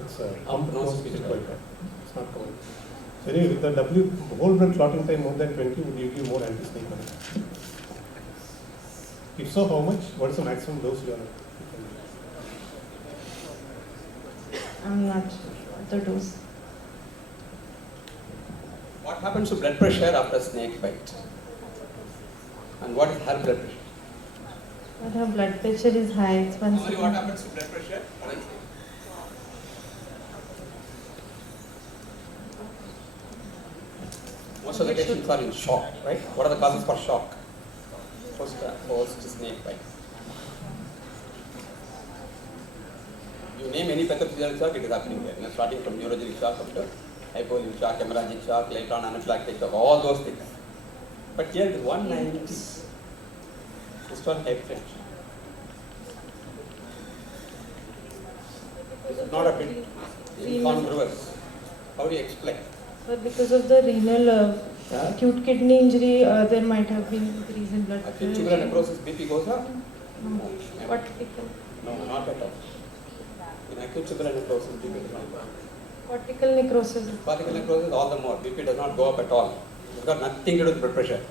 It's a it's not covered. So anyway, with the whole blood clotting time more than 20, would you give more anti-snake venom? If so, how much? What is the maximum dose you are? I'm not sure what the dose. What happens to blood pressure after snake bite? And what is her blood pressure? But her blood pressure is high. It's Normally, what happens to blood pressure? Most of the patients are in shock, right? What are the causes for shock? Post snake bite. You name any pathophysiological shock, it is happening there. Starting from neurogenic shock up to hypovolemic shock, hemorrhagic shock, later on anaphylactic shock, all those things. But here it is 190. Systolic hypertension. This is not a bit incongruous. How do you explain? But because of the renal acute kidney injury, there might have been increase in blood pressure. Acute tubular necrosis, BP goes up? What tickle? No, not at all. In acute tubular necrosis, BP does not go up. Cortical necrosis. Cortical necrosis, all the more. BP does not go up at all. It's got nothing to do with blood pressure.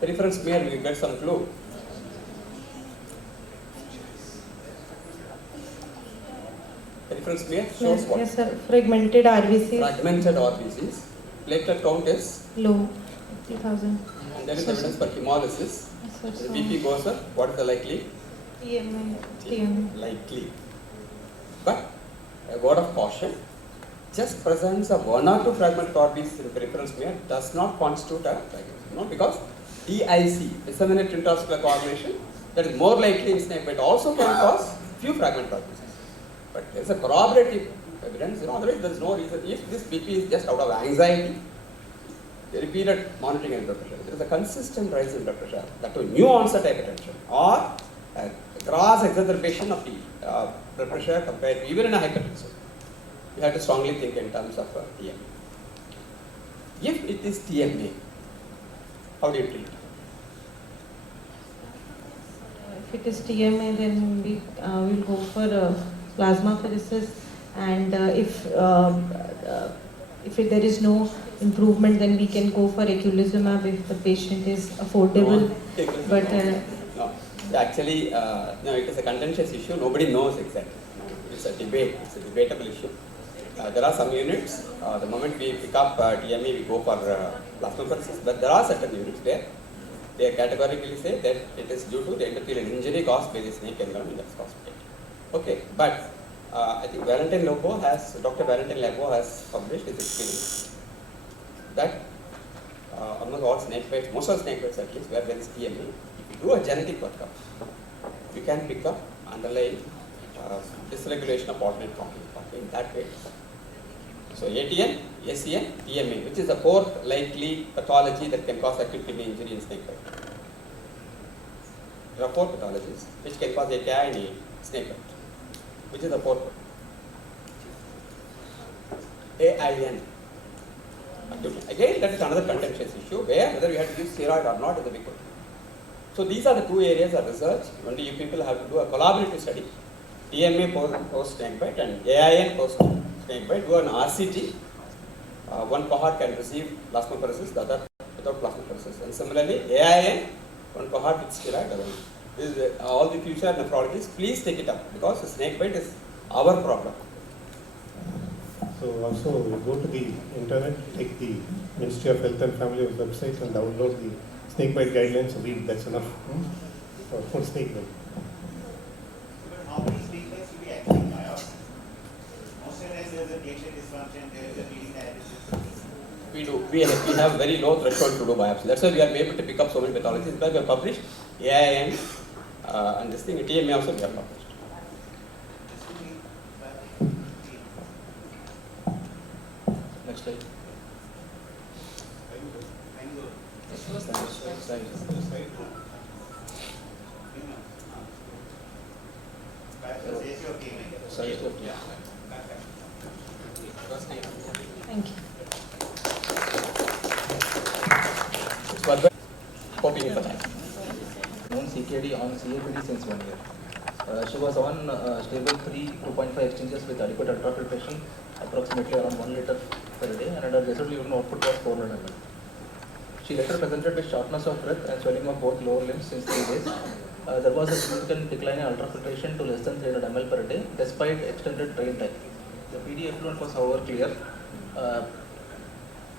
Peripheral smear, we get some clue. Peripheral smear shows what? Yes, sir. Fragmented RBCs. Fragmented RBCs. Platelet count is Low. 50,000. and there is evidence for hemolysis. Yes, sir. The BP goes up. What is the likely? TMI. Likely. But a word of caution, just presence of 1 or 2 fragmented RBCs in peripheral smear does not constitute a diagnosis. Because DIC, disseminated intravascular coagulation, that is more likely in snake bite, also can cause few fragmented RBCs. But there is a corroborative evidence, otherwise there is no reason. If this BP is just out of anxiety, repeated monitoring and blood pressure, there is a consistent rise in blood pressure, that to new onset hypertension or a gross exacerbation of the blood pressure compared to even in a hypertension, you have to strongly think in terms of TMA. If it is TMA, how do you treat? if it is TMA, then we will go for plasmapheresis, and if there is no improvement, then we can go for eculizumab if the patient is affordable. But no, actually, no, it is a contentious issue. Nobody knows exactly. It's a debate. It's a debatable issue. There are some units. The moment we pick up TME, we go for plasmapheresis. But there are certain units where they categorically say that it is due to the endothelial injury caused by the snake environment that's caused by it. Okay, but I think Dr. Valentine Labo has published his experience that almost all snake bites, most of the snake bites at least, where there is TMA, if you do a genetic workup, you can pick up underlying dysregulation of alternate complement pathway in that way. So ATN, ACN, TMA, which is the fourth likely pathology that can cause acute kidney injury in snake bite. There are four pathologies which can cause AKI in snake bite. Which is the fourth one? AIN. Again, that is another contentious issue where whether you have to give steroid or not is a big one. So these are the two areas of research. Only you people have to do a collaborative study. TMA post snake bite and AIN post snake bite. Do an RCT. One cohort can receive plasmapheresis, the other without plasmapheresis. And similarly, AIN, one cohort with steroid, the other one. This is all the future nephrologists, please take it up because the snake bite is our problem. So also go to the internet, take the Ministry of Health and Family website and download the snake bite guidelines. Read, that's enough for snake bite. How many snake bites will be actually biopsy? Most of the times there is a patient dysfunction, there is a bleeding dialysis. We do. We have very low threshold to do biopsy. That's why we are able to pick up so many pathologies. Because we have published AIN and this thing, TMA also we have published. Next slide. thank you. Hoping for that. Known CKD on CAPD since 1 year. She was on stable 2.5 exchanges with adequate ultrafiltration, approximately around 1 liter per day, and her residual urine output was 400 ml. She later presented with shortness of breath and swelling of both lower limbs since 3 days. There was a significant decline in ultrafiltration to less than 300 ml per day, despite extended train time. The PD effluent was however clear.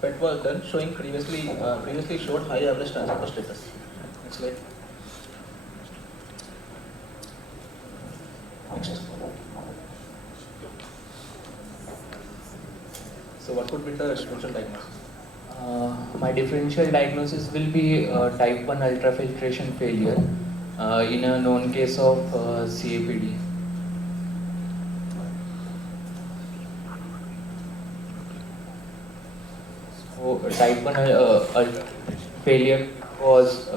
PET was done, showing previously showed high average transporter status. Next slide. Next. So what could be the differential diagnosis? My differential diagnosis will be type 1 ultrafiltration failure in a known case of CAPD. So type 1 failure was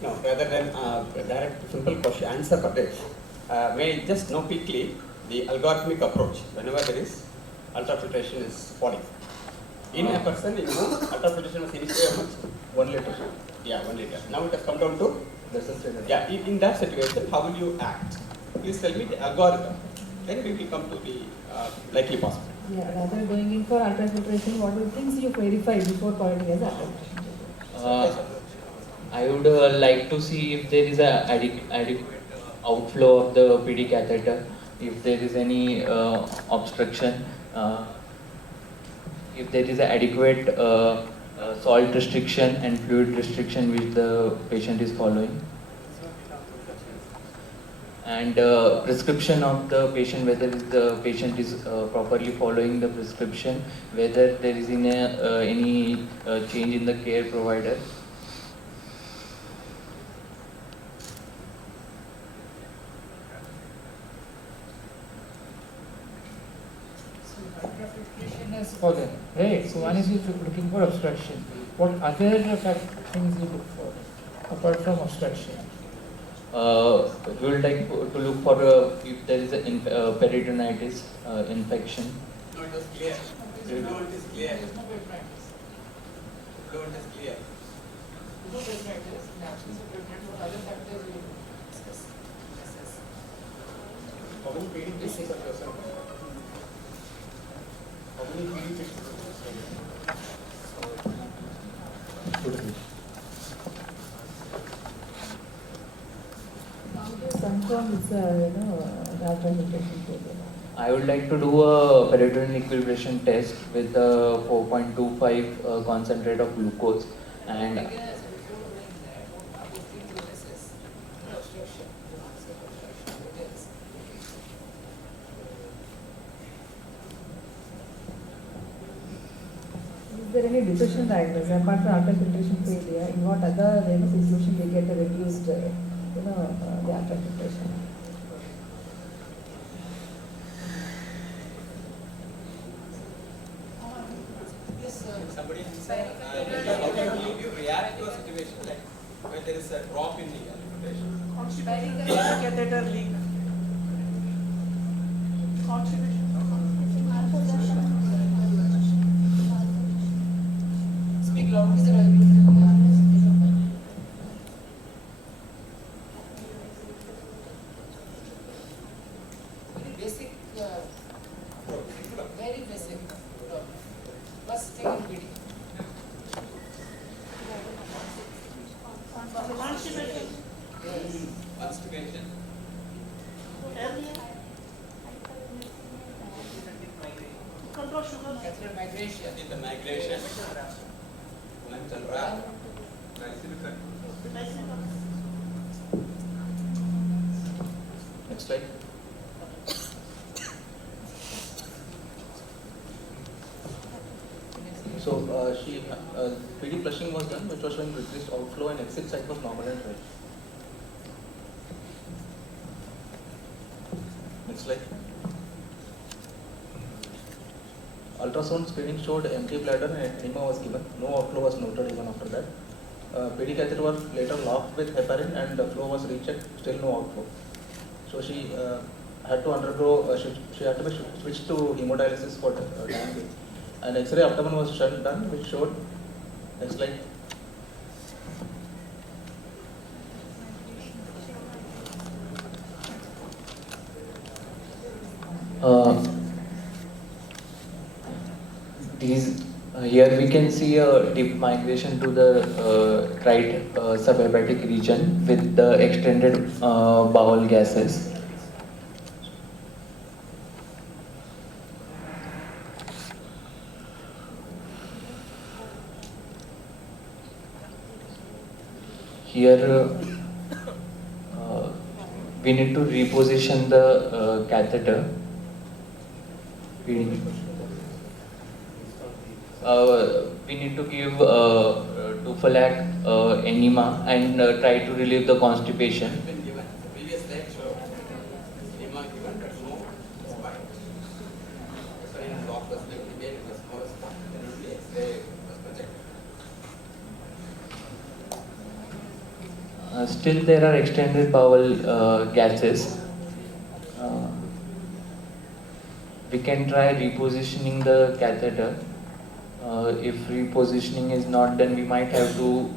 No, rather than a direct simple question answer for this, may I just know quickly the algorithmic approach whenever there is ultrafiltration is falling. In a person, ultrafiltration was initially how much? 1 liter. Yeah, 1 liter. Now it has come down to less than 300. Yeah, in that situation, how will you act? Please tell me the algorithm. Then we will come to the likely possible. Yeah, rather going in for ultrafiltration, what are the things you verify before calling as ultrafiltration? I would like to see if there is a adequate outflow of the PD catheter, if there is any obstruction, if there is an adequate salt restriction and fluid restriction which the patient is following, and prescription of the patient, whether the patient is properly following the prescription, whether there is any change in the care provider. Okay, right. So one is you looking for obstruction. What other things you look for apart from obstruction? we would like to look for if there is a peritonitis infection. No, it was clear. Fluent is clear. There is no peritonitis. Fluent is clear. No peritonitis. In absence of peritonitis, what other factors we will discuss? How many PD patients are present? How many PD patients are present? Confirm it's a infiltration failure. I would like to do a peritoneal equilibration test with a 4.25 concentrate of glucose and Is there any diffusion diagnosis apart from arterial filtration failure? In what other situation they get a reduced the arterial filtration? Somebody inside, how do you react to a situation like when there is a drop in the filtration? Constipation, catheter leak. Constipation. Speak loudly, sir. Very basic, very basic. First take in PD. Constipation. Control sugar. Catheter migration. The migration. Mental wrap. Next slide. So PD flushing was done, which was showing decreased outflow and exit site was normal and red. Next slide. Ultrasound screening showed empty bladder and edema was given. No outflow was noted even after that. PD catheter was later locked with heparin and the flow was rechecked, still no outflow. So she had to undergo, she had to be switched to hemodialysis for DNB. An X-ray abdomen was done, which showed, next slide. Here we can see a deep migration to the right subhepatic region with the extended bowel gases. Here we need to reposition the catheter. We need to give Dufalac enema and try to relieve the constipation. Previous slide showed edema given, but no spike. So in block was debate, it was no response. Then only X-ray was projected. Still there are extended bowel gases. We can try repositioning the catheter. If repositioning is not done, we might have to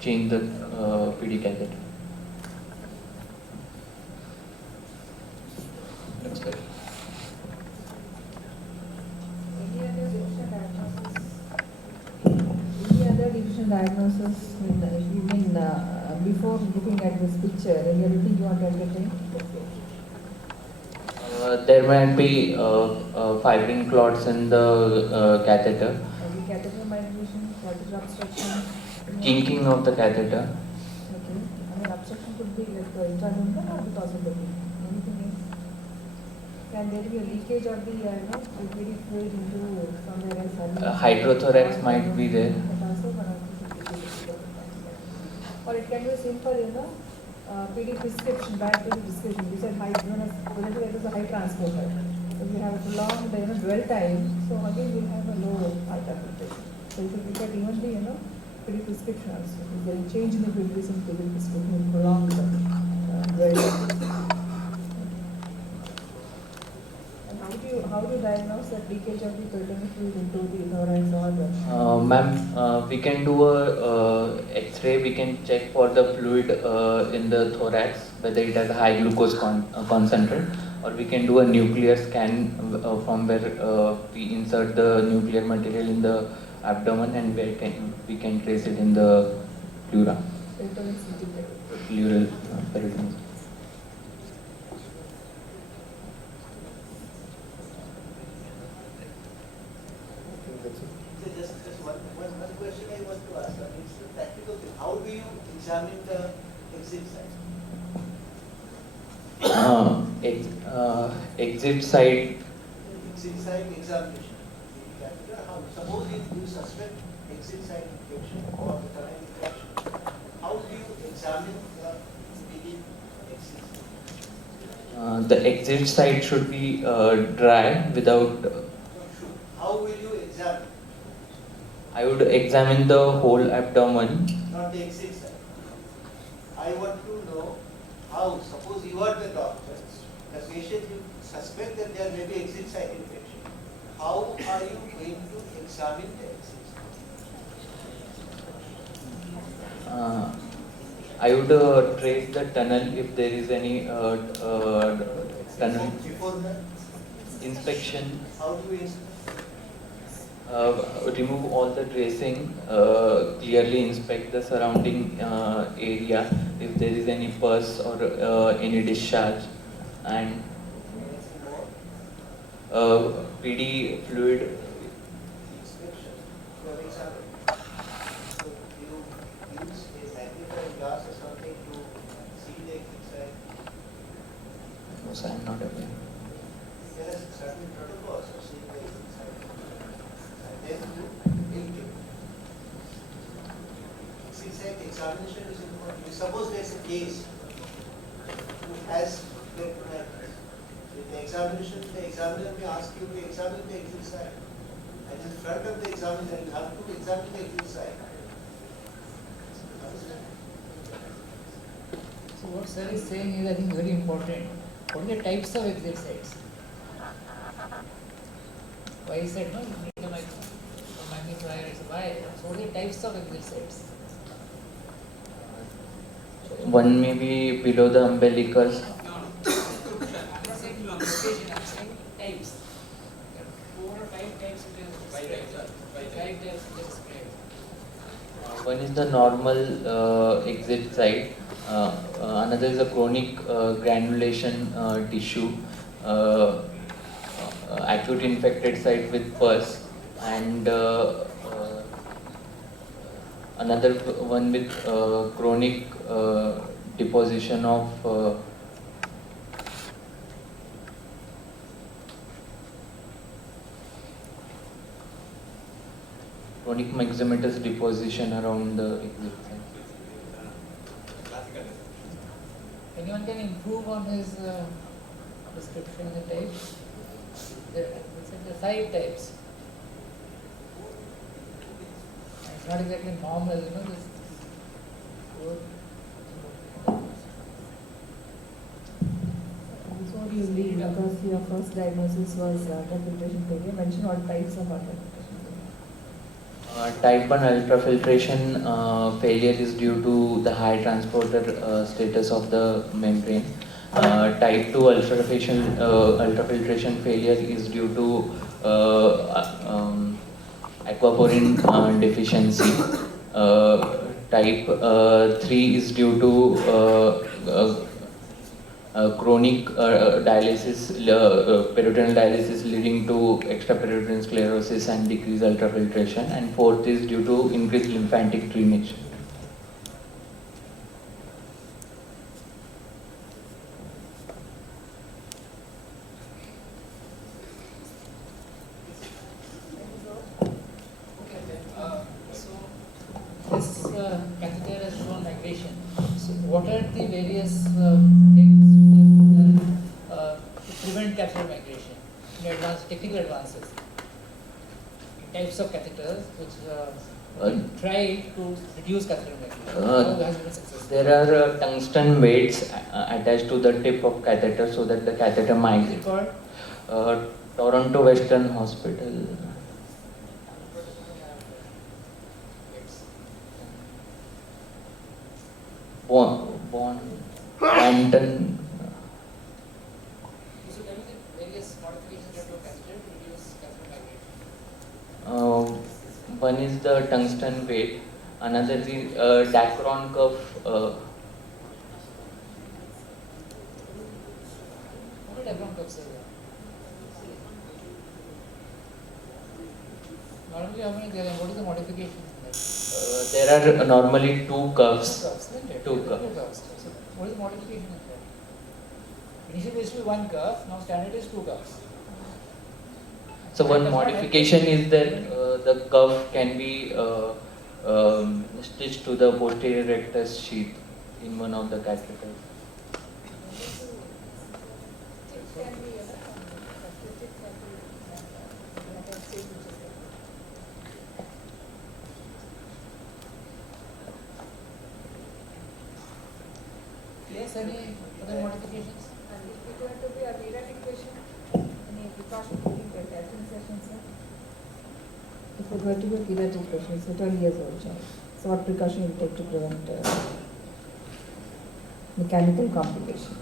change the PD catheter. Next slide. Any other diffusion diagnosis? Before looking at this picture, anything you want to entertain? There might be fibrin clots in the catheter. Catheter migration, catheter obstruction. Kinking of the catheter. Okay. Obstruction could be like intraluminal or because of the leak. Anything else? Can there be a leakage of the liquid fluid into somewhere else? Hydrothorax might be there. Or it can be simple, PD prescription, bad PD prescription. We said high, it is a high transporter. So we have a prolonged dwell time. So again we have a low arterial filtration. So if you look at even the PD prescription also, if there is change in the filtration, PD prescription, how do you diagnose the leakage of the peritoneal fluid into the thorax or the... Ma'am, we can do a X-ray. We can check for the fluid in the thorax, whether it has a high glucose concentrate, or we can do a nuclear scan from where we insert the nuclear material in the abdomen, and where we can trace it in the pleura. Pleural peritoneum. So just one question I want to ask. It's a practical thing. How do you examine the exit site? Exit site. Exit site examination. Suppose you suspect exit site infection or the canal infection. How do you examine the PD exit site? The exit site should be dry without. How will you examine? I would examine the whole abdomen. Not the exit site. I want to know how, suppose you are the doctor, the patient, you suspect that there may be exit site infection. How are you going to examine the exit site? I would trace the tunnel if there is any tunnel. Before that? Inspection. How do you inspect? Remove all the dressing, clearly inspect the surrounding area if there is any pus or any discharge, and PD fluid. Inspection. For example, so you use a magnifying glass or something to see the exit site. No, sir, I am not aware. There are certain protocols for seeing the exit site. Then you link it. Exit site examination is important. Suppose there is a case who has peritonitis. In the examination, the examiner may ask you to examine the exit site. And in front of the examiner, you have to examine the exit site. So what sir is saying is, I think, very important. What are the types of exit sites? Why he said no, you need a magnifier. Why? So what are the types of exit sites? One may be below the umbilicus. I'm saying types. 4 or 5 types it is described. 5 types it is described. One is the normal exit site. Another is a chronic granulation tissue, acute infected site with pus, and another one with chronic deposition of chronic myxomatous deposition around the exit site. Anyone can improve on his description of the types? There are 5 types. And it's not exactly normal, this. Before you leave, because your first diagnosis was ultrafiltration failure, mention all types of ultrafiltration failure. Type 1 ultrafiltration failure is due to the high transporter status of the membrane. Type 2 ultrafiltration failure is due to aquaporin deficiency. Type 3 is due to chronic dialysis, peritoneal dialysis leading to extraperitoneal sclerosis and decreased ultrafiltration. And 4th is due to increased lymphatic drainage. This catheter has shown migration. So what are the various things to prevent catheter migration in advanced technical advances? Types of catheters which try to reduce catheter migration. How has been successful? There are tungsten weights attached to the tip of catheter so that the catheter migrates. What is it called? Toronto Western Hospital. Brampton. So tell me the various modifications that you have considered to reduce catheter migrate. One is the tungsten weight, another is Dacron curve. How many diaphragm cups are there? Normally, how many there are? What is the modification in that? There are normally two curves. Two curves. So, what is the modification in that? Initially, there used to be one curve, now standard is two curves. So one modification is that the curve can be stitched to the posterior rectus sheath in one of the catheters. Yes, any other modifications? And if it were to be a pediatric patient, any precaution taking the testing session, sir? If it were to be a pediatric patient, so 12 years old child, so what precaution you take to prevent mechanical complication?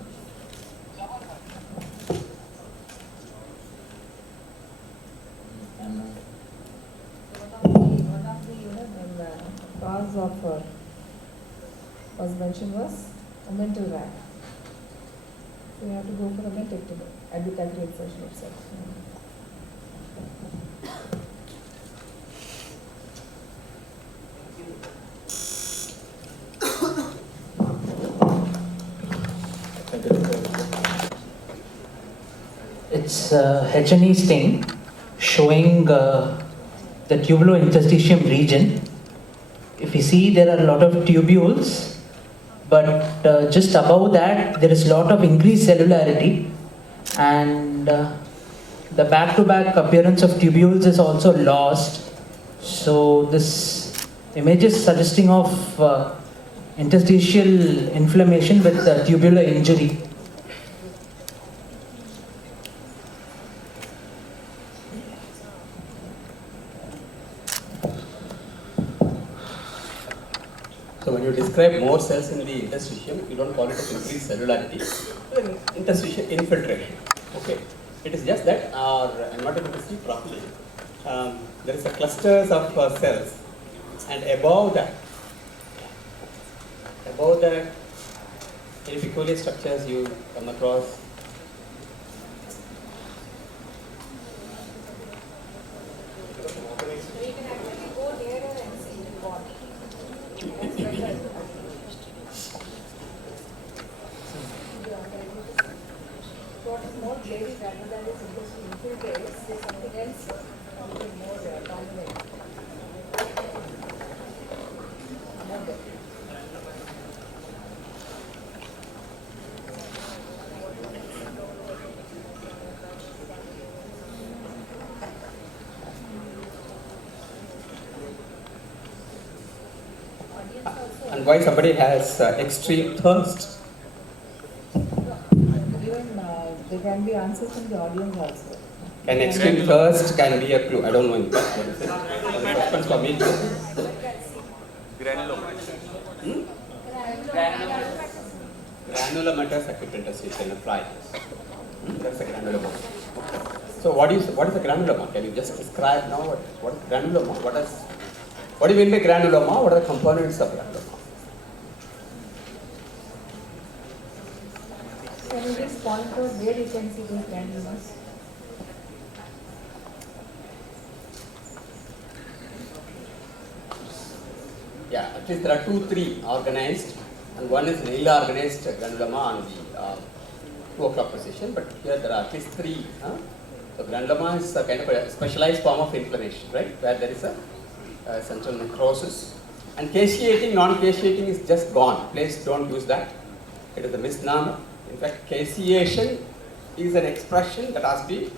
One of the cause of was mentioned was a mental rack. So you have to go for a mentectomy at the catheter insertion itself. It's H&E stain showing the tubulointerstitium region. If you see, there are a lot of tubules, but just above that there is a lot of increased cellularity, and the back-to-back appearance of tubules is also lost. So this image is suggesting of interstitial inflammation with tubular injury. So when you describe more cells in the interstitium, you don't call it as increased cellularity, interstitial infiltration. Okay, it is just that, I'm not able to see properly. There is a clusters of cells, and above that, any peculiar structures you come across. What is more glaring rather than this infiltrates, there's something else, something more dominant. And why somebody has extreme thirst? Even there can be answers from the audience also. Can extreme thirst can be a clue? I don't know in fact what is it. Suspense for me too. Granulomatous acute interstitial nephritis. That's a granuloma. So what is a granuloma? Can you just describe now what is granuloma? What do you mean by granuloma? What are the components of granuloma? Can you just point out where you can see those granulomas? Yeah, at least there are 2-3 organized, and one is an ill-organized granuloma on the 2 o'clock position, but here there are at least 3. So granuloma is a kind of a specialized form of inflammation, right, where there is a central necrosis. And caseating, non-caseating is just gone. Please don't use that. It is a misnomer. In fact, caseation is an expression that has been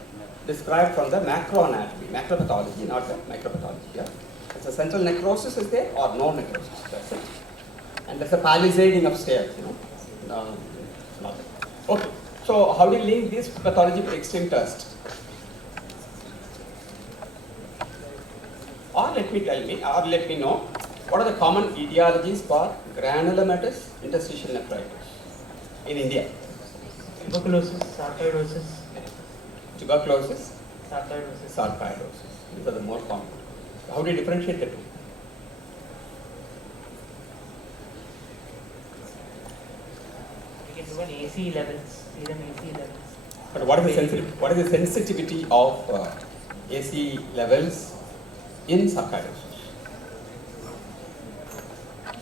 described from the macroanatomy, macropathology, not the micropathology. Yeah? It's a central necrosis is there or no necrosis. That's it. And there's a palisading of stairs, not that. Okay. So how do you link this pathology to extreme thirst? Or let me know what are the common etiologies for granulomatous interstitial nephritis in India? Tuberculosis, sarcoidosis. Tuberculosis, Sarcoidosis. sarcoidosis. These are the more common. How do you differentiate the two? We can do an AC levels, serum AC levels. But what is the sensitivity of AC levels in sarcoidosis?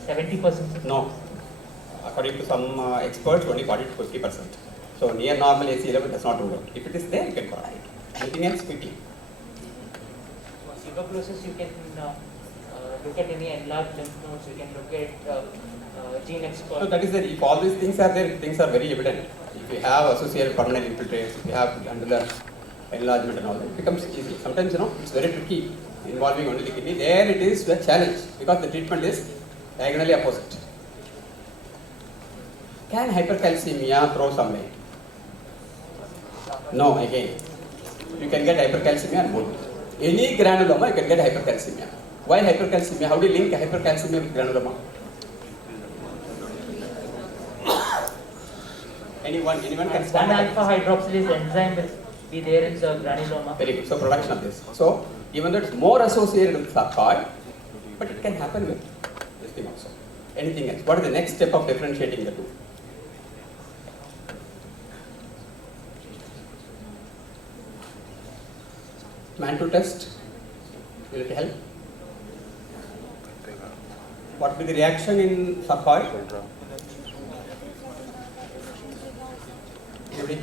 70%. No. According to some experts, only 40 to 50%. So near normal AC level does not rule out. If it is there, you can correct it. Anything else quickly? Tuberculosis, you can look at any enlarged lymph nodes, you can look at gene export. So that is it. If all these things are there, things are very evident. If you have associated pulmonary infiltrates, if you have angular enlargement and all that, it becomes easy. Sometimes, it's very tricky involving only the kidney. There it is a challenge because the treatment is diagonally opposite. Can hypercalcemia throw some light? No, again. You can get hypercalcemia and both. Any granuloma, you can get hypercalcemia. Why hypercalcemia? How do you link hypercalcemia with granuloma? Anyone can stand up? 1-alpha hydroxylase enzyme will be there in the granuloma. Very good. So production of this. So even though it's more associated with sarcoid, but it can happen with this thing also. Anything else? What is the next step of differentiating the two? Mantle test. Will it help? What will be the reaction in sarcoid? Anybody?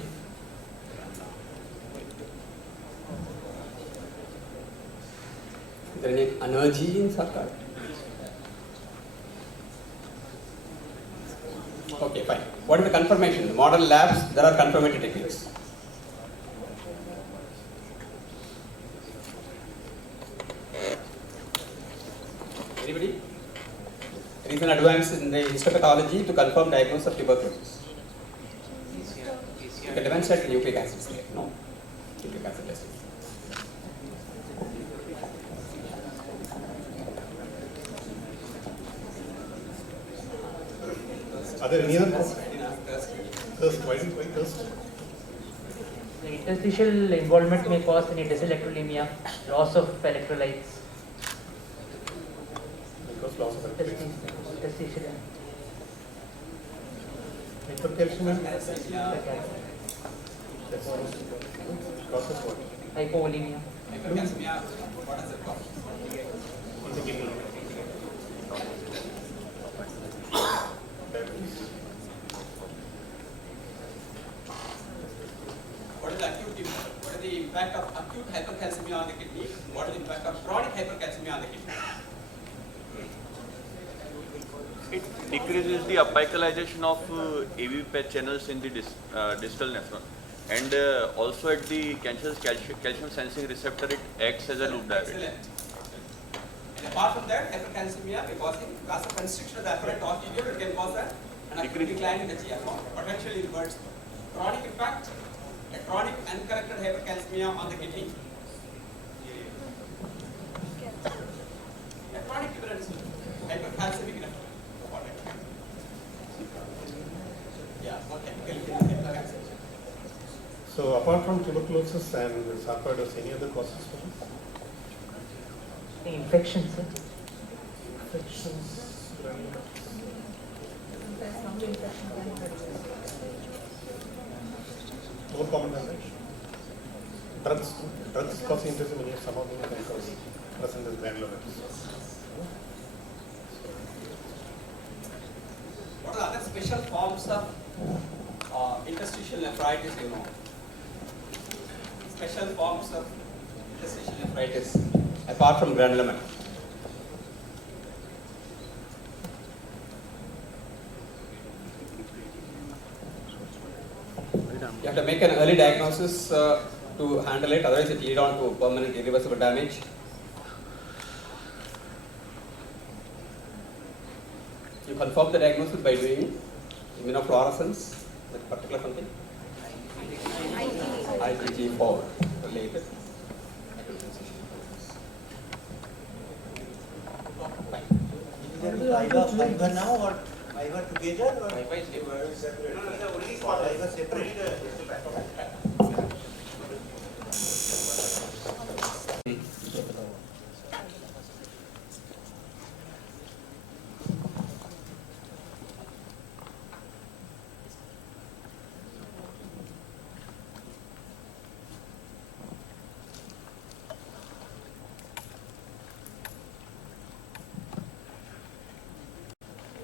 Is there any energy in sarcoid? Okay, fine. What is the confirmation? The modern labs, there are confirmatory techniques. Anybody? Recent advances in the histopathology to confirm diagnosis of tuberculosis. You can demonstrate nucleic acids there, no? Nucleic acid testing. Are there any other thirst? Why thirst? The interstitial involvement may cause any dyselectrolemia, loss of electrolytes. Because loss of electrolytes. Interstitial. Hypercalcemia. Causes what? Hypovolemia. Hypercalcemia, what does it cause? In the kidney. What is the acute impact? What is the impact of acute hypercalcemia on the kidney? What is the impact of chronic hypercalcemia on the kidney? It decreases the apicalization of AV patch channels in the distal nephron. And also at the calcium sensing receptor, it acts as a loop diuretic. And apart from that, hypercalcemia may cause vasoconstriction of the afferent arteriole, it can cause an acute decline in the GFR, potentially reverse. Chronic impact, a chronic uncorrected hypercalcemia on the kidney. A chronic hypercalcemic nephron. Yeah, okay. So apart from tuberculosis and sarcoidosis, any other causes for this? The infections. Infections. More common than that. Drugs cause interstitial, some of them can cause present as granulomatous. What are the other special forms of interstitial nephritis you know? Special forms of interstitial nephritis apart from granuloma. You have to make an early diagnosis to handle it, otherwise it lead on to permanent irreversible damage. You confirm the diagnosis by doing immunofluorescence, that particular something? IgG4 related. Fiber now or fiber together or Fiber is separate? No, the only fiber separate.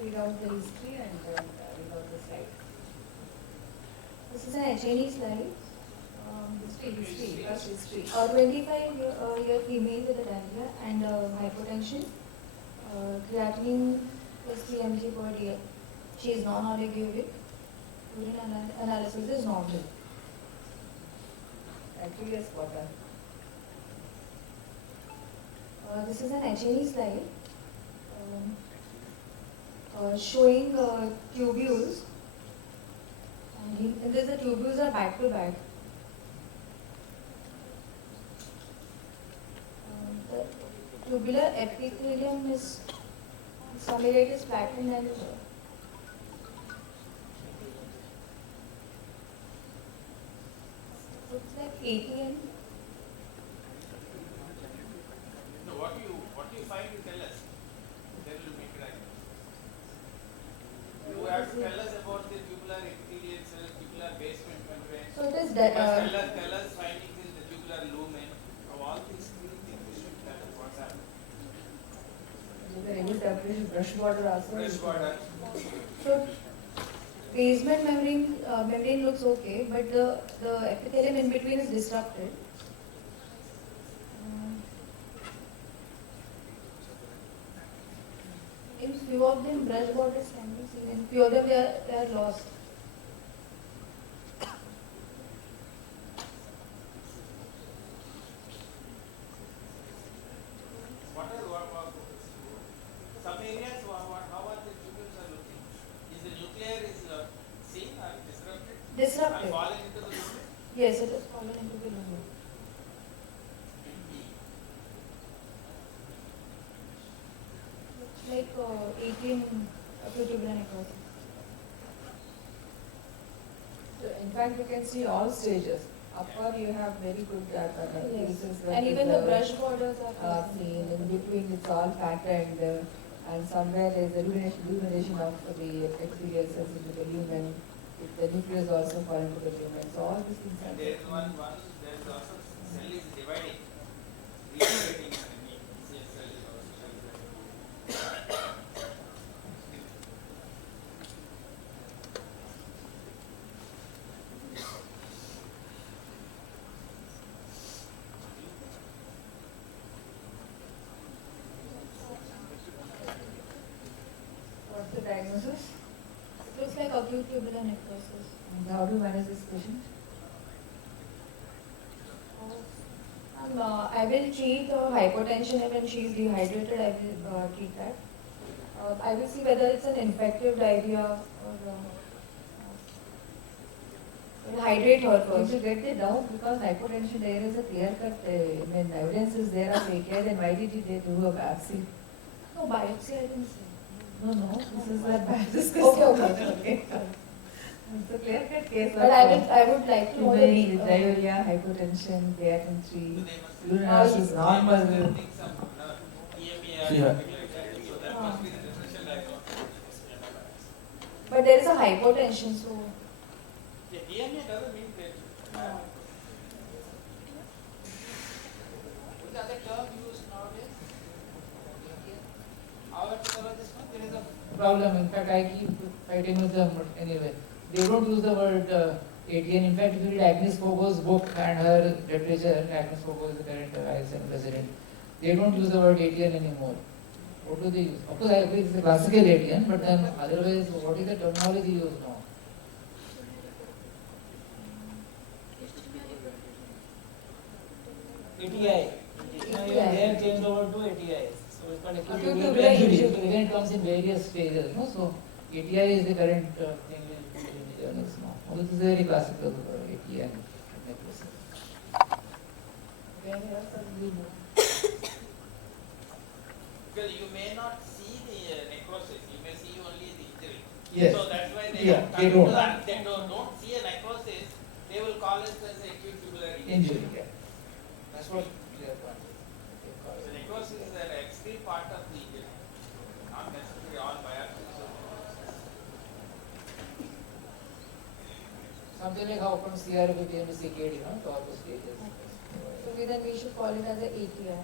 Read out the history and then read out the slide. This is an HNE slide. History, first history. A 25-year female with a diarrhea and hypotension, creatinine plus 3 mg per day. She is non-oliguric. Urine analysis is normal. Actually, a spotter. This is an HNE slide showing tubules. And the tubules are back to back. The tubular epithelium is some area it is flattened and looks like ATM. So what you find, you tell us. Then we'll make it right. You have to tell us about the tubular epithelial cell, tubular basement membrane. So it is You must tell us findings in the tubular lumen. Of all these three things you should tell us what's happening. The regular definition, brush water also. Fresh water. So basement membrane looks okay, but the epithelium in between is disrupted. In few of them, brush borders can be seen. In few of them, they are lost. Some areas, how are the tubules are looking? Is the nuclear seen or disrupted? Disrupted. And fallen into the lumen? Yes, it has fallen into the lumen. Like 18 tubular necrosis. So in fact, you can see all stages. Upper, you have very good cases. And even the brush borders are seen. In between, it's all patterned. And somewhere there is a illumination of the epithelial cells into the lumen. The nucleus also fall into the lumen. So all these things are There is there is also cell is dividing. Regenerating cell is also What's the diagnosis? It looks like acute tubular necrosis. And how do you manage this patient? I will treat hypotension when she is dehydrated. I will treat that. I will see whether it's an infective diarrhea or will hydrate her You first. should get it down because hypotension there is a clear cut evidence is there of AKI, then why did they do a biopsy? No, biopsy I didn't say. No, this is a biopsy. Okay. It's a clear cut case. But I would like to know the With diarrhea, hypotension, creatinine 3, urine analysis is normal. Yeah. But there is a hypotension, so Yeah, DNA doesn't mean that. What is the other term used nowadays? Our pathologist, there is a problem. In fact, I keep fighting with them, but anyway. They don't use the word ATN. In fact, if you read Agnes Fogo's book and her literature, Agnes Fogo is the current ISM president, they don't use the word ATN anymore. What do they use? Of course, I agree it's a classical ATN, but then otherwise, what is the terminology used now? ATI. They have changed over to ATI. So it's called acute tubular injury. Again, it comes in various phases. No? So ATI is the current thing in the journals now. This is very classical ATI necrosis. Because you may not see the necrosis necrosis. You may see only the injury. Yes. So that's why they Yeah, don't they come don't. to they don't see a necrosis. They will call it as acute tubular Injury, yeah. That's what they are trying So necrosis is an extreme part of the injury, not necessarily all biopsies. Something like how from CR we became a CKD, top stages. So then we should call it as a ATI.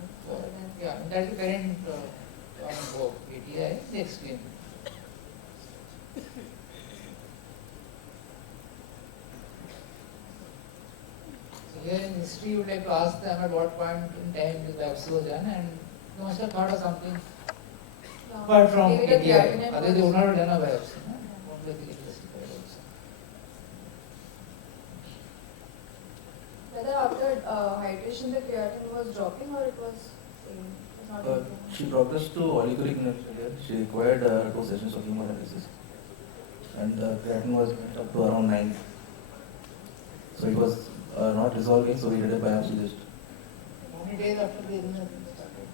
Yeah, that's the current both ATI, the extreme. So here in history, you would like to ask them at what point in time this biopsy was done, and you must have thought of something apart from Maybe the ATI. creatinine Otherwise, they was- would not have done a biopsy. Only the investigator also. Whether after hydration the creatinine was dropping or it was same? It was not improving. She progressed to oliguric failure. She required 2 sessions of hemodialysis, and creatinine was up to around 9. So it was not resolving, so we did a biopsy just. How many days after the illness started?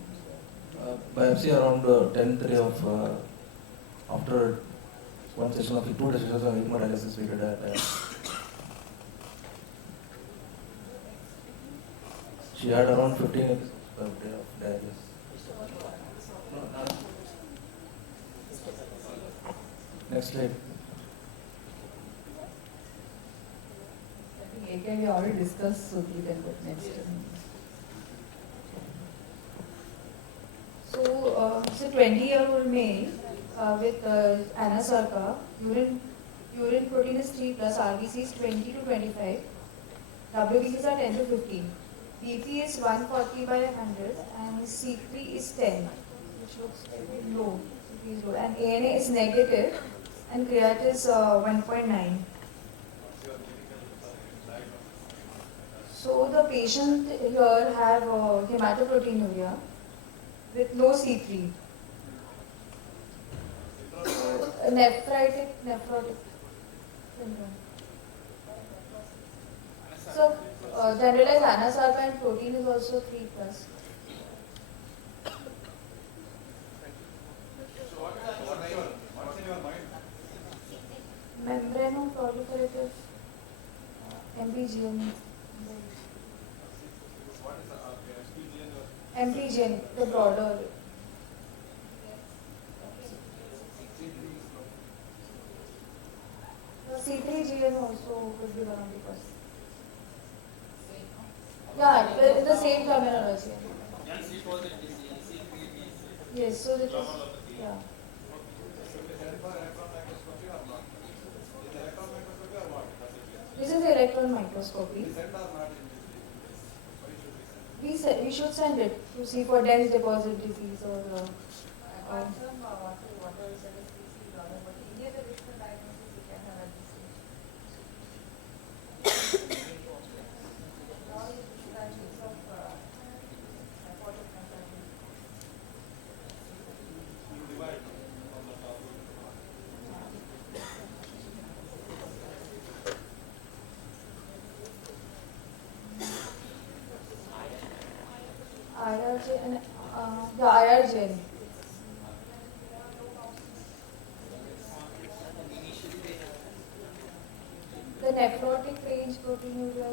Biopsy around 10th of after one session of 2 sessions of hemodialysis, we did a biopsy. She had around 15 episodes per day of dialysis. Next slide. I think AKI we already discussed, so we can go next. So, it's a 20-year-old male with anasarca. Urine protein is 3 plus, RBC is 20 to 25. WBCs are 10 to 15. BP is 140 by 100 and C3 is 10, which looks very low. CP is low. And ANA is negative and creat is 1.9. So the patient here have hematoproteinuria with low C3. Nephrotic syndrome. So generalized anasarca and protein is also 3 plus. Membranoproliferative MPGN. MPGN, the broader. C3GN also could be one of the causes. Yeah, the same terminology. Yes, so it is, yeah. This is electron microscopy. We should send it to see for dense deposit disease or IRGN. The nephrotic range proteinuria.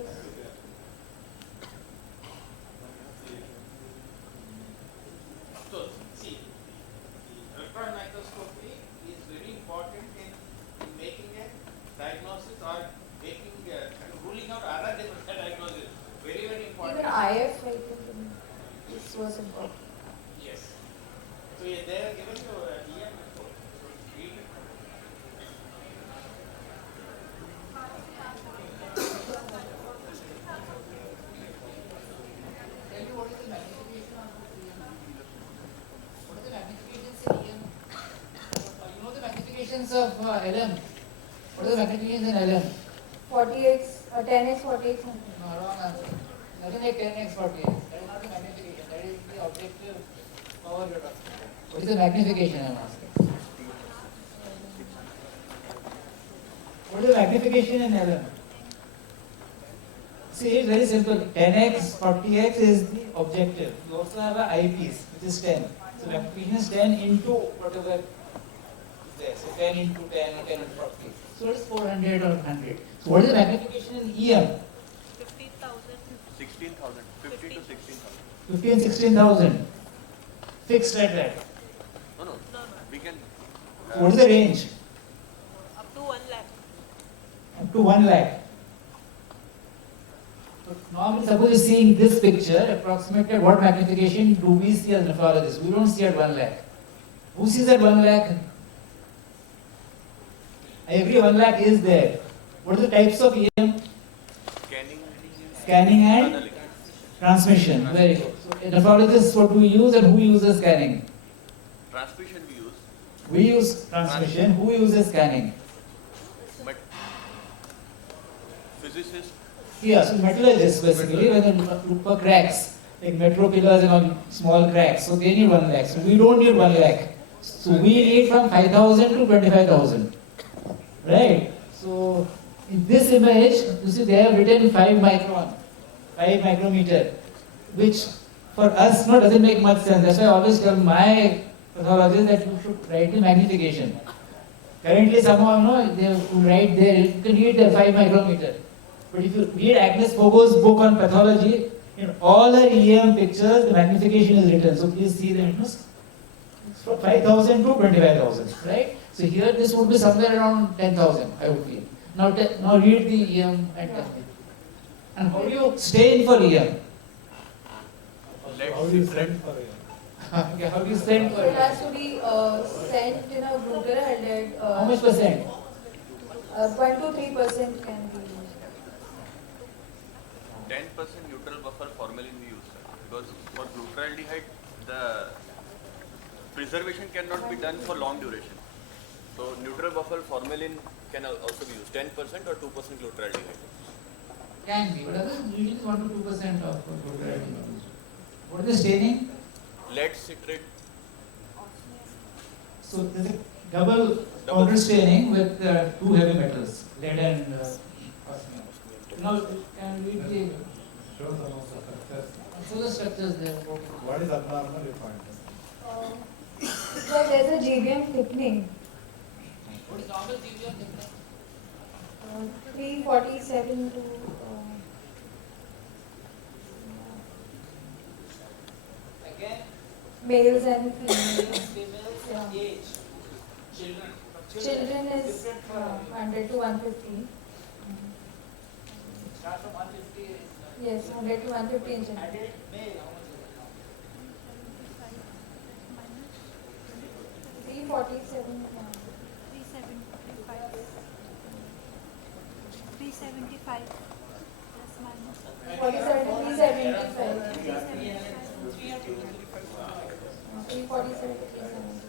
So, see, electron microscopy is very important in making a diagnosis or making ruling out other different diagnosis. Very, very important. Even IF, I think, this was important. Yes. So yeah, they are given to DM report. So read it. Tell you what is the magnification of what are the magnifications in EM? You know the magnifications of LM. What are the magnifications in LM? 48, 10x, 48 something. No, wrong answer. Nothing like 10x, 48. That is not the magnification. That is the objective power you're talking about. What is the magnification I'm asking? What is the magnification in LM? See, it's very simple. 10x, 40x is the objective. You also have an eyepiece, which is 10. So magnification is 10 into whatever there. So 10 into 10 or 10 into 40. So it's 400 or 100. So what is the magnification in EM? 16,000. 15 to 16,000. 15, 16,000. Fixed at that. No, no. We can. So what is the range? Up to 1 lakh. Up to 1 lakh. So normally, suppose you're seeing this picture, approximately at what magnification do we see as nephrologists? We don't see at 1 lakh. Who sees at 1 lakh? Every 1 lakh is there. What are the types of EM? Scanning and transmission. Very good. So, nephrologists, what do we use and who uses scanning? Transmission we use. We use transmission. Who uses scanning? But physicists. Yeah, so metallurgists basically, when they look for cracks, like metro pillars and all small cracks, so they need 1 lakh. So we don't need 1 lakh. So we need from 5,000 to 25,000. Right? So in this image, you see they have written 5 micron, 5 micrometer, which for us doesn't make much sense. That's why I always tell my pathologists that you should write the magnification. Currently somehow they write there, you can read the 5 micrometer. But if you read Agnes Fogo's book on pathology, in all her EM pictures, the magnification is written. So please see them. It's from 5,000 to 25,000, right? So here this would be somewhere around 10,000, I would feel. Now read the EM and tell me. And how do you stay in for EM? How do you send for EM? Okay, how do you send for It EM? has to be sent in a router headed. How much percent? 1 to 3% can be used. 10% neutral buffer formalin we use, sir. Because for glutaraldehyde, the preservation cannot be done for long duration. So neutral buffer formalin can also be used. 10% or 2% glutaraldehyde. Can be, but others usually 1 to 2% of glutaraldehyde. What is the staining? Lead citrate. So there's a double powder staining with 2 heavy metals, lead and osmium. Now can we read Show some of the structures. show the structures there? What is abnormal you find? So there's a GBM thickening. What is normal GBM thickness? 347 to Again, males and females. females Yeah. age. Children. Children is 100 to 150. Start from 150. Yes, 100 to 150 in general. Adult male, how much is it? 347. 375 plus minus. 347 to 375. 370. 347 to 370.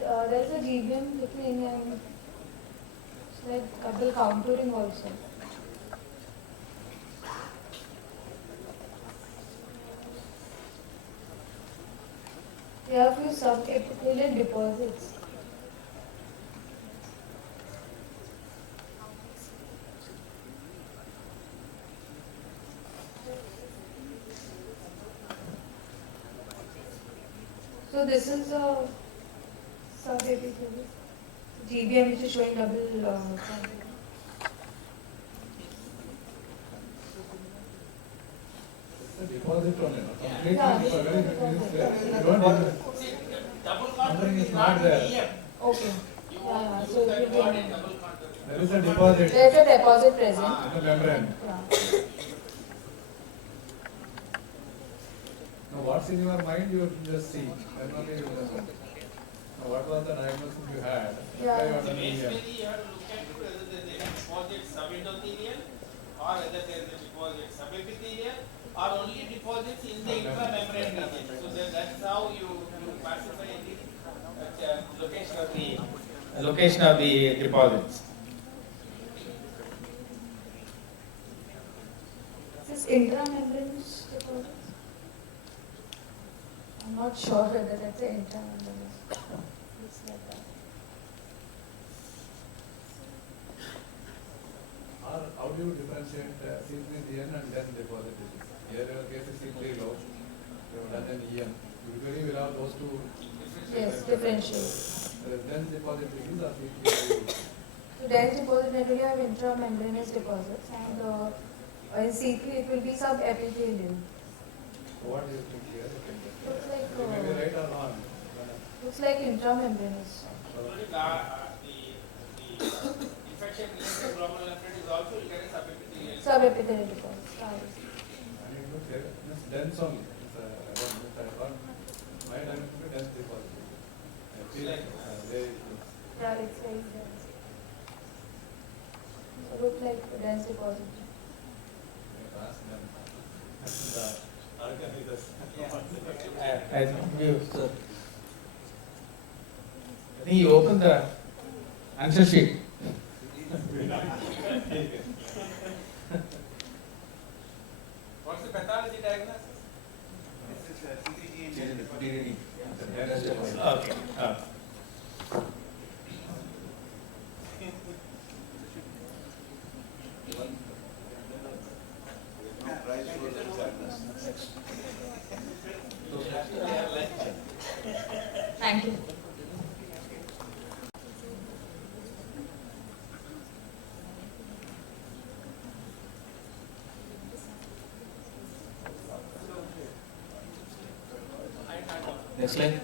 So there's a GBM thickening and it's like double contouring also. There are few subepithelial deposits. So this is a subepithelial GBM which is showing double contouring. Deposit on it. Completely Yeah, very Double contouring is not there. Okay. Yeah, so it will be. There is a deposit. There's a deposit present. In the membrane. Yeah. Now what's in your mind you just see. Then only you will know. Now what was the diagnosis you had? Yeah. Why you are doing Basically, you have to look at whether there is a deposit subendothelial or whether there is a deposit subepithelial or only deposits in the intramembrane region. So that's how you classify the location of the deposits. This intramembranous deposits? I'm not sure whether that's an intramembranous. Looks like that. Or how do do you differentiate C3CN and then deposit disease? Here your case is simply low. You have done an EM. Usually we'll have those two. Yes, differentiate. Dense deposit disease or C3CN. So dense deposit may have intramembranous deposits, and in C3 it will be subepithelial. What do you think here? Looks like You may be right or wrong. looks like intramembranous. The infection related glomerular nephritis is also you get a subepithelial. Subepithelial deposits. And it looks like it's dense only. It's I don't know if I thought my time to be dense deposit. I feel like Yeah, it's very dense. So look like dense deposit. ask them. The organizers. I think you open the answer sheet. What's the pathology diagnosis? DNB. Okay. Thank you. Next slide.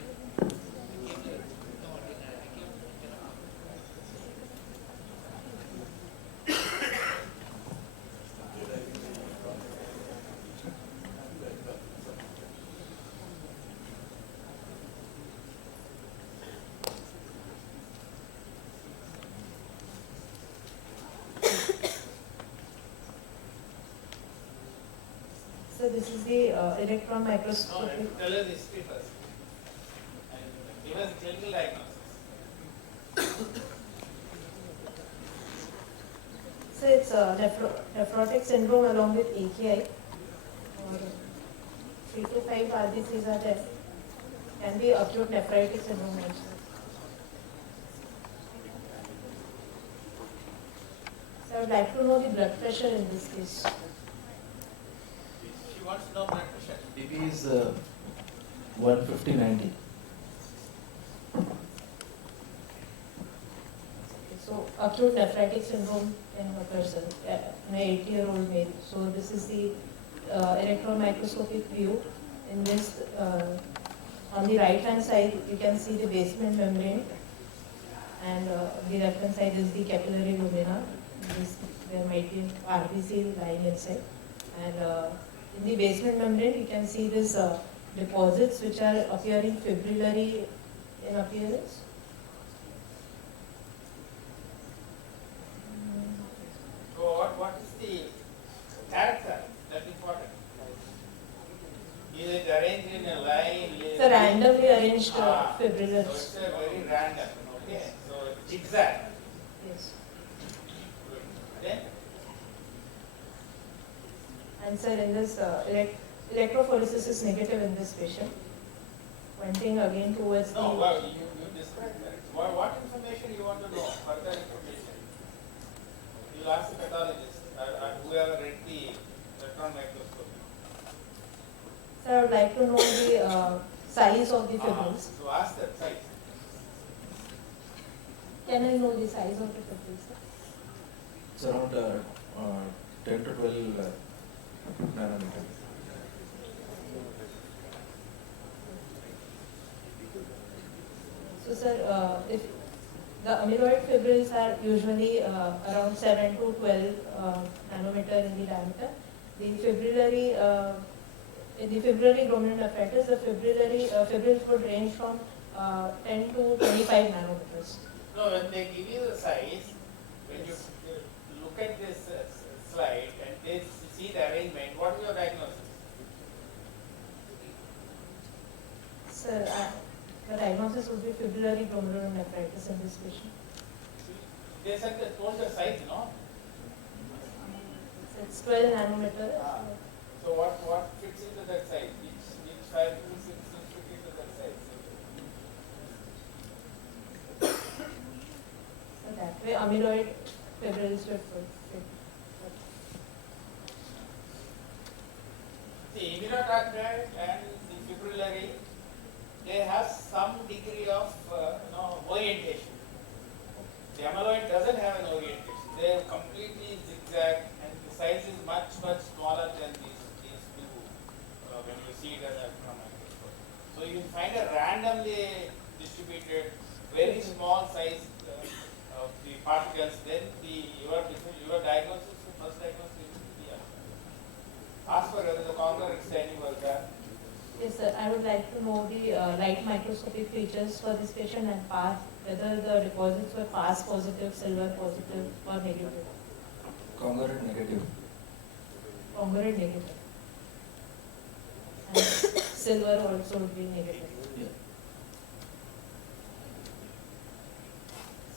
So this is the electron microscope. Tell us history first. And give us clinical diagnosis. So it's nephrotic syndrome along with AKI. Or 3 to 5 RBCs are there. Can be acute nephritic syndrome also. So I would like to know the blood pressure in this case. She wants to know blood pressure. BP is 150/90. So acute nephritic syndrome in a person, an 80-year-old male. So this is the electron microscopic view. In this, on the right hand side, you can see the basement membrane, and the left hand side is the capillary lumina. There might be RBC lying inside, and in the basement membrane, you can see these deposits which are appearing fibrillary in appearance. So what is the character? That's important. Is it arranged in a line? It's a randomly arranged fibrillary. So it's a very random. Okay. So zigzag. Yes. Then And sir, in this electrophoresis is negative in this patient. Pointing again towards no. the. Well, you described that. What information you want to know? Further information. You ask the pathologist whoever read the electron microscope. Sir, I would like to know the size of the fibrils. So ask that size. Can I know the size of the fibrils? It's around 10 to 12 nanometer. So sir, if the amyloid fibrils are usually around 7 to 12 nanometer in the diameter, the fibrillary in the fibrillary glomerulonephritis, the fibrils would range from 10 to 25 nanometers. No, when they give you the size, when you look at this slide and they see the arrangement, what is your diagnosis? Sir, the diagnosis would be fibrillary glomerulonephritis in this patient. They said they told the size, no? So it's 12 nanometer. So what fits into that size? Which fibril fit into that size? So that way amyloid fibrils would fit. they have some degree of orientation. The amyloid doesn't have an orientation. They are completely zigzag, and the size is much smaller than these two when you see it as a microscope. So you find a randomly distributed, very small size of the particles. Then your diagnosis, first diagnosis will be ask for whether the congruent staining was done. Yes, sir. I would like to know the light microscopic features for this patient and whether the deposits were pass positive, silver positive, or negative. Congruent negative. Congruent negative. And silver also would be negative. Yeah.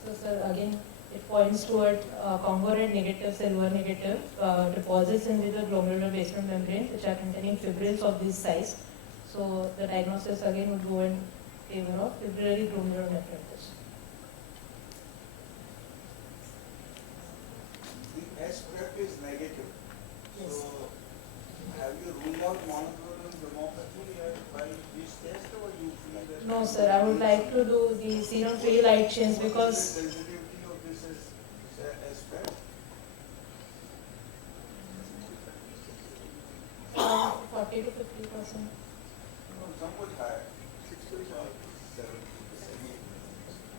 So, sir, again, it points toward congruent negative, silver negative deposits in the glomerular basement membrane, which are containing fibrils of this size. So the diagnosis again would go in favor of fibrillary glomerulonephritis. The S prep is negative. Yes. So have you ruled out monoclonal gammopathy by this test, or you feel that? No, sir. I would like to do the serum free light chains What is because the sensitivity of this S prep? 40 to 50%. Somewhat higher, 60 or 70%.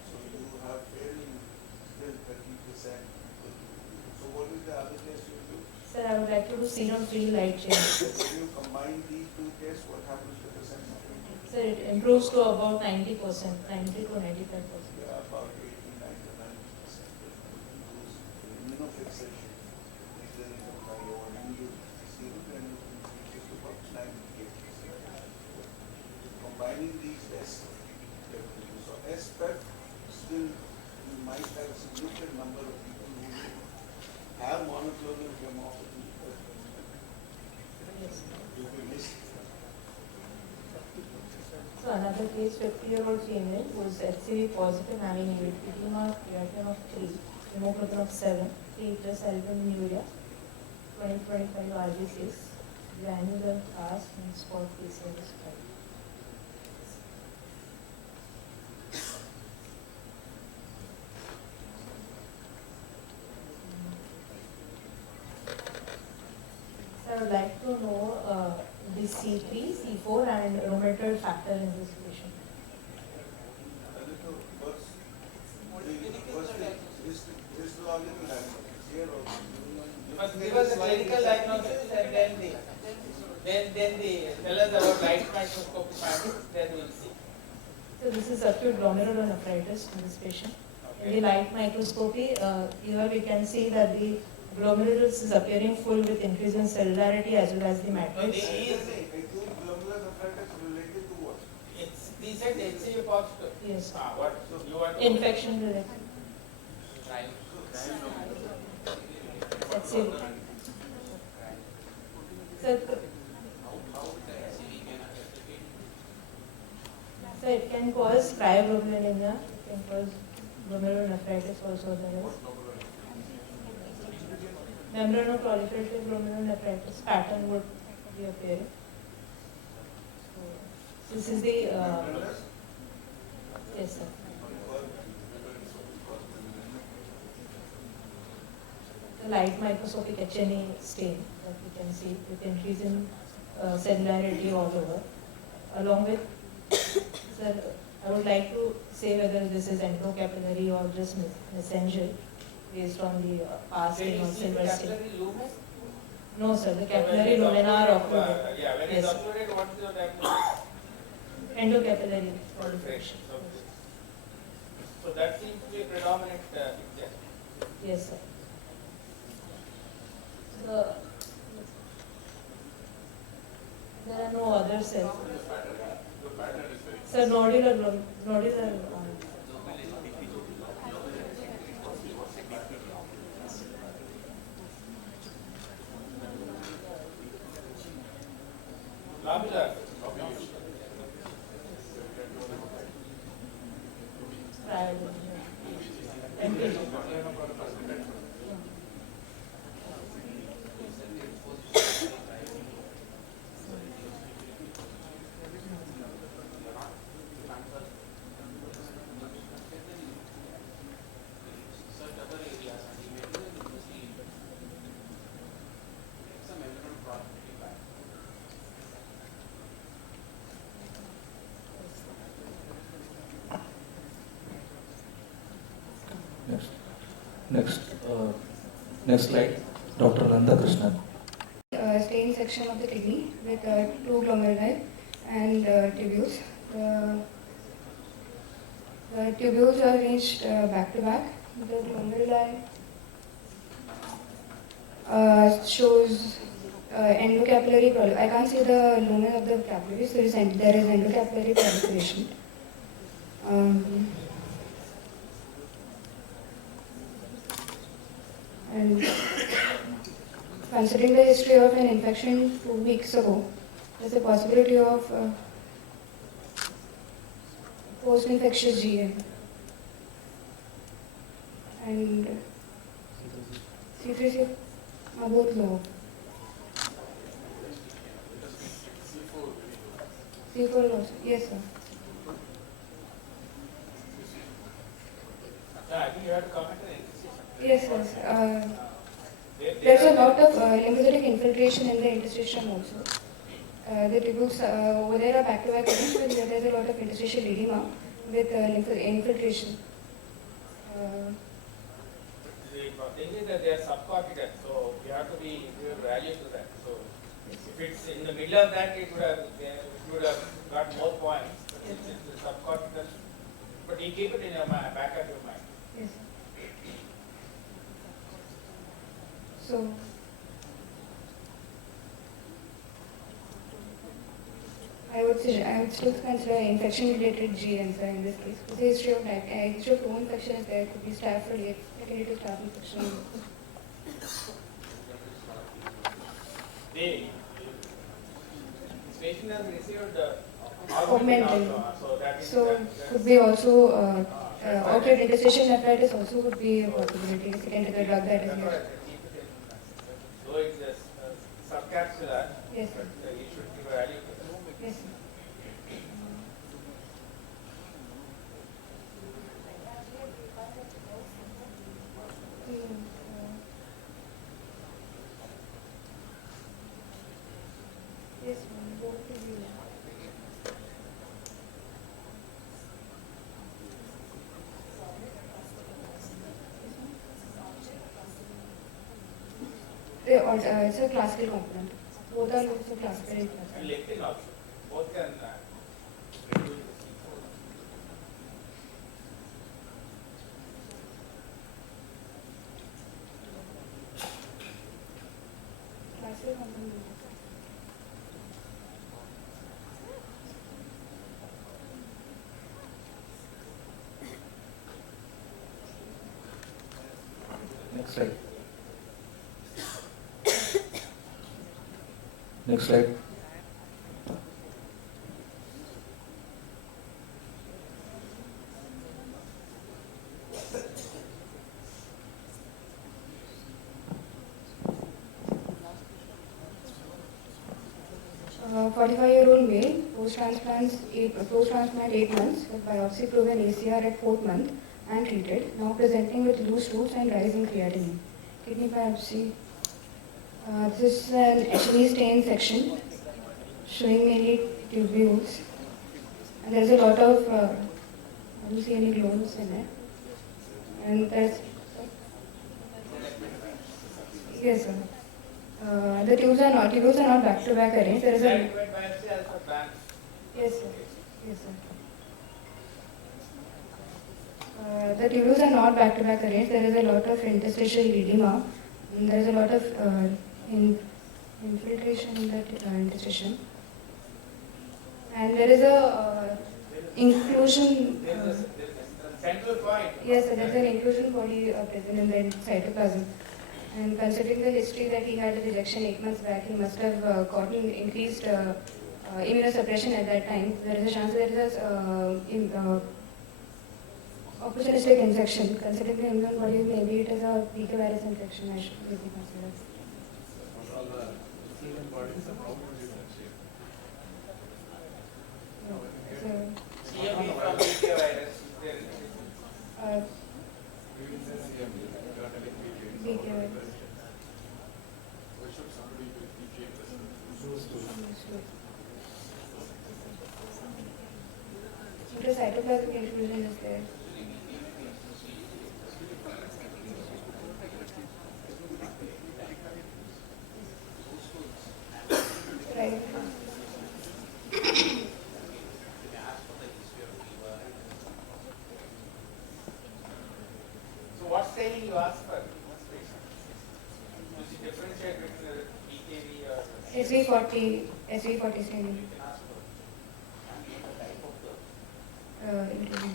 So you have fairly still 30%. So what is the other test you do? Sir, I would like to do serum free light chains. When you combine these two tests, what happens to the sensitivity? Sir, it improves to about 90%, 90 to 95%. Yeah, about 89 to 90%. Immunofixation. If there is a priority serum, then it increases to about 98%. Combining these tests, so SPEC still you might have a significant number of people who have monoclonal gammopathy. Yes. You will miss. So another case, 50-year-old female who is HCV positive, having edema, creatinine of 3, hemoglobin of 7, 3 plus albuminuria, 20-25 RBCs, granular cast and spot PCR is present. I would like to know the C3, C4 and rheumatoid factor in this patient. You must give us a clinical diagnosis and then tell us about light microscopic findings, then we'll see. So this is acute glomerulonephritis in this patient. In the light microscopy, here we can see that the glomerulus is appearing full with increase in cellularity as well as the matrix. He said HCV positive. Yes. What you want? Infection related. HCV. So it can cause cryoglobulinemia, it can cause glomerulonephritis also there is. Membranoproliferative glomerulonephritis pattern would be appearing. So this is the yes sir. The light microscopic HNA stain that we can see with increase in cellularity all over. Along with, sir, I would like to say whether this is endocapillary or just mesangial based on the past stain or silver stain. No, sir, the capillary lumina are occluded. Yeah, when it's occluded, what is your diagnosis? Endocapillary proliferation. So that seems to be a predominant picture. Yes, sir. So, there are no other cells. Sir, nodular. Lobular. Next slide, Dr. Nanda Krishnan. Stain section of the kidney with 2 glomeruli and tubules. The tubules are arranged back to back. The glomeruli shows endocapillary proliferation. I can't see the lumen of the capillaries. There is endocapillary proliferation. And considering the history of an infection 2 weeks ago, there's a possibility of post-infectious GM. And C3C are both low. C4 also, yes sir. I think you have to comment on it. Yes, yes. There's a lot of lymphocytic infiltration in the interstitium also. The tubules over there are back-to-back arranged, but there's a lot of interstitial edema with infiltration. The thing is that they are subcortical, so you have to give value to that. So if it's in the middle of that, it would have got more points. But it's subcortical. But you keep it in your mind, back of your mind. Yes. So I would still consider infection-related GNs in this case. With the history of toe infections, there could be staph secondary to staph infection. The patient has received Augmentin. also, So could be also outlet interstitial nephritis also would be a possibility second to the drug that is used. So it's subcapsular. Yes. But you should give a value to that. Yes. Yes, it's a classical component. Both are also classical and classical. And lectin also. Both can reduce the C4. Classical component. Next slide. Next slide. A 45-year-old male, post-transplant 8 months, with biopsy proven ACR at 4th month and treated, now presenting with loose roots and rising creatinine. Kidney biopsy. This is an H&E stain section showing mainly tubules. And there's a lot of, I don't see any glomes in it. And there's, yes sir. The tubules are not back-to-back arranged. There is a, yes sir. Yes sir. The tubules are not back-to-back arranged. There is a lot of interstitial edema. There is a lot of infiltration in that interstitium. And there is a inclusion. Central point. Yes, there is an inclusion body present in the cytoplasm. And considering the history that he had a rejection 8 months back, he must have gotten increased immunosuppression at that time. There is a chance there is a opportunistic infection. Considering the immune body, maybe it is a weaker virus infection. I should maybe consider. CMV from BK virus. BK virus. The cytoplasmic inclusion is there. you ask for demonstration? To differentiate between the PKV or SV40, SV40 you scaling. can ask for. Including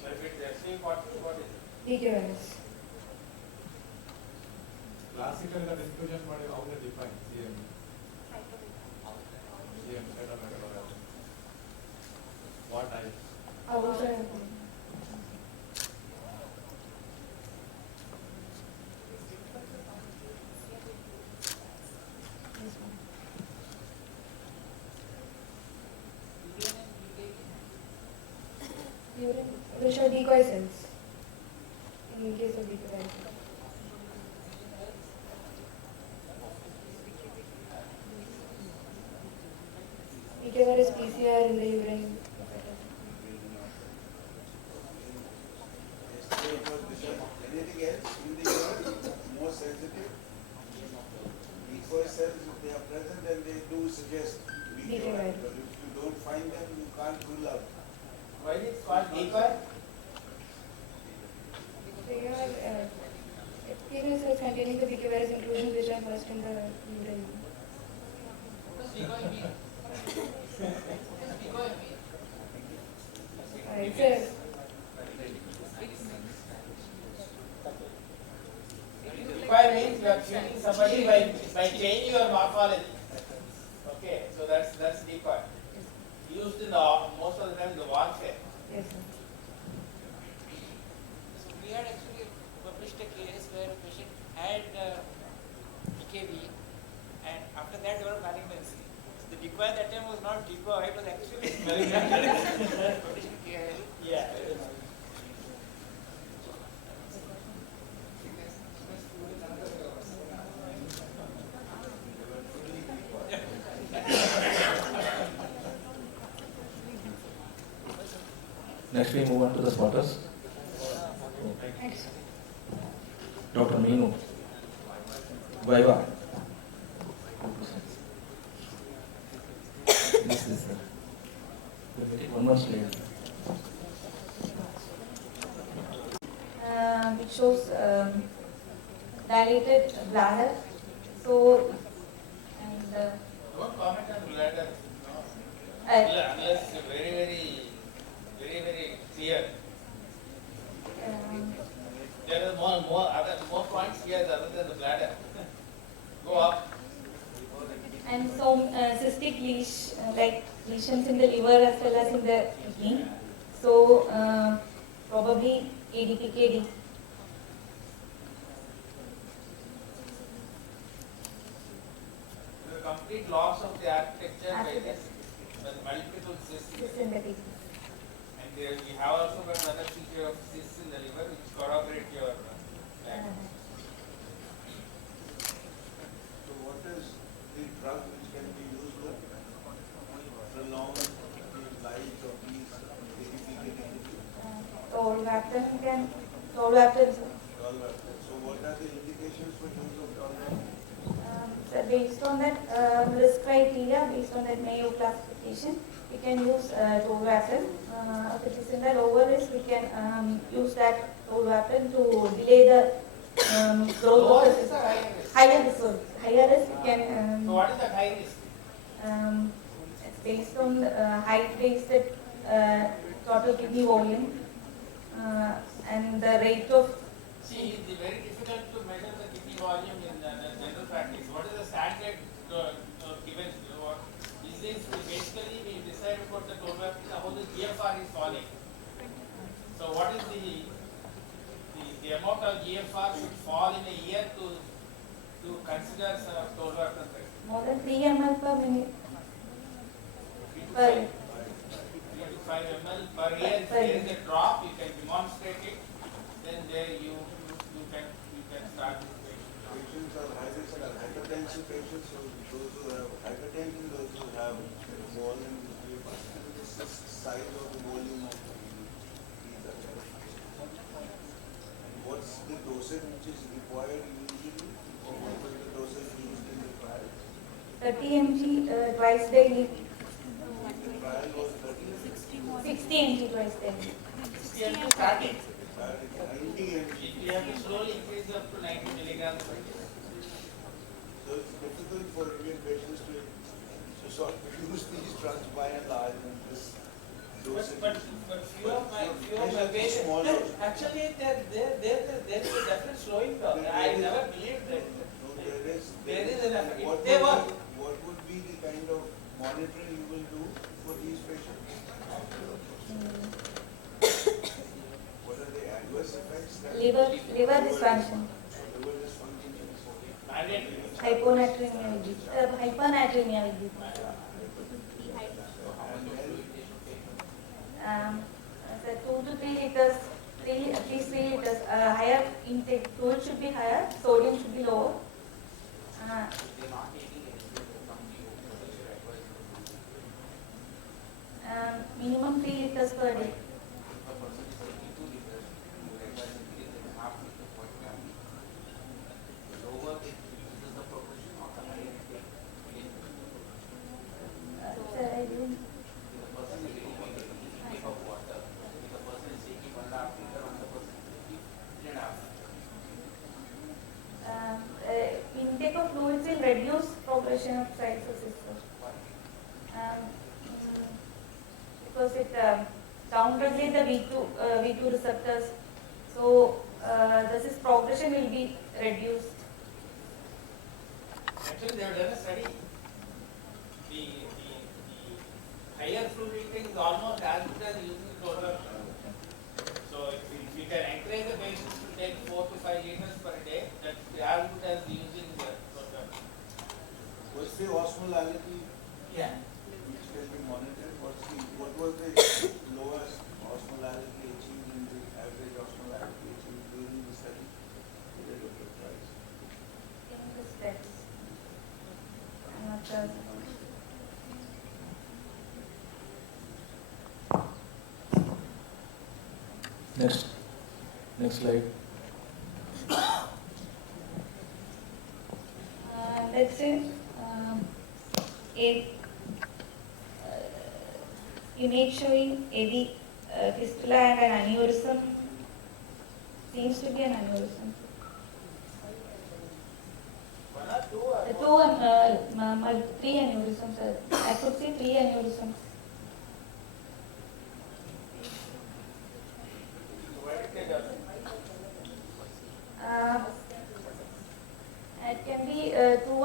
So if it's SV40, what is it? PQRS. Classical diffusion model, how they define CM? CM, what I? Urine, which are decoy cells. In case of decoy cells. PKR is PCR in the urine. Anything else in the urine more sensitive? Decoy cells, if they are present, then they do suggest decoy. But if you don't find them, you can't rule out. Why is it called decoy? They are PKR cells containing the PKR inclusion which are first in the urine. What does decoy mean? What does decoy mean? It's a Decoy means you are killing somebody by changing your morphology. Okay, so that's decoy. Used in the most of the time in the warfare. yes, sir. So we had actually published a case where a patient had EKV and after that developed malignancy. So the decoy that time was not decoy, it was actually malignancy. Yeah. Next we move on to the spotters. Dr. Meenu. Viva. This is one more slide. Which shows dilated bladder. So, and Don't comment on bladder. No. uh, Unless you're very clear. There are more points here other than the bladder. Go up. and some cystic like lesions in the liver as well as in the kidney. So probably ADPKD. The complete loss of the architecture by this multiple cysts. In the kidney. And we have also got another feature of cysts in the liver which corroborate your plan. So what is the drug which can be used to prolong the life of these ADPKD? Tolvaptan. So what are the indications for use of tolvaptan? So based on that risk criteria, based on that Mayo classification, we can use tolvaptan. If it is in the lower risk, we can use that tolvaptan to delay the growth Lower of risk the or higher risk? higher risk. Sorry. Higher risk, we can. So what is the high risk? It's based on height-based total kidney volume and the rate of. See, it's very difficult to measure the kidney volume in general practice. What is the standard given? These days, basically, we decide about the tolvaptan, how the GFR is falling. So, what is the amount of GFR should fall in a year to consider tolvaptan? More than 3 ml per minute. 3 to 5 ml per year. If there is a drop, you can demonstrate it. Then there you can start this patient. Patients are high risk and hypertensive patients, so those who have hypertension, those who have volume, size of the volume of these are there. And what's the dosage which is required usually, or what was the dosage used in the trial? 30 mg twice daily. The trial was 30. 60 mg twice daily. 60 mg starting. You have to slowly increase up to 90 milligrams per day. So it's difficult for Indian patients to sort of use these drugs by and large in this dosage. But few of my patients, actually there is a definite slowing down. I never believed that. There is an effect. What would be the kind of monitoring you will do for these patients? What are the adverse effects? Liver dysfunction. Liver dysfunction. Hyponatremia will be. Hypernatremia will be. So 2 to 3 liters, at least 3 liters. Higher intake. Fluid should be higher. Sodium should be lower. Minimum 3 liters per day. Intake of fluids will reduce progression of cirrhosis. Because it downregulates the V2 receptors, so this progression will be reduced. Actually, they have done a study. The higher fluid intake is almost as good as using the total. So if we can encourage the patients to take 4 to 5 liters per day, that's as good as using the total. What's the osmolality? Yeah. Which can be monitored. What was the lowest osmolality achieved in the average osmolality achieved during the study? In the steps. I'm not sure. Next slide. Let's say image showing AV fistula and an aneurysm. Seems to be an aneurysm. Three aneurysms. I could see 3 aneurysms. It can be 2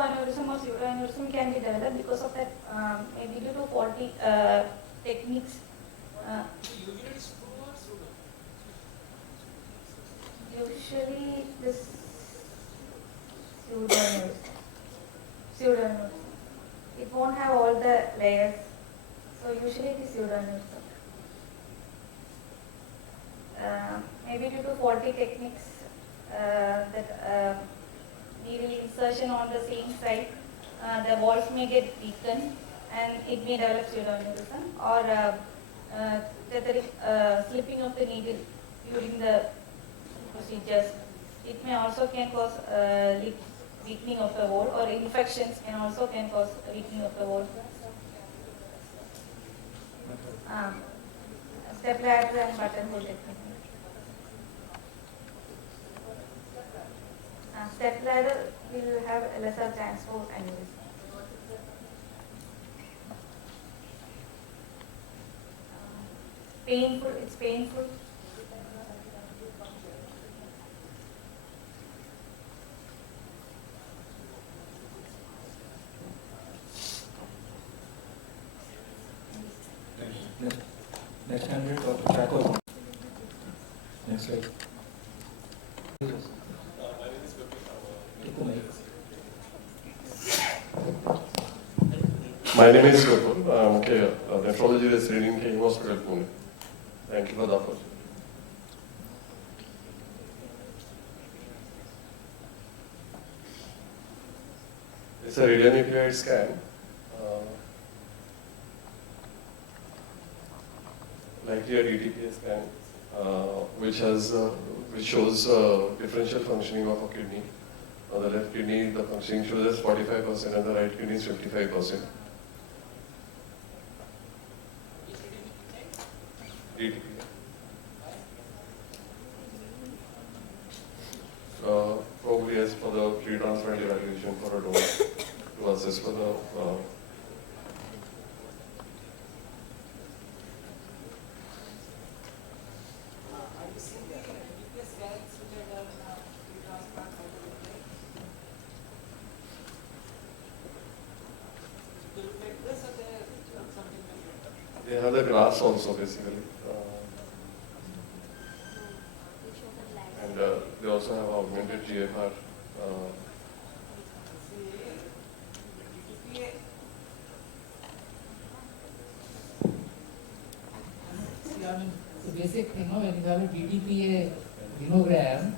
aneurysm or pseudoaneurysm can be developed because of that, maybe due to faulty techniques. Usually this pseudoaneurysm. It won't have all the layers, so usually it is pseudoaneurysm. Maybe due to faulty techniques, that needle insertion on the same site, the walls may get weakened and it may develop pseudoaneurysm, or slipping of the needle during the procedures. It may also can cause weakening of the wall, or infections can cause weakening of the wall. Step ladder and buttonhole technique. Step ladder will have a lesser chance for aneurysm. Painful, it's painful. Next candidate, Dr. Chaco. Next slide. My name is Gopal. I'm a nephrology resident in KM Hospital, Pune. Thank you for the opportunity. It's a radionuclide scan. Likely a DTPA scan, which shows differential functioning of a kidney. On the left kidney, the functioning shows as 45%, and the right kidney is 55%. DTPA. just for the they have the graphs also basically, and they also have augmented GFR. So basic thing, when you have a DTPA venogram,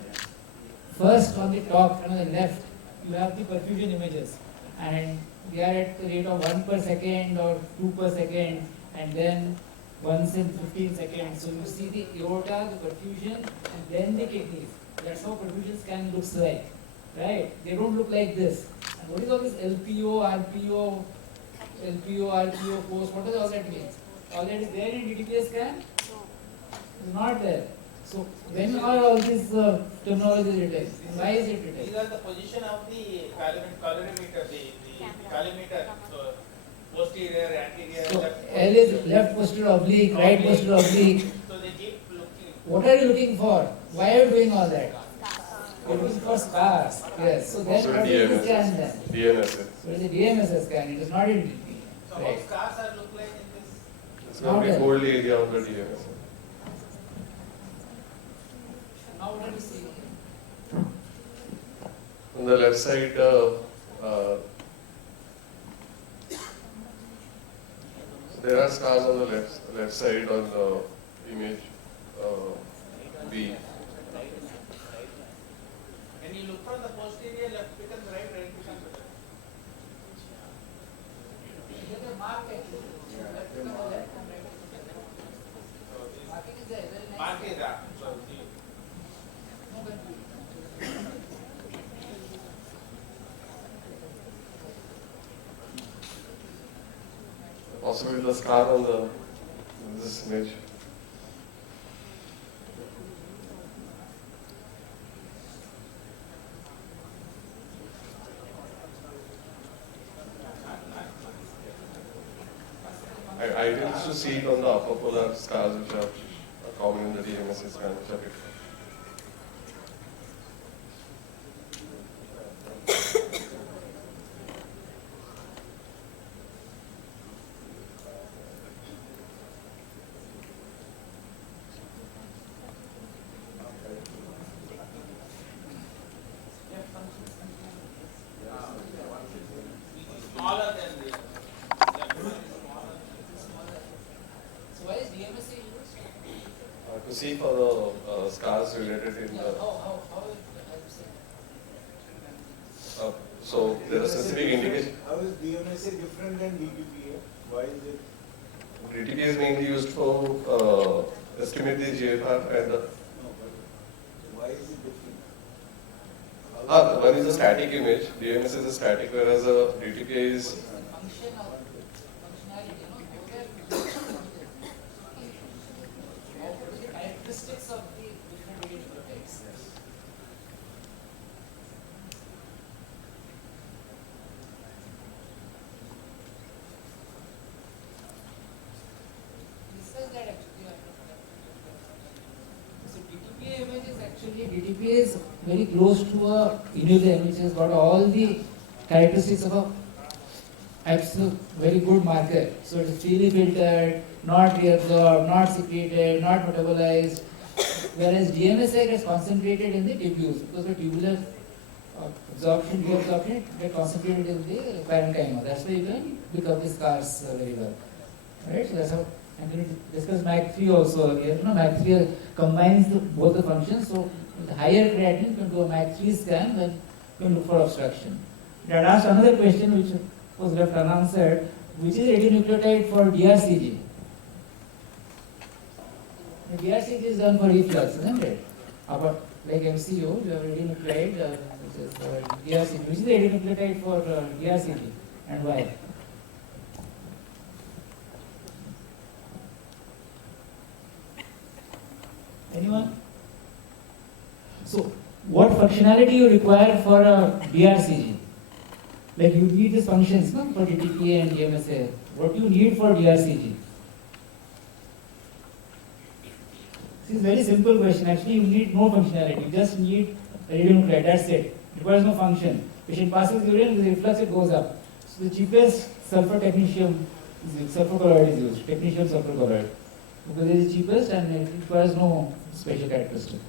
first on the top, on the left, you have the perfusion images, and they are at the rate of 1 per second or 2 per second, and then once in 15 seconds. So you see the aorta, the perfusion, and then the kidneys. That's how perfusion scan looks like, right? They don't look like this. And what is all this LPO, RPO, post? What does all that mean? All that is there in DTPA scan? It's not there. So when are all these terminologies written? Why is it written? These are the position of the calorimeter, the calorimeter. So posterior, anterior, So left. L is left posterior oblique, right posterior oblique. So they keep looking. What are you looking for? Why are you doing all that? You're looking for scars. Yes. So then what is the scan then? DMSS. So it's a DMSS scan. It is not in DP. So Right. how scars are look like in this? It's going to be fold area on the DMSS. Now what are you seeing? On the left side, there are scars on the left side on the image B. When you look from the posterior, left becomes right, right becomes left. There's a mark actually. Left becomes left and right becomes left. Marking is there. Very nice. Mark is there. So No confusion. Possibly the scar on the this image. I used to see it on the upper polar scars which are common in the DMSS scan, which are different. smaller than the left one is smaller. So why is DMSA used? To see for the scars related in the. How So there are specific indications. How is DMSA different than DTPA? Why is it? DTPA is mainly used for estimate the GFR and the. Why is it different? One is a static image, DMS is a static, whereas a DTPA is. Characteristics of the different radiation Discuss that actually. So DTPA image is actually, DTPA is very close to a innuclear image. It has got all the characteristics of a absolute very good marker. So it is freely filtered, not reabsorbed, not secreted, not metabolized. Whereas DMSA gets concentrated in the tubules because the tubular absorption, reabsorption get concentrated in the parenchyma. That's why you can pick up the scars very well. Right? So that's how I'm going to discuss MAC3 also here. MAC3 combines both the functions. So with higher creatinine, you can do a MAC3 scan, then you can look for obstruction. I had asked another question which was left unanswered, which is radionucleotide for DRCG. The DRCG is done for reflux, isn't it? But like MCO, you have radionuclide, which is DRCG. Which is the radionucleotide for DRCG and why? Anyone? So, what functionality you require for a DRCG? Like you need these functions, no, for DTPA and DMSA. What do you need for DRCG? This is a very simple question. Actually, you need no functionality. You just need a radionuclide. That's it. It requires no function. Patient passes urine, the reflux it goes up. So the cheapest sulfur technetium, sulfur chloride is used. Technetium sulfur chloride, because it is cheapest and it requires no special characteristic.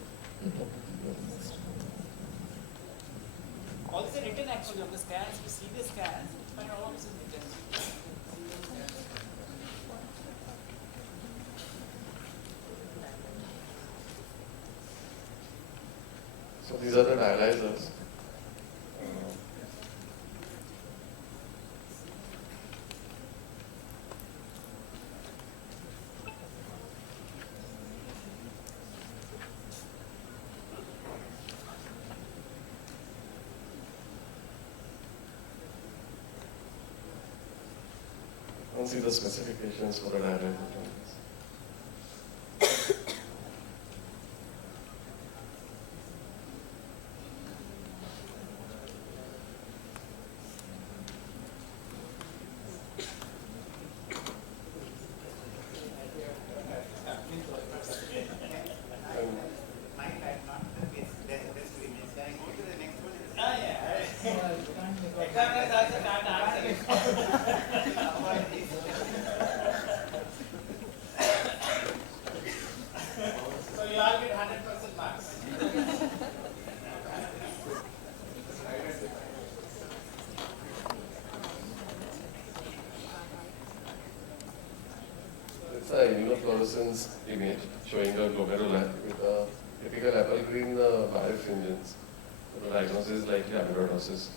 Also written actually of the scans, you see the scans, you find out what is written. So these are the dialyzers. Let's see the specifications for a dialyzer. It's a immunofluorescence image showing a glomeruli with a typical apple green birefringence. The diagnosis is likely amyloidosis.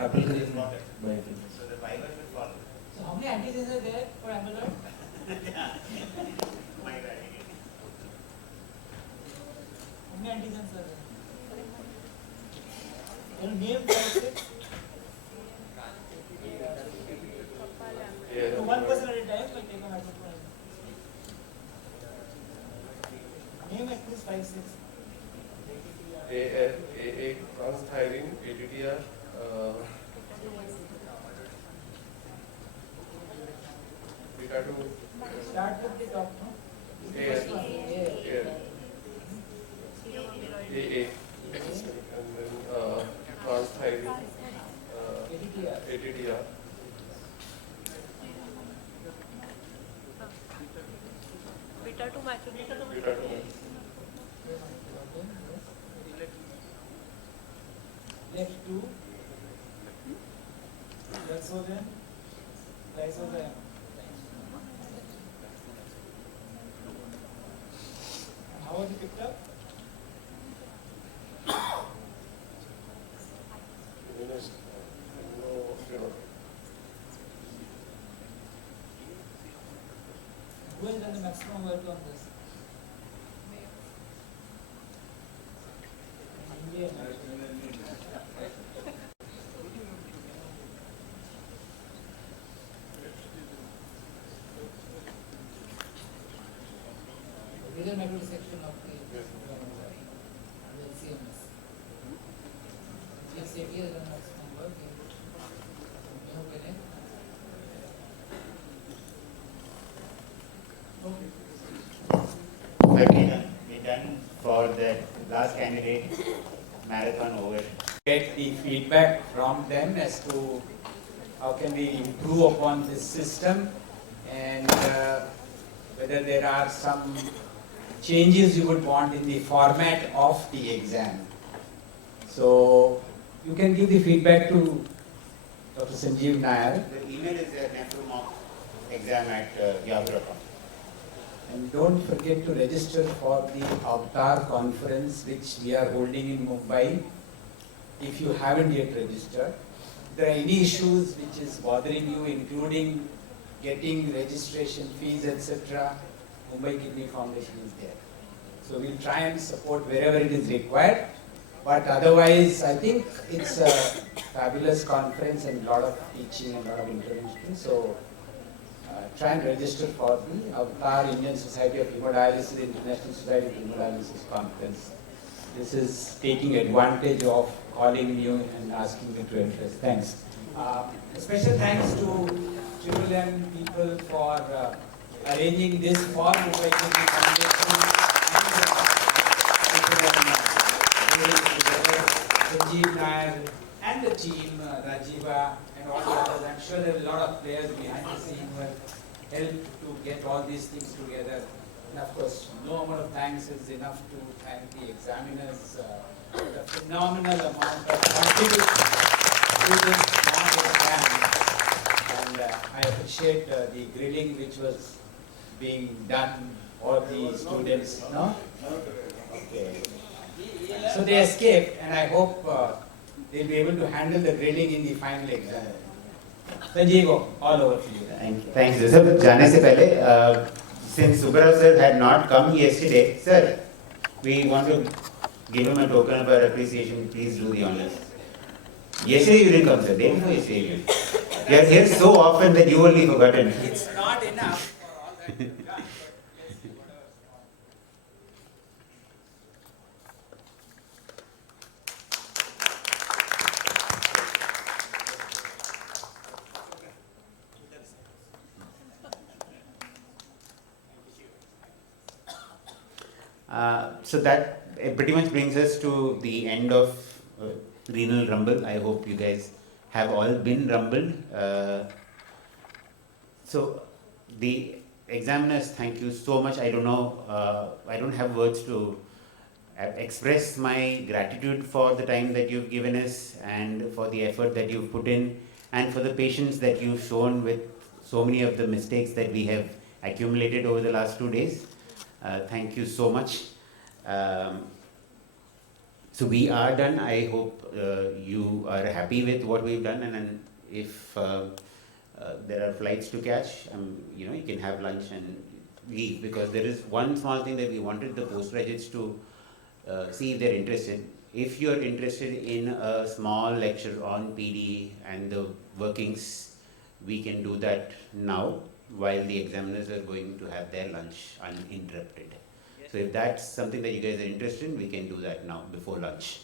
Apple green birefringence. So the fiber should follow. So how many antigens are there for amyloid? How many antigens are there? Can you name 5, 6? So one person at a time will take a microphone. Name at least 5, 6. AA transthyretin, ATTR, beta 2. Start with the top, no? AA, and then transthyretin, ATTR. Beta 2 microgram. Beta 2. Left 2. Lexogen. Lysozyme. How was it picked up? Who has done the maximum work on this? Indian. These are microdissection of the CMS. Yes, it is a maximum work. Be done for the last candidate marathon over. Get the feedback from them as to how can we improve upon this system and whether there are some changes you would want in the format of the exam. So you can give the feedback to Dr. Sanjeev Nair. The email is there, nephromop@yahoo.com. And don't forget to register for the Avatar conference which we are holding in Mumbai. If you haven't yet registered, if there are any issues which is bothering you, including getting registration fees, etc., Mumbai Kidney Foundation is there. So we'll try and support wherever it is required. But otherwise, I think it's a fabulous conference and a lot of teaching and a lot of intervention. So try and register for the Avatar Indian Society of Hemodialysis, International Society of Hemodialysis conference. This is taking advantage of calling you and asking me to interest. Thanks. A special thanks to Triple M people for arranging this for Mumbai Kidney Foundation and Sanjeev Nair and the team, Rajiva and all the others. I'm sure there are a lot of players behind the scene who have helped to get all these things together. And of course, no amount of thanks is enough to thank the examiners, the phenomenal amount of contribution to this small exam. And I appreciate the grilling which was being done for the students. No? Okay. So they escaped, and I hope they'll be able to handle the grading in the final exam. Sanjeev, all over to you. Thanks, Joseph. जाने से पहले, since Subbarao sir had not come yesterday, sir, we want to give him a token of our appreciation. Please do the honors. Yesterday you didn't come, sir. They didn't know yesterday you didn't. You are here so often that you only forgotten. It's not enough for all that you've done. So that pretty much brings us to the end of Renal Rumble. I hope you guys have all been rumbled. So the examiners, thank you so much. I don't know, I don't have words to express my gratitude for the time that you've given us and for the effort that you've put in and for the patience that you've shown with so many of the mistakes that we have accumulated over the last 2 days. Thank you so much. So we are done. I hope you are happy with what we've done, and if there are flights to catch, you can have lunch and leave, because there is one small thing that we wanted the postgraduates to see if they're interested. If you're interested in a small lecture on PD and the workings, we can do that now while the examiners are going to have their lunch uninterrupted. So if that's something that you guys are interested in, we can do that now before lunch.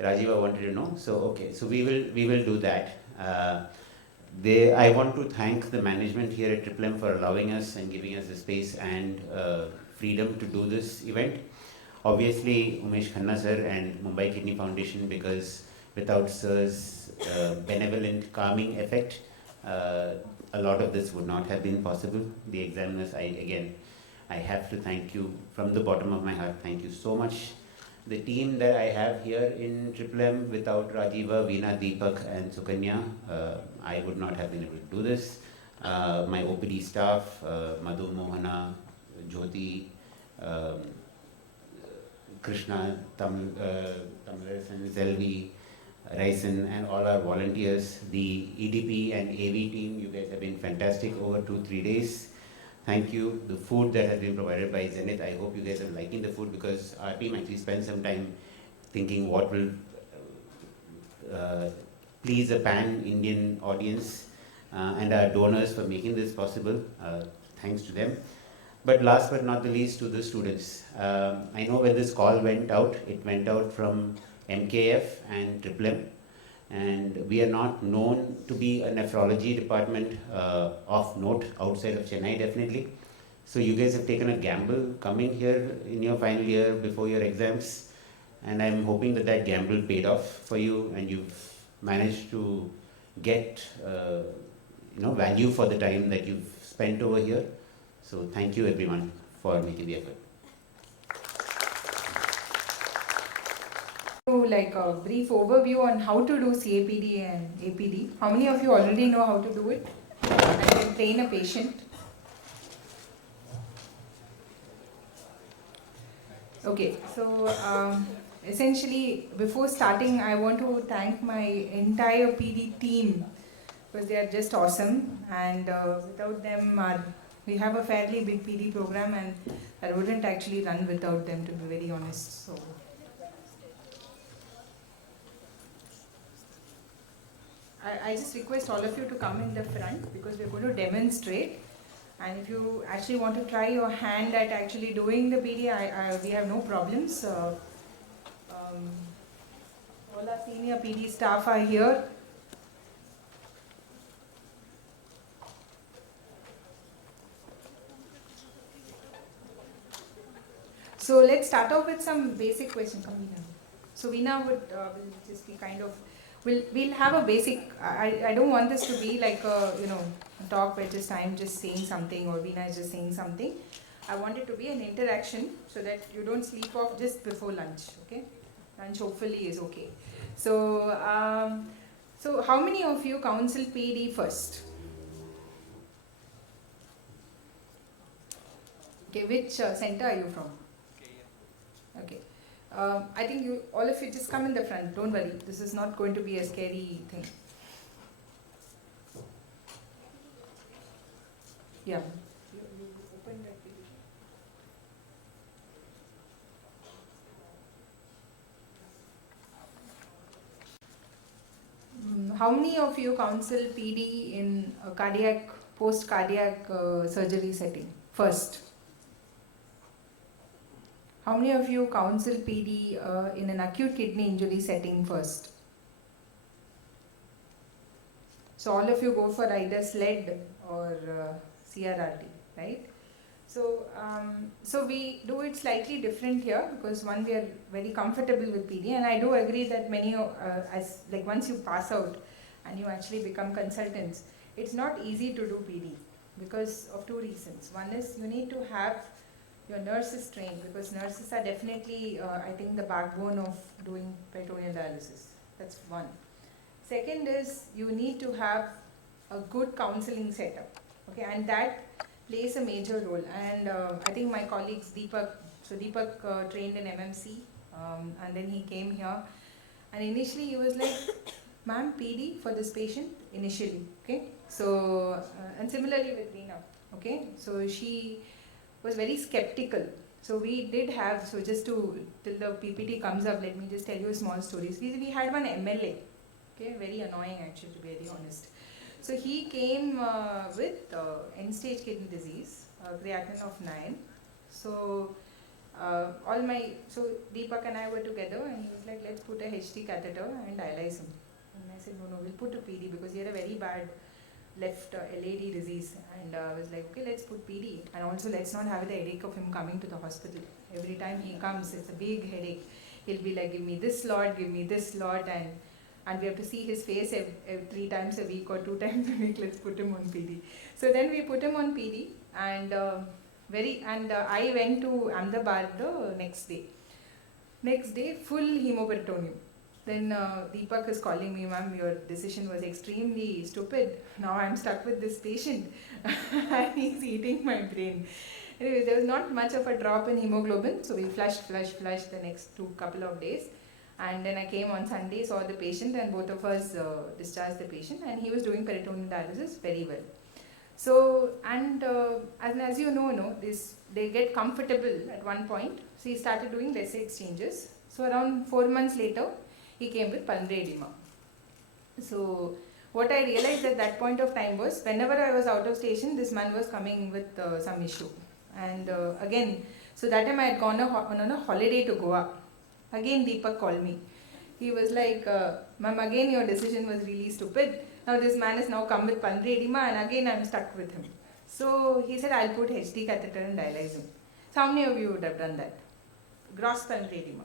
Rajiva wanted to know, so okay, so we will do that. I want to thank the management here at Triple M for allowing us and giving us the space and freedom to do this event. Obviously, Umesh Khanna sir and Mumbai Kidney Foundation, because without sir's benevolent calming effect, a lot of this would not have been possible. The examiners, I have to thank you from the bottom of my heart. Thank you so much. The team that I have here in Triple M, without Rajiva, Veena, Deepak and Sukanya, I would not have been able to do this. My OPD staff, Madhu, Mohana, Jyoti, Krishna, Tamras and Zelvi, Raisen, and all our volunteers, the EDP and AV team, you guys have been fantastic over 2-3 days. Thank you. The food that has been provided by Zenith, I hope you guys are liking the food, because our team actually spent some time thinking what will please a pan-Indian audience, and our donors for making this possible. Thanks to them. But last but not the least, to the students. I know when this call went out, it went out from MKF and Triple M, and we are not known to be a nephrology department of note outside of Chennai, definitely. So you guys have taken a gamble coming here in your final year before your exams, and I'm hoping that that gamble paid off for you, and you've managed to get value for the time that you've spent over here. So thank you everyone for making the effort. Like a brief overview on how to do CAPD and APD. How many of you already know how to do it and can train a patient? Okay, so essentially before starting I want to thank my entire PD team because they are just awesome, and without them we have a fairly big PD program and I wouldn't actually run without them, to be very honest. So I just request all of you to come in the front because we're going to demonstrate, and if you actually want to try your hand at actually doing the PD, we have no problems. All our senior PD staff are here. So let's start off with some basic questions. Come, Veena. So Veena will just be kind of, we'll have a basic, I don't want this to be like a, a talk where just I'm just saying something or Veena is just saying something. I want it to be an interaction so that you don't sleep off just before lunch, okay? Lunch hopefully is okay. So, so how many of you counsel PD first? Okay, which center are you from? Okay. I think you, all of you just come in the front, don't worry. This is not going to be a scary thing. Yeah. You open that page. How many of you counsel PD in a cardiac, post-cardiac surgery setting first? How many of you counsel PD in an acute kidney injury setting first? So all of you go for either SLED or CRRT, right? So, so we do it slightly different here because one, we are very comfortable with PD, and I do agree that many, as like once you pass out and you actually become consultants, it's not easy to do PD because of two reasons. One is you need to have your nurses trained because nurses are definitely, I think, the backbone of doing peritoneal dialysis. That's one. Second is you need to have a good counseling setup, okay, and that plays a major role. And I think my colleagues Deepak, so Deepak trained in MMC, and then he came here, and initially he was like, "Ma'am, PD for this patient initially, okay." So and similarly with Veena, okay. So she was very skeptical. So we did have, so just to, till the PPT comes up, let me just tell you small stories. We had one MLA, okay, very annoying actually, to be very honest. So he came with end-stage kidney disease, creatinine of 9. So so Deepak and I were together and he was like, let's put a HT catheter and dialyze him. And I said, no, we'll put a PD because he had a very bad left LAD disease, and I was like, okay, let's put PD, and also let's not have the headache of him coming to the hospital. Every time he comes, it's a big headache. He'll be like, give me this slot, and we have to see his face 3 times a week or 2 times a week. Let's put him on PD. So then we put him on PD, and I went to Ahmedabad the next day. Next day, full hemoperitoneum. Then Deepak is calling me, ma'am, your decision was extremely stupid. Now I'm stuck with this patient and he's eating my brain. Anyway, there was not much of a drop in hemoglobin, so we flushed the next couple of days. And then I came on Sunday, saw the patient, and both of us discharged the patient, and he was doing peritoneal dialysis very well. So, and as you know, they get comfortable at one point. So he started doing vessel exchanges. So around 4 months later, he came with pulmonary edema. So what I realized at that point of time was, whenever I was out of station, this man was coming with some issue. And again, so that time I had gone on a holiday to Goa. Again Deepak called me. He was like, ma'am, again your decision was really stupid. Now this man has now come with pulmonary edema and again I'm stuck with him. So he said, I'll put HT catheter and dialyze him. So how many of you would have done that? Gross pulmonary edema.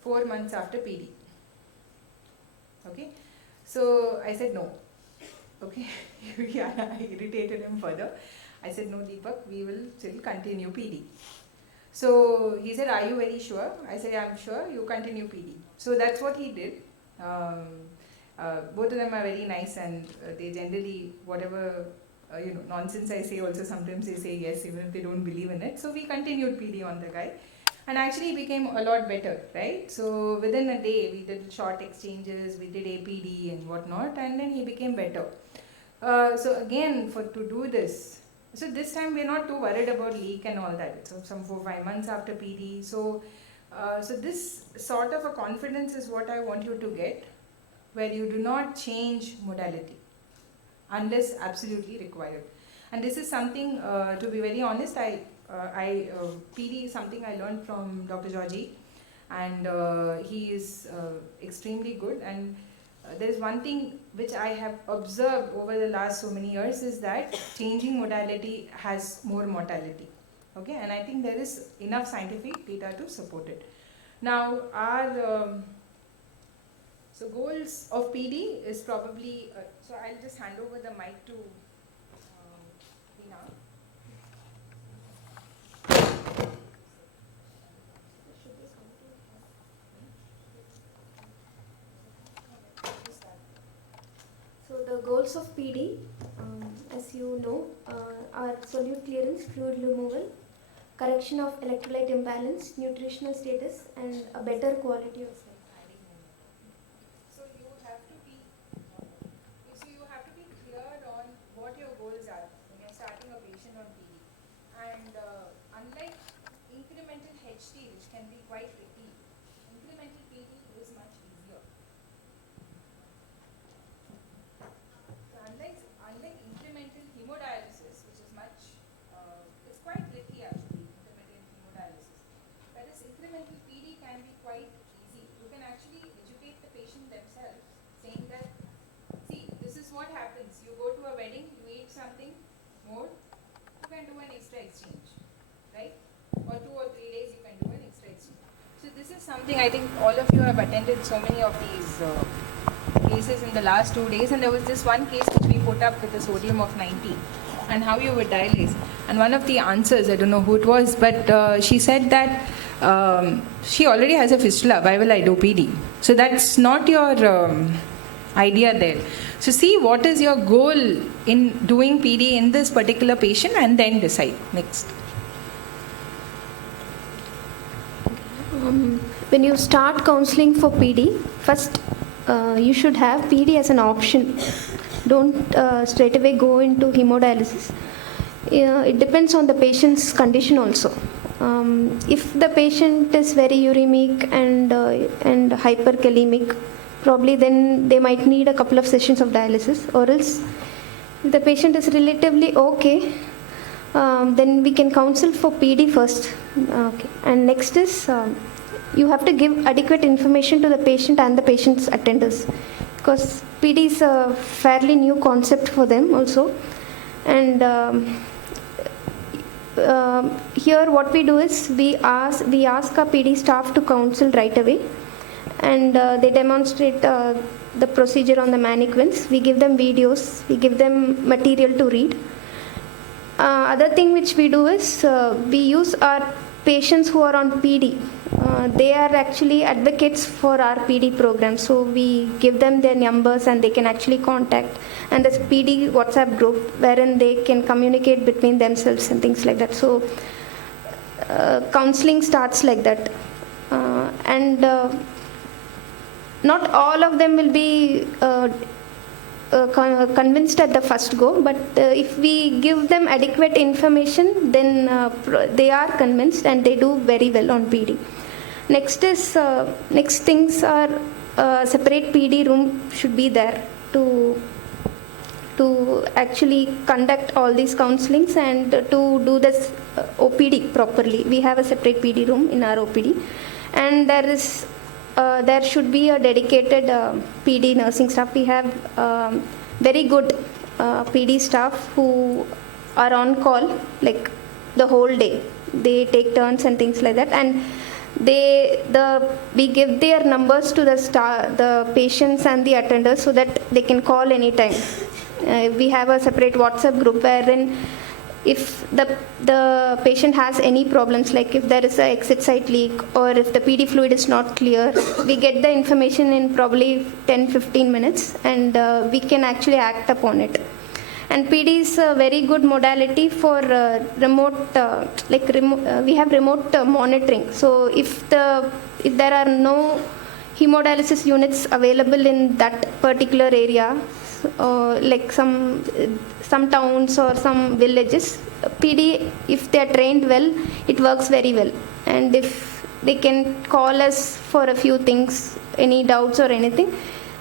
4 months after PD. Okay. So I said no. Okay. Yeah, I irritated him further. I said, no, Deepak, we will still continue PD. So he said, "Are you very sure?" I said, "I'm sure, you continue PD." So that's what he did. Both of them are very nice, and they generally, whatever nonsense I say, also sometimes they say yes, even if they don't believe in it. So we continued PD on the guy, and actually became a lot better, right? So within a day, we did short exchanges, we did APD and whatnot, and then he became better. So again, to do this, so this time we're not too worried about leak and all that. It's some 4-5 months after PD. So this sort of a confidence is what I want you to get, where you do not change modality unless absolutely required. And this is something, to be very honest, PD is something I learned from Dr. Georgie, and he is extremely good. And there is one thing which I have observed over the last so many years, is that changing modality has more mortality. Okay, and I think there is enough scientific data to support it. Now, our so goals of PD is probably, so I'll just hand over the mic to Hina. So the goals of PD, as you know, are solute clearance, fluid removal, correction of electrolyte imbalance, nutritional status, and a better quality of life. So you have to be clear on what your goals are when you're starting a patient on PD. And unlike incremental HT, which can be quite tricky, incremental PD is much easier. So unlike incremental hemodialysis, which is much, it's quite tricky actually, incremental hemodialysis. Whereas incremental PD can be quite easy. You can actually educate the patient themselves, saying that, see, this is what happens. You go to a wedding, you eat something more, you can do an extra exchange, right? Or 2 or 3 days you can do an extra exchange. So this is something I think all of you have attended so many of these cases in the last 2 days, and there was this one case which we put up with a sodium of 90 and how you would dialyze. And one of the answers, I don't know who it was, but she said that she already has a fistula, why will I do PD? So that's not your idea there. So see what is your goal in doing PD in this particular patient, and then decide. Next. When you start counseling for PD, first you should have PD as an option. Don't straight away go into hemodialysis. It depends on the patient's condition also. If the patient is very uremic and hyperkalemic, probably then they might need a couple of sessions of dialysis. Or else, if the patient is relatively okay, then we can counsel for PD first. Okay. And next is you have to give adequate information to the patient and the patient's attenders, because PD is a fairly new concept for them also. And here what we do is we ask our PD staff to counsel right away, and they demonstrate the procedure on the mannequins. We give them videos, we give them material to read. Other thing which we do is we use our patients who are on PD. They are actually advocates for our PD program, so we give them their numbers and they can actually contact. And there's PD WhatsApp group wherein they can communicate between themselves and things like that. So counseling starts like that. And not all of them will be convinced at the first go, but if we give them adequate information, then they are convinced and they do very well on PD. Next things are separate PD room should be there to actually conduct all these counselings and to do this OPD properly. We have a separate PD room in our OPD, and there should be a dedicated PD nursing staff. We have very good PD staff who are on call like the whole day. They take turns and things like that, and we give their numbers to the patients and the attenders so that they can call anytime. We have a separate WhatsApp group wherein if the patient has any problems, like if there is a exit site leak or if the PD fluid is not clear, we get the information in probably 10-15 minutes, and we can actually act upon it. And PD is a very good modality for remote, we have remote monitoring. So if there are no hemodialysis units available in that particular area, like some towns or some villages, PD, if they are trained well, it works very well. And if they can call us for a few things, any doubts or anything,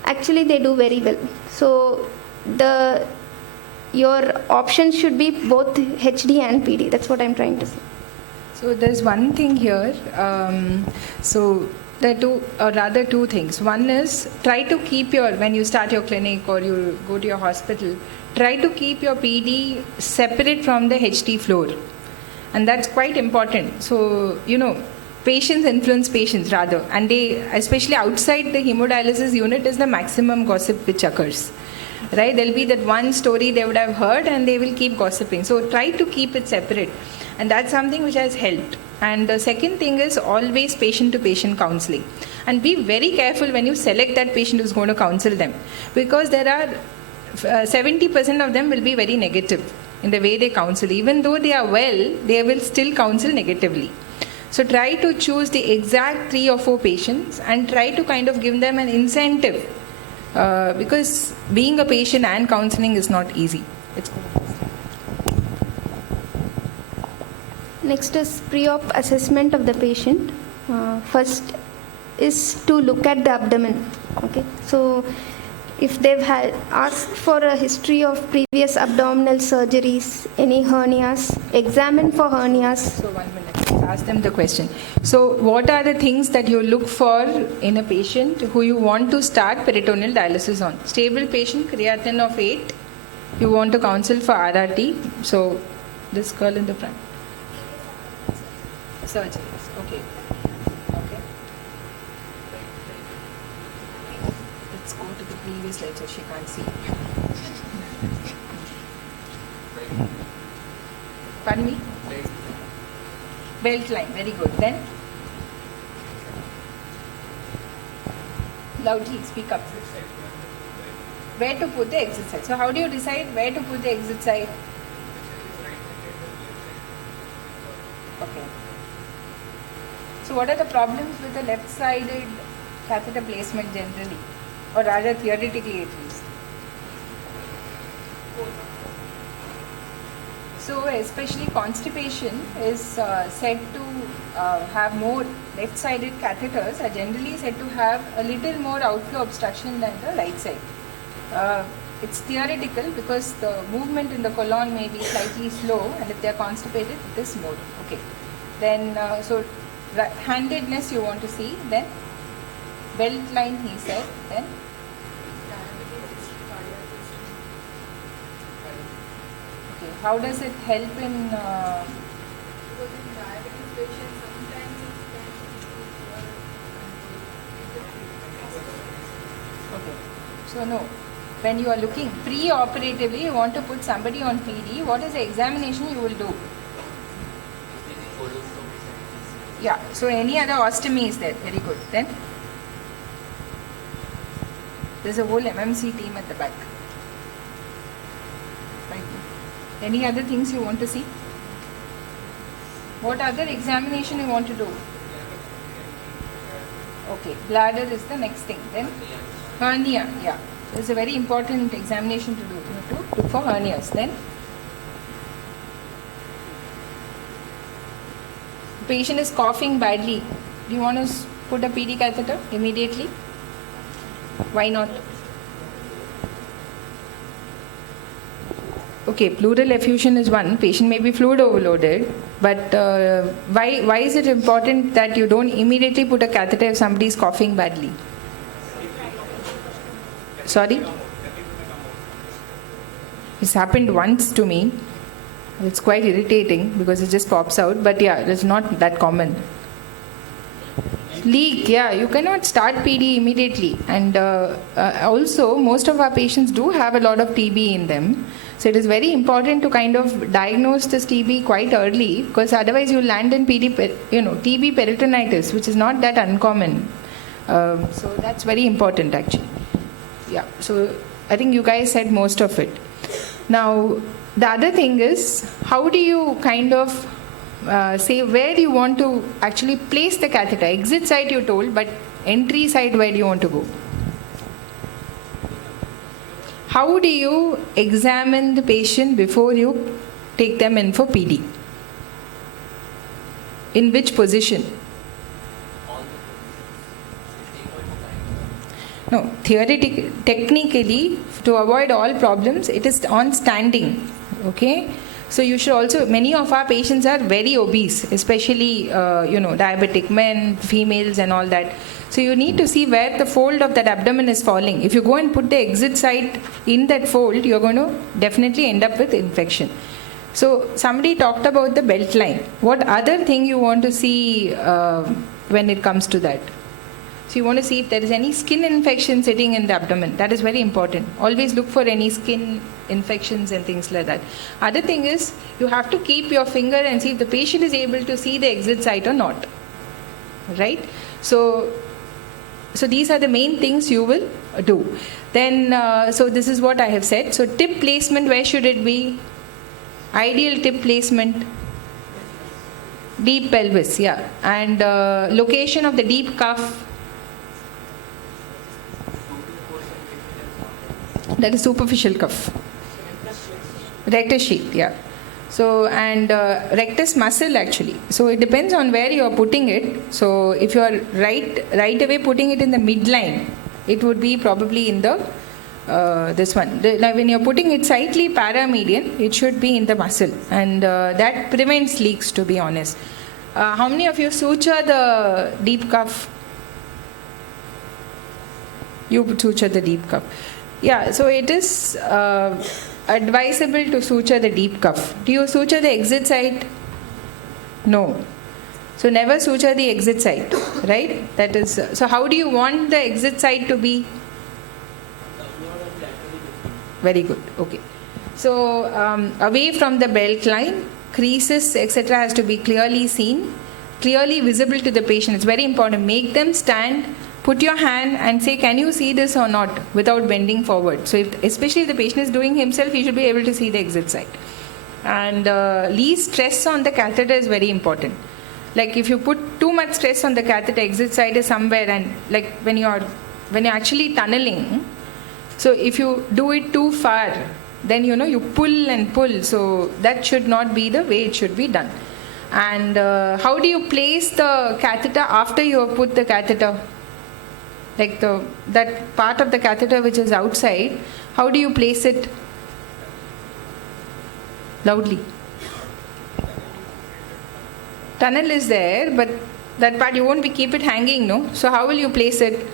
actually they do very well. So your options should be both HD and PD. That's what I'm trying to say. So there's one thing here. So there are two things. One is, try to keep when you start your clinic or you go to your hospital, try to keep your PD separate from the HD floor. And that's quite important. So, patients influence patients rather. And they, especially outside the hemodialysis unit, is the maximum gossip which occurs. Right? There'll be that one story they would have heard and they will keep gossiping. So try to keep it separate. And that's something which has helped. And the second thing is always patient-to-patient counseling. And be very careful when you select that patient who's going to counsel them. Because there are 70% of them will be very negative in the way they counsel. Even though they are well, they will still counsel negatively. So try to choose the exact 3 or 4 patients and try to kind of give them an incentive. Because being a patient and counseling is not easy. Next is pre-op assessment of the patient. First is to look at the abdomen. Okay, so if they've asked for a history of previous abdominal surgeries, any hernias, examine for hernias. So 1 minute. Ask them the question. So what are the things that you look for in a patient who you want to start peritoneal dialysis on? Stable patient, creatinine of 8. You want to counsel for RRT. So this girl in the front. Surgeries. Okay. Let's go to the previous slide so she can't see. Pardon me? Belt line, very good. Then? Loudly, speak up. Where to put the exit side? So how do you decide where to put the exit side? Okay. So what are the problems with the left-sided catheter placement generally? Or rather theoretically at least? So especially constipation is said to have more left-sided catheters are generally said to have a little more outflow obstruction than the right side. It's theoretical because the movement in the colon may be slightly slow, and if they are constipated, it is more. Okay. Then so handedness you want to see, then belt line he said, then how does it help in because in diabetes patients sometimes it can okay. So no, when you are looking pre-operatively, you want to put somebody on PD, what is the examination you will do? Yeah, so any other ostomy is there, very good. Then there's a whole MMC team at the back. Right. Any other things you want to see? What other examination you want to do? Okay, bladder is the next thing. Then hernia, yeah. It's a very important examination to do. You have to look for hernias. Then patient is coughing badly. Do you want to put a PD catheter immediately? Why not? Okay, pleural effusion is one. Patient may be fluid overloaded, but why is it important that you don't immediately put a catheter if somebody is coughing badly? Sorry? It's happened once to me. It's quite irritating because it just pops out, but yeah, it's not that common. Leak, yeah, you cannot start PD immediately, and also most of our patients do have a lot of TB in them. So it is very important to kind of diagnose this TB quite early, because otherwise you land in TB peritonitis, which is not that uncommon. So that's very important actually. Yeah, so I think you guys said most of it. Now, the other thing is, how do you kind of say where you want to actually place the catheter? Exit site you told, but entry site where do you want to go? How do you examine the patient before you take them in for PD? In which position? No, technically, to avoid all problems, it is on standing. Okay? So you should also, many of our patients are very obese, especially, diabetic men, females and all that. So you need to see where the fold of that abdomen is falling. If you go and put the exit site in that fold, you're going to definitely end up with infection. So somebody talked about the belt line. What other thing you want to see when it comes to that? So you want to see if there is any skin infection sitting in the abdomen. That is very important. Always look for any skin infections and things like that. Other thing is, you have to keep your finger and see if the patient is able to see the exit site or not. Right? So these are the main things you will do. Then, so this is what I have said. So tip placement, where should it be? Ideal tip placement. Deep pelvis, yeah. And location of the deep cuff. That is superficial cuff. Rectus sheath, yeah. So, and rectus muscle actually. So it depends on where you are putting it. So if you are right away putting it in the midline, it would be probably in the this one. Now when you are putting it slightly paramedian, it should be in the muscle, and that prevents leaks, to be honest. How many of you suture the deep cuff? You suture the deep cuff. Yeah, so it is advisable to suture the deep cuff. Do you suture the exit site? No. So never suture the exit site, right? That is. So how do you want the exit site to be? Very good. Okay. So away from the belt line, creases, etc. has to be clearly seen, clearly visible to the patient. It's very important. Make them stand. Put your hand and say, can you see this or not, without bending forward. So especially if the patient is doing himself, he should be able to see the exit site. And least stress on the catheter is very important. Like if you put too much stress on the catheter, exit site is somewhere, and like when you're actually tunneling, so if you do it too far, then you pull and pull. So that should not be the way it should be done. And how do you place the catheter after you have put the catheter? Like that part of the catheter which is outside, how do you place it? Loudly. Tunnel is there, but that part you won't keep it hanging, no? So how will you place it?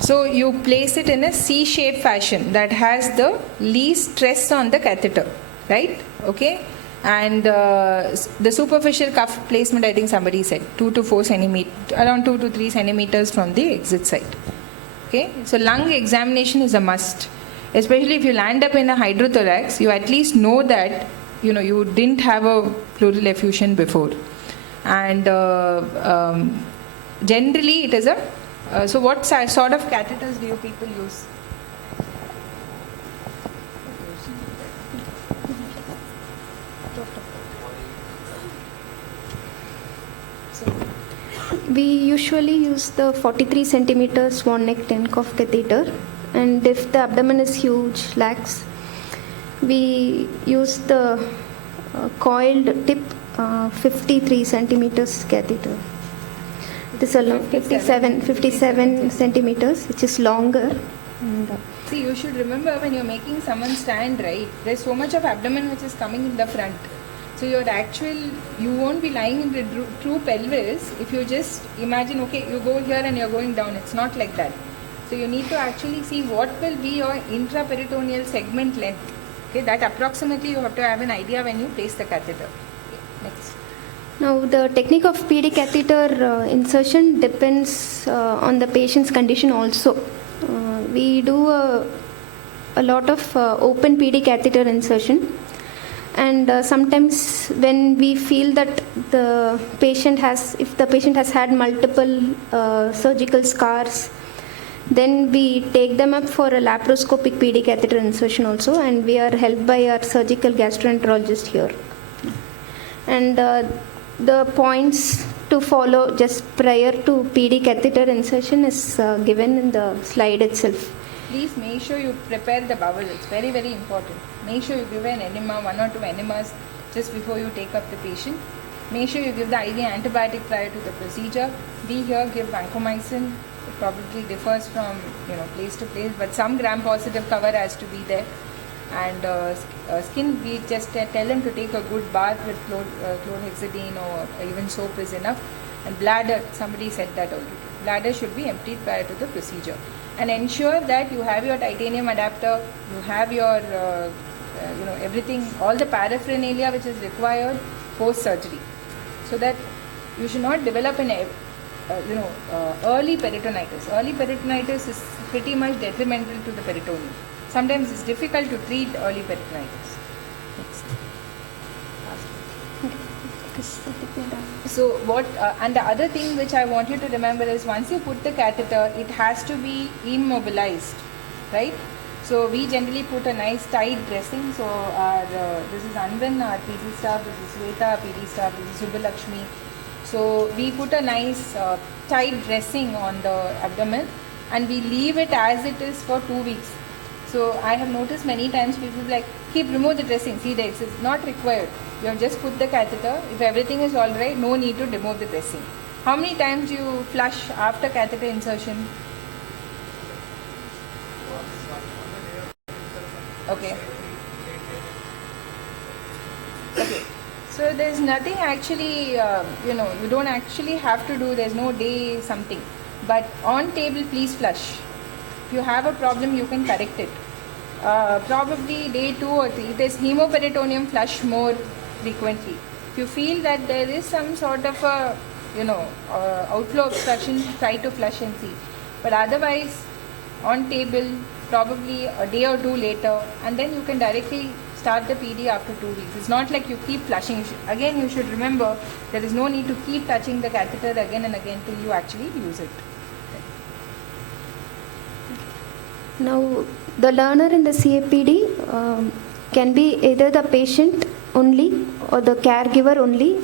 So you place it in a C-shaped fashion that has the least stress on the catheter, right? Okay. And the superficial cuff placement, I think somebody said 2 to 4 centimeters, around 2 to 3 centimeters from the exit site. Okay, so lung examination is a must, especially if you land up in a hydrothorax. You at least know that you didn't have a pleural effusion before, and generally it is a. So what sort of catheters do you people use? We usually use the 43 centimeter swan neck 10 cuff catheter, and if the abdomen is huge, lax, we use the coiled tip 53 centimeters catheter. It is a 57 centimeters, which is longer. And, see, you should remember when you're making someone stand right, there's so much of abdomen which is coming in the front. So you won't be lying in the true pelvis if you just imagine, okay, you go here and you're going down. It's not like that. So you need to actually see what will be your intraperitoneal segment length. Okay, that approximately you have to have an idea when you place the catheter. Okay, next. Now, the technique of PD catheter insertion depends on the patient's condition also. We do a lot of open PD catheter insertion, and sometimes when we feel that if the patient has had multiple surgical scars, then we take them up for a laparoscopic PD catheter insertion also, and we are helped by our surgical gastroenterologist here. And the points to follow just prior to PD catheter insertion is given in the slide itself. Please make sure you prepare the bowel. It's very, very important. Make sure you give an enema, 1 or 2 enemas just before you take up the patient. Make sure you give the IV antibiotic prior to the procedure. We here give vancomycin. It probably differs from place to place, but some gram-positive cover has to be there. And skin, we just tell them to take a good bath with chlorhexidine or even soap is enough. And bladder, somebody said that already. Bladder should be emptied prior to the procedure. And ensure that you have your titanium adapter, you have your, everything, all the paraphernalia which is required post-surgery. So that you should not develop an, early peritonitis. Early peritonitis is pretty much detrimental to the peritoneum. Sometimes it's difficult to treat early peritonitis. Next. So what, and the other thing which I want you to remember is once you put the catheter, it has to be immobilized, right? So we generally put a nice tight dressing. So this is Anvin, our PD staff, this is Sweta, our PD staff, this is Subbalakshmi. So we put a nice tight dressing on the abdomen and we leave it as it is for 2 weeks. So I have noticed many times people like, remove the dressing, see this is not required. You have just put the catheter. If everything is alright, no need to remove the dressing. How many times you flush after catheter insertion? Okay. Okay. So there's nothing actually, you don't actually have to do, there's no day something. But on table, please flush. If you have a problem, you can correct it. Probably day 2 or 3, it is hemoperitoneum, flush more frequently. If you feel that there is some sort of a, outflow obstruction, try to flush and see. But otherwise, on table, probably a day or 2 later, and then you can directly start the PD after 2 weeks. It's not like you keep flushing. You should remember, there is no need to keep touching the catheter again and again till you actually use it. Now, the learner in the CAPD can be either the patient only or the caregiver only,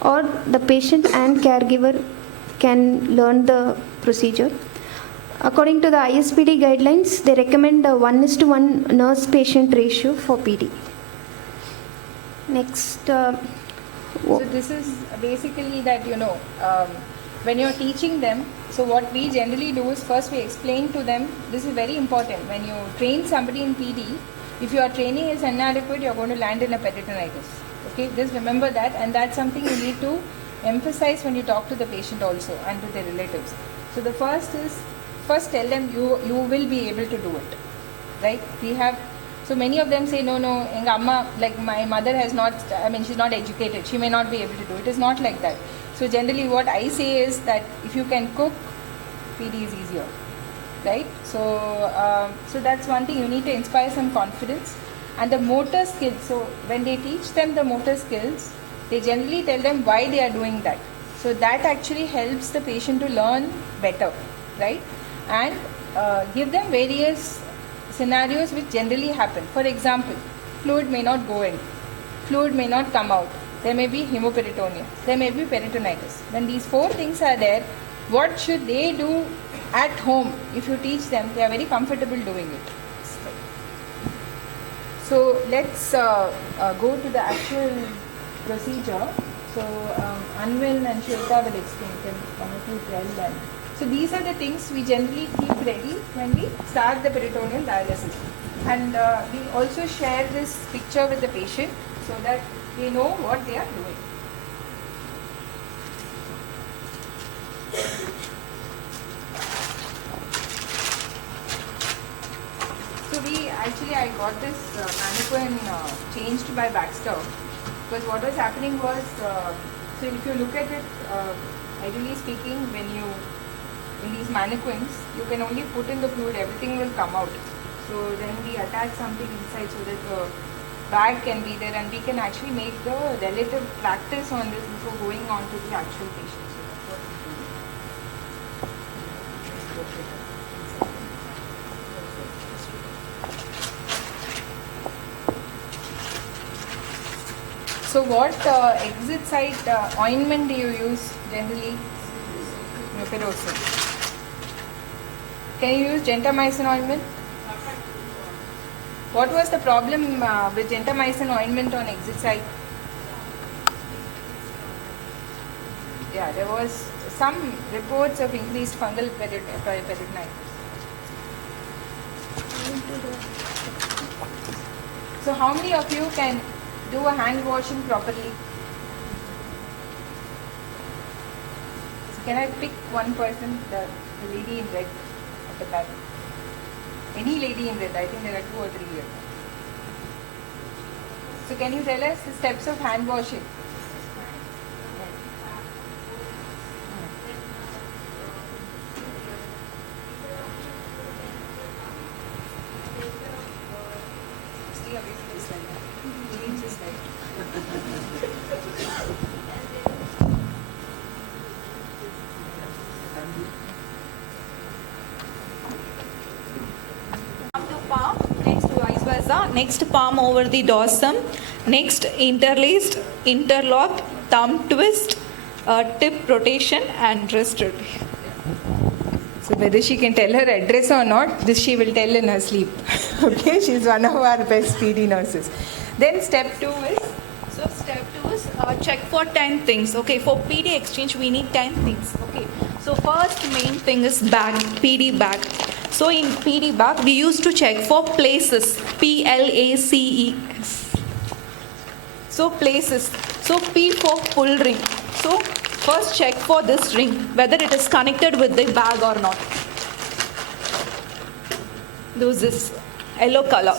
or the patient and caregiver can learn the procedure. According to the ISPD guidelines, they recommend a 1:1 nurse-patient ratio for PD. Next. So this is basically that, when you're teaching them, so what we generally do is first we explain to them, this is very important. When you train somebody in PD, if your training is inadequate, you're going to land in a peritonitis. Okay, just remember that, and that's something you need to emphasize when you talk to the patient also and to their relatives. So the first tell them you will be able to do it, right? So many of them say, no, enga amma, like my mother has not, she's not educated, she may not be able to do it. It is not like that. So generally what I say is that if you can cook, PD is easier, right? So that's one thing, you need to inspire some confidence. And the motor skills, so when they teach them the motor skills, they generally tell them why they are doing that. So that actually helps the patient to learn better, right? And give them various scenarios which generally happen. For example, fluid may not go in, fluid may not come out, there may be hemoperitoneum, there may be peritonitis. When these 4 things are there, what should they do at home? If you teach them, they are very comfortable doing it. So let's go to the actual procedure. So Anvil and Shweta will explain, can one of you tell them. So these are the things we generally keep ready when we start the peritoneal dialysis. And we also share this picture with the patient so that they know what they are doing. So I got this mannequin changed by Baxter, because what was happening was So if you look at it, ideally speaking, when these mannequins, you can only put in the fluid, everything will come out. So then we attach something inside so that the bag can be there, and we can actually make the relative practice on this before going on to the actual patient. So that's what we do. So what exit site ointment do you use generally? Mupirocin. Can you use gentamicin ointment? What was the problem with gentamicin ointment on exit site? Yeah, there was some reports of increased fungal peritonitis. So how many of you can do a hand washing properly? So can I pick one person, the lady in red at the back? Any lady in red, I think there are 2 or 3 here. So can you tell us the steps of hand washing? Stay away from this slide. Change this slide. Palm, next vice versa, next palm over the dorsum, next interlaced, interlock, thumb twist, tip rotation and wrist rotation. So whether she can tell her address or not, this she will tell in her sleep. Okay, she's one of our best PD nurses. Then step 2 is? So step 2 is check for 10 things. Okay, for PD exchange we need 10 things. Okay, so first main thing is bag, PD bag. So in PD bag we used to check for places, Places. So places. So P for pull ring. So first check for this ring, whether it is connected with the bag or not. This yellow color.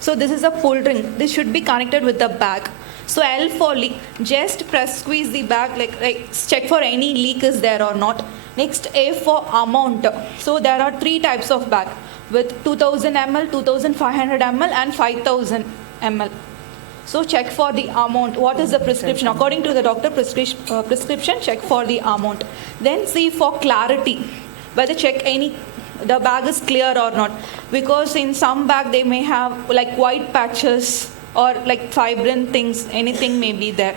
So this is a pull ring. This should be connected with the bag. So L for leak. Just press squeeze the bag, like check for any leak is there or not. Next A for amount. So there are 3 types of bag with 2000 ml, 2500 ml and 5000 ml. So check for the amount. What is the prescription? According to the doctor prescription, check for the amount. Then C for clarity. Whether the bag is clear or not. Because in some bag they may have like white patches or like fibrin things, anything may be there.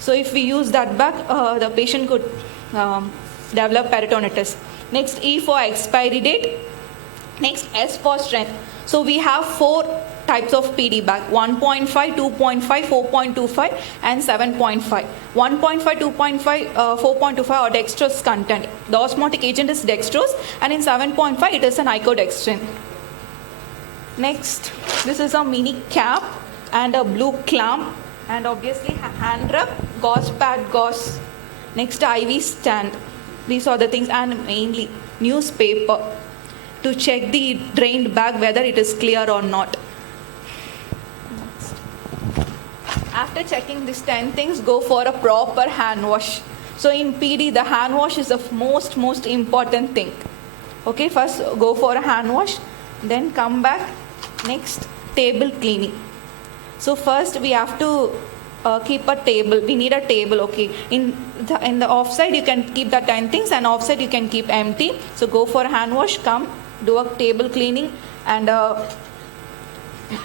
So if we use that bag, the patient could develop peritonitis. Next E for expiry date. Next S for strength. So we have 4 types of PD bag: 1.5, 2.5, 4.25 and 7.5. 1.5, 2.5, 4.25 are dextrose content. The osmotic agent is dextrose, and in 7.5 it is an icodextrin. Next, this is a mini cap and a blue clamp, and obviously hand rub, gauze pad, gauze. Next, IV stand. These are the things, and mainly newspaper to check the drained bag whether it is clear or not. After checking these 10 things, go for a proper hand wash. So in PD, the hand wash is the most important thing. Okay, first go for a hand wash, then come back. Next, table cleaning. So first we have to keep a table. We need a table. Okay, in the offside you can keep the 10 things, and offside you can keep empty. So go for a hand wash, come do a table cleaning and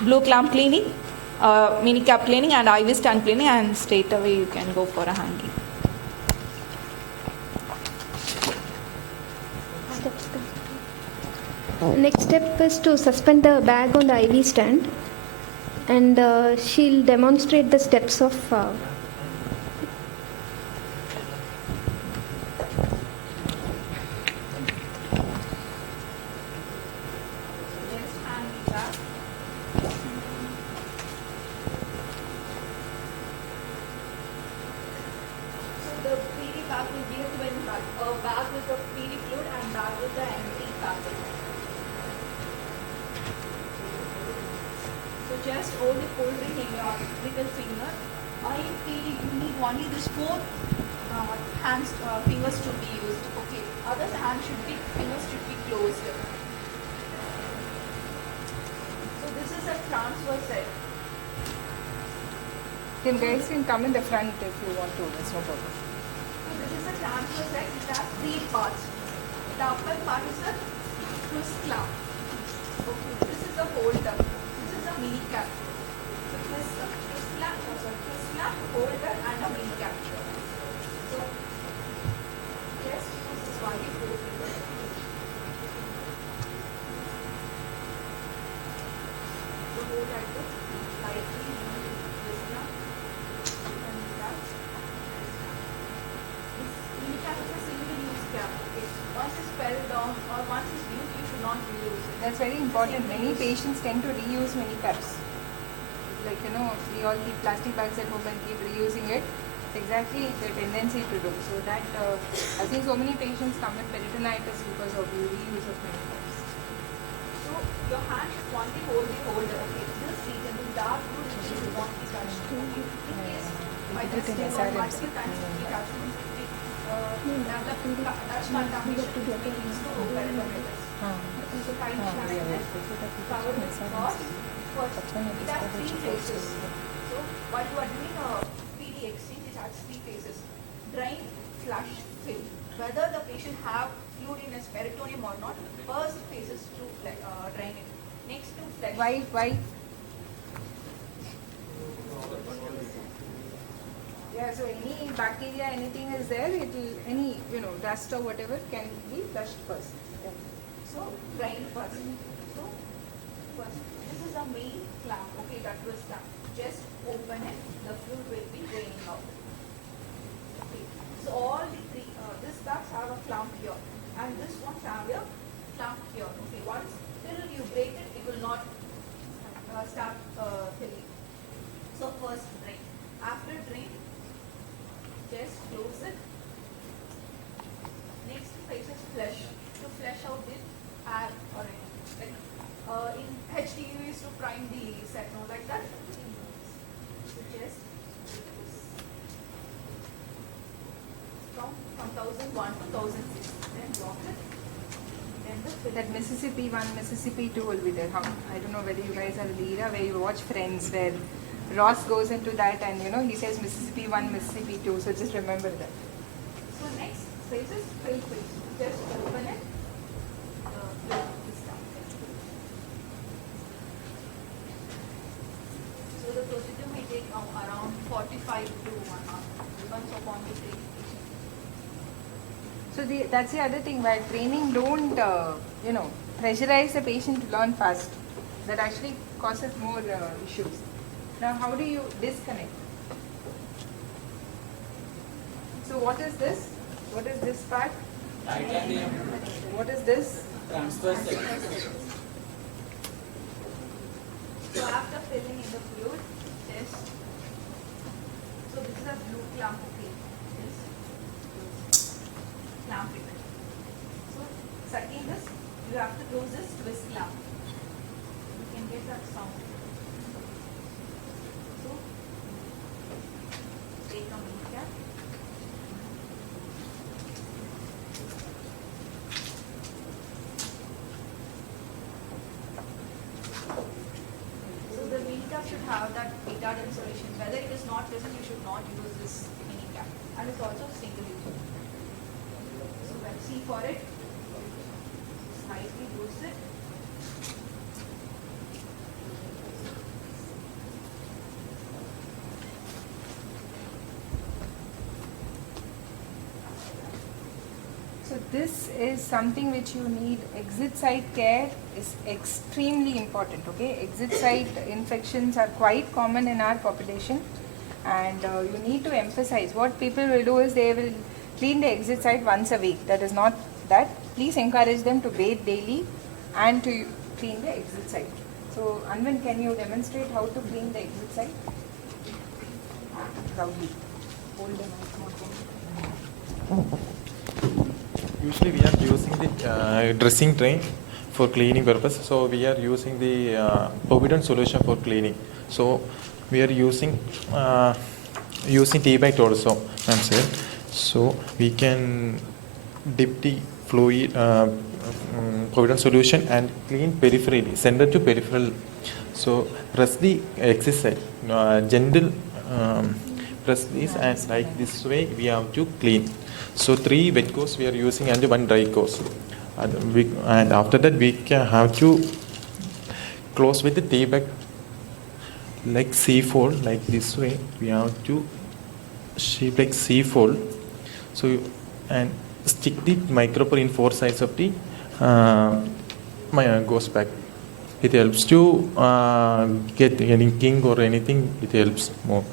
blue clamp cleaning, mini cap cleaning and IV stand cleaning, and straight away you can go for a hanging. Next step is to suspend the bag on the IV stand, and she'll demonstrate the steps of Just hold the pull ring in your little finger In PD, you need only this 4 hands, fingers to be used. Okay, other fingers should be closed. So this is a transverse set. Then guys can come in the front if you want to, that's no problem. So this is a transverse set, it has 3 parts. The upper part is the twist clamp. Okay, this is the holder. This is a mini cap. So twist clamp, holder and a mini cap. So just use this only 4 fingers. So hold like this, lightly this clamp and that. This mini cap is a single use cap. Okay. Once it's fell down or once it's used, you should not reuse it. That's very important. Many patients tend to reuse many caps. Like, you know, we all keep plastic bags at home and keep reusing it. It's exactly the tendency to do. So that, I think so many patients come with peritonitis because of the reuse of many caps. So your hand should only hold the holder. Okay, this region, the dark blue region should not be touched. Okay. In case by testing or multiple times if we touch it, touch contamination leads to peritonitis. So kind of cover this first. It has 3 phases. So while you are doing a PD exchange, it has 3 phases. Drain, flush, fill. Whether the patient have fluid in his peritoneum or not, first phase is to drain it. Next to flush. Why? Yeah, so any bacteria, anything is there, it will, any, you know, dust or whatever can be flushed first. Yeah. So drain first. So first, this is a main clamp. Okay, that was clamp. Just open it, the fluid will be draining out. Okay. So all the 3, this ducts have a clamp here, and this one have a clamp here. Okay, once till you break it, it will not start filling. So first drain. After drain, just close it. Next phase is flush. To flush out the air or anything. Like in HDU is to prime the set, no, like that. So just from 1001 to 1006. Then block it. Then the fill. That Mississippi 1, Mississippi 2 will be there. I don't know whether you guys are the era where you watch Friends, where Ross goes into that and, you know, he says Mississippi 1, Mississippi 2. So just remember that. So next phase is fill phase. Just open it. So the procedure may take around 45 to 1 hour. Depends upon the patient. So that's the other thing, while training, don't, you know, pressurize the patient to learn fast. That actually causes more issues. Now, how do you disconnect? So what is this? What is this part? Titanium. What is this? Transfer set. So after filling in the fluid, just, so this is a blue clamp, okay, just clamp it. So sucking this, you have to close this twist clamp. You can get that sound. So take a mini cap. So the mini cap should have that betadine solution. Whether it is not present, you should not use this mini cap. And it's also single use. So let's see for it. Slightly boost it. So this is something which you need. Exit site care is extremely important, okay? Exit site infections are quite common in our population, and you need to emphasize. What people will do is they will clean the exit site once a week. That is not that. Please encourage them to bathe daily and to clean the exit site. So Anvin, can you demonstrate how to clean the exit site? Proudly. Hold the mic. Usually we are using the dressing drain for cleaning purpose. So we are using the povidone solution for cleaning. So we are using using tea bag also, ma'am said. So we can dip the fluid, provident solution and clean peripherally, center to peripheral. So rest the exercise, gentle press this, and like this way we have to clean. So 3 wet gauze we are using and 1 dry gauze. And after that we can have to close with the tea bag like C-fold, like this way. We have to shape like C-fold. So and stick the micropore in 4 sides of the gauze bag. It helps to get any king or anything. It helps more.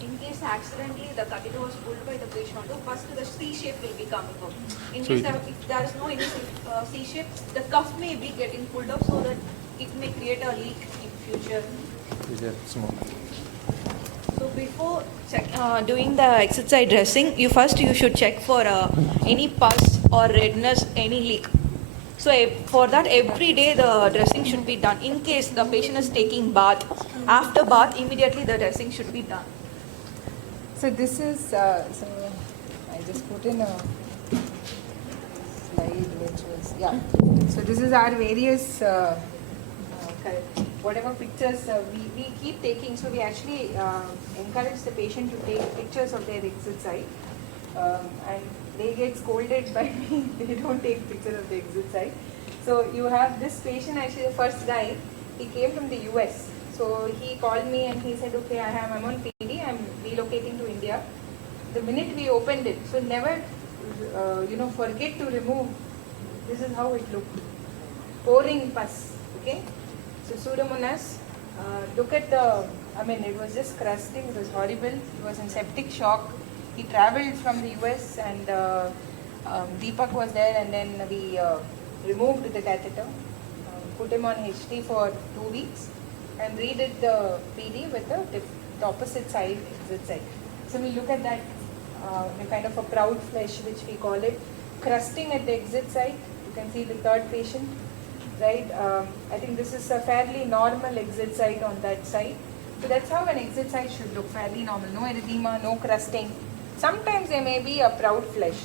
In case accidentally the catheter was pulled by the patient, first the C shape will be coming out. In So case if there is no any C shape, the cuff may be getting pulled up so that it may create a leak in future. It helps more. So before doing the exit side dressing, you should check for any pus or redness, any leak. So for that, every day the dressing should be done. In case the patient is taking bath, after bath immediately the dressing should be done. So this is, so I just put in a slide which was, yeah. So this is our various, whatever pictures we keep taking. So we actually encourage the patient to take pictures of their exit site. And they get scolded by me, they don't take pictures of the exit site. So you have this patient, actually the first guy, he came from the US. So he called me and he said, okay, I'm on PD, I'm relocating to India. The minute we opened it, so never, forget to remove, this is how it looked. Pouring pus, okay? So Pseudomonas, look at it was just crusting, it was horrible, he was in septic shock. He travelled from the US and Deepak was there, and then we removed the catheter, put him on HT for 2 weeks and redid the PD with the opposite side, exit side. So we look at that, the kind of a proud flesh which we call it, crusting at the exit side. You can see the third patient, right? I think this is a fairly normal exit site on that side. So that's how an exit site should look, fairly normal. No erythema, no crusting. Sometimes there may be a proud flesh,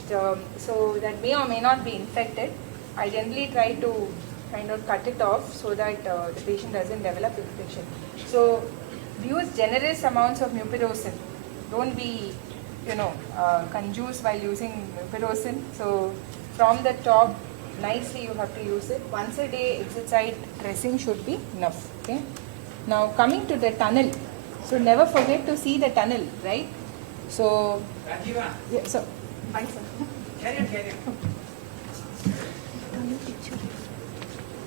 so that may or may not be infected. I generally try to kind of cut it off so that the patient doesn't develop infection. So use generous amounts of mupirocin. Don't be, conjuice while using mupirocin. So from the top, nicely you have to use it. Once a day exit site dressing should be enough. Okay. Now coming to the tunnel. So never forget to see the tunnel, right? So, yeah, so, bye sir. Carry on.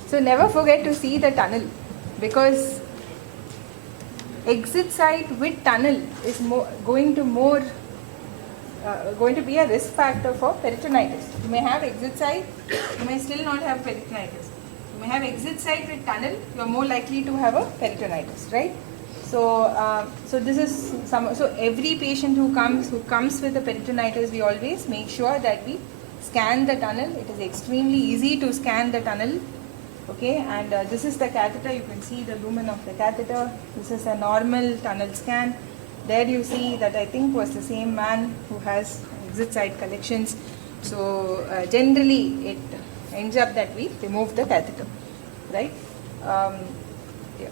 So never forget to see the tunnel, because exit site with tunnel is going to be a risk factor for peritonitis. You may have exit site, you may still not have peritonitis. You may have exit site with tunnel, you are more likely to have a peritonitis, right? So, this is so every patient who comes with a peritonitis, we always make sure that we scan the tunnel. It is extremely easy to scan the tunnel, okay? And this is the catheter. You can see the lumen of the catheter. This is a normal tunnel scan. There you see that I think was the same man who has exit site collections. So generally it ends up that we remove the catheter, right? Yeah.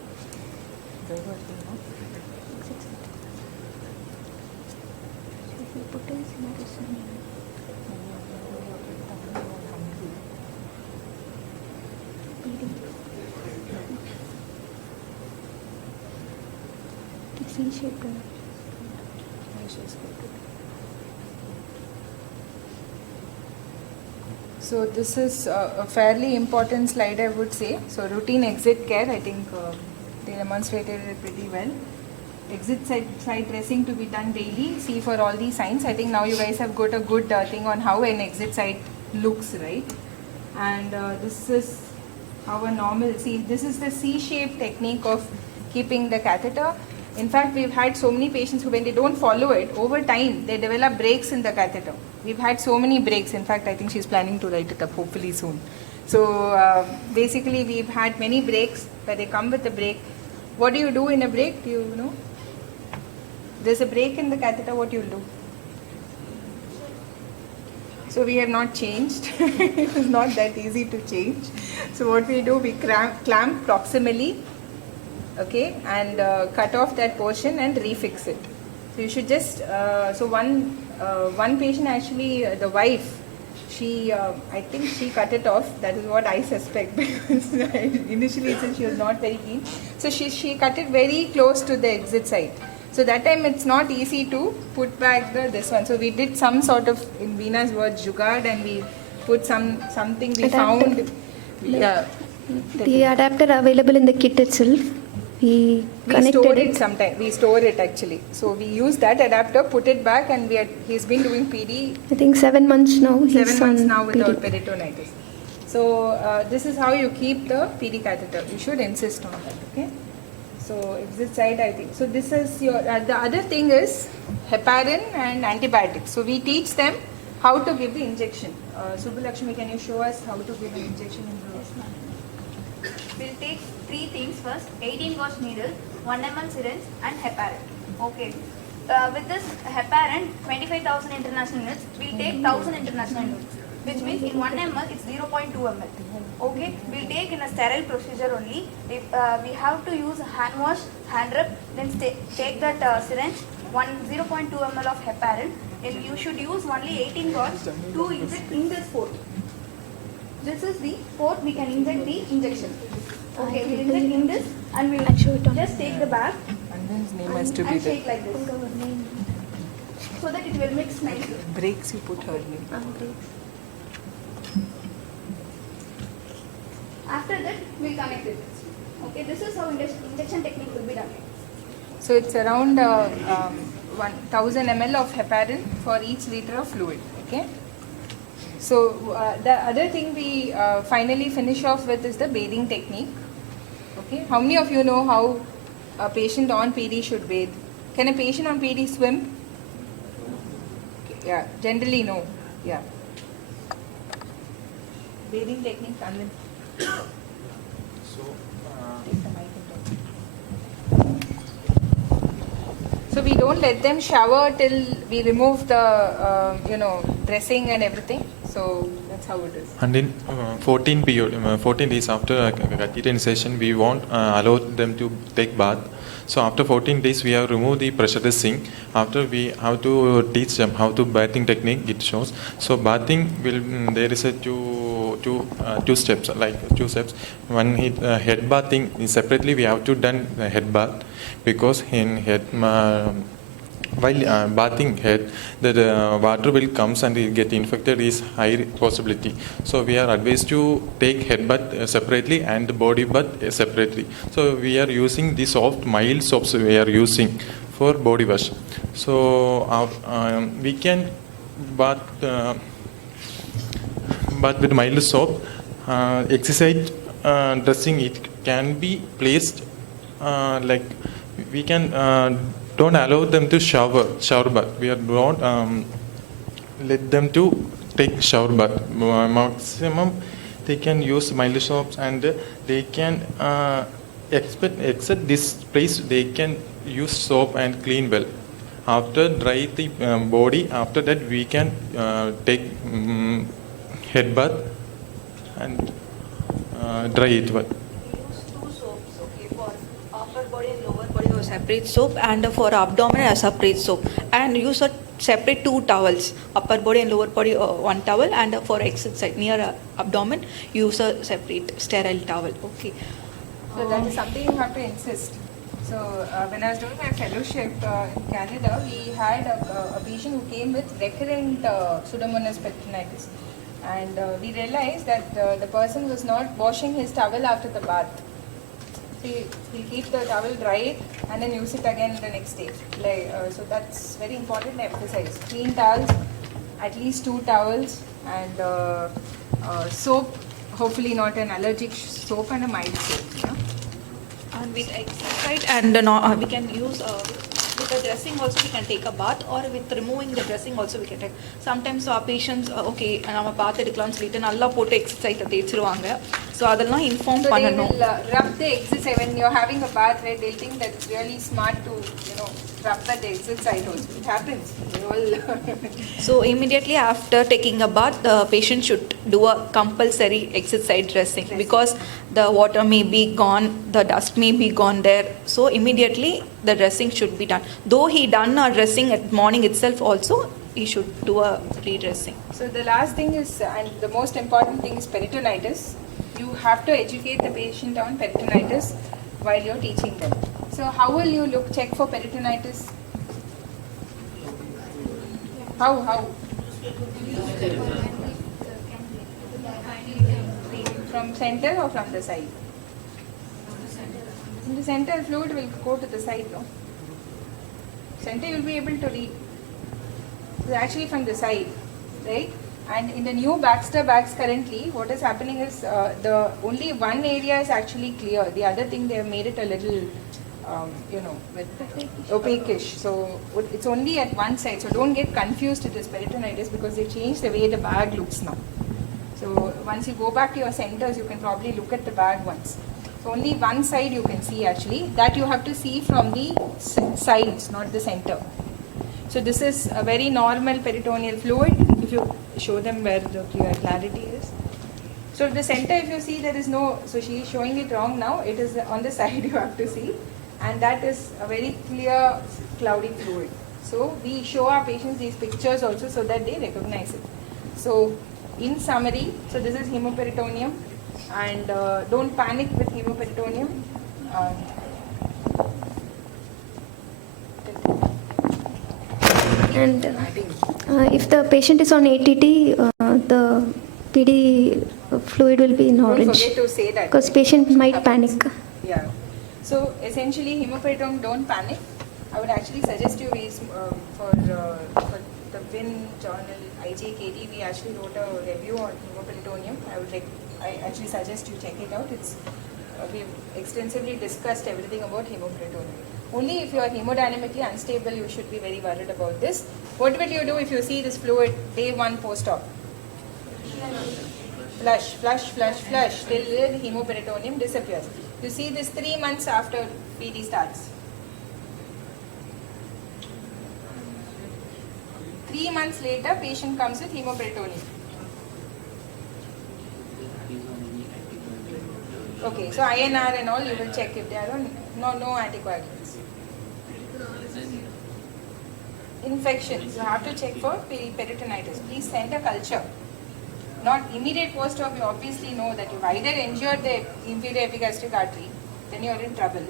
So this is a fairly important slide, I would say. So routine exit care, I think they demonstrated it pretty well. Exit site dressing to be done daily. See for all these signs. I think now you guys have got a good thing on how an exit site looks, right? And this is how a normal, see, this is the C-shaped technique of keeping the catheter. In fact, we've had so many patients who, when they don't follow it, over time, they develop breaks in the catheter. We've had so many breaks. In fact, I think she's planning to write it up hopefully soon. So basically, we've had many breaks where they come with a break. What do you do in a break? Do you know? there's a break in the catheter, what you'll do? So we have not changed. It is not that easy to change. So what we do, we clamp proximally, okay, and cut off that portion and refix it. So you should just, so one patient actually, the wife, she, I think she cut it off. That is what I suspect, because initially since she was not very keen. So she cut it very close to the exit site. So that time it's not easy to put back this one. So we did some sort of, in Veena's words, jugaad, and we put something we Adapter. found. Yeah. The adapter available in the kit itself. We store it sometime. We store it actually. So we use that adapter, put it back, and he's been doing PD. I think 7 months now. 7 months now PD. without peritonitis. So this is how you keep the PD catheter. You should insist on that. Okay. So exit side, I think. So this is your. The other thing is heparin and antibiotics. So we teach them how to give the injection. Subbalakshmi, can you show us how to give an injection in the? Yes, ma'am. We'll take 3 things first: 18 gauge needle, 1 ml syringe, and heparin. Okay. With this heparin, 25,000 international units. We'll take 1,000 international units, which means in 1 ml it's 0.2 ml. Okay. We'll take in a sterile procedure only. We have to use hand wash, hand rub, then take that syringe, 0.2 ml of heparin, and you should use only 18 gauge to inject in this port. This is the port we can inject the injection. Okay, we'll inject in this and we'll just take the bag and shake like this. So that it will mix nicely. Breaks, you put her name. After that, we'll connect it. Okay, this is how injection technique will be done. So it's around 1000 ml of heparin for each liter of fluid. Okay. So the other thing we finally finish off with is the bathing technique. Okay. How many of you know how a patient on PD should bathe? Can a patient on PD swim? Okay. Yeah. Generally no. Yeah. Bathing technique, Anand. So we don't let them shower till we remove the dressing and everything. So that's how it is. And in 14 days after catheterization, we won't allow them to take bath. So after 14 days, we have removed the pressure sink. After we have to teach them how to bathing technique. It shows. So bathing will there is a two steps, like 2 steps. One head bathing is separately. We have to done the head bath, because in head while bathing head, the water will comes and it get infected is high possibility. So we are advised to take head bath separately and the body bath separately. So we are using the soft mild soaps we are using for body wash. So we can bath with mild soap. Exercise dressing, it can be placed like we can don't allow them to shower bath. We are don't let them to take shower bath. Maximum they can use mild soaps, and they can except this place they can use soap and clean well. After dry the body, after that we can take head bath and dry it well. Separate soap, and for abdomen a separate soap, and use a separate 2 towels, upper body and lower body 1 towel, and for exit side near abdomen use a separate sterile towel. Okay. So that is something you have to insist. So when I was doing my fellowship in Canada, we had a patient who came with recurrent Pseudomonas peritonitis, and we realized that the person was not washing his towel after the bath. He'll keep the towel dry and then use it again the next day. So that's very important to emphasize. Clean towels, at least 2 towels, and soap, hopefully not an allergic soap, and a mild soap. Yeah? And with exercise, and we can use with the dressing also we can take a bath, or with removing the dressing also we can take. Sometimes our patients okay நம்ம பாத்து எடுக்கலாம்னு சொல்லிட்டு நல்லா போட்டு exercise தேய்ச்சிருவாங்க. So அதெல்லாம் inform So they பண்ணணும். will rub the exit side when you're having a bath, right? They'll think that it's really smart to, rub at the exit side also. It happens. They all So immediately after taking a bath, the patient should do a compulsory exit side dressing because the water may be gone, the dust may be gone there. So immediately the dressing should be done. Though he done a dressing at morning itself also, he should do a redressing. So the last thing is, and the most important thing is peritonitis. You have to educate the patient on peritonitis while you're teaching them. So how will you check for peritonitis? How? From center or from the side? In the center, fluid will go to the side, no? Center you'll be able to read. So actually from the side, right? And in the new Baxter bags currently, what is happening is the only one area is actually clear. The other thing, they have made it a little, with opaquish. So it's only at one side. So don't get confused with this peritonitis because they changed the way the bag looks now. So once you go back to your centers, you can probably look at the bag once. So only one side you can see actually. That you have to see from the sides, not the center. So this is a very normal peritoneal fluid. If you show them where the clarity is. So the center, if you see, there is no, so she is showing it wrong now. It is on the side you have to see. And that is a very clear cloudy fluid. So we show our patients these pictures also so that they recognize it. So in summary, so this is hemoperitoneum, and don't panic with hemoperitoneum. And if the patient is on ATT, the PD fluid will be in orange. Don't forget to say that. Because patient might panic. Yeah. So essentially, hemoperitoneum, don't panic. I would actually suggest you for the WIN journal IJKD, we actually wrote a review on hemoperitoneum. I actually suggest you check it out. We've extensively discussed everything about hemoperitoneum. Only if you are hemodynamically unstable, you should be very worried about this. What will you do if you see this fluid day 1 post-op? Flush, flush, flush, flush till the hemoperitoneum disappears. You see this 3 months after PD starts. 3 months later, patient comes with hemoperitoneum. Okay, so INR and all you will check if they are on no anticoagulants. Infections, you have to check for peritonitis. Please send a culture. Not immediate post-op, you obviously know that you've either injured the inferior epigastric artery, then you're in trouble.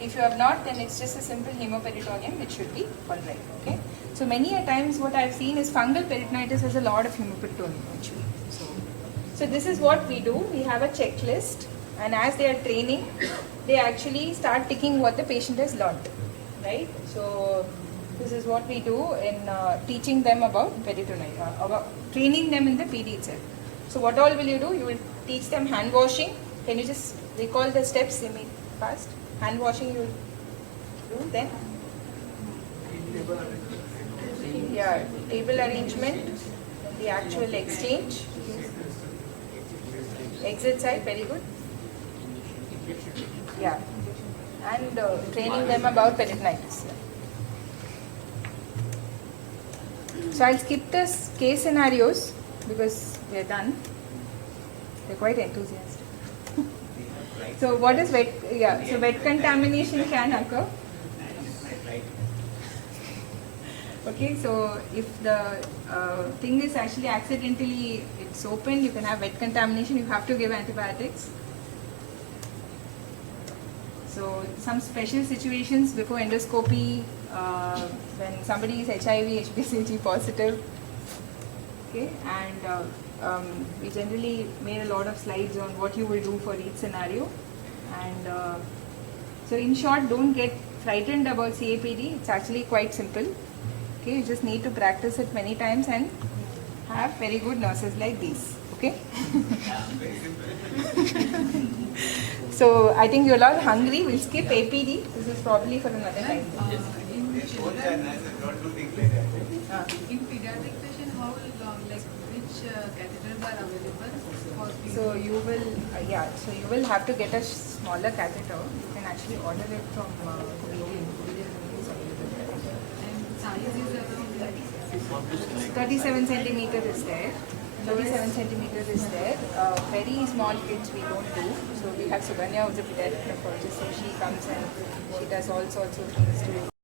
If you have not, then it's just a simple hemoperitoneum, which should be alright. Okay. So many a times what I've seen is fungal peritonitis has a lot of hemoperitoneum actually. So this is what we do. We have a checklist, and as they are training, they actually start ticking what the patient has learnt, right? So this is what we do in teaching them about peritonitis, about training them in the PD itself. So what all will you do? You will teach them hand washing. Can you just recall the steps fast? Hand washing you will do, then table arrangement, the actual exchange, exit side, very good. Yeah, and training them about peritonitis. So I'll skip this case scenarios because we're done. They're quite enthusiastic. So what is wet? Yeah, so wet contamination can occur. Okay, so if the thing is actually accidentally it's open, you can have wet contamination. You have to give antibiotics. So some special situations before endoscopy, when somebody is HIV, HBsAg positive, okay, and we generally made a lot of slides on what you will do for each scenario. And so in short, don't get frightened about CAPD. It's actually quite simple. Okay, you just need to practice it many times and have very good nurses like these. Okay. So I think you're all hungry. We'll skip APD. This is probably for another time. In pediatric patient, how long, like which catheters are available for PD? So you will, so you will have to get a smaller catheter. You can actually order it from Korean. And size is around 37 centimeters is there. 37 centimeters is there. Very small kids we don't do. So we have Suganya who's a pediatric nephrologist, so she comes and she does all sorts of things to